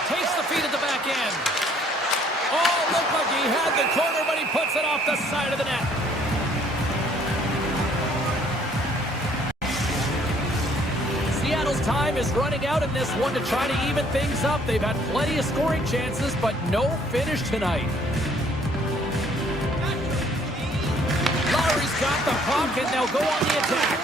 Takes the feed at the back end. Oh, looked like he had the corner, but he puts it off the side of the net. Seattle's time is running out in this one to try to even things up. They've had plenty of scoring chances, but no finish tonight. Lowry's got the puck, and they'll go on the attack.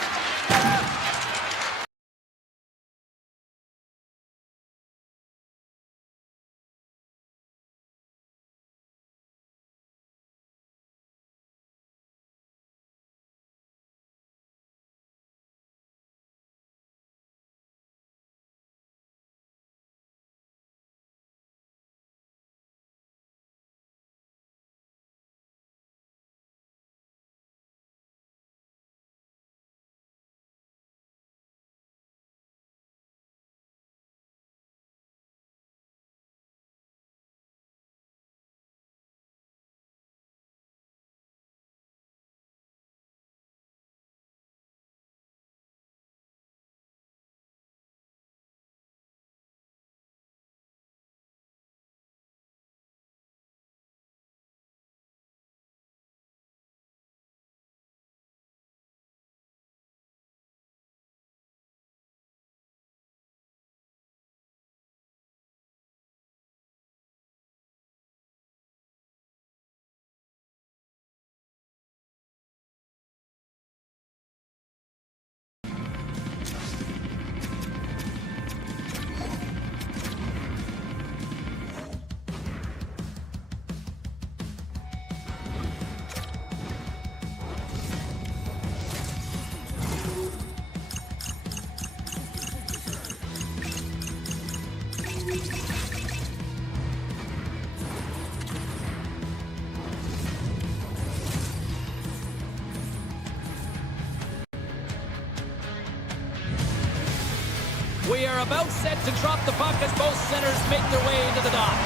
We are about set to drop the puck as both centers make their way into the dot.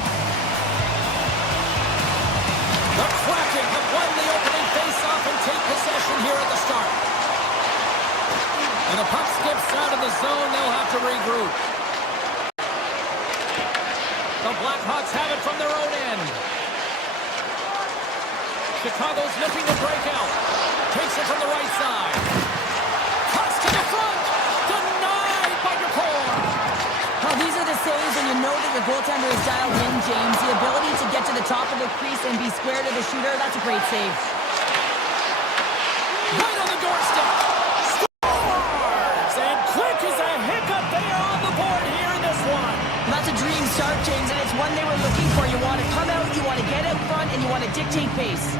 The Kraken have won the opening face-off and take possession here at the start. And the puck skips out of the zone. They'll have to regroup. The Blackhawks have it from their own end. Chicago's looking to break out. Takes it from the right side. Cuts to the front. Denied by DeCor. Well, these are the saves, and you know that the goaltender is dialed in, James. The ability to get to the top of the crease and be square to the shooter, that's a great save. Right on the doorstep. Scores! And quick as a hiccup, they are on the board here in this one. That's a dream start, James, and it's one they were looking for. You want to come out, you want to get out front, and you want to dictate pace.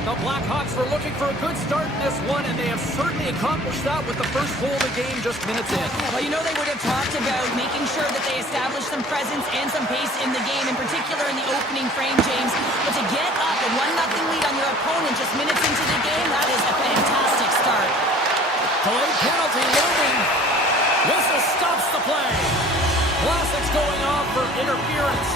The Blackhawks were looking for a good start in this one, and they have certainly accomplished that with the first goal of the game just minutes in. Well, you know they would have talked about making sure that they established some presence and some pace in the game, in particular in the opening frame, James. But to get up a 1-0 lead on your opponent just minutes into the game, that is a fantastic start. Delayed penalty looming. Whistle stops the play. Classics going off for interference.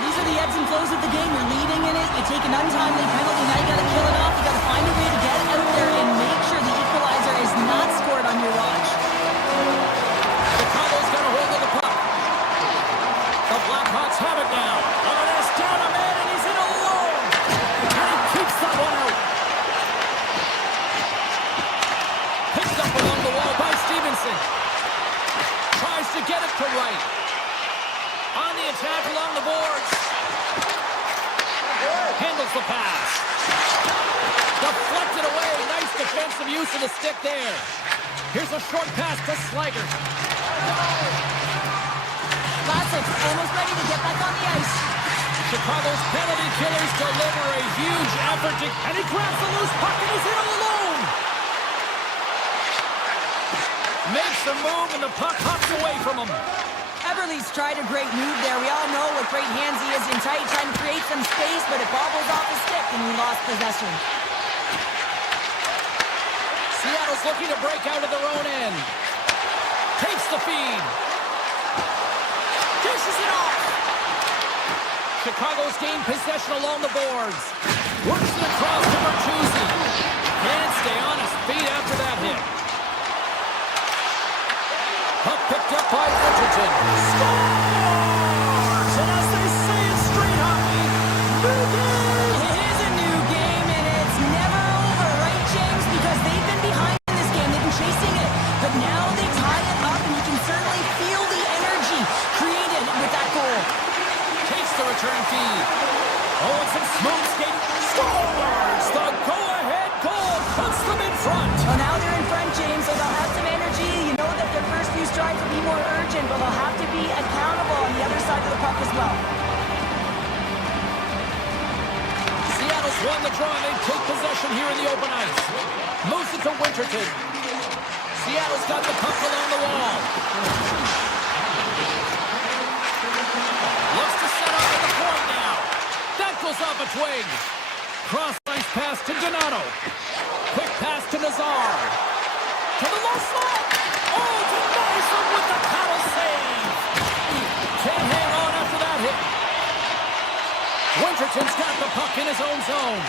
These are the ebbs and flows of the game. You're leading in it. You take an untimely penalty. Now you got to kill it off. You got to find a way to get out there and make sure the equalizer is not scored on your watch. Chicago's got a hold of the puck. The Blackhawks have it now. Look at this, down a man, and he's in alone. And he keeps that one out. Picked up along the wall by Stevenson. Tries to get it to right. On the attack along the boards. Handles the pass. Deflected away. Nice defensive use of the stick there. Here's a short pass to Slager. Classics, almost ready to get back on the ice. Chicago's penalty killers deliver a huge effort to... And he grabs the loose puck and he's in all alone. Makes the move and the puck hops away from him. Everly's tried a great move there. We all know what great hands he is in tight, trying to create some space, but it bobbles off the stick and we lost possession. Seattle's looking to break out of their own end. Takes the feed. Dishes it off. Chicago's gained possession along the boards. Works it across to Bertuzzi. Can't stay on his feet after that hit. Puck picked up by Richardson. Scores! And as they say in street hockey, new game! It is a new game, and it's never over, right, James? Because they've been behind in this game. They've been chasing it. But now they tie it up, and you can certainly feel the energy created with that goal. Takes the return feed. Oh, and some smooth skating. Scores! The go-ahead goal puts them in front. Well, now they're in front, James, so they'll have some energy. You know that their first few strides will be more urgent, but they'll have to be accountable on the other side of the puck as well. Seattle's won the draw, and they take possession here in the open ice. Moves it to Winterton. Seattle's got the puck along the wall. Looks to set up at the point now. That goes off a twig. Cross-ice pass to Donato. Quick pass to Nazar. To the low slot. Oh, denies him with the paddle save. Can't hang on after that hit. Winterton's got the puck in his own zone.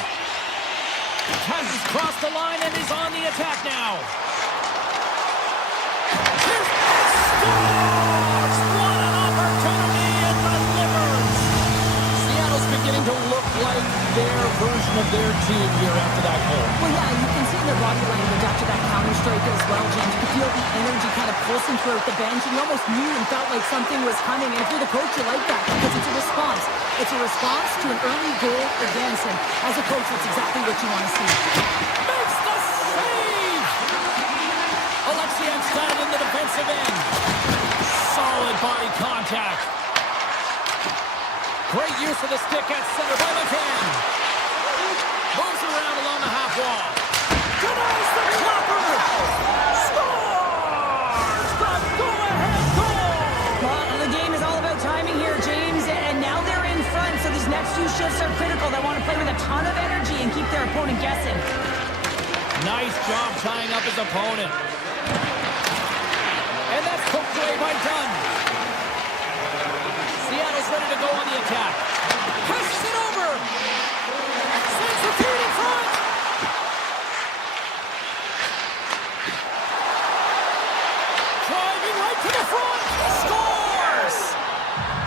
Has crossed the line and is on the attack now. Here's scores! What an opportunity and delivers. Seattle's beginning to look like their version of their team here after that goal. Well, yeah, you can see in their body language after that counter-strike as well, James. You could feel the energy kind of pulsing throughout the bench, and you almost knew and felt like something was coming. And if you're the coach, you like that because it's a response. It's a response to an early goal against, and as a coach, that's exactly what you want to see. Makes the save! Alexian's got it in the defensive end. Solid body contact. Great use of the stick at center by McCann. Moves around along the half wall. Denies the clapper. Scores! The go-ahead goal! Well, the game is all about timing here, James, and now they're in front, so these next few shifts are critical. They want to play with a ton of energy and keep their opponent guessing. Nice job tying up his opponent. And that's hooked away by Dunn. Seattle's ready to go on the attack. Pushes it over. Sends the feed in front. Driving right to the front. Scores!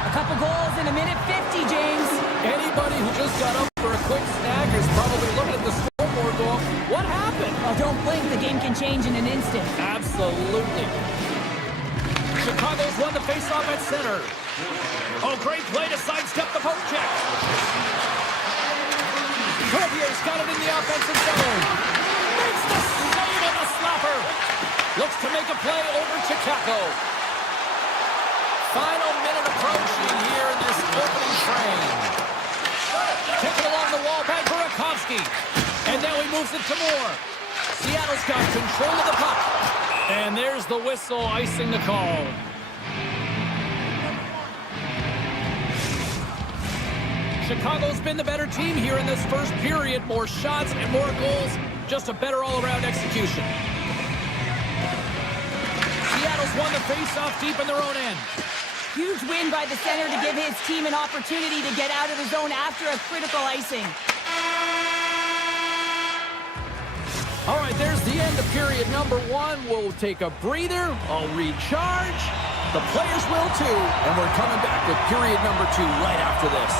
A couple goals in a minute 50, James. Anybody who just got up for a quick snack is probably looking at the scoreboard going, what happened? Well, don't blink. The game can change in an instant. Absolutely. Chicago's won the faceoff at center. Oh, great play to sidestep the poke check. Corvier's got it in the offensive zone. Makes the save on the slapper. Looks to make a play over Chicago. Final minute approaching here in this opening frame. Taken along the wall by Burakovsky. And now he moves it to Moore. Seattle's got control of the puck. And there's the whistle icing the call. Chicago's been the better team here in this first period. More shots and more goals. Just a better all-around execution. Seattle's won the face-off deep in their own end. Huge win by the center to give his team an opportunity to get out of the zone after a critical icing. All right, there's the end of period number one. We'll take a breather. I'll recharge. The players will too. And we're coming back with period number two right after this.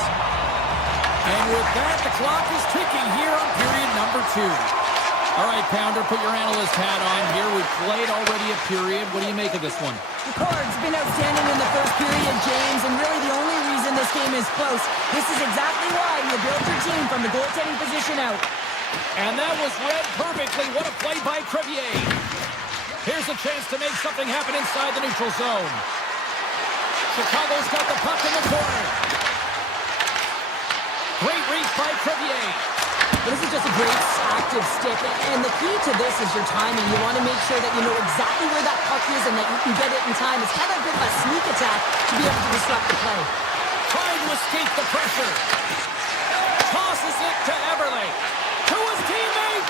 And with that, the clock is ticking here on period number two. All right, Pounder, put your analyst hat on here. We've played already a period. What do you make of this one? The Cards been outstanding in the first period, James, and really the only reason this game is close. This is exactly why you built your team from the goaltending position out. And that was read perfectly. What a play by Crevier. Here's a chance to make something happen inside the neutral zone. Chicago's got the puck in the corner. Great reach by Crevier. This is just a great active stick, and the key to this is your timing. You want to make sure that you know exactly where that puck is and that you can get it in time. It's kind of a bit of a sneak attack to be able to disrupt the play. Trying to escape the pressure. Tosses it to Eberle. To his teammate.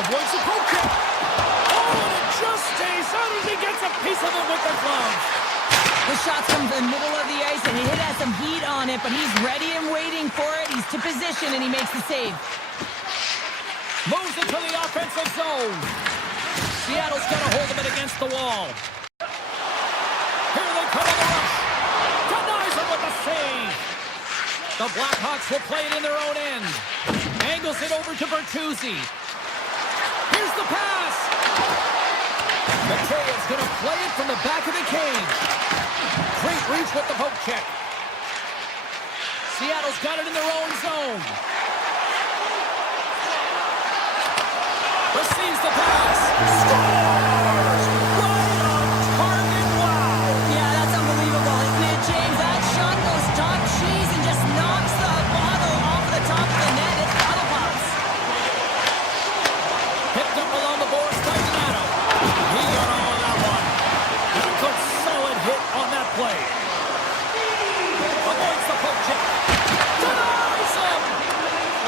Avoids the poke check. Oh, and it just stays out as he gets a piece of it with the glove. The shot's from the middle of the ice, and it has some heat on it, but he's ready and waiting for it. He's to position, and he makes the save. Moves into the offensive zone. Seattle's got a hold of it against the wall. Here they come on the rush. Denies him with a save. The Blackhawks will play it in their own end. Angles it over to Bertuzzi. Here's the pass. McKay's going to play it from the back of the cage. Great reach with the poke check. Seattle's got it in their own zone. Receives the pass. Scores! Right on target. Wow! Yeah, that's unbelievable, isn't it, James? That shot goes top cheese and just knocks the bottle off the top of the net. It's bottle pops. Picked up along the boards by Donato. He got all of that one. A good solid hit on that play. Avoids the poke check. Denies him!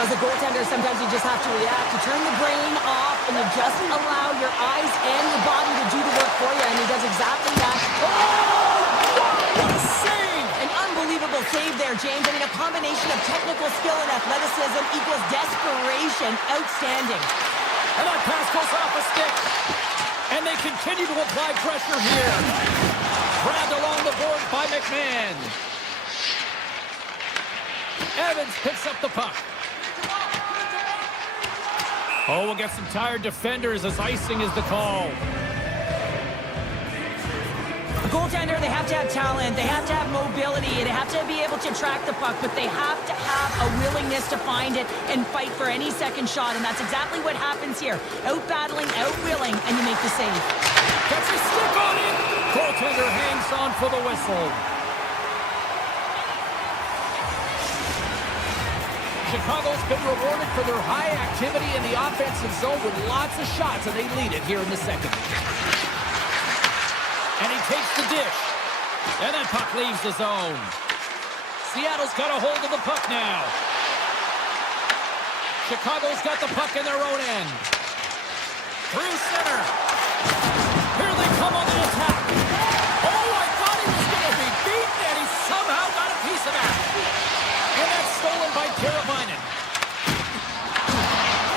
As a goaltender, sometimes you just have to react. You turn the brain off, and you just allow your eyes and your body to do the work for you, and he does exactly that. Oh! What a save! An unbelievable save there, James. I mean, a combination of technical skill and athleticism equals desperation. Outstanding. And that pass goes off a stick. And they continue to apply pressure here. Grabbed along the board by McMahon. Evans picks up the puck. Oh, we'll get some tired defenders as icing is the call. A goaltender, they have to have talent, they have to have mobility, they have to be able to track the puck, but they have to have a willingness to find it and fight for any second shot, and that's exactly what happens here. Out-battling, out-willing, and you make the save. Gets a stick on it. Goaltender hangs on for the whistle. Chicago's been rewarded for their high activity in the offensive zone with lots of shots, and they lead it here in the second. And he takes the dish. And that puck leaves the zone. Seattle's got a hold of the puck now. Chicago's got the puck in their own end. Through center. Here they come on the attack. Oh, I thought he was going to be beaten, and he somehow got a piece of that. And that's stolen by Teravainen.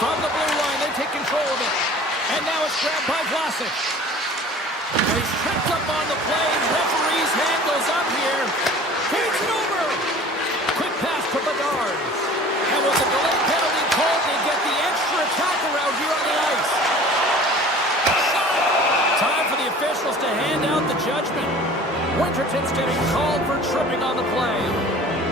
From the blue line, they take control of it. And now it's grabbed by Vlasic. He's tripped up on the play. Referee's hand goes up here. Feeds it over. Quick pass to Bedard. And with the delay penalty called, they get the extra attacker out here on the ice. Time for the officials to hand out the judgment. Winterton's getting called for tripping on the play.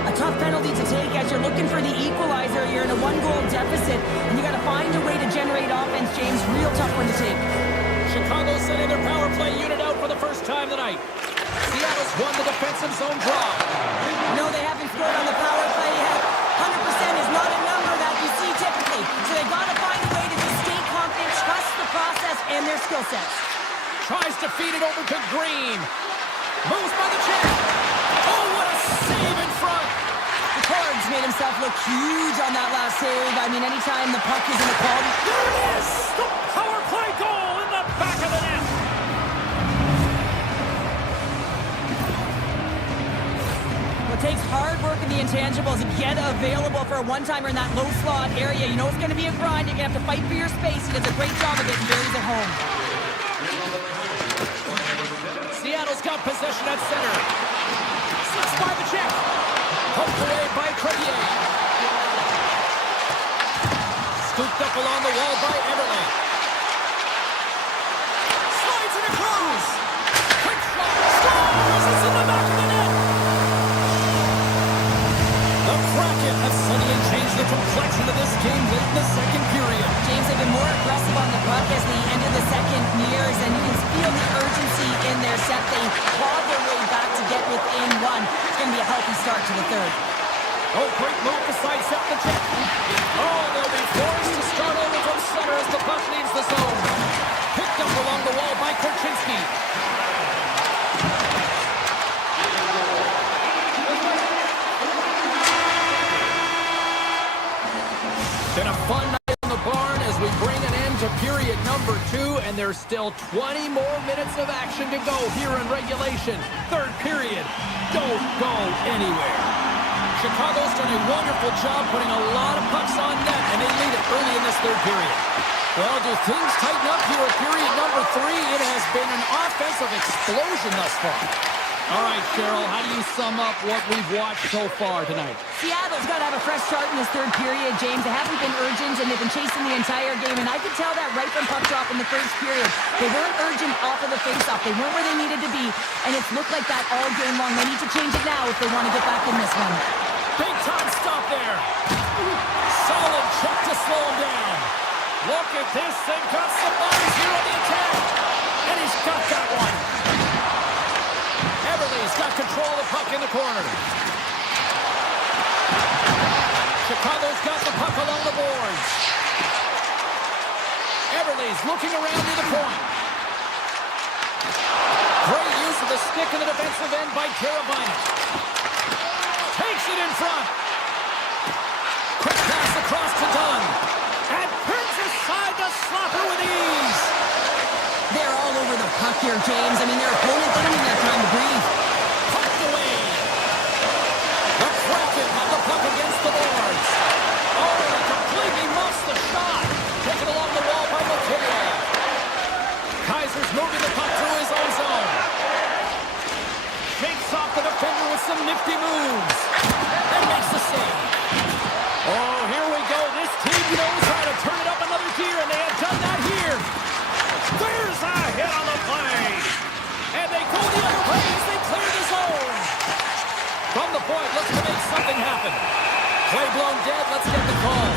A tough penalty to take as you're looking for the equalizer. You're in a one-goal deficit, and you got to find a way to generate offense, James. Real tough one to take. Chicago sending their power play unit out for the first time tonight. Seattle's won the defensive zone draw. No, they haven't scored on the power play yet. 100% is not a number that you see typically. So they got to find a way to just stay confident, trust the process and their skill sets. Tries to feed it over to Green. Moves by the check. Oh, what a save in front. The Cards made himself look huge on that last save. I mean, anytime the puck is in the quality. There it is! The power play goal in the back of the net. It takes hard work in the intangibles to get available for a one-timer in that low slot area. You know it's going to be a grind. You're going to have to fight for your space. He does a great job of it and buries it home. Seattle's got possession at center. Slips by the check. Poked away by Crevier. Scooped up along the wall by Everly. Slides it across. Quick shot. Scores! It's in the back of the net. The Kraken have suddenly changed the complexion of this game late in the second period. James have been more aggressive on the puck as the end of the second nears, and you can feel the urgency in their set. They clawed their way back to get within one. It's going to be a healthy start to the third. Oh, great move to sidestep the check. Oh, they'll be forced to start over from center as the puck leaves the zone. Picked up along the wall by Korchinski. Been a fun night in the barn as we bring an end to period number 2, and there's still 20 more minutes of action to go here in regulation. Third period. Don't go anywhere. Chicago's done a wonderful job putting a lot of pucks on net, and they lead it early in this third period. Well, do things tighten up here at period number 3? It has been an offensive explosion thus far. All right, Cheryl, how do you sum up what we've watched so far tonight? Seattle's got to have a fresh start in this third period, James. They haven't been urgent, and they've been chasing the entire game, and I could tell that right from puck drop in the first period. They weren't urgent off of the faceoff. They weren't where they needed to be, and it's looked like that all game long. They need to change it now if they want to get back in this one. Big time stop there. Solid check to slow him down. Look at this. They've got some bodies here on the attack. And he's got that one. Everly's got control of the puck in the corner. Chicago's got the puck along the boards. Everly's looking around near the point. Great use of the stick in the defensive end by Carabina. Takes it in front. Quick pass across to Dunn. And turns aside the slapper with ease. They're all over the puck here, James. I mean, their opponent didn't even have time to breathe. Pucked away. The Kraken have the puck against the boards. Oh, they completely muffs the shot. Taken along the wall by Mateo. Kaiser's moving the puck through his own zone. Shakes off the defender with some nifty moves. And makes the save. Oh, here we go. This team knows how to turn it up another gear, and they have done that here. There's a hit on the play. And they go the other way as they clear the zone. From the point, looking to make something happen. Play blown dead. Let's get the call.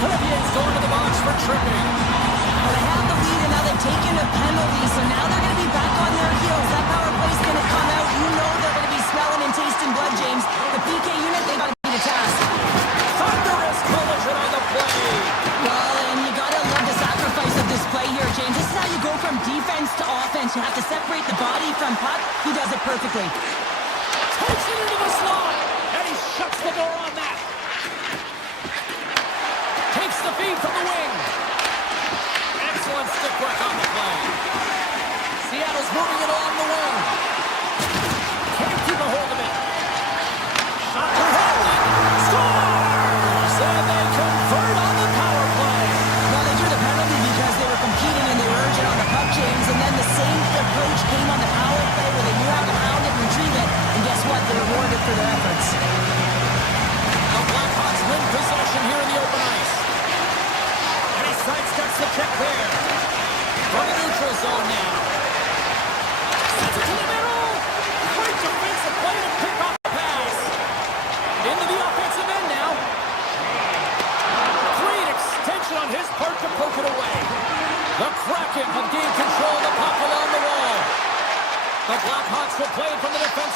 Corvier's going to the box for tripping. Well, they have the lead, and now they've taken a penalty, so now they're going to be back on their heels. That power play's going to come out. You know they're going to be smelling and tasting blood, James. The PK unit, they got to beat a task. Thunderous collision on the play. Well, and you got to love the sacrifice of this play here, James. This is how you go from defense to offense. You have to separate the body from puck. He does it perfectly. Takes it into the slot, and he shuts the door on that. Takes the feed from the wing. Excellent stick work on the play. Seattle's moving it along the wing. Can't keep a hold of it. Shot to Howland. Scores! And they convert on the power play. Well, they drew the penalty because they were competing and they were urgent on the puck, James. And then the same approach came on the power play where they knew how to pound it and retrieve it. And guess what? They're rewarded for their efforts. The Blackhawks win possession here in the open ice. And he sidesteps the check there. From the neutral zone now.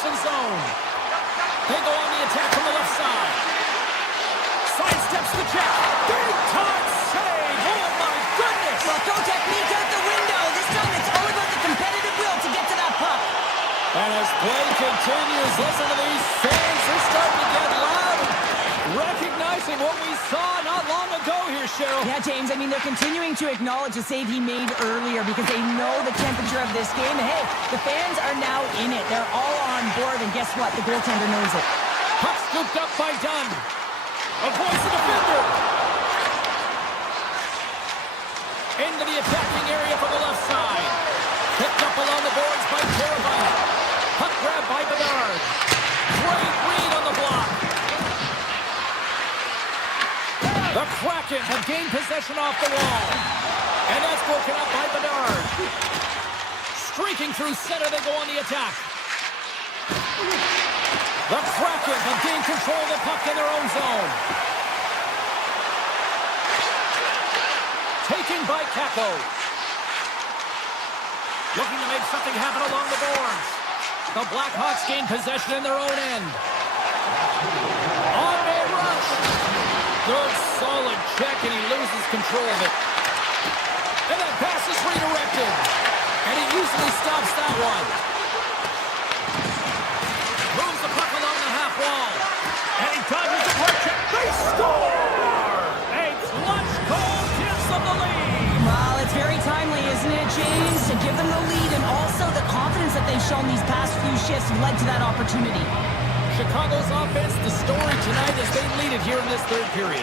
defensive zone. They go on the attack from the left side. Sidesteps the check. Big time save. Oh, my goodness. Well, throw technique out the window. This time it's all about the competitive will to get to that puck. And as play continues, listen to these fans. They're starting to get loud, recognizing what we saw not long ago here, Cheryl. Yeah, James, I mean, they're continuing to acknowledge the save he made earlier because they know the temperature of this game. And, hey, the fans are now in it. They're all on board, and guess what? The goaltender knows it. Puck scooped up by Dunn. Avoids the defender. Into the attacking area from the left side. Picked up along the boards by Carabine. Puck grab by Bedard. Great read on the block. The Kraken have gained possession off the wall. And that's broken up by Bedard. Streaking through center, they go on the attack. The Kraken have gained control of the puck in their own zone. Taken by Kako. Looking to make something happen along the boards. The Blackhawks gain possession in their own end. On a rush. Good, solid check, and he loses control of it. And that pass is redirected. And he usually stops that one. Moves the puck along the half wall. And he dodges the puck check. They score! A clutch goal gives them the lead. Well, it's very timely, isn't it, James? To give them the lead, and also the confidence that they've shown these past few shifts led to that opportunity. Chicago's offense, the story tonight as they lead it here in this third period.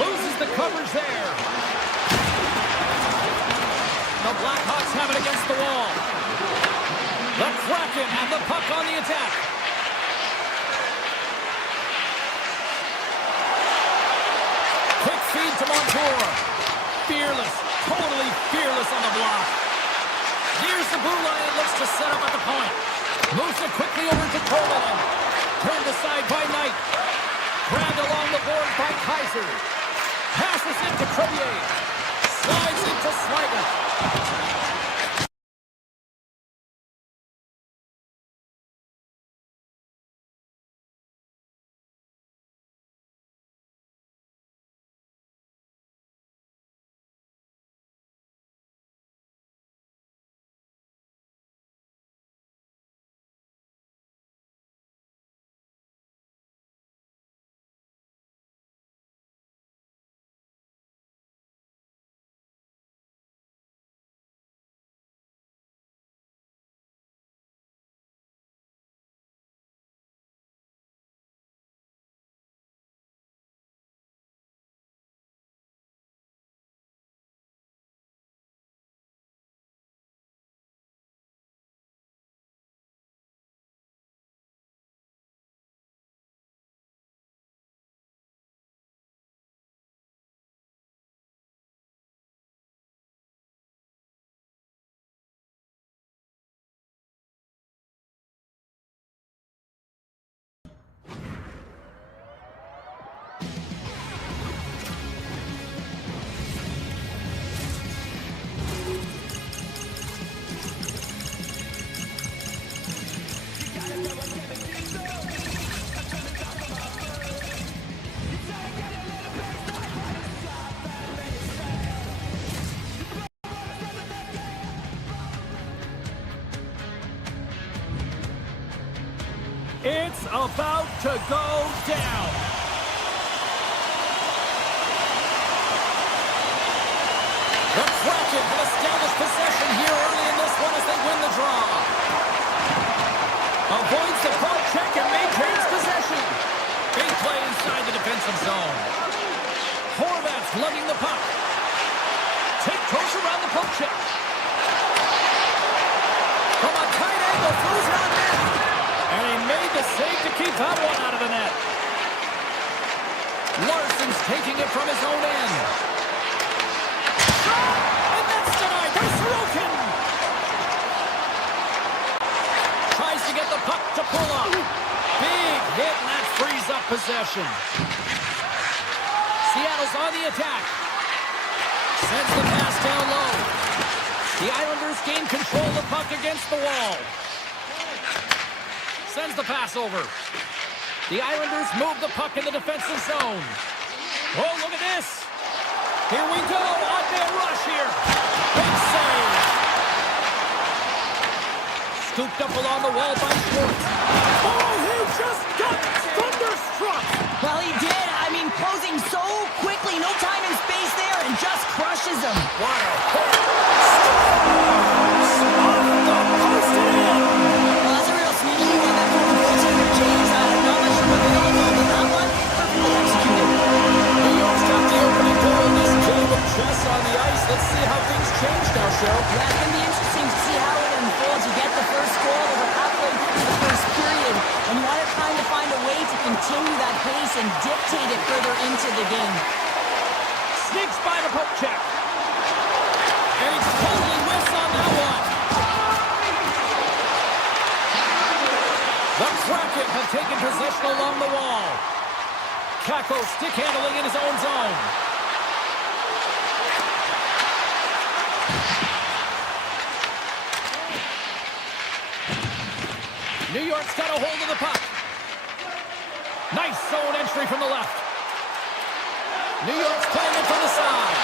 Loses the coverage there. The Blackhawks have it against the wall. The Kraken have the puck on the attack. Quick feed to Montour. Fearless, totally fearless on the block. Here's the blue line and looks to set up at the point. Moves it quickly over to Coleman. Turned aside by Knight. Grabbed along the board by Kaiser. Passes into Crevier. Slides into Slider. It's about to go down. The Kraken have established possession here early in this one as they win the draw. Avoids the poke check and maintains possession. Big play inside the defensive zone. Horvat's lugging the puck. Tiptoes around the poke check. From a tight angle, throws it on net. And he made the save to keep that one out of the net. Larson's taking it from his own end. Shot! And that's denied by Sorokin. Tries to get the puck to pull up. Big hit, and that frees up possession. Seattle's on the attack. Sends the pass down low. The Islanders gain control of the puck against the wall. sends the pass over. The Islanders move the puck in the defensive zone. Oh, look at this. Here we go. On-man rush here. Big save. Scooped up along the wall by Schwartz. Oh, he just got thunderstruck. Well, he did. I mean, closing so quickly. No time and space there, and just crushes him. What a hit. Off the post and in. Well, that's a real sneaky one. That former goaltender, James. Not much room available, but that one, perfectly executed. New York's got the opening goal in this game of chess on the ice. Let's see how things change now, Cheryl. Yeah, it's going to be interesting to see how it unfolds. You get the first goal over halfway through the first period, and you want to kind of find a way to continue that pace and dictate it further into the game. Sneaks by the poke check. And he's totally whiffs on that one. The Kraken have taken possession along the wall. Kako stick handling in his own zone. New York's got a hold of the puck. Nice zone entry from the left. New York's playing it from the side.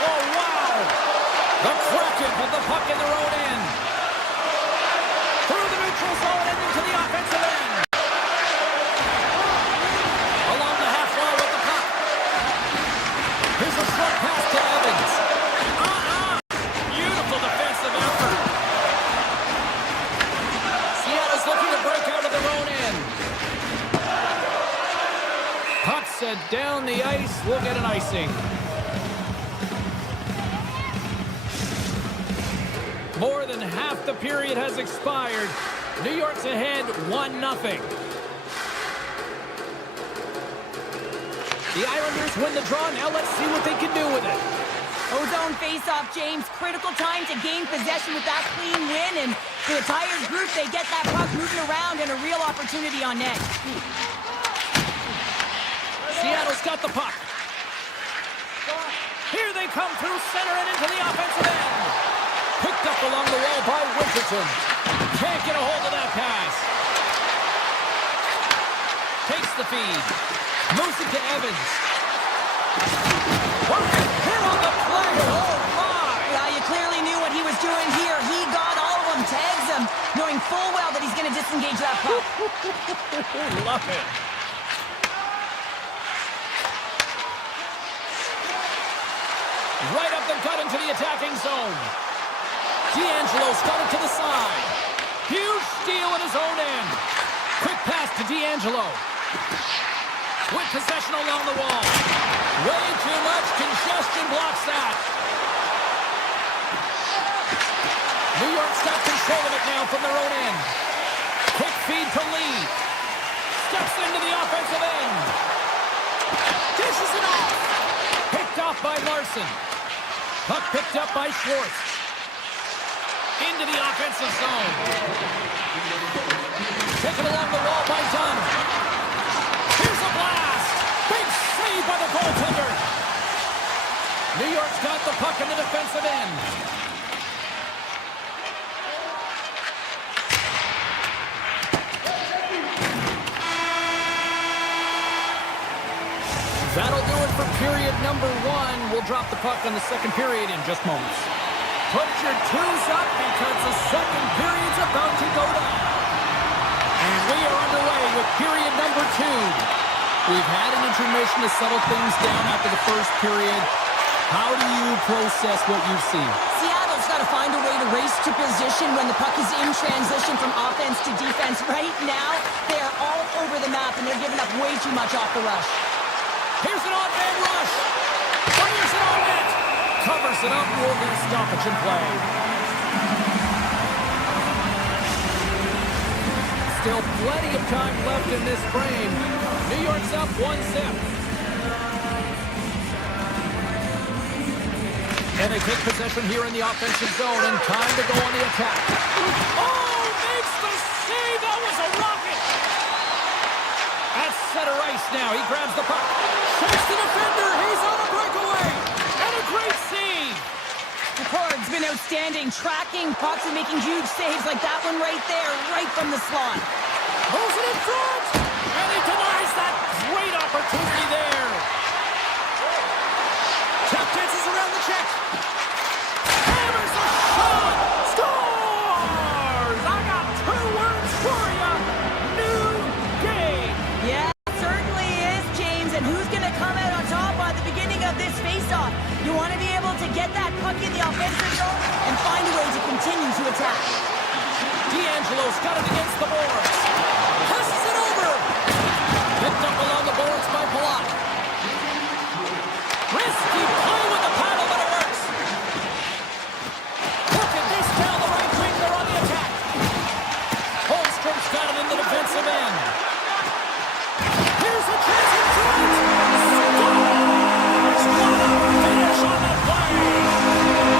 Oh, wow! The Kraken have the puck in their own end. Through the neutral zone and into the offensive end. Along the half wall with the puck. Here's a short pass to Evans. Beautiful defensive effort. Seattle's looking to break out of their own end. Puck set down the ice. We'll get an icing. More than half the period has expired. New York's ahead 1-0. The Islanders win the draw. Now let's see what they can do with it. Ozone face-off, James. Critical time to gain possession with that clean win. And for the Tigers group, they get that puck moving around and a real opportunity on net. Seattle's got the puck. Here they come through center and into the offensive end. Picked up along the wall by Winterton. Can't get a hold of that pass. Takes the feed. Moves it to Evans. Hit on the play. Oh, my. Yeah, you clearly knew what he was doing here. He got all of them, tags them, knowing full well that he's going to disengage that puck. Love it. Right up the gut into the attacking zone. D'Angelo's got it to the side. Huge steal at his own end. Quick pass to D'Angelo. With possession along the wall. Way too much congestion blocks that. New York's got control of it now from their own end. Quick feed to Lee. Steps into the offensive end. Dishes it off. Picked off by Larson. Puck picked up by Schwartz. Into the offensive zone. Taken along the wall by Dunn. Here's a blast. Big save by the goaltender. New York's got the puck in the defensive end. That'll do it for period number 1. We'll drop the puck on the second period in just moments. Put your twos up because the second period's about to go down. And we are underway with period number 2. We've had an intermission to settle things down after the first period. How do you process what you've seen? Seattle's got to find a way to race to position when the puck is in transition from offense to defense. Right now, they are all over the map, and they're giving up way too much off the rush. Here's an on-man rush. Fires it on net. Covers it up. We'll get a stoppage in play. Still plenty of time left in this frame. New York's up 1-0. And they take possession here in the offensive zone, and time to go on the attack. Oh, makes the save. That was a rocket. At center ice now. He grabs the puck. Shakes the defender. He's on a breakaway. And a great save. The Cords been outstanding outstanding, tracking pucks and making huge saves like that one right there, right from the slot. Moves it in front, and he denies that great opportunity there. Tap dances around the check. Hammers a shot. Scores! I got 2 words for you. New game. Yeah, it certainly is, James. And who's going to come out on top at the beginning of this face-off? You want to be able to get that puck in the offensive zone and find a way to continue to attack. D'Angelo's got it against the boards. Passes it over. Picked up along the boards by Palat. Risky play with the paddle, but it works. Look at this down the right wing. They're on the attack. Holmstrom's got it in the defensive end. Here's a chance in front. Scores! What a finish on that play.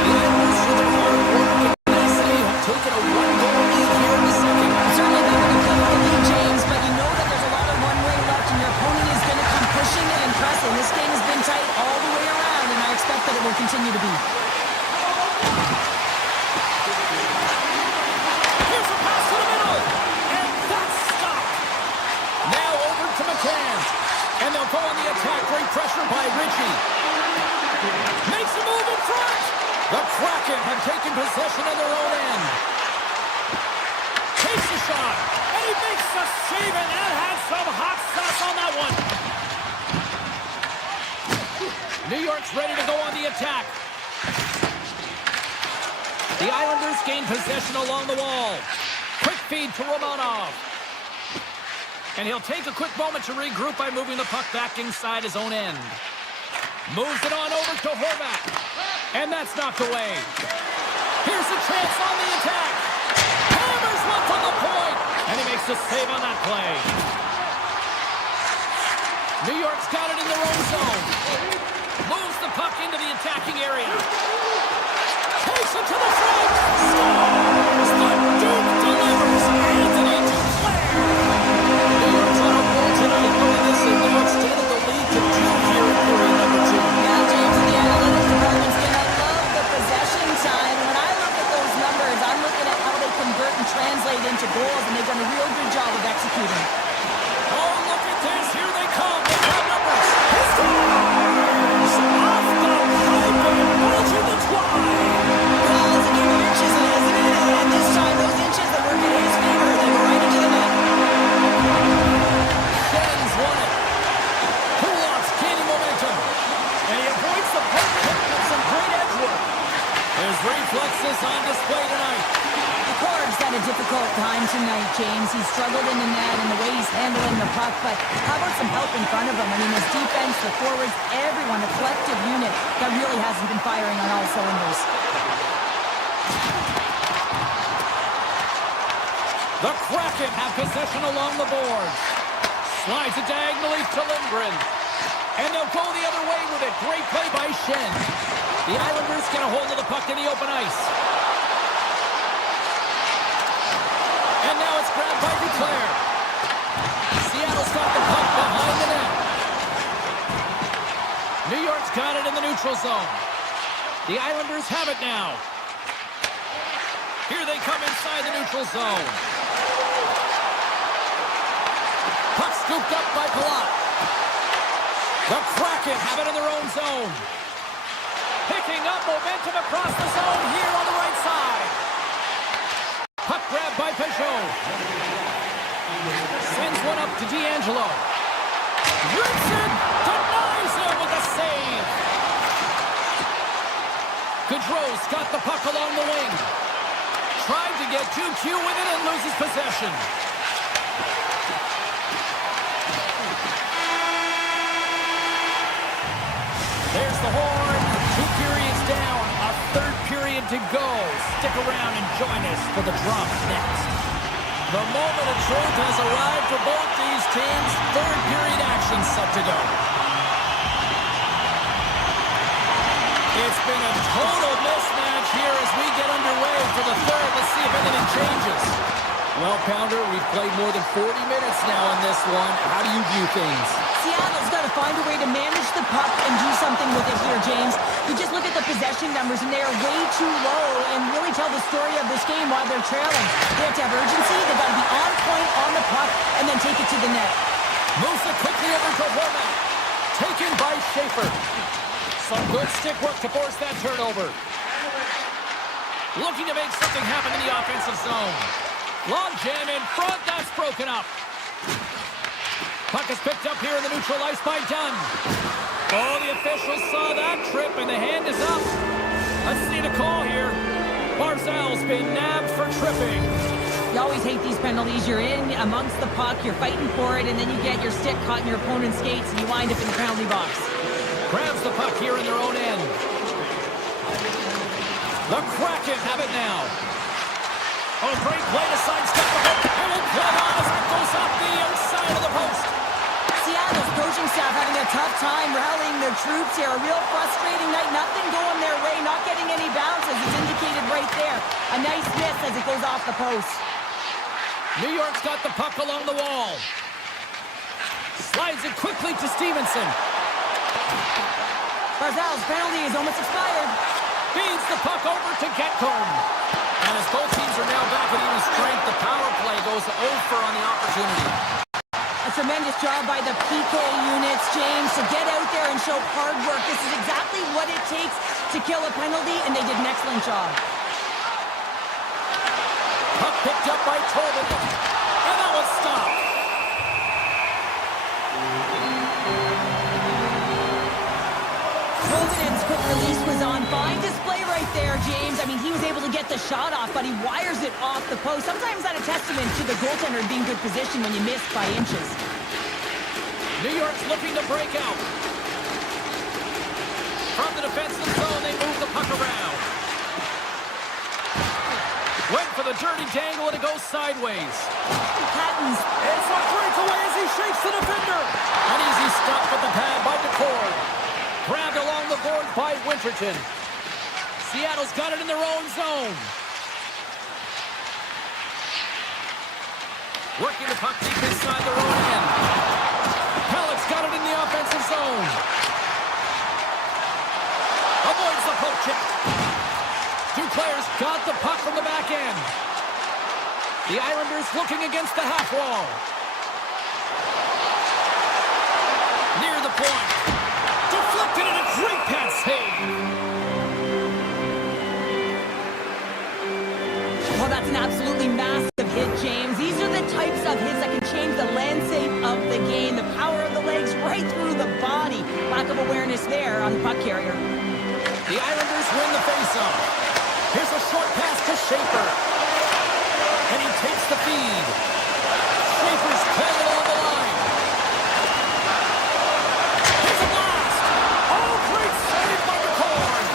The Islanders, with their hard work and tenacity, have taken a 1-goal lead here in the second. Certainly they're going to come with the lead, James, but you know that there's a lot of one-way left and your opponent is going to come pushing and pressing. This game has been tight all the way around, and I expect that it will continue to be. Here's a pass to the middle, and that's stopped. Now over to McCann, and they'll go on the attack. Great pressure by Ritchie. Makes a move in front. The Kraken have taken possession of their own end. Takes a shot, and he makes a save, and that has some hot sauce on that one. New York's ready to go on the attack. The Islanders gain possession along the wall. Quick feed to Romanov. And he'll take a quick moment to regroup by moving the puck back inside his own end. Moves it on over to Horvat. And that's knocked away. Here's a chance on the attack. Hammers one from the point. And he makes a save on that play. New York's got it in their own zone. Moves the puck into the attacking area. Takes it to the front. Scores! The Duke delivers. Anthony Duclair. New York's on a roll tonight. Look at this. They've now extended the lead to 2 here in period number 2. Yeah, James, and the analytics department's going to love the possession time. When I look at those numbers, I'm looking at how they convert and translate into goals, and they've done a real good job of executing. Oh, look at this. Here they come. They have numbers. He scores! Off the pipe and launching the twine. Well, it's a game of inches, isn't it? And this time, those inches that work in his favor, they go right into the net. Shannon's won it. Kulak's gaining momentum. And he avoids the puck with some great edge work. His reflexes on display tonight. The Corg's had a difficult time tonight, James. He's struggled in the net and the way he's handling the puck, but how about some help in front of him? I mean, his defense, the forwards, everyone, a collective unit that really hasn't been firing on all cylinders. The Kraken have possession along the boards. Slides it diagonally to Lindgren. And they'll go the other way with it. Great play by Schenn. The Islanders get a hold of the puck in the open ice. And now it's grabbed by Duclair. Seattle's got the puck behind the net. New York's got it in the neutral zone. The Islanders have it now. Here they come inside the neutral zone. Puck scooped up by Palat. The Kraken have it in their own zone. Picking up momentum across the zone here on the right side. Puck grab by Peugeot. Sends one up to D'Angelo. Rinson denies him with a save. Gaudreau's got the puck along the wing. Tried to get 2Q with it and loses possession. There's the horn. 2 periods down. A 3rd period to go. Stick around and join us for the drama next. The moment of truth has arrived for both these teams. 3rd period action set to go. It's been a total mismatch here as we get underway for the 3rd. Let's see if anything changes. Well, Pounder, we've played more than 40 minutes now in this one. How do you view things? Seattle's got to find a way to manage the puck and do something with with it here, James. You just look at the possession numbers, and they are way too low and really tell the story of this game while they're trailing. They have to have urgency. They've got to be on point on the puck and then take it to the net. Moves it quickly over to Horvat. Taken by Schaefer. Some good stick work to force that turnover. Looking to make something happen in the offensive zone. Long jam in front. That's broken up. Puck is picked up here in the neutral ice by Dunn. Oh, the officials saw that trip, and the hand is up. Let's see the call here. Barzal's been nabbed for tripping. You always hate these penalties. You're in amongst the puck, you're fighting for it, and then you get your stick caught in your opponent's skates, and you wind up in the penalty box. Grabs the puck here in their own end. The Kraken have it now. Oh, great play to sidestep the hook. It will play on as it goes off the outside of the post. Seattle's coaching staff having a tough time rallying their troops here. A real frustrating night. Nothing going their way. Not getting any bounces. It's indicated right there. A nice miss as it goes off the post. New York's got the puck along the wall. Slides it quickly to Stevenson. Barzal's penalty is almost expired. Feeds the puck over to Getcomb. And as both teams are now back at even strength, the power play goes over on the opportunity. A tremendous job by the PK units, James, to get out there and show hard work. This is exactly what it takes to kill a penalty, and they did an excellent job. Puck picked up by Tobin. And that was stopped. Tobin's quick release was on. Fine display right there, James. I mean, he was able to get the shot off, but he wires it off the post. Sometimes that's a testament to the goaltender being good position when you miss by inches. New York's looking to break out. From the defensive zone, they move the puck around. Went for the dirty dangle, and it goes sideways. Patton's. It's a breakaway as he shakes the defender. An easy stop with the pad by McCord. Grabbed along the board by Winterton. Seattle's got it in their own zone. Working the puck deep inside their own end. Halleck's got it in the offensive zone. Avoids the poke check. Two players got the puck from the back end. The Islanders looking against the half wall. Near the point. Deflected and a great pass save. Well, that's an absolutely massive hit, James. These are the types of hits that can change the landscape of the game. The power of the legs right through the body. Lack of awareness there on the puck carrier. The Islanders win the faceoff. Here's a short pass to Schaefer. And he takes the feed. Schaefer's playing it on the line. Here's a blast. Oh, great save by McCord.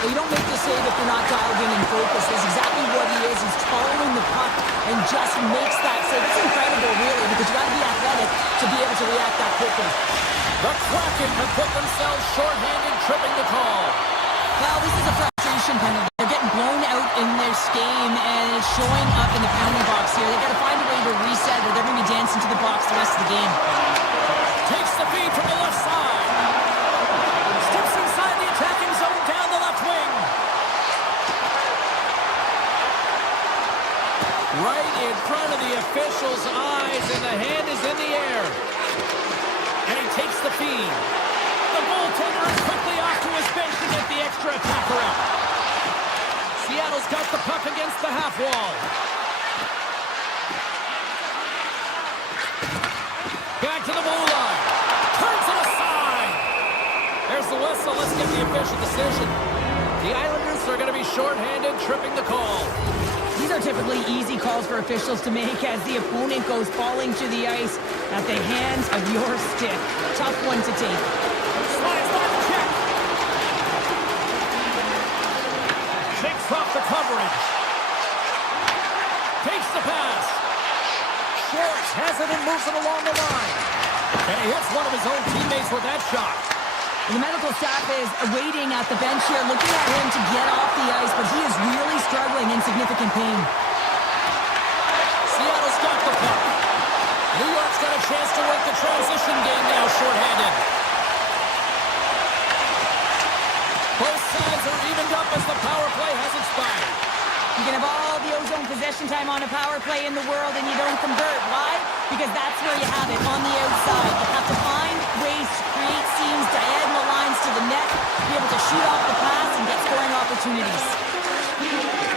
Well, you don't make the save if you're not dialed in and focused. That's exactly what he is. He's following the puck and just makes that save. It's incredible, really, because you got to be athletic to be able to react that quickly. The Kraken have put themselves shorthanded, tripping the call. Well, this is a frustration penalty. They're getting blown out in this game, and it's showing up in the penalty box here. They've got to find a way to reset, or they're going to be dancing to the box the rest of the game. Takes the feed from the left side. Steps inside the attacking zone down the left wing. Right in front of the official's eyes, and the hand is in the air. And he takes the feed. The goaltender is quickly off to his bench to get the extra attacker out. Seattle's got the puck against the half wall. Back to the blue line. Turns it aside. There's the whistle. Let's get the official decision. The Islanders are going to be shorthanded, tripping the call. These are typically easy calls for officials to make as the opponent goes falling to the ice at the hands of your stick. Tough one to take. Slides by the check. Shakes off the coverage. Takes the pass. Schwartz has it and moves it along the line. And he hits one of his own teammates with that shot. The medical staff is waiting at the bench here, looking at him to get off the ice, but he is really struggling in significant pain. Seattle's got the puck. New York's got a chance to work the transition game now, shorthanded. zone possession time on a power play in the world and you don't convert. Why? Because that's where you have it, on the outside. You have to find ways to create seams, diagonal lines to the net, be able to shoot off the pass and get scoring opportunities.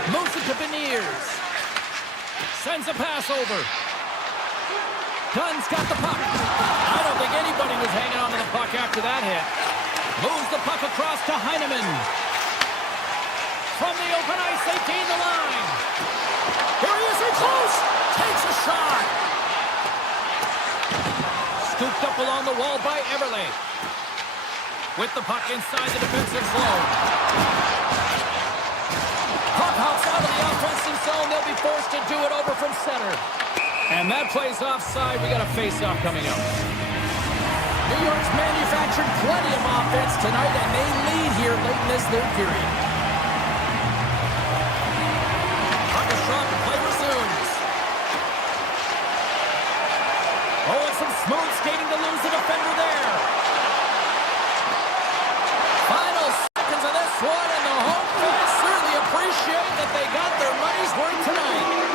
Moves it to Beniers. Sends a pass over. Dunn's got the puck. I don't think anybody was hanging on to the puck after that hit. Moves the puck across to Heineman. From the open ice, they gain the line. Here he is, in close. Takes a shot. Scooped up along the wall by Everly. With the puck inside the defensive zone. Puck hops out of the offensive zone. They'll be forced to do it over from center. And that plays offside. We got a face-off coming up. New York's manufactured plenty of offense tonight, and they lead here late in this third period. Puck is dropped, and play resumes. Oh, and some smooth skating to lose the defender there. Final seconds of this one, and the home fans certainly appreciate that they got their money's worth tonight.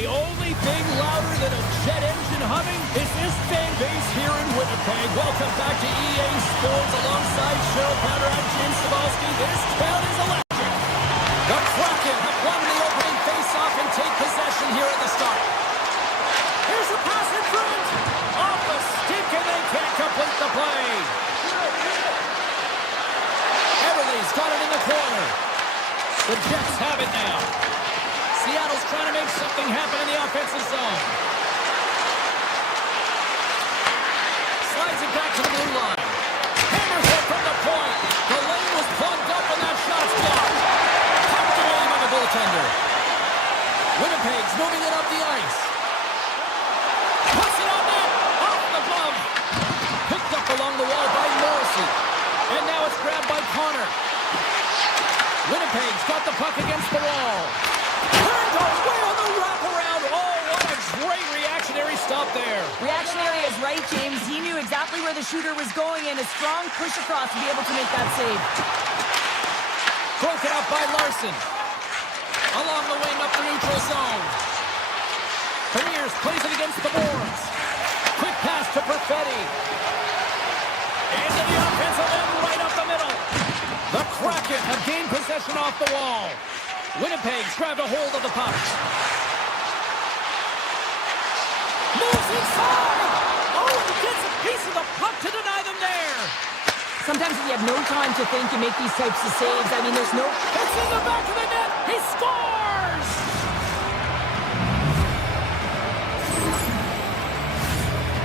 The only thing louder than a jet engine humming is this fan base here in Winnipeg. Welcome back to EA Sports alongside Cheryl Powder and James Cebulski. This town is electric. The Kraken have won the opening face-off and take possession here at the start. Here's a pass in front. Off a stick and they can't complete the play. Everly's got it in the corner. The Jets have it now. Seattle's trying to make something happen in the offensive zone. Slides it back to the blue line. Hammers it from the point. The lane was plugged up and that shot's blocked. Pumped away by the goaltender. Winnipeg's moving it up the ice. Puts it on net. Off the glove. Picked up along the wall by Morrissey. And now it's grabbed by Connor. Winnipeg's got the puck against the wall. Turned away on the wraparound. Oh, what a great reactionary stop there. Reactionary is right, James. He knew exactly where the shooter was going and a strong push across to be able to make that save. Broken up by Larson. Along the wing up the neutral zone. Premiers plays it against the boards. Quick pass to Perfetti. Into the offensive end right up the middle. The Kraken have gained possession off the wall. Winnipeg's grabbed a hold of the puck. Moves inside! Oh, he gets a piece of the puck to deny them there. Sometimes if you have no time to think, you make these types of saves. I mean, there's no... It's in the back of the net! He scores!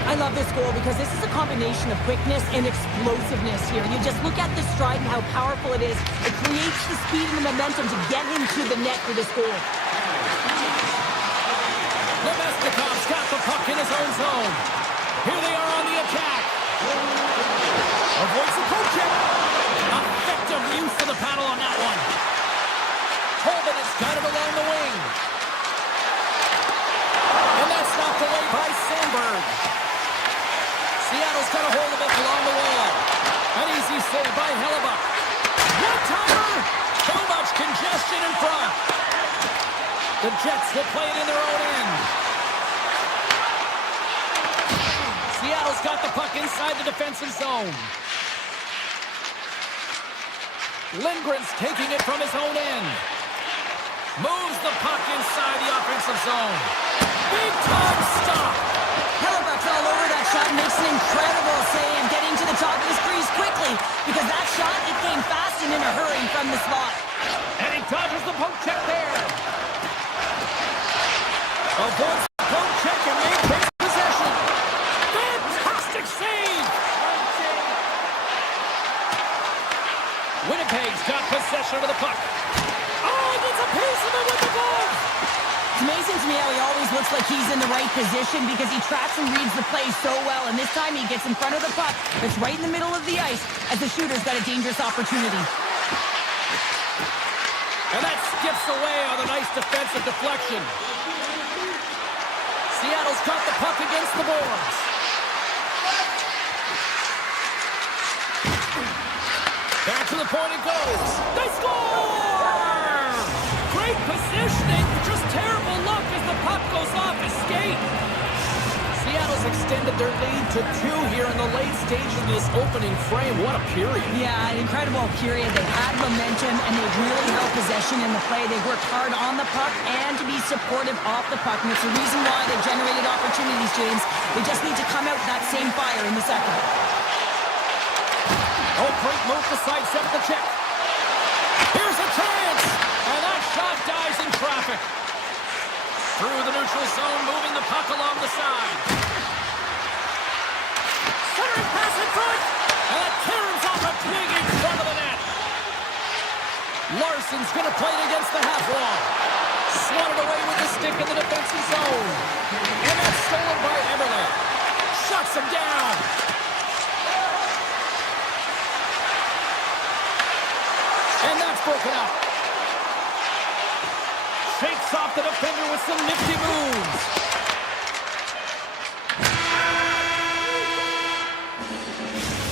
I love this goal because this is a combination of quickness and explosiveness here. You just look at the stride and how powerful it is. It creates the speed and the momentum to get him to the net for this goal. Nemestikov's got the puck in his own zone. Here they are on the attack. Avoids the poke check. Effective use of the paddle on that one. Holden has got it along the wing. And that's knocked away by Sandberg. Seattle's got a hold of it along the wall. An easy save by Hellebuck. One-timer! Too much congestion in front. The Jets will play it in their own end. Seattle's got the puck inside the defensive zone. Lindgren's taking it from his own end. Moves the puck inside the offensive zone. Big-time stop. Hellebuck's all over that shot and makes an incredible save, getting to the top of his crease quickly, because that shot, it came fast and in a hurry from the spot. And he dodges the poke check there. Avoids the poke check and maintains possession. Fantastic save! Winnipeg's got possession of the puck. Oh, he gets a piece of it with the glove! It's amazing to me how he always looks like he's in the right position because he tracks and reads the play so well, and this time he gets in front of the puck that's right in the middle of the ice as the shooter's got a dangerous opportunity. And that skips away on a nice defensive deflection. Seattle's got the puck against the boards. Back to the point it goes. They score! Great positioning, just terrible luck as the puck goes off his skate. Seattle's extended their lead to 2 here in the late stages of this opening frame. What a period. Yeah, an incredible period. They had momentum, and they really held possession in the play. They worked hard on the puck and to be supportive off the puck, and it's the reason why they generated opportunities, James. They just need to come out with that same fire in the second. Oh, great move to sidestep the check. Here's a chance, and that shot dies in traffic. Through the neutral zone, moving the puck along the side. Centering pass in front, and it turns off a twig in front of the net. Larson's going to play it against the half wall. Swatted away with the stick in the defensive zone. And that's stolen by Everly. Shuts him down. And that's broken up. Shakes off the defender with some nifty moves.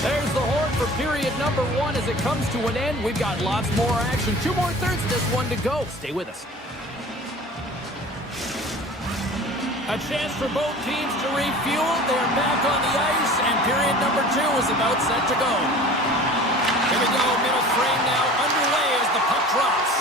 There's the horn for period number 1 as it comes to an end. We've got lots more action. 2 more thirds of this one to go. Stay with us. A chance for both teams to refuel. They're back on the ice, and period number 2 is about set to go. Here we go, middle frame now underway as the puck drops.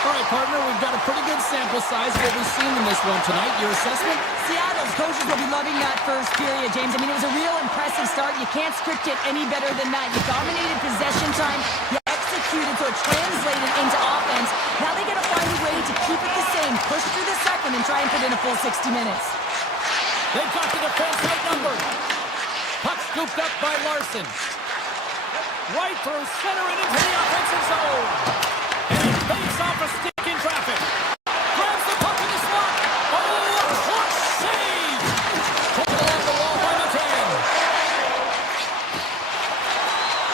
All right, partner, we've got a pretty good sample size of what we've seen in this one tonight. Your assessment? Seattle's coaches will be loving that first period, James. I mean, it was a real impressive start. You can't script it any better than that. You dominated possession time. You executed, so it translated into offense. Now they got to find a way to keep it the same, push through the second, and try and put in a full 60 minutes. They've got the defense outnumbered. Puck scooped up by Larson. Right through center and into the offensive zone. And he fakes off a stick in traffic. Grabs the puck in the slot. Oh, a clutch save! Pulled along the wall by McCann.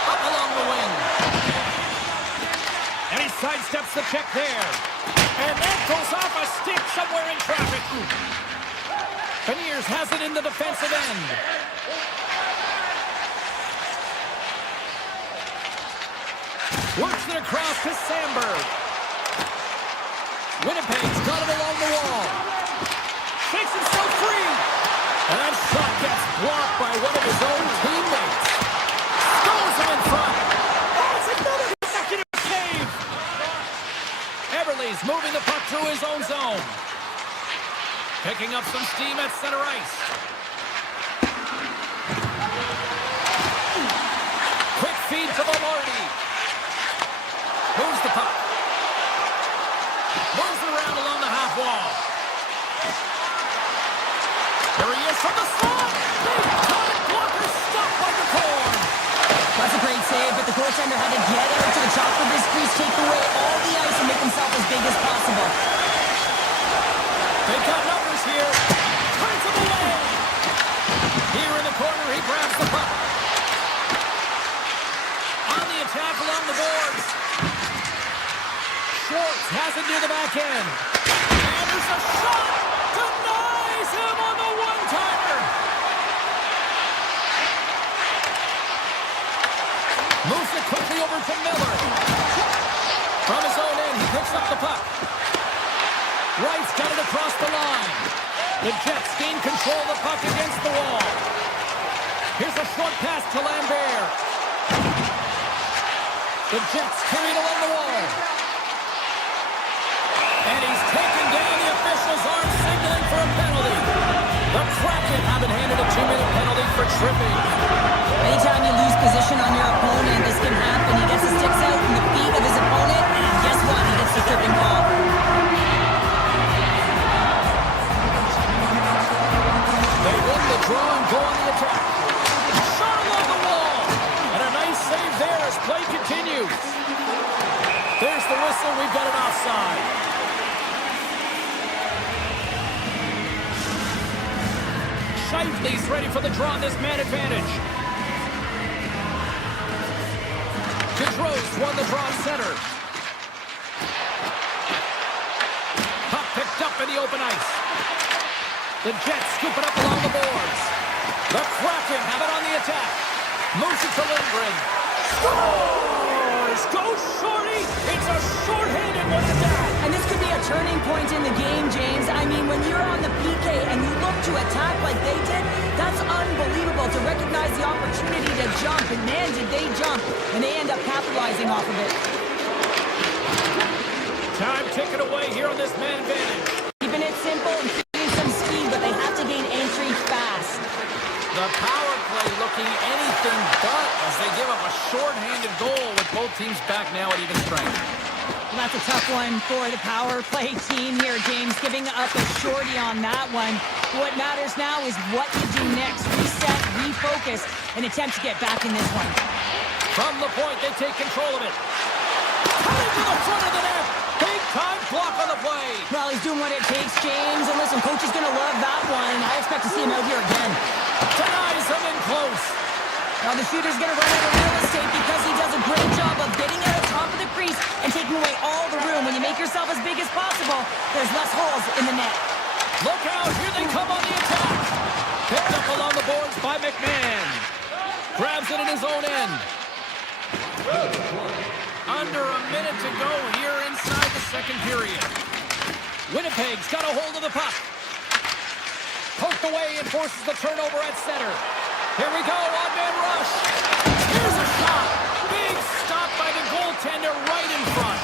Up along the wing. And he sidesteps the check there. And that goes off a stick somewhere in traffic. Beniers has it in the defensive end. Works it across to Sandberg. Winnipeg's got it along the wall. Shakes himself free. And that shot gets blocked by one of his own teammates. Throws him in front. Oh, it's another consecutive save. Everly's moving the puck through his own zone. Picking up some steam at center ice. Quick feed to Velarde. Moves the puck. Moves it around along the half wall. There he is from the slot. Big time blocker stopped by the corner. That's a great save, but the goaltender had to get out to the top of his crease, take away all the ice, and make himself as big as possible. They've got numbers here. Turns him away. Here in the corner, he grabs the puck. On the attack along the boards. Schwartz has it near the back end. And there's a shot. Denies him on the one-timer. Moves it quickly over to Miller. From his own end, he picks up the puck. Wright's got it across the line. The Jets gain control of the puck against the wall. Here's a short pass to Lambert. The Jets carry it along the wall. And he's taken down. The officials aren't signaling for a penalty. The Kraken have been handed a 2-minute penalty for tripping. Anytime you lose position on your opponent, this can happen. He gets his sticks out in the feet of his opponent, and guess what? He gets the tripping call. They win the draw and go on the attack. Shot along the wall. And a nice save there as play continues. There's the whistle. We've got an offside. Shifley's ready for the draw on this man advantage. Gaudreau's won the draw center. Puck picked up in the open ice. The Jets scoop it up along the boards. The Kraken have it on the attack. Moves it to Lindgren. Scores! Goes shorty! It's a short-handed one at that! And this could be a turning point in the game, James. I mean, when you're on the PK and you look to attack like they did, that's unbelievable to recognize the opportunity to jump. And man, did they jump. And they end up capitalizing off of it. Time ticking away here on this man advantage. Keeping it simple and keeping some speed, but they have to gain entry fast. The power play looking anything but as they give up a short-handed goal with both teams back now at even strength. Well, that's a tough one for the power play team here, James, giving up a shorty on that one. What matters now is what you do next. Reset, refocus, and attempt to get back in this one. From the point, they take control of it. Cutting to the front of the net. Big time block on the play. Well, he's doing what it takes, James. And listen, coach is going to love that one. I expect to see him out here again. Denies him in close. Now the shooter's going to run out of real estate because he does a great job of getting out of top of the crease and taking away all the room. When you make yourself as big as possible, there's less holes in the net. Look out, here they come on the attack. Picked up along the boards by McMahon. Grabs it in his own end. Under a minute to go here inside the second period. Winnipeg's got a hold of the puck. away and forces the turnover at center. Here we go, on-man rush. Here's a shot. Big stop by the goaltender right in front.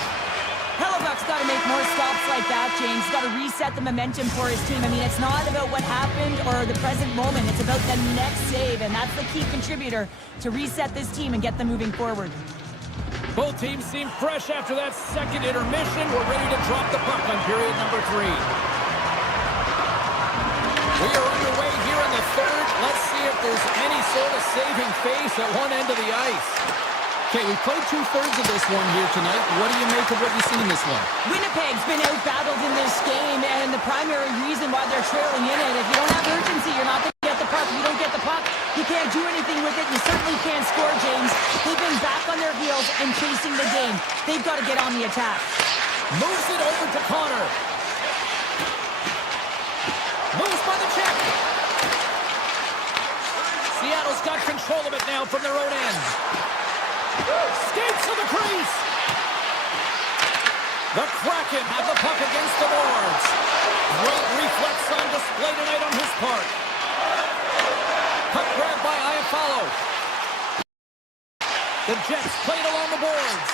Hellebuck's got to make more stops like that, James. He's got to reset the momentum for his team. I mean, it's not about what happened or the present moment. It's about the next save, and that's the key contributor to reset this team and get them moving forward. Both teams seem fresh after that second intermission. We're ready to drop the puck on period number 3. We are underway here in the third. Let's see if there's any sort of saving face at one end of the ice. Okay, we played 2/3 of this one here tonight. What do you make of what you see in this one? Winnipeg's been out-battled in this game, and the primary reason why they're trailing in it, if you don't have urgency, you're not going to get the puck. If you don't get the puck, you can't do anything with it. You certainly can't score, James. They've been back on their heels and chasing the game. They've got to get on the attack. Moves it over to Connor. Moves by the check. Seattle's got control of it now from their own end. Skates to the crease. The Kraken have the puck against the boards. Great reflex on display tonight on his part. Puck grab by Iafallo. The Jets played along the boards.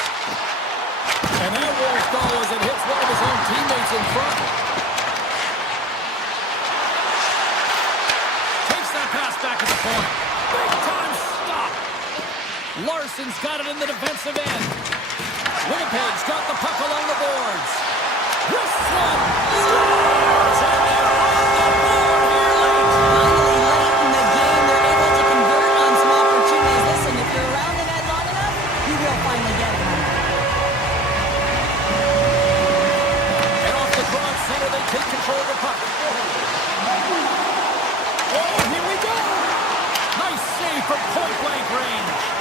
And that rolls goal as it hits one of his own teammates in front. Takes that pass back at the point. Big time stop. Larson's got it in the defensive end. Winnipeg's got the puck along the boards. Wrists one. Scores! And they're on the board here late. Finally, late in the game, they're able to convert on some opportunities. Listen, if you're around the net long enough, you will finally get it. And off the draw at center, they take control of the puck. Oh, here we go. Nice save from point-blank range.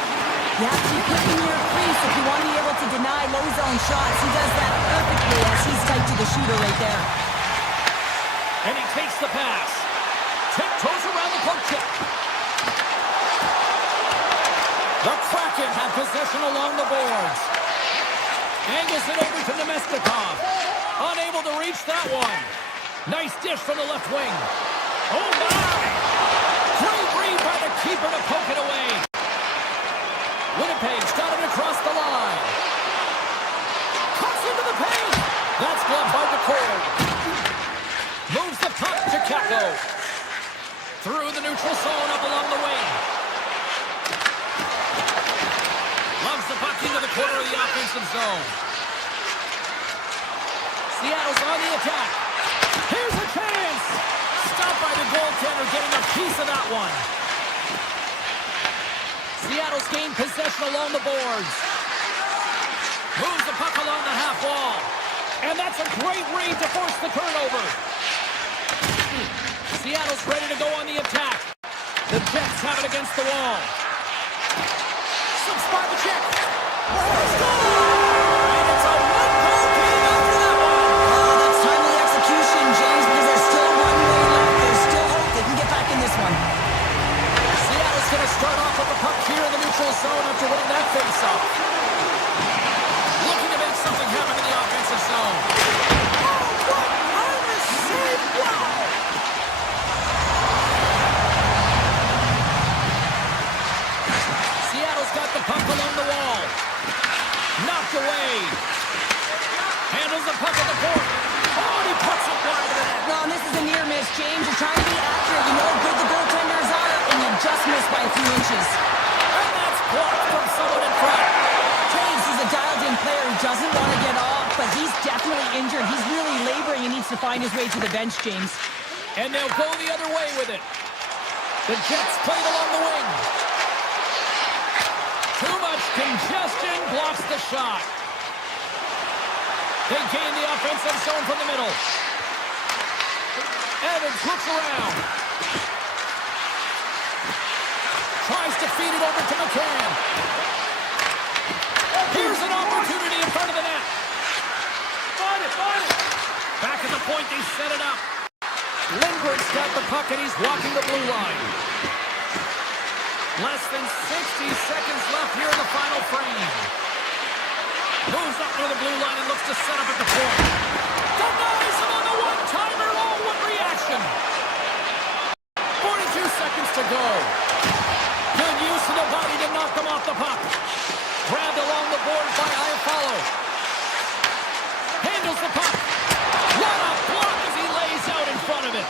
You have to be quick in your crease if you want to be able to deny low zone shots. He does that perfectly as he's tight to the shooter right there. And he takes the pass. Tiptoes around the poke check. The Kraken have possession along the boards. Angles it over to Nemestikov. Unable to reach that one. Nice dish from the left wing. Oh my! Great read by the keeper to poke it away. Winnipeg's got it across the line. Cuts into the paint. That's gloved by DeCord. Moves the puck to Kako. Through the neutral zone up along the wing. Loves the puck into the corner of the offensive zone. Seattle's on the attack. Here's a chance. Stopped by the goaltender, getting a piece of that one. Seattle's gained possession along the boards. Moves the puck along the half wall. And that's a great read to force the turnover. Seattle's ready to go on the attack. The Jets have it against the wall. Slips by the check. And it's a one-goal game after that one. Oh, that's timely execution, James, because there's still one way left. There's still hope they can get back in this one. Seattle's going to start off with the puck here in the neutral zone after winning that face-off. Looking to make something happen in the offensive zone. Oh, what a save! Wow! Seattle's got the puck along the wall. Knocked away. Handles the puck at the point. Oh, and he puts it wide of the net. No, and this is a near miss, James. You're trying to be accurate. You know how good the goaltenders are, and you just missed by a few inches. And that's blocked from someone in front. James is a dialed-in player who doesn't want to get off, but he's definitely injured. He's really laboring and needs to find his way to the bench, James. And they'll go the other way with it. The Jets played along the wing. Too much congestion blocks the shot. They gain the offensive zone from the middle. Evans looks around. Tries to feed it over to McCann. Here's an opportunity in front of the net. Find it. Back at the point, they set it up. Lindgren's got the puck and he's walking the blue line. Less than 60 seconds left here in the final frame. Moves up near the blue line and looks to set up at the point. Denies him on the one-timer. Oh, what reaction! go. Good use of the body to knock them off the puck. Grabbed along the boards by Iafallo. Handles the puck. What a block as he lays out in front of it.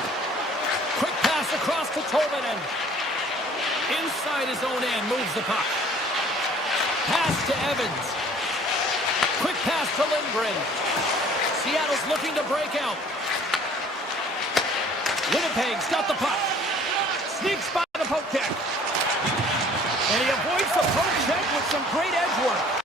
Quick pass across to Tolvanen. Inside his own end, moves the puck. Pass to Evans. Quick pass to Lindgren. Seattle's looking to break out. Winnipeg's got the puck. Sneaks by the poke check. And he avoids the poke check with some great edge work.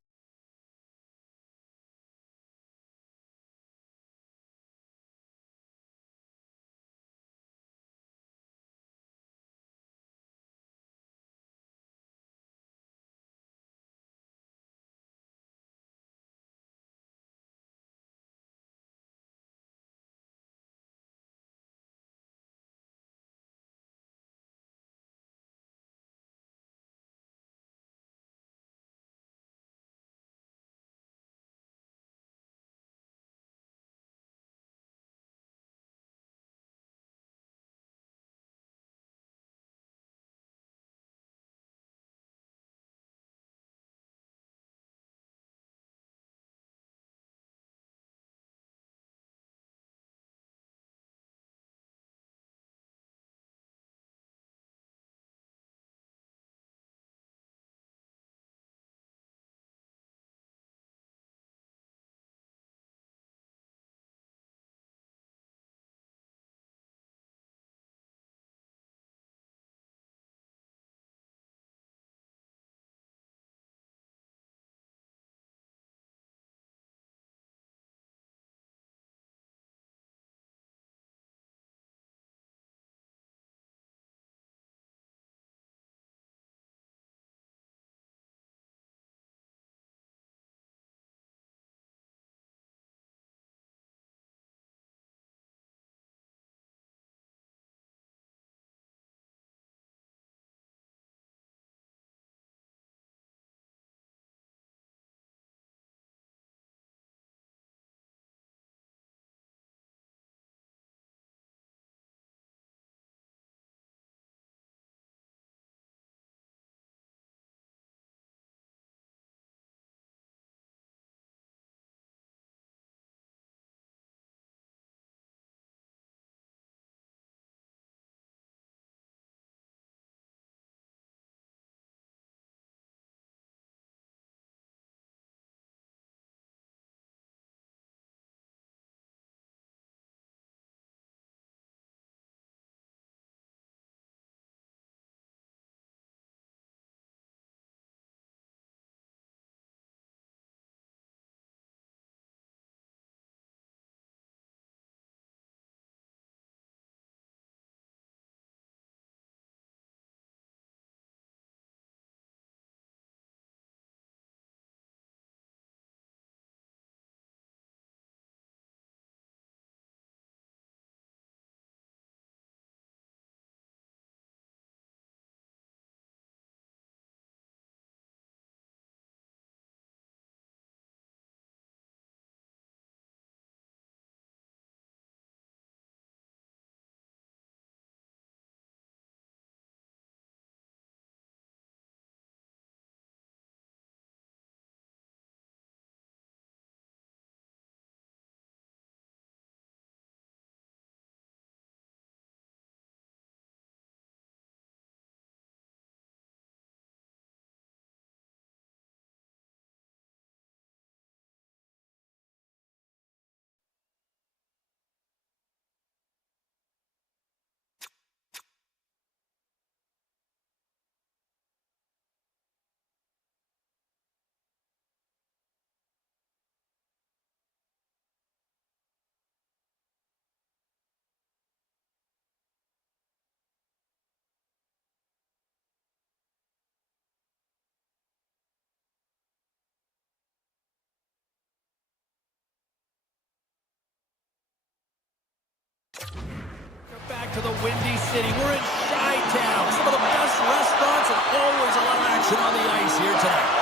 Back to the Windy City. We're in Chi-Town. Some of the best restaurants and always a lot of action on the ice here tonight.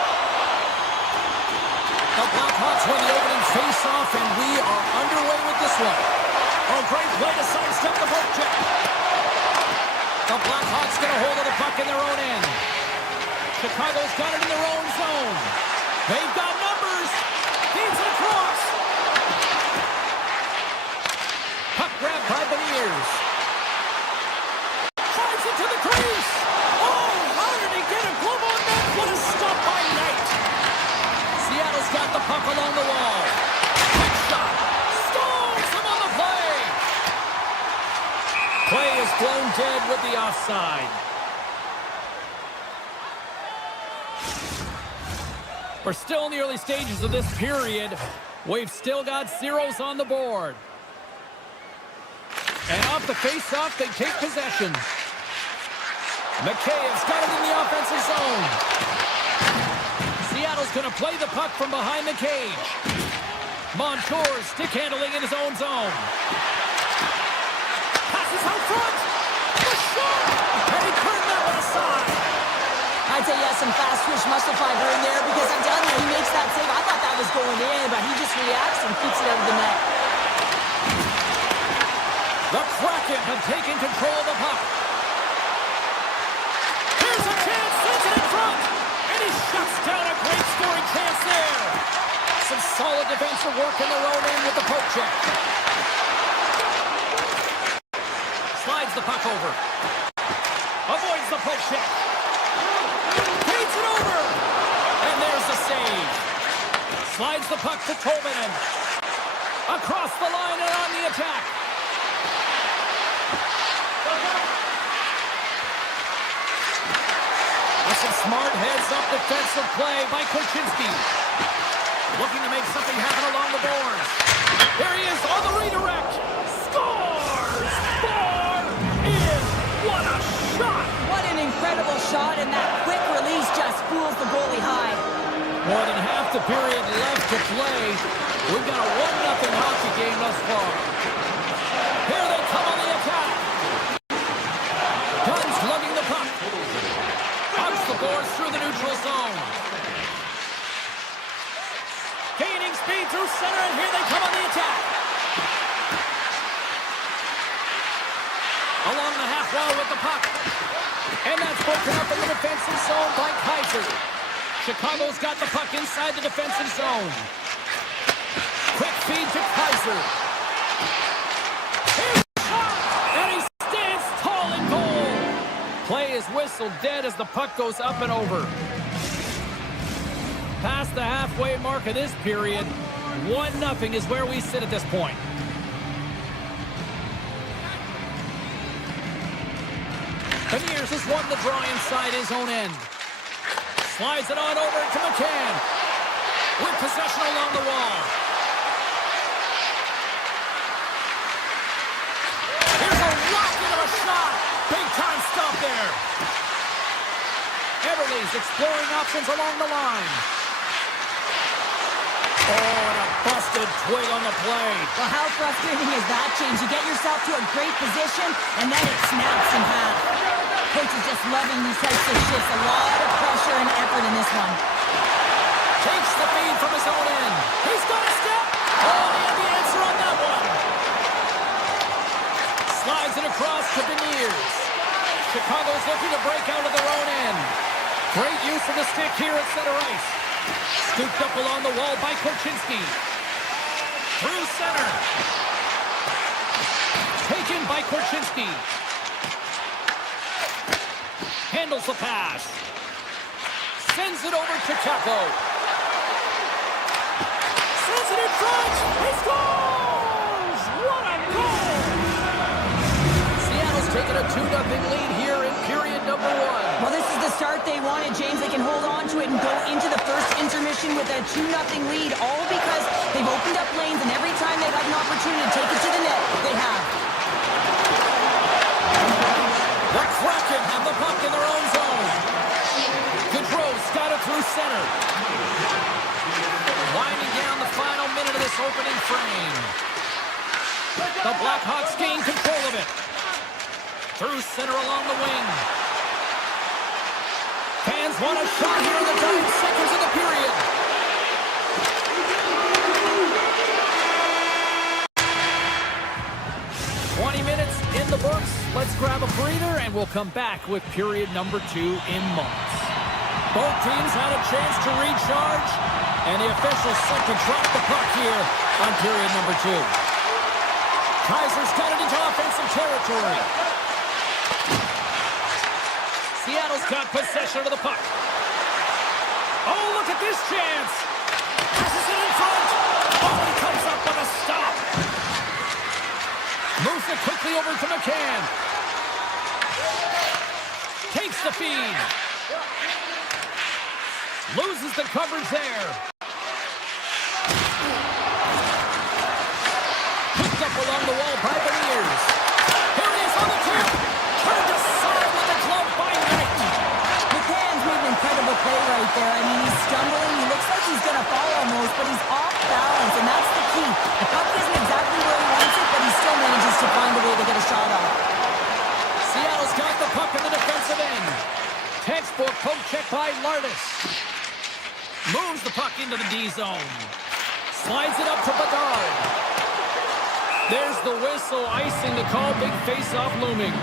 The Blackhawks win the opening face-off, and we are underway with this one. Oh, great play to sidestep the poke check. The Blackhawks get a hold of the puck in their own end. Chicago's got it in their own zone. They've got numbers. Feeds it across. Puck grab by Beniers. Drives it to the crease. Oh, how did he get a glove on that? What a stop by Knight. Seattle's got the puck along the wall. Quick shot. Scores him on the play. Play is blown dead with the offside. We're still in the early stages of this period. We've still got zeros on the board. And off the face-off, they take possession. McKay's got it in the offensive zone. Seattle's going to play the puck from behind the cage. Montour stick handling in his own zone. Passes out front. The shot! And he turned that one aside. I'd say yes, some fast twitch muscle fiber in there because I'm telling you, he makes that save. I thought that was going in, but he just reacts and keeps it out of the net. The Kraken have taken control of the puck. Here's a chance, sends it in front, and he shuts down a great scoring chance there. Some solid defensive work in their own end with the poke check. Slides the puck over. Avoids the poke check. Beats it over. And there's the save. Slides the puck to Tolvanen. Across the line and on the attack. That's some smart heads-up defensive play by Korchinski. Looking to make something happen along the boards. There he is on the redirect. Scores! 4-in. What a shot! What an incredible shot, and that quick release just fools the goalie high. More than half the period left to play. We've got a 1-0 hockey game thus far. Here they come on the attack. Guns lugging the puck. Hugs the boards through the neutral zone. Gaining speed through center, and here they come on the attack. Along the half wall with the puck. And that's broken up in the defensive zone by Kaiser. Chicago's got the puck inside the defensive zone. Quick feed to Kaiser. Here's the shot! And he stands tall in goal. Play is whistled dead as the puck goes up and over. Past the halfway mark of this period, 1-0 is where we sit at this point. Beniers has won the draw inside his own end. Slides it on over to McCann. With possession along the wall. Here's a rocket of a shot. Big time stop there. Everly's exploring options along the line. Oh, and a busted twig on the play. Well, how frustrating is that, James? You get yourself to a great position, and then it snaps in half. Coach is just loving these types of shifts. A lot of pressure and effort in this one. Takes the feed from his own end. He's got a step. Oh, he had the answer on that one. Slides it across to Beniers. Chicago's looking to break out of their own end. Great use of the stick here at center ice. Scooped up along the wall by Korchinski. Through center. Taken by Korchinski. Handles the pass. Sends it over to Chaco. Sends it in front. He scores! What a goal! Seattle's taken a 2-0 lead here in period number 1. Well, this is the start they wanted, James. They can hold on to it and go into the first intermission with a 2-0 lead, all because they've opened up lanes, and every time they've had an opportunity to take it to the net, they have. The Kraken have the puck in their own zone. Gaudreau's got it through center. Winding down the final minute of this opening frame. The Blackhawks gain control of it. Through center along the wing. Fans want a shot here in the 9 seconds of the period. Minutes in in the books. Let's grab a breather, and we'll come back with period number 2 in moments. Both teams had a chance to recharge, and the officials set to drop the puck here on period number 2. Kaiser's got it into offensive territory. Seattle's got possession of the puck. Oh, look at this chance. Passes it in front. Oh, he comes up with a stop. Moves it quickly over to McCann. Takes the feed. Loses the coverage there. Picked up along the wall by Beniers. Here he is on the tip. Turned aside with the glove by Knight. McCann's made an incredible play right there. I mean, he's stumbling. He looks like he's going to fall almost, but he's off balance, and that's the key. The puck isn't exactly where he wants it, but he still manages to find a way to get a shot off. Seattle's got the puck in the defensive end. Textbook poke check by Lardis. Moves the puck into the D zone. Slides it up to Bedard. There's the whistle, icing the call. Big face-off looming.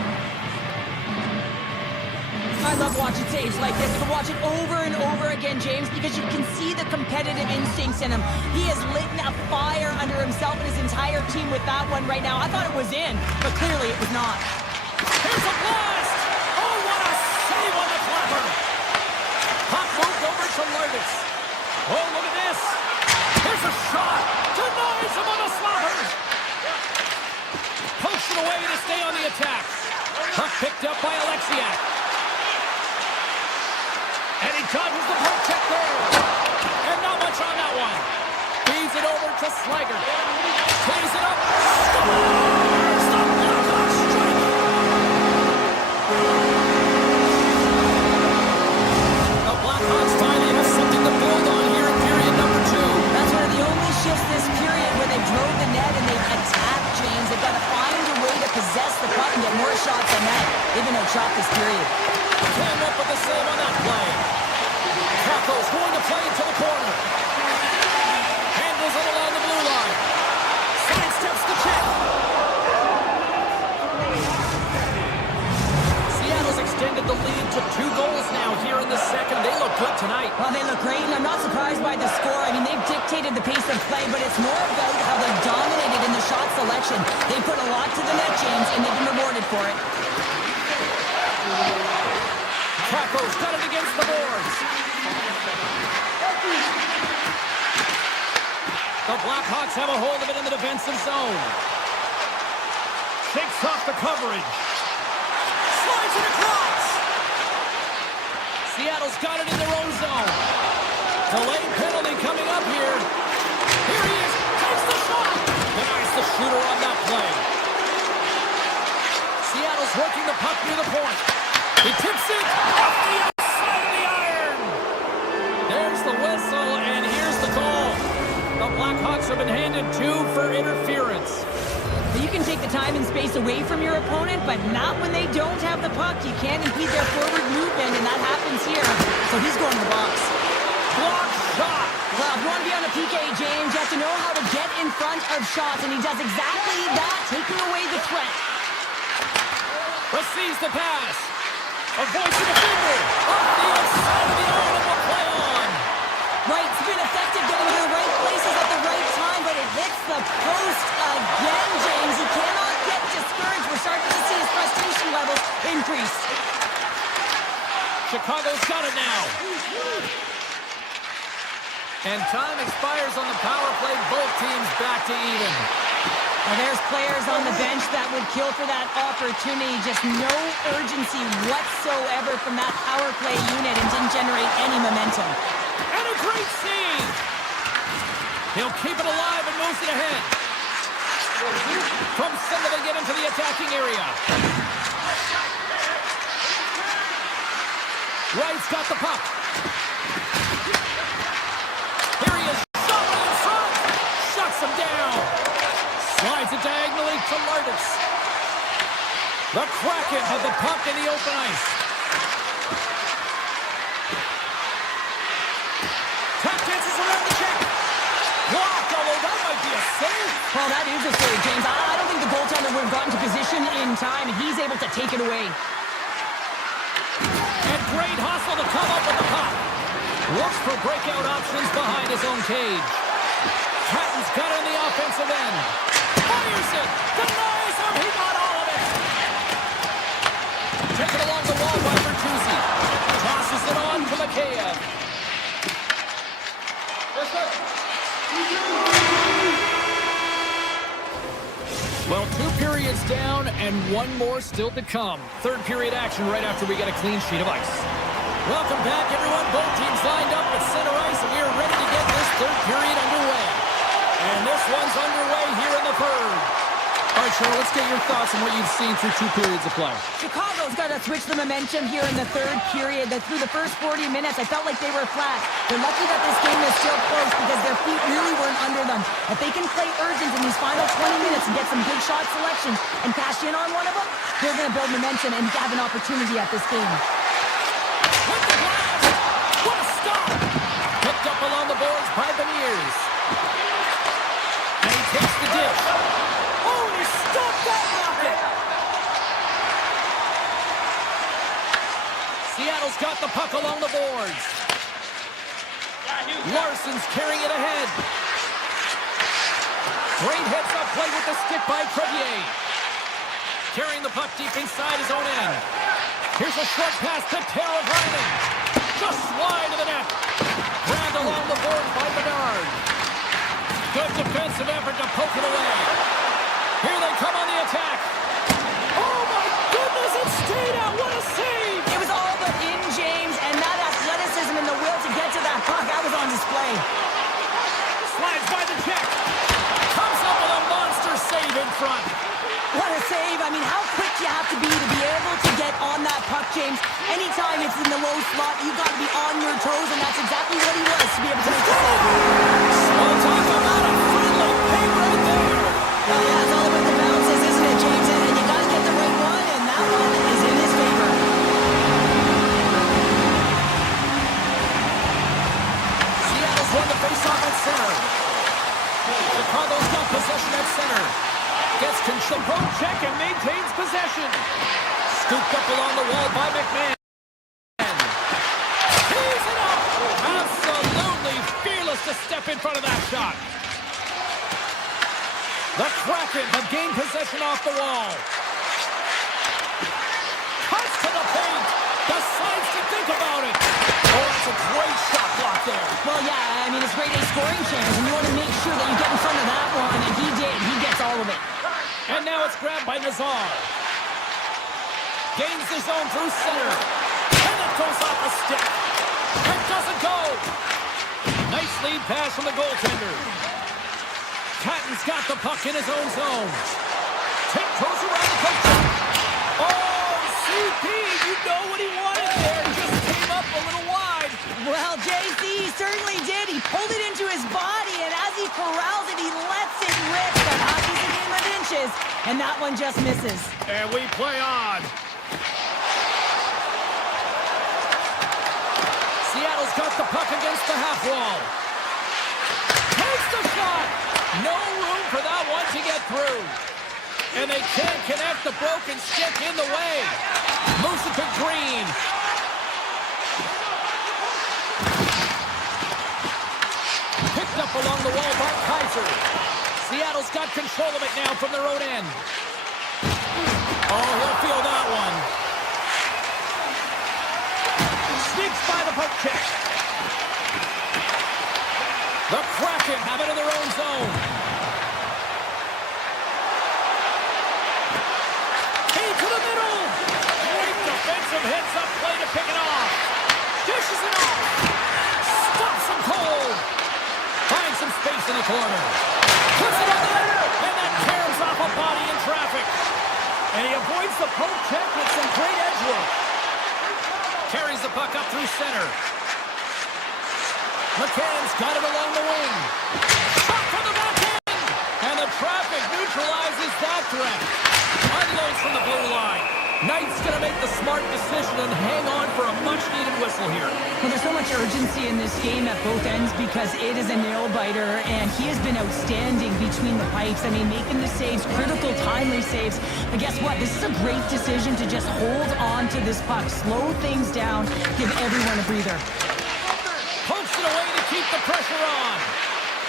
I love watching saves like this. You can watch it over and over again, James, because you can see the competitive instincts in him. He has lit a fire under himself and his entire team with that one right now. I thought it was in, but clearly it was not. Here's a blast! Oh, what a save on the clapper! Puck moved over to Lardis. Oh, look at this! Here's a shot! Denies him on a slobber! Pokes it away to stay on the attack. Puck picked up by Alexiak. And he dodges the poke check there. And not much on that one. Feeds it over to Slager. Tees it up. Scores! The Blackhawks strike! The Blackhawks finally have something to build on here in period number 2. That's one of the only shifts this period where they drove the net and they've attacked, James. They've got to find a way to possess the puck and get more shots on net. They've been outshot this period. Came up with the save on that play. Kraken's going to play to the corner. Handles it along the blue line. Sidesteps the check. Seattle's extended the lead to 2 goals now here in the second. They look good tonight. Well, they look great, and I'm not surprised by the score. I mean, they've dictated the pace of play, but it's more about how they've dominated in the shot selection. They put a lot to the net, James, and they've been rewarded for it. Kraken's got it against the boards. The Blackhawks have a hold of it in the defensive zone. Shakes off the coverage. Slides it across. Seattle's got it in their own zone. Delayed penalty coming up here. Here he is. Takes the shot. Denies the shooter on that play. Seattle's working the puck near the point. He tips it off the outside of the iron. There's the whistle, and here's the call. The Blackhawks have been handed 2 for interference. You can take the time and space away from your opponent, but not when they don't have the puck. You can't impede their forward movement, and that happens here. So he's going to the box. Block shot. Well, if you want to be on a PK, James, you have to know how to get in front of shots, and he does exactly that, taking away the threat. Receives the pass. Avoids the defender. Off the outside of the iron and will play on. Right, it's been effective getting to the right places at the right time, but it hits the post again, James. He cannot get discouraged. We're starting to see his frustration levels increase. Chicago's got it now. And time expires on the power play. Both teams back to even. Now there's players on the bench that would kill for that opportunity. Just no urgency whatsoever from that power play unit and didn't generate any momentum. And a great save. He'll keep it alive and moves it ahead. From center they get into the attacking area. Wright's got the puck. Here he is. Somebody in front. Shuts him down. Slides it diagonally to Lardis. The Kraken have the puck in the open ice. Tap dances around the check. Blocked, although that might be a save. Well, that is a save, James. I don't think the goaltender would have gotten to position in time, and he's able to take it away. And great hustle to come up with the puck. Looks for breakout options behind his own cage. Kraken's got it on the offensive end. Fires it. Denies him. He got all of it. Taken along the wall by Bertuzzi. Tosses it on to Mikheyev. Well, 2 periods down and 1 more still to come. Third period action right after we get a clean sheet of ice. Welcome back, everyone. Both teams lined up at center ice, and we are ready to get this third period underway. And this one's underway here in the third. All right, Cheryl, let's get your thoughts on what you've seen through 2 periods of play. Chicago's got to switch the momentum here in the third period. Through the first 40 minutes, I felt like they were flat. They're lucky that this game is still close because their feet really weren't under them. If they can play urgent in these final 20 minutes and get some big shot selections and cash in on one of them, they're going to build momentum and have an opportunity at this game. With the blast! What a stop! Picked up along the boards by Beniers. And he takes the dish. Oh, he stopped that rocket! Seattle's got the puck along the boards. Larson's carrying it ahead. Great heads-up play with the stick by Crevier. Carrying the puck deep inside his own end. Here's a short pass to Taylor Ryman. Just wide of the net. Grabbed along the board by Bedard. Good defensive effort to poke it away. Here they come on the attack. Oh my goodness, it stayed out. What a save. It was all but in, James, and that athleticism and the will to get to that puck, that was on display. Slides by the check. Comes up with a monster save in front. What a save. I mean, how quick you have to be able to get on that puck, James. Anytime it's in the low slot, you've got to be on your toes, and that's exactly what he was to be able to make the save. Well, talk about a friendly pay right there. Well, yeah, it's all about the bounces, isn't it, James? And you got to get the right one, and that one is in his favor. Seattle's won the faceoff at center. Chicago's got possession at center. Gets control, poke check, and maintains possession. Scooped up along the wall by McMahon. Tees it up! Absolutely fearless to step in front of that shot. The Kraken have gained possession off the wall. Cuts to the paint. Decides to think about it. Oh, that's a great shot block there. Well, yeah, I mean, it's great scoring chances, and you want to make sure that you get in front of that one, and he did. He gets all of it. And now it's grabbed by Nazar. Gains the zone through center. And it goes off the stick. It doesn't go. Nice lead pass from the goaltender. Catton's got the puck in his own zone. Tiptoes around the coach. Oh, CP, you know what he wanted there. Just came up a little wide. Well, JC certainly did. He pulled it into his body, and as he corrals it, he lets it rip. But hockey's a game of inches, and that one just misses. And we play on. Seattle's got the puck against the half wall. Takes the shot. No room for that one to get through. And they can't connect the broken stick in the way. Moves it to Green. Picked up along the wall by Kaiser. Seattle's got control of it now from their own end. Oh, he'll feel that one. Sneaks by the poke check. The Kraken have it in their own zone. Key to the middle. Great defensive heads-up play to pick it off. Dishes it off. Stops him cold. Finds some space in the corner. Puts it on there. And that tears off a body in traffic. And he avoids the poke check with some great edge work. Carries the puck up through center. McCann's got it along the wing. Shot from the back end. And the traffic neutralizes that threat. Unloads from the blue line. Knight's going to make the smart decision and hang on for a much-needed whistle here. Well, there's so much urgency in this game at both ends because it is a nail-biter, and he has been outstanding between the pipes. I mean, making the saves, critical, timely saves. But guess what? This is a great decision to just hold on to this puck, slow things down, give everyone a breather. Pokes it away to keep the pressure on.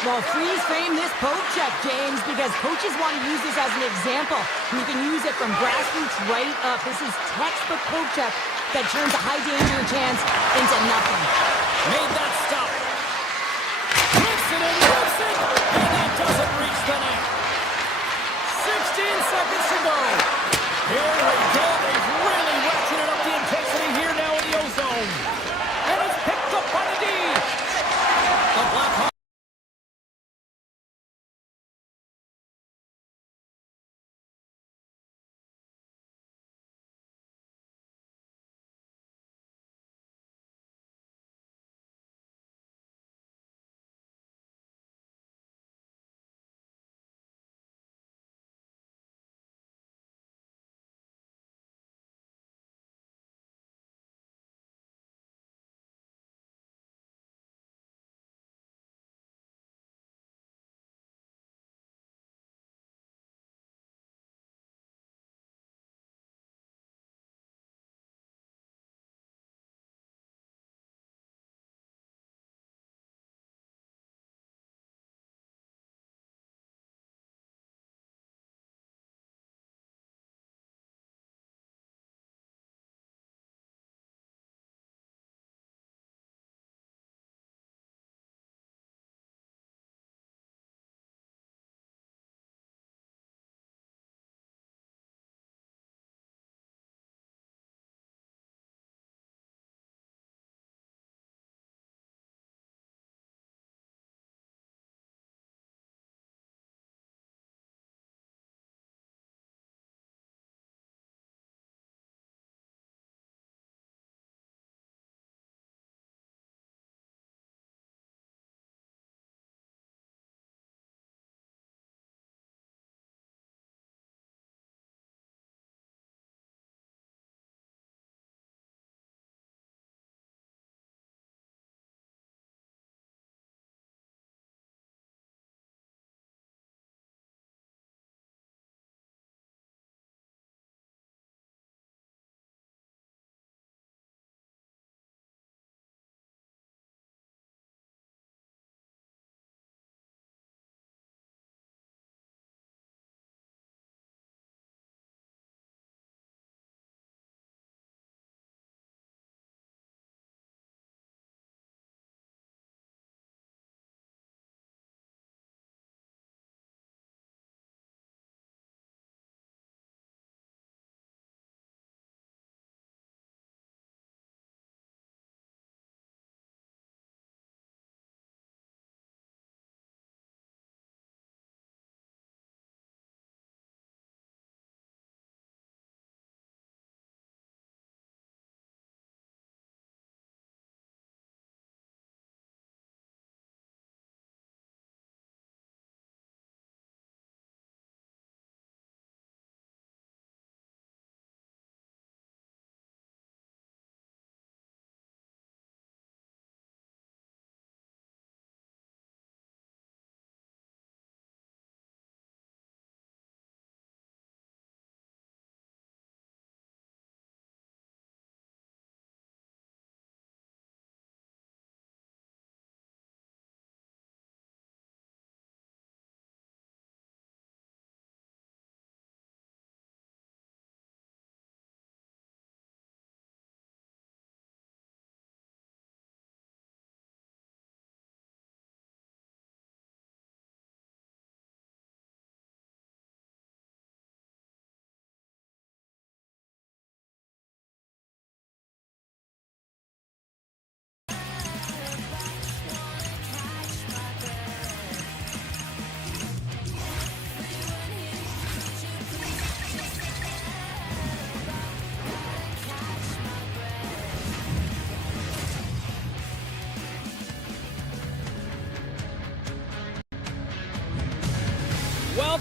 Well, freeze frame this poke check, James, because coaches want to use this as an example. You can use it from grassroots right up. This is textbook poke check that turns a high danger chance into nothing. Made that stop. Rips it and rips it, and that doesn't reach the net. 16 seconds to go. Here we go. They've really ratcheted up the intensity here now in the O-zone. And it's picked up by the D. The Blackhawks.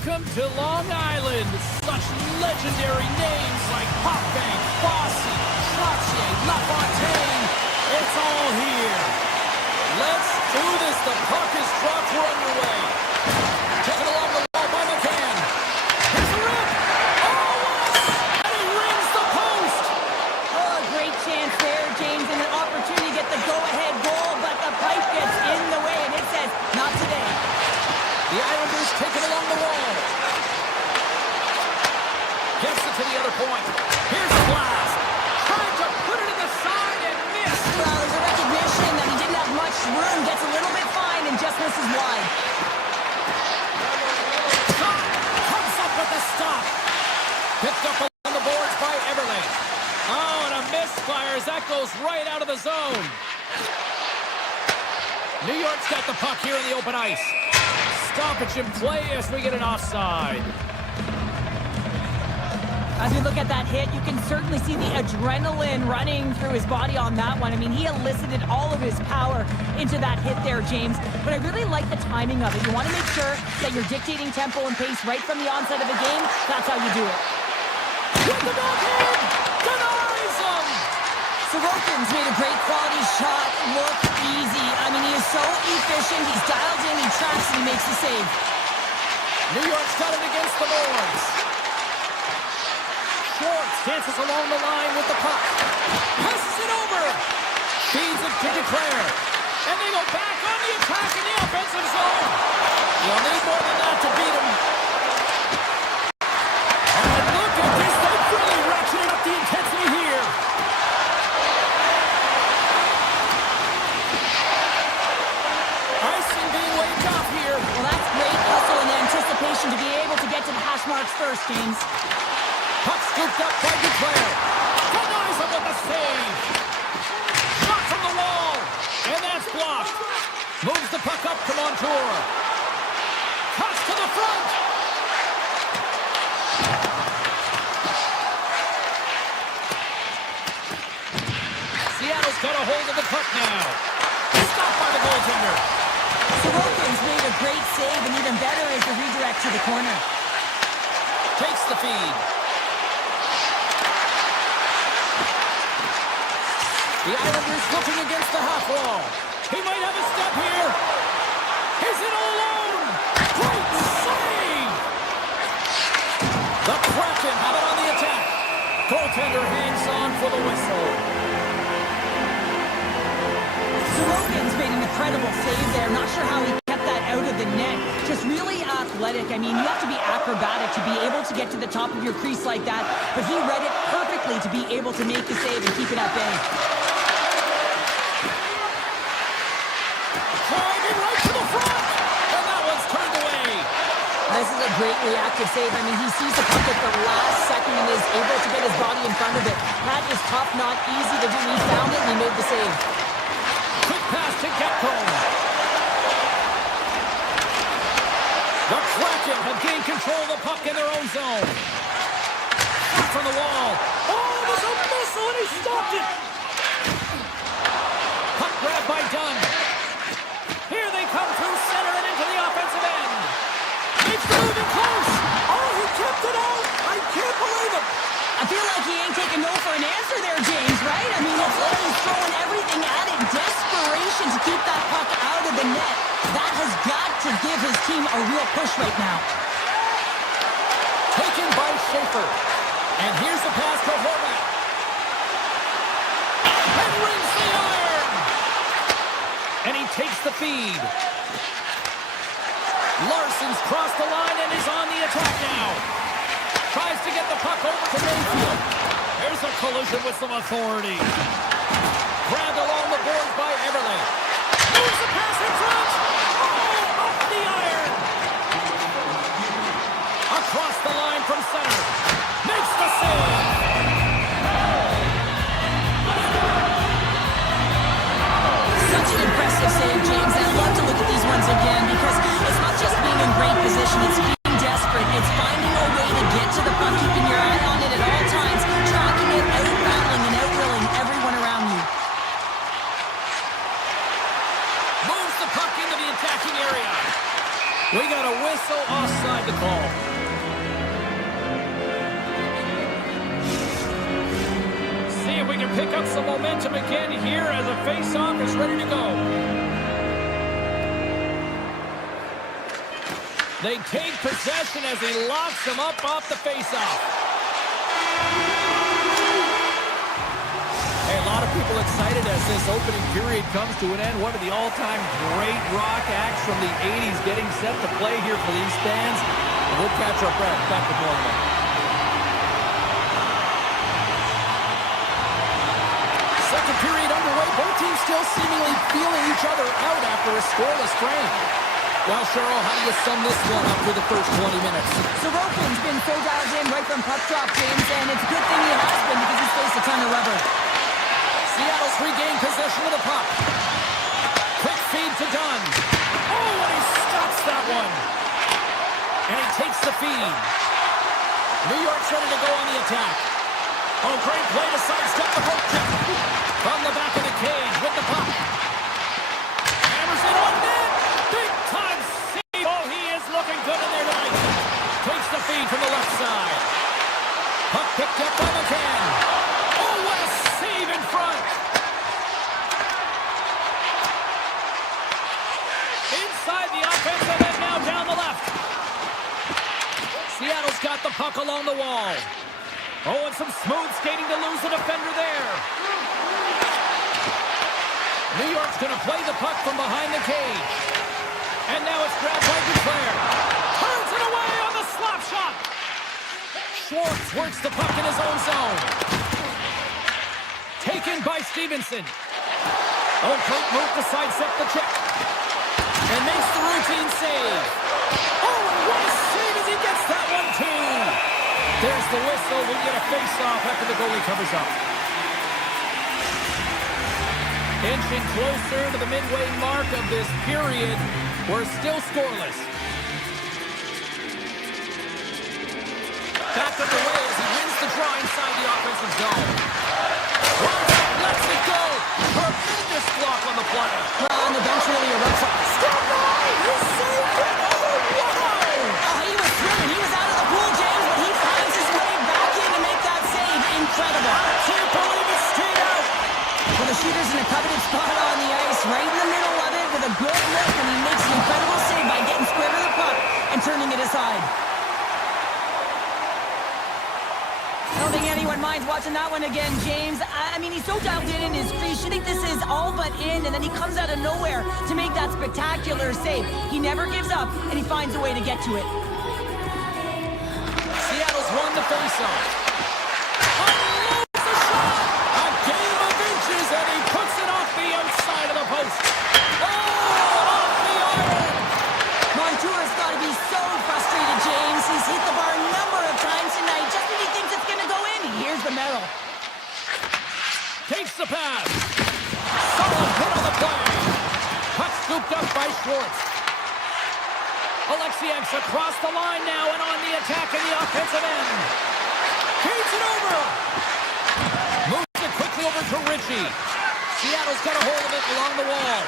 Welcome to Long Island. Such legendary names like Hopbank, Fossey, Trottier, LaFontaine. It's all here. Let's do this. The puck is dropped. We're underway. Taken along the wall by McCann. Here's the rip. Oh, yes! And he rings the post. Oh, a great chance there, James, and an opportunity to get the go-ahead goal, but the pipe gets in the way, and it says, not today. The Islanders take it along the wall. Gets it to the other point. Here's the blast. Trying to put it in the side and miss. Well, there's a recognition that he didn't have much room, gets a little bit fine, and just misses wide. Shot comes up with the stop. Picked up along the boards by Everly. Oh, and a misfire as that goes right out of the zone. New York's got the puck here in the open ice. Stoppage in play as we get an offside. As we look at that hit, you can certainly see the adrenaline running through his body on that one. I mean, he elicited all of his power into that hit there, James. But I really like the timing of it. You want to make sure that you're dictating tempo and pace right from the onset of the game. That's how you do it. With the backhand! Denies him! Sorokin's made a great quality shot look easy. I mean, he is so efficient. He's dialed in, he tracks, and he makes the save. New York's got it against the boards. Schwartz dances along the line with the puck. Passes it over. Feeds it to Duclair. And they go back on the attack in the offensive zone. You'll need more than that to beat him. And look at this. They've really ratcheted up the intensity here. Iceman being waved off here. Well, that's great hustle and anticipation to be able to get to the hash marks first, James. Puck scooped up by Duclair. Denies him with the save. Shot from the wall. And that's blocked. Moves the puck up to Montour. Cuts to the front. Seattle's got a hold of the puck now. Stopped by the goaltender. Sorokin's made a great save, and even better is the redirect to the corner. Takes the feed. The Islanders looking against the half wall. He might have a step here. He's in all alone. Great save. The Kraken have it on the attack. Goaltender hangs on for the whistle. Sorokin's made an incredible save there. Not sure how he kept that out of the net. Just really athletic. I mean, you have to be acrobatic to be able to get to the top of your crease like that. But he read it perfectly to be able to make the save and keep it at bay. Driving right to the front. And that one's turned away. This is a great reactive save. I mean, he sees the puck at the last second and is able to get his body in front of it. That is tough, not easy to do. He found it and he made the save. Quick pass to Getcomb. The Kraken have gained control of the puck in their own zone. Shot from the wall. Oh, there's a missile and he stopped it. Puck grabbed by Dunn. Here they come through center and into the offensive end. It's moving close. Oh, he kept it out. I can't believe it. I feel like he ain't taking no for an answer there, James, right? I mean, it's like he's throwing everything at it. Desperation to keep that puck out of the net. That has got to give his team a real push right now. Taken by Schaefer. And here's the pass to Horvath. And rings the iron. And he takes the feed. Larson's crossed the line and is on the attack now. Tries to get the puck over to Mayfield. There's a collision with some authority. Grabbed along the boards by Everly. Moves the pass in front. Oh, up the iron. Across the line from center. Makes the save. Such an impressive save, James. I'd love to look at these ones again because it's not just being in great position. It's being desperate. It's finding a way to get to the puck, keeping your eye on it at all times, tracking it, out-battling and out-willing everyone around you. Moves the puck into the attacking area. We got a whistle offside to call. pick up some momentum again here as a face-off is ready to go. They take possession as he locks them up off the face-off. Hey, a lot of people excited as this opening period comes to an end. One of the all-time great rock acts from the 80s getting set to play here for these fans. And we'll catch our breath. Back with more of them. Second period underway. Both teams still seemingly feeling each other out after a scoreless frame. Well, Cheryl, how do you sum this one up for the first 20 minutes? Sorokin's been so dialed in right from puck drop, James, and it's a good thing he has been because he's faced a ton of rubber. Seattle's regained possession of the puck. Quick feed to Dunn. Oh, and he stops that one. And he takes the feed. New York's ready to go on the attack. Oh, great play to sidestep the poke check. From the back of the cage with the puck. Hammers it on net. Big time save. Oh, he is looking good in there tonight. Takes the feed from the left side. Puck picked up by McCann. Oh, what a save in front. Inside the offensive end now down the left. Seattle's got the puck along the wall. Oh, and some smooth skating to lose the defender there. New York's going to play the puck from behind the cage. And now it's grabbed by Duclair. Turns it away on the slap shot. Schwartz works the puck in his own zone. Taken by Stevenson. Oh, great move to sidestep the check. And makes the routine save. Oh, and what a save as he gets that one, too. There's the whistle. We get a face-off after the goalie covers up. Inching closer to the midway mark of this period. We're still scoreless. Back up the way as he wins the draw inside the offensive zone. Lets it go. Tremendous block on the play. On the bench really erupts. Stop by! He saved it! Oh, wow! Oh, he was thrilling. He was out of the pool, James, but he finds his way back in to make that save. Incredible. I can't believe it stayed out! Well, the shooter's in a coveted spot on the ice, right in the middle of it with a good look, and he makes an incredible save by getting square to the puck and turning it aside. I don't think anyone minds watching that one again, James. I mean, he's so dialed in his crease. You think this is all but in, and then he comes out of nowhere to make that spectacular save. He never gives up, and he finds a way to get to it. Seattle's won the faceoff. Unloads the shot! A game of inches, and he puts it off the outside of the post. Oh, off the iron! Montour's got to be so frustrated, James. He's hit the bar a number of times tonight. Just when he thinks it's going to go in, here's the medal. Takes the pass. Solid hit on the play. Puck scooped up by Schwartz. Alexiev's across the line now and on the attack in the offensive end. Feeds it over. Moves it quickly over to Ritchie. Seattle's got a hold of it along the wall.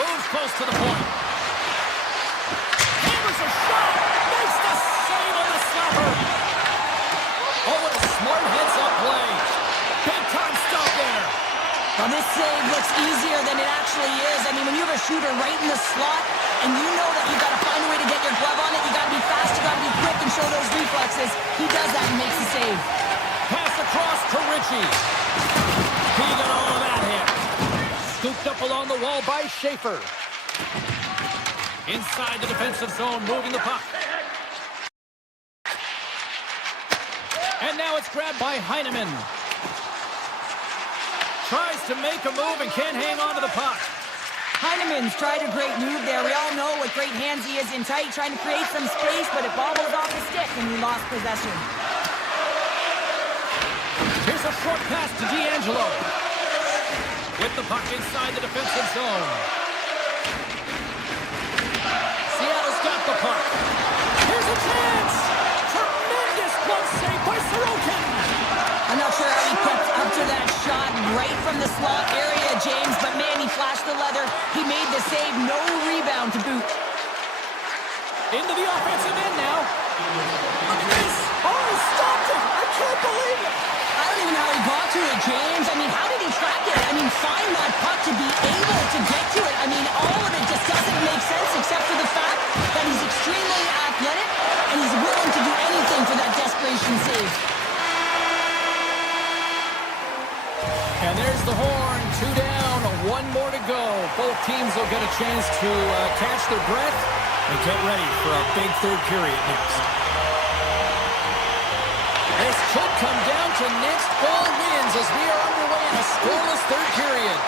Moves close to the point. Hammers a shot. Makes the save on the slapper. Oh, what a smart heads-up play. Big-time stop there. Well, this save looks easier than it actually is. I mean, when you have a shooter right in the slot, and you know that you've got to find a way to get your glove on it, you got to be fast, you got to be quick and show those reflexes. He does that and makes the save. Pass across to Ritchie. He got all of that hit. Scooped up along the wall by Schaefer. Inside the defensive zone, moving the puck. And now it's grabbed by Heineman. Tries to make a move and can't hang on to the puck. Heineman's tried a great move there. We all know what great hands he is in tight, trying to create some space, but it bobbles off the stick and he lost possession. Here's a short pass to D'Angelo. With the puck inside the defensive zone. Seattle's got the puck. Here's a chance! Tremendous glove save by Sorokin! I'm not sure how he kept up to that shot right from the slot area, James, but man, he flashed the leather. He made the save, no rebound to boot. Into the offensive end now. Look at this! Oh, he stopped it! I can't believe it! I don't even know how he got to James. I mean, how did he track it? I mean, find that puck to be able to get to it. I mean, all of it just doesn't make sense except for the fact that he's extremely athletic and he's willing to do anything for that desperation save. And there's the horn. 2 down, 1 more to go. Both teams will get a chance to catch their breath and get ready for a big third period next. This could come down to next goal wins as we are underway in a scoreless third period.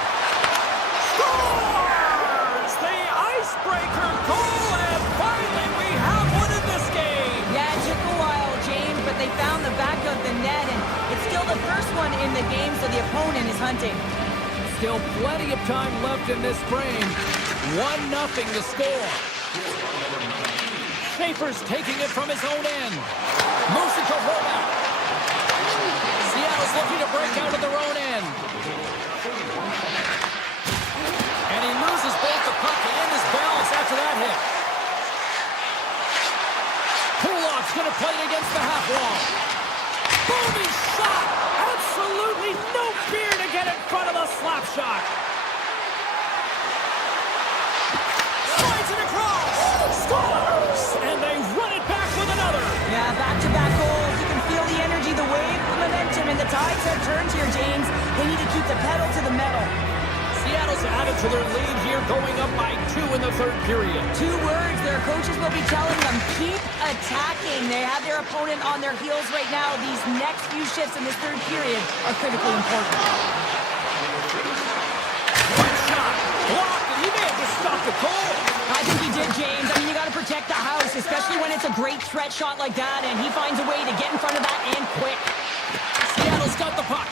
Scores! The icebreaker goal, and finally we have one in this game. Yeah, it took a while, James, but they found the back of the net, and it's still the first one in the game, so the opponent is hunting. Still plenty of time left in this frame. 1-0 to score. Schaefer's taking it from his own end. Moves it to Horvath. Seattle's looking to break out of their own end. And he loses both the puck and his balance after that hit. Kulak's going to play it against the half wall. Boomy shot! Absolutely no fear to get in front of a slap shot. Slides it across. Scores! And they run it back with another. Yeah, back-to-back goals. You can feel the energy, the wave, the momentum, and the tides have turned here, James. They need to keep the pedal to the metal. Seattle's added to their lead here, going up by 2 in the third period. 2 words their coaches will be telling them: keep attacking. They have their opponent on their heels right now. These next few shifts in this third period are critically important. One shot, blocked, and he may have just stopped the goal. I think he did, James. I mean, you got to protect the house, especially when it's a great threat shot like that, and he finds a way to get in front of that and quick. Seattle's got the puck.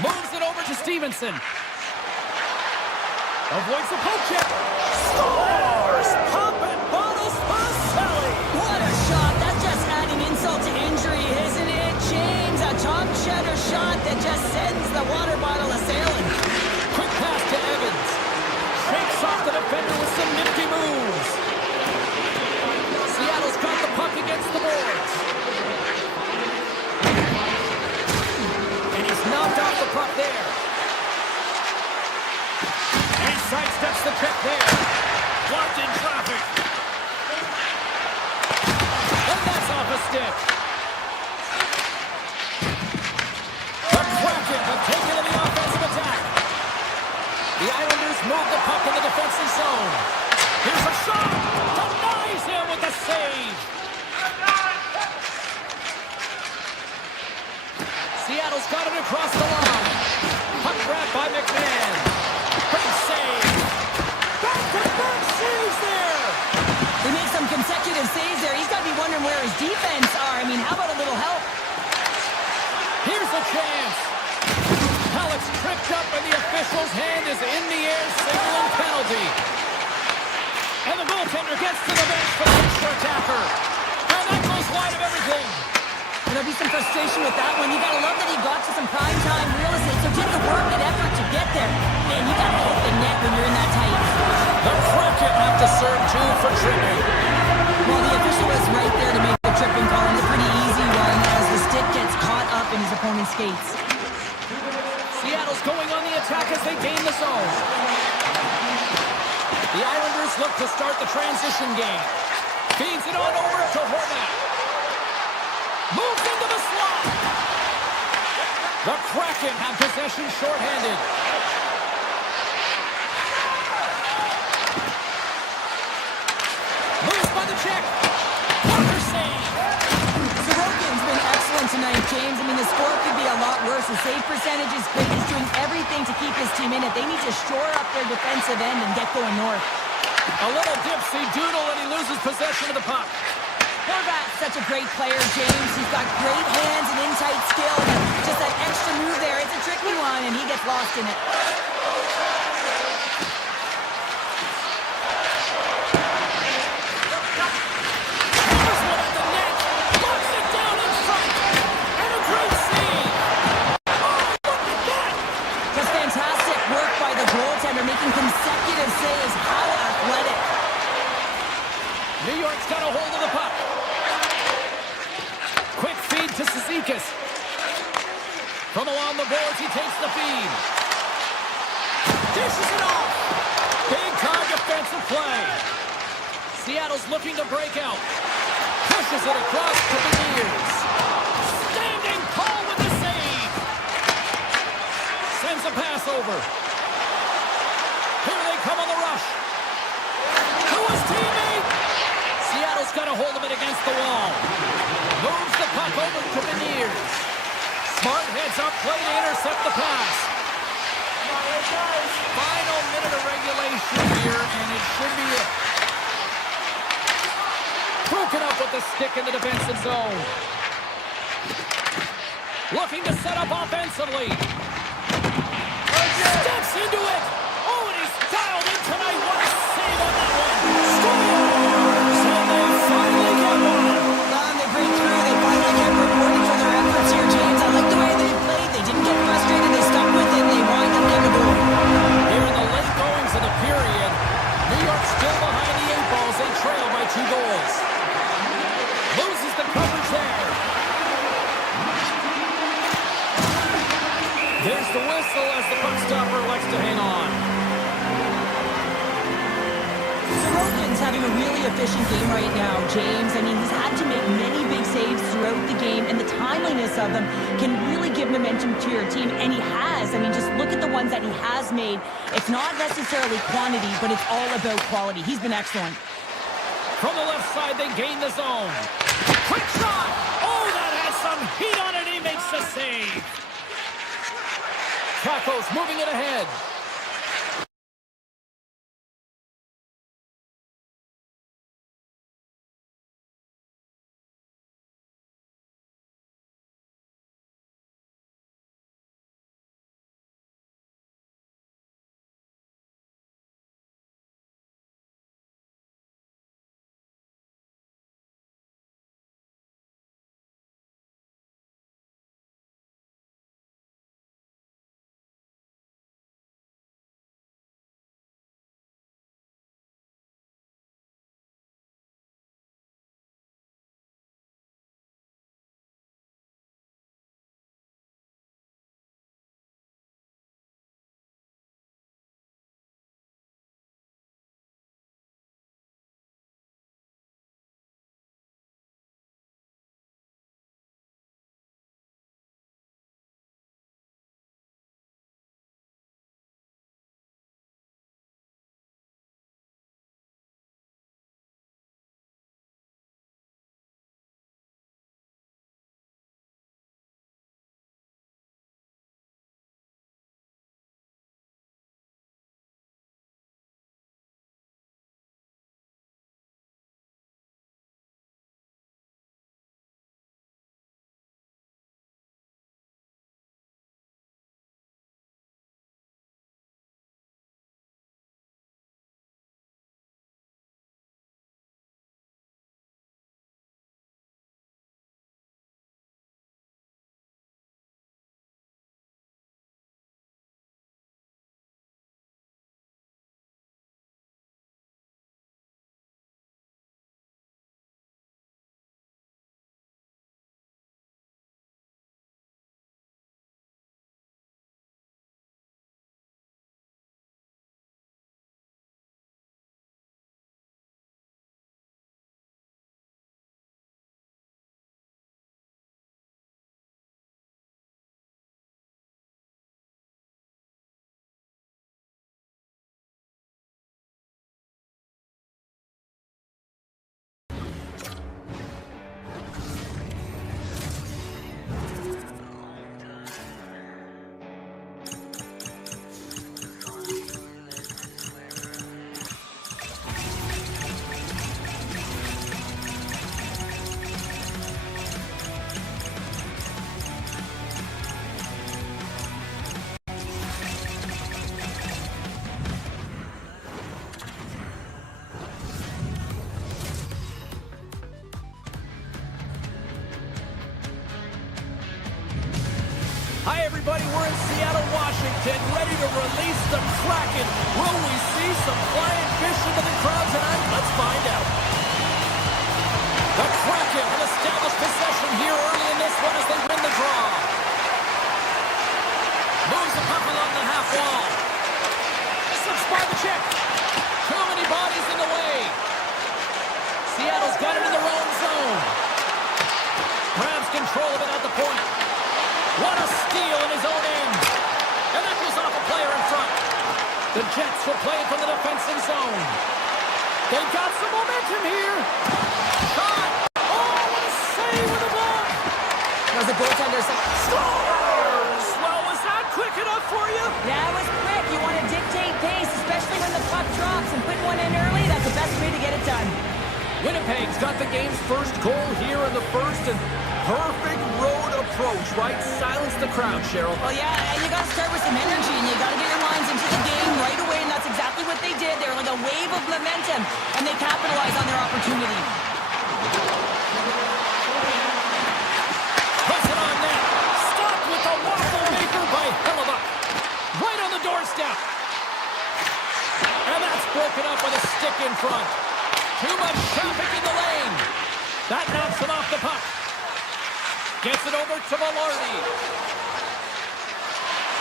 Moves it over to Stevenson. Avoids the poke check. Scores! Poppin' bottles for Sally. What a shot. That's just adding insult to injury, isn't it, James? A top cheddar shot that just sends the water bottle a-sailing. Quick pass to Evans. Shakes off the defender with some nifty moves. Seattle's got the puck against the boards. And he's knocked off the puck there. And he sidesteps the check there. Blocked in traffic. And that's off a stick. The Kraken have taken to the offensive attack. The Islanders move the puck in the defensive zone. Here's a shot. Denies him with the save. Seattle's got it across the line. Puck grabbed by McMahon. Big save. Back-to-back saves there. They make some consecutive saves there. He's got to be wondering where his defense are. I mean, how about a little help? Here's a chance. Halleck's tripped up and the official's hand is in the air, signaling penalty. And the goaltender gets to the bench for the extra attacker. And that goes wide of everything. There'll be some frustration with that one. You got to love that he got to some primetime real estate, so did the work and effort to get there. Man, you got to hit the net when you're in that tight. The Kraken have to serve 2 for tripping. Well, the official was right there to make the tripping call. It's a pretty easy one as the stick gets caught up in his opponent's skates. Seattle's going on the attack as they gain the zone. The Islanders look to start the transition game. Feeds it on over to Horvath. Moves into the slot. The Kraken have possession shorthanded. Moves by the check. Walker save. Sorokin's been excellent tonight, James. I mean, the score could be a lot worse. The save percentage is great. He's doing everything to keep his team in it. They need to shore up their defensive end and get going north. A little dipsy doodle and he loses possession of the puck. Horvath's such a great player, James. He's got great hands and in-tight skill. Just that extra move there, it's a tricky one, and he gets lost in it. There's one at the net. Knocks it down in front. And a great save. Oh, look at that. Just fantastic work by the goaltender, making consecutive saves. How athletic. New York's got a hold of the puck. Quick feed to Cizikas. From along the boards, he takes the feed. Dishes it off. Big-time defensive play. Seattle's looking to break out. Pushes it across to the ears. Standing tall with the save. Sends a pass over. Here they come on the rush. To his teammate. Seattle's got a hold of it against the wall. Moves the puck over to the ears. Smart heads up play to intercept the pass. Final minute of regulation here, and it should be it. Broken up with the stick in the defensive zone. Looking to set up offensively. Steps into it. Oh, and he's dialed in tonight. What a save on that one. Scores! And they finally get one. They break through. They finally get rewarded for their efforts here, James. I like the way they played. They didn't get frustrated. They stuck with it. They wind up getting a goal. Here in the late goings of the period, New York still behind the 8 balls. They trail by 2 goals. Loses the coverage there. There's the whistle as the puck stopper elects to hang on. Sorokin's having a really efficient game right now, James. I mean, he's had to make many big saves throughout the game, and the timeliness of them can really give momentum to your team, and he has. I mean, just look at the ones that he has made. It's not necessarily quantity, but it's all about quality. He's been excellent. From the left side, they gain the zone. Quick shot! Oh, that had some heat on it. He makes the save. Kakos moving it ahead. Hi, everybody. We're in Seattle, Washington, ready to release the Kraken. Will we see some flying fish into the crowd tonight? Let's find out. The Kraken have established possession here early in this one as they win the draw. Moves the puck along the half wall. Slips by the check. Too many bodies in the way. Seattle's got it in their own zone. Grabs control of it at the point. What a steal in his own end. And that goes off a player in front. The Jets will play it from the defensive zone. They've got some momentum here. Shot. Oh, what a save with the glove. There's a goaltender. Scores! Well, was that quick enough for you? Yeah, it was quick. You want to dictate pace, especially when the puck drops, and put one in early. That's the best way to get it done. Winnipeg's got the game's first goal here in the first, and perfect road approach, right? Silence the crowd, Cheryl. Well, yeah, and you got to start with some energy, and you got to get your lines into the game right away, and that's exactly what they did. They were like a wave of momentum, and they capitalized on their opportunity. Puts it on net. Stopped with the waffle maker by Hellebuck. Right on the doorstep. And that's broken up with a stick in front. Too much traffic in the lane. That knocks him off the puck. Gets it over to Velarde.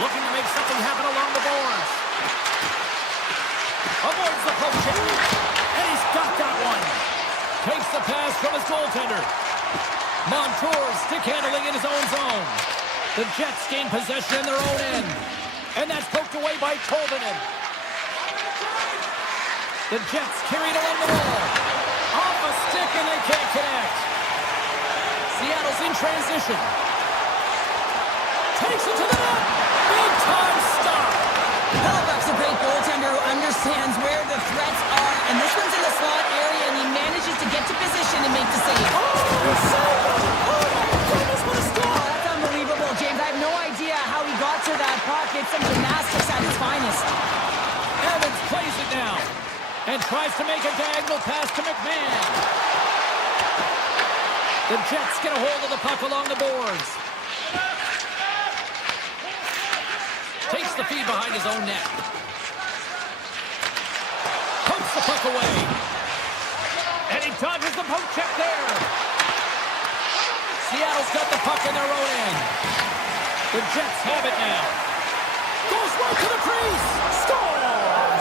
Looking to make something happen along the boards. Avoids the poke check. And he's got that one. Takes the pass from his goaltender. Montour stick handling in his own zone. The Jets gain possession in their own end. And that's poked away by Tolvanen. The Jets carried along the wall. Off a stick and they can't connect. Seattle's in transition. Takes it to the net. Big time stop. Hellebuck's a great goaltender who understands where the threats are, and this one's in the slot area, and he manages to get to position and make the save. Oh, my goodness, what a stop. Oh, that's unbelievable, James. I have no idea how he got to that puck. It's some gymnastics at its finest. Evans plays it now and tries to make a diagonal pass to McMahon. The Jets get a hold of the puck along the boards. Takes the feed behind his own net. Pokes the puck away. And he dodges the poke check there. Seattle's got the puck in their own end. The Jets have it now. Goes right to the crease. Scores!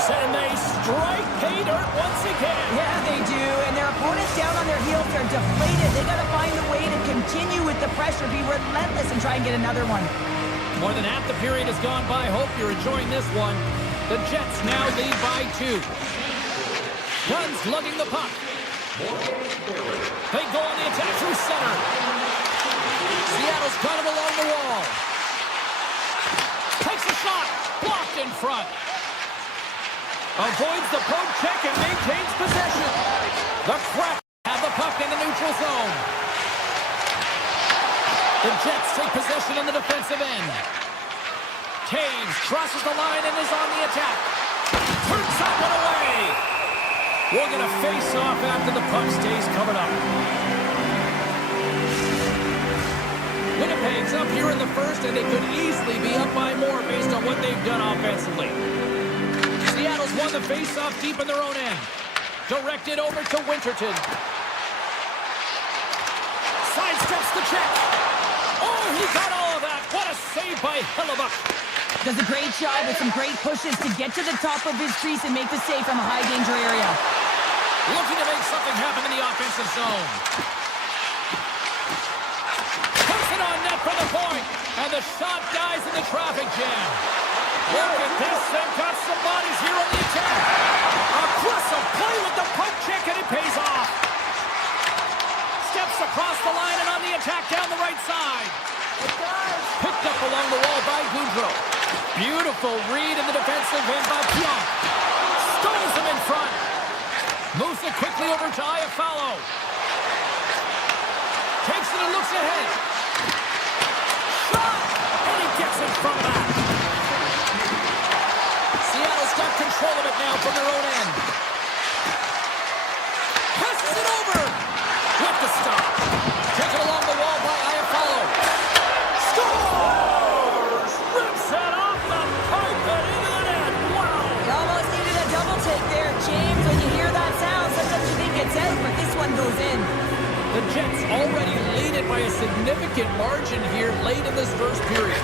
And they strike pay dirt once again. Yeah, they do. And their opponents down on their heels are deflated. They got to find a way to continue with the pressure, be relentless, and try and get another one. More than half the period has gone by. Hope you're enjoying this one. The Jets now lead by 2. Guns lugging the puck. They go on the attack through center. Seattle's got him along the wall. Takes a shot. Blocked in front. Avoids the poke check and maintains possession. The Kraken have the puck in the neutral zone. The Jets take possession in the defensive end. Taves crosses the line and is on the attack. Turns that one away. We're going to face off after the puck stays covered up. Winnipeg's up here in the first, and they could easily be up by more based on what they've done offensively. Seattle's won the face-off deep in their own end. Directed over to Winterton. Sidesteps the check. Oh, he got all of that. What a save by Hellebuck. Does a great job with some great pushes to get to the top of his crease and make the save from a high-danger area. Looking to make something happen in the offensive zone. Puts it on net for the point. And the shot dies in the traffic jam. Look at this. They've got some bodies here on the attack. Aggressive play with the poke check, and it pays off. Steps across the line and on the attack down the right side. Picked up along the wall by Goudreau. Beautiful read in the defensive end by Pionk. Stones him in front. Moves it quickly over to Iafallo. Takes it and looks ahead. Shot! And he gets in front of that. Seattle's got control of it now from their own end. Passes it over. With the stop. Taken along the wall by Iafallo. Scores! Rips it off the pipe and into the net. Wow! You almost needed a double take there, James. When you hear that sound, sometimes you think it's out, but this one goes in. The Jets already lead it by a significant margin here late in this first period.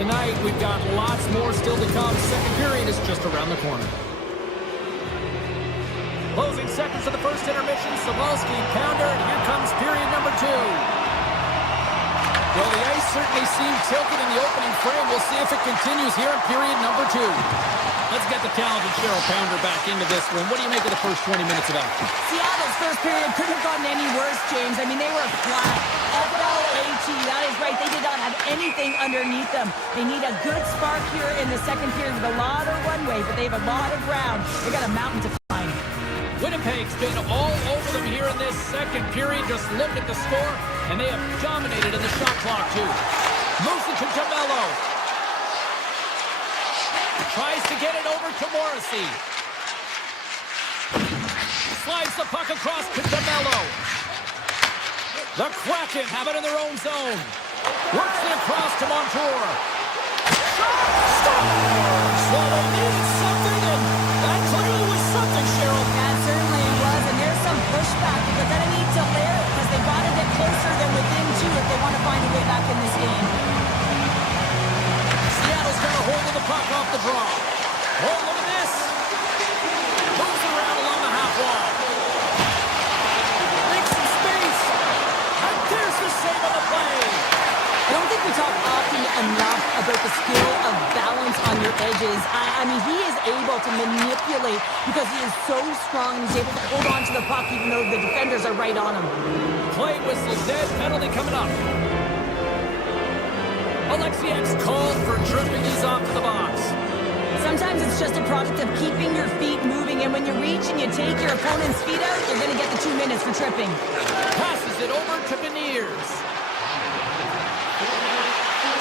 Tonight, we've got lots more still to come. Second period is just around the corner. Closing seconds of the first intermission. Sabalski, pounder, and here comes period number 2. Well, the ice certainly seemed tilted in the opening frame. We'll see if it continues here in period number 2. Let's get the talented Cheryl Pounder back into this one. What do you make of the first 20 minutes of action? Seattle's first period couldn't have gotten any worse, James. I mean, they were flat. F-L-A-T, that is right. They did not have anything underneath them. They need a good spark here in the second period with a lot of runway, but they have a lot of ground. They got a mountain to climb. Winnipeg's been all over them here in this second period. Just look at the score, and they have dominated in the shot clock, too. Moves it to Jamello. Tries to get it over to Morrissey. Slides the puck across to Jamello. The Kraken have it in their own zone. Works it across to Montour. Stop! Well, they needed something, and that clearly was something, Cheryl. That certainly was, and there's some pushback. They're going to need to layer it because they've got to get closer than within 2 if they want to find a way back in this game. Seattle's got a hold of the puck off the draw. Oh, look at this. Moves around along the half wall. Makes some space. And there's the save on the play. I don't think we talk often enough about the skill of balance on your edges. I mean, he is able to manipulate because he is so strong. He's able to hold on to the puck even though the defenders are right on him. Play whistle dead. Penalty coming up. Alexiak's called for tripping these off to the box. Sometimes it's just a product of keeping your feet moving, and when you reach and you take your opponent's feet out, you're going to get the 2 minutes for tripping. Passes it over to Beniers.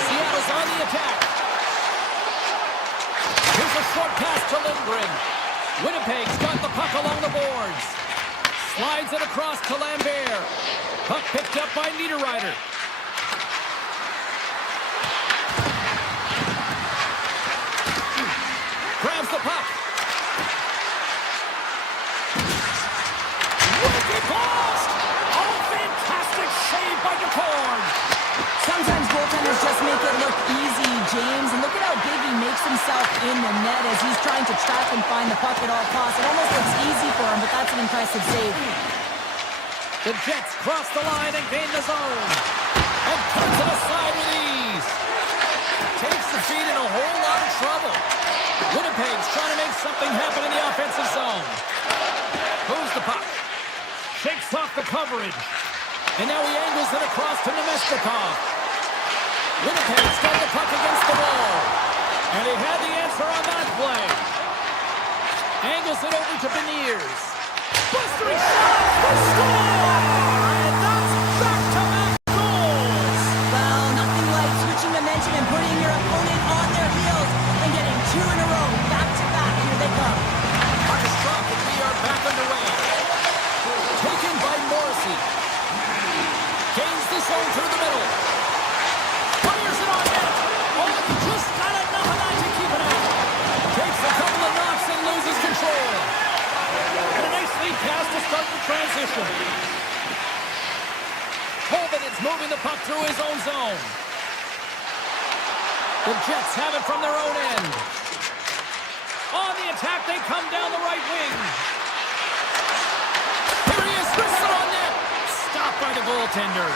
Seattle's on the attack. Here's a short pass to Lindgren. Winnipeg's got the puck along the boards. Slides it across to Lambert. Puck picked up by Niederreiter. Grabs the puck. Wicked blast! Oh, fantastic save by DeCorn. Sometimes goaltenders just make it look easy, James. And look at how big he makes himself in the net as he's trying to track and find the puck at all costs. It almost looks easy for him, but that's an impressive save. The Jets cross the line and gain the zone. And turns it aside with ease. Takes the feed in a whole lot of trouble. Winnipeg's trying to make something happen in the offensive zone. Moves the puck. Shakes off the coverage. And now he angles it across to Nemestikov. Winnipeg's got the puck against the wall. And he had the answer on that play. Angles it over to Beniers. Bustering shot! The score! And that's back-to-back goals! Well, nothing like switching momentum and putting your opponent on their heels and getting 2 in a row, back-to-back. Here they come. Puck is dropped and we are back underway. Taken by Morrissey. Gains the zone through the middle. Fires it on net. Oh, just not enough of that to keep it out. Takes a couple of knocks and loses control. And a nice lead pass to start the transition. Colvin is moving the puck through his own zone. The Jets have it from their own end. On the attack, they come down the right wing. Here he is, whistle on net. Stopped by the goaltender.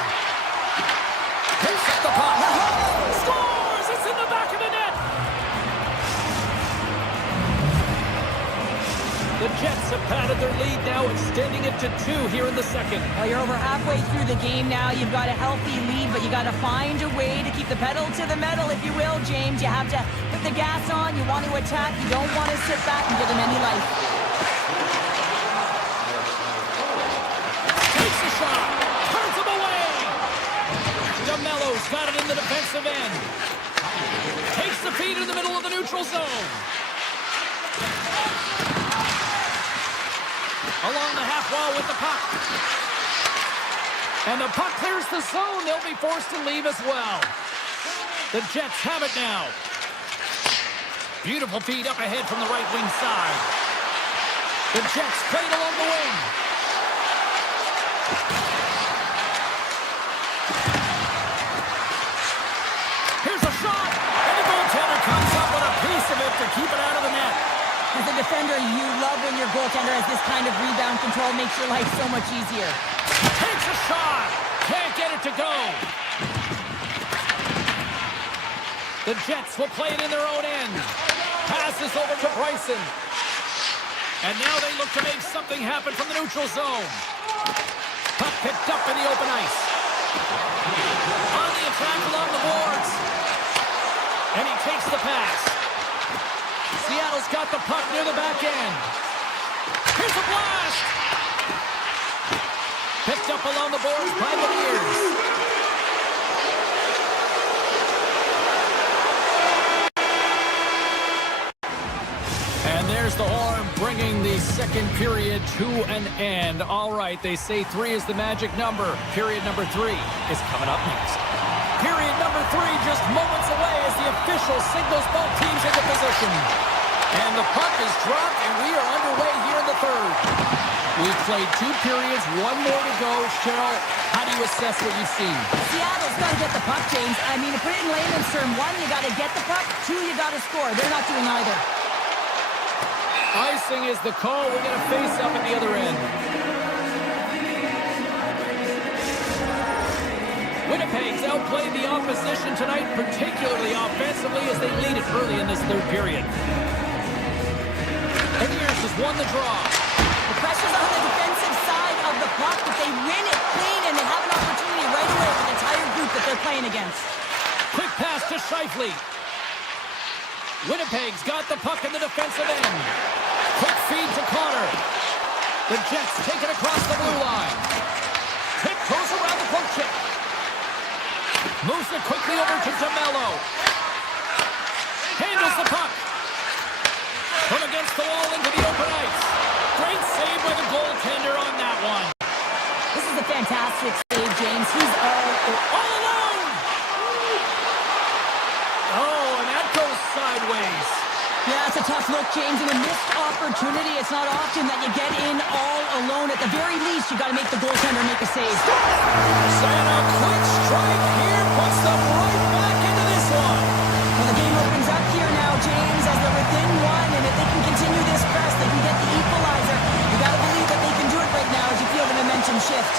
Picks up the puck. Scores! It's in the back of the net. The Jets have padded their lead now, extending it to 2 here in the second. Well, you're over halfway through the game now. You've got a healthy lead, but you got to find a way to keep the pedal to the metal, if you will, James. You have to put the gas on. You want to attack. You don't want to sit back and give them any life. Takes the shot. Turns him away. DeMello's got it in the defensive end. Takes the feed in the middle of the neutral zone. Along the half wall with the puck. And the puck clears the zone. They'll be forced to leave as well. The Jets have it now. Beautiful feed up ahead from the right wing side. The Jets played along the wing. Here's a shot. And enough to keep it out of the net. As a defender, you love when your goaltender has this kind of rebound control. Makes your life so much easier. Takes a shot. Can't get it to go. The Jets will play it in their own end. Passes over to Bryson. And now they look to make something happen from the neutral zone. Puck picked up in the open ice. On the attack along the boards. And he takes the pass. Seattle's got the puck near the back end. Here's a blast! Picked up along the boards by the Bears. And there's the horn bringing the second period to an end. All right, they say 3 is the magic number. Period number 3 is coming up next. Period number 3 just moments away as the official signals both teams into position. And the puck is dropped, and we are underway here in the third. We've played 2 periods, 1 more to go. Cheryl, how do you assess what you've seen? Seattle's got to get the puck, James. I mean, to put it in layman's term, 1, you got to get the puck. 2, you got to score. They're not doing either. Icing is the call. We're going to face up at the other end. Winnipeg's outplayed the opposition tonight, particularly offensively, as they lead it early in this third period. Bears has won the draw. The pressure's on the defensive side of the puck, but they win it clean, and they have an opportunity right away with the entire group that they're playing against. Quick pass to Scheifele. Winnipeg's got the puck in the defensive end. Quick feed to Connor. The Jets take it across the blue line. Tip goes around the poke check. Moves it quickly over to DeMello. Handles the puck. From against the wall into the open ice. Great save by the goaltender on that one. This is a fantastic save, James. He's all alone. Oh, and that goes sideways. Yeah, it's a tough look, James, and a missed opportunity. It's not often that you get in all alone. At the very least, you got to make the goaltender make a save. And a quick strike here puts them right back into this one. Well, the game opens up here now, James, as they're within 1, and if they can continue this press, they can get the equalizer. You got to believe that they can do it right now as you feel the momentum shift.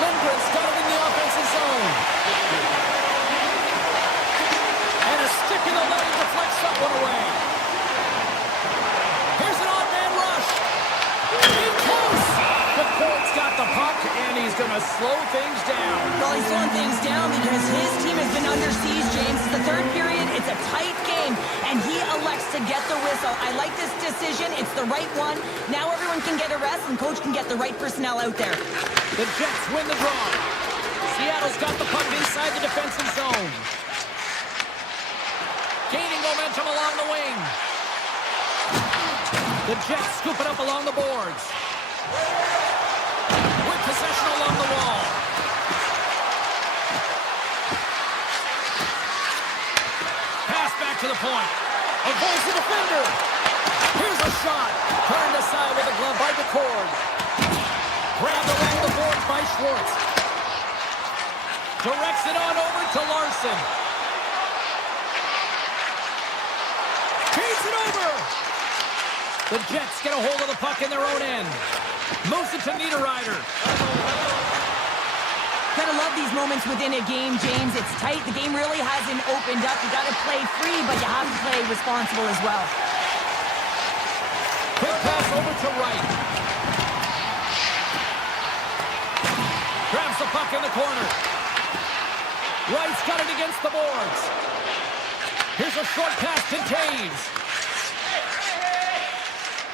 Lindgren's got it in the offensive zone. And a stick in the leg deflects that one away. Here's an odd man rush. In close. The Colt's got the puck, and he's going to slow things down. Well, he's slowing things down because his team has been under siege, James. It's the third period. It's a tight game, and he elects to get the whistle. I like this decision. It's the right one. Now everyone can get a rest, and coach can get the right personnel out there. The Jets win the draw. Seattle's got the puck inside the defensive zone. Gaining momentum along the wing. The Jets scoop it up along the boards. With possession along the wall. Pass back to the point. Avoids the defender. Here's a shot. Turned aside with a glove by McCord. Grabbed along the boards by Schwartz. Directs it on over to Larson. Feeds it over. The Jets get a hold of the puck in their own end. Moves it to Niederreiter. Gotta love these moments within a game, James. It's tight. The game really hasn't opened up. You gotta play free, but you have to play responsible as well. Quick pass over to Wright. Grabs the puck in the corner. Wright's got it against the boards. Here's a short pass to Taves.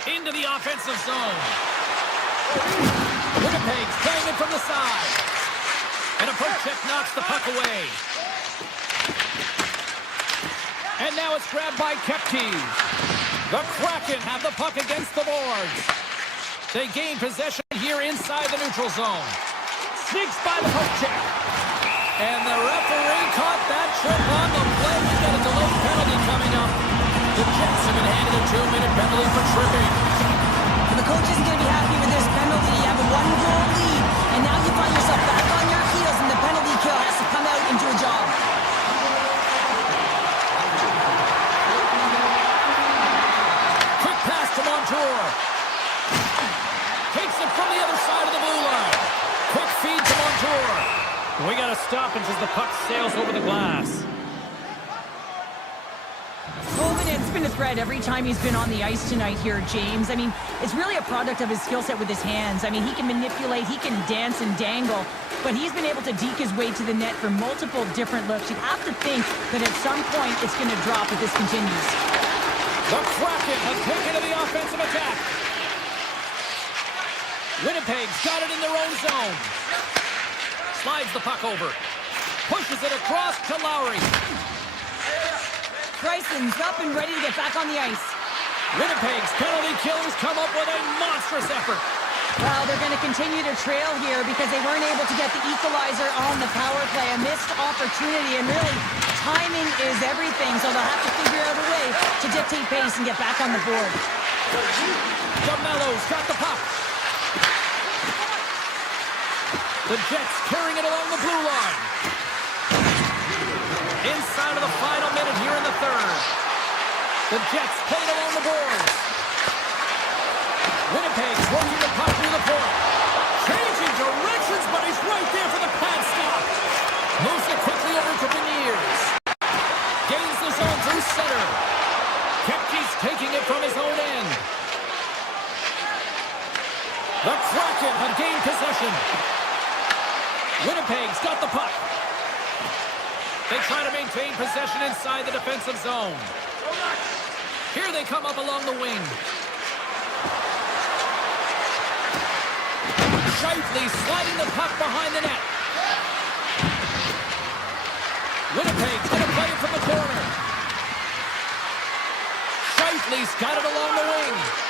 Into the offensive zone. Winnipeg's playing it from the side. And a poke check knocks the puck away. And now it's grabbed by Kepke. The Kraken have the puck against the boards. They gain possession here inside the neutral zone. Sneaks by the poke check. And the referee caught that trip on the play. We got a delayed penalty coming up. The Jets have been handed a 2-minute penalty for tripping. And the coach isn't going to be happy with this penalty. You have a 1-goal lead, and now you find yourself back on your heels, and the penalty kill has to come out and do a job. We got a stoppage as the puck sails over the glass. It's been a threat every time he's been on the ice tonight here, James. I mean, it's really a product of his skill set with his hands. I mean, he can manipulate, he can dance and dangle, but he's been able to deke his way to the net for multiple different looks. You'd have to think that at some point it's going to drop if this continues. The Kraken have taken to the offensive attack. Winnipeg's got it in their own zone. Slides the puck over. Pushes it across to Lowry. Bryson's up and ready to get back on the ice. Winnipeg's penalty killers come up with a monstrous effort. Well, they're going to continue to trail here because they weren't able to get the equalizer on the power play. A missed opportunity, and really, timing is everything, so they'll have to figure out a way to dictate pace and get back on the board. DeMello's got the puck. The Jets carrying it along the blue line. Inside of the final minute here in the third. The Jets play it along the boards. Winnipeg's working the puck through the point. Changing directions, but he's right there for the pad stop. Moves it quickly over to Beniers. Gains the zone through center. Kepke's taking it from his own end. The Kraken have gained possession. Winnipeg's got the puck. They try to maintain possession inside the defensive zone. Here they come up along the wing. Shifley sliding the puck behind the net. Winnipeg's going to play it from the corner. Shifley's got it along the wing.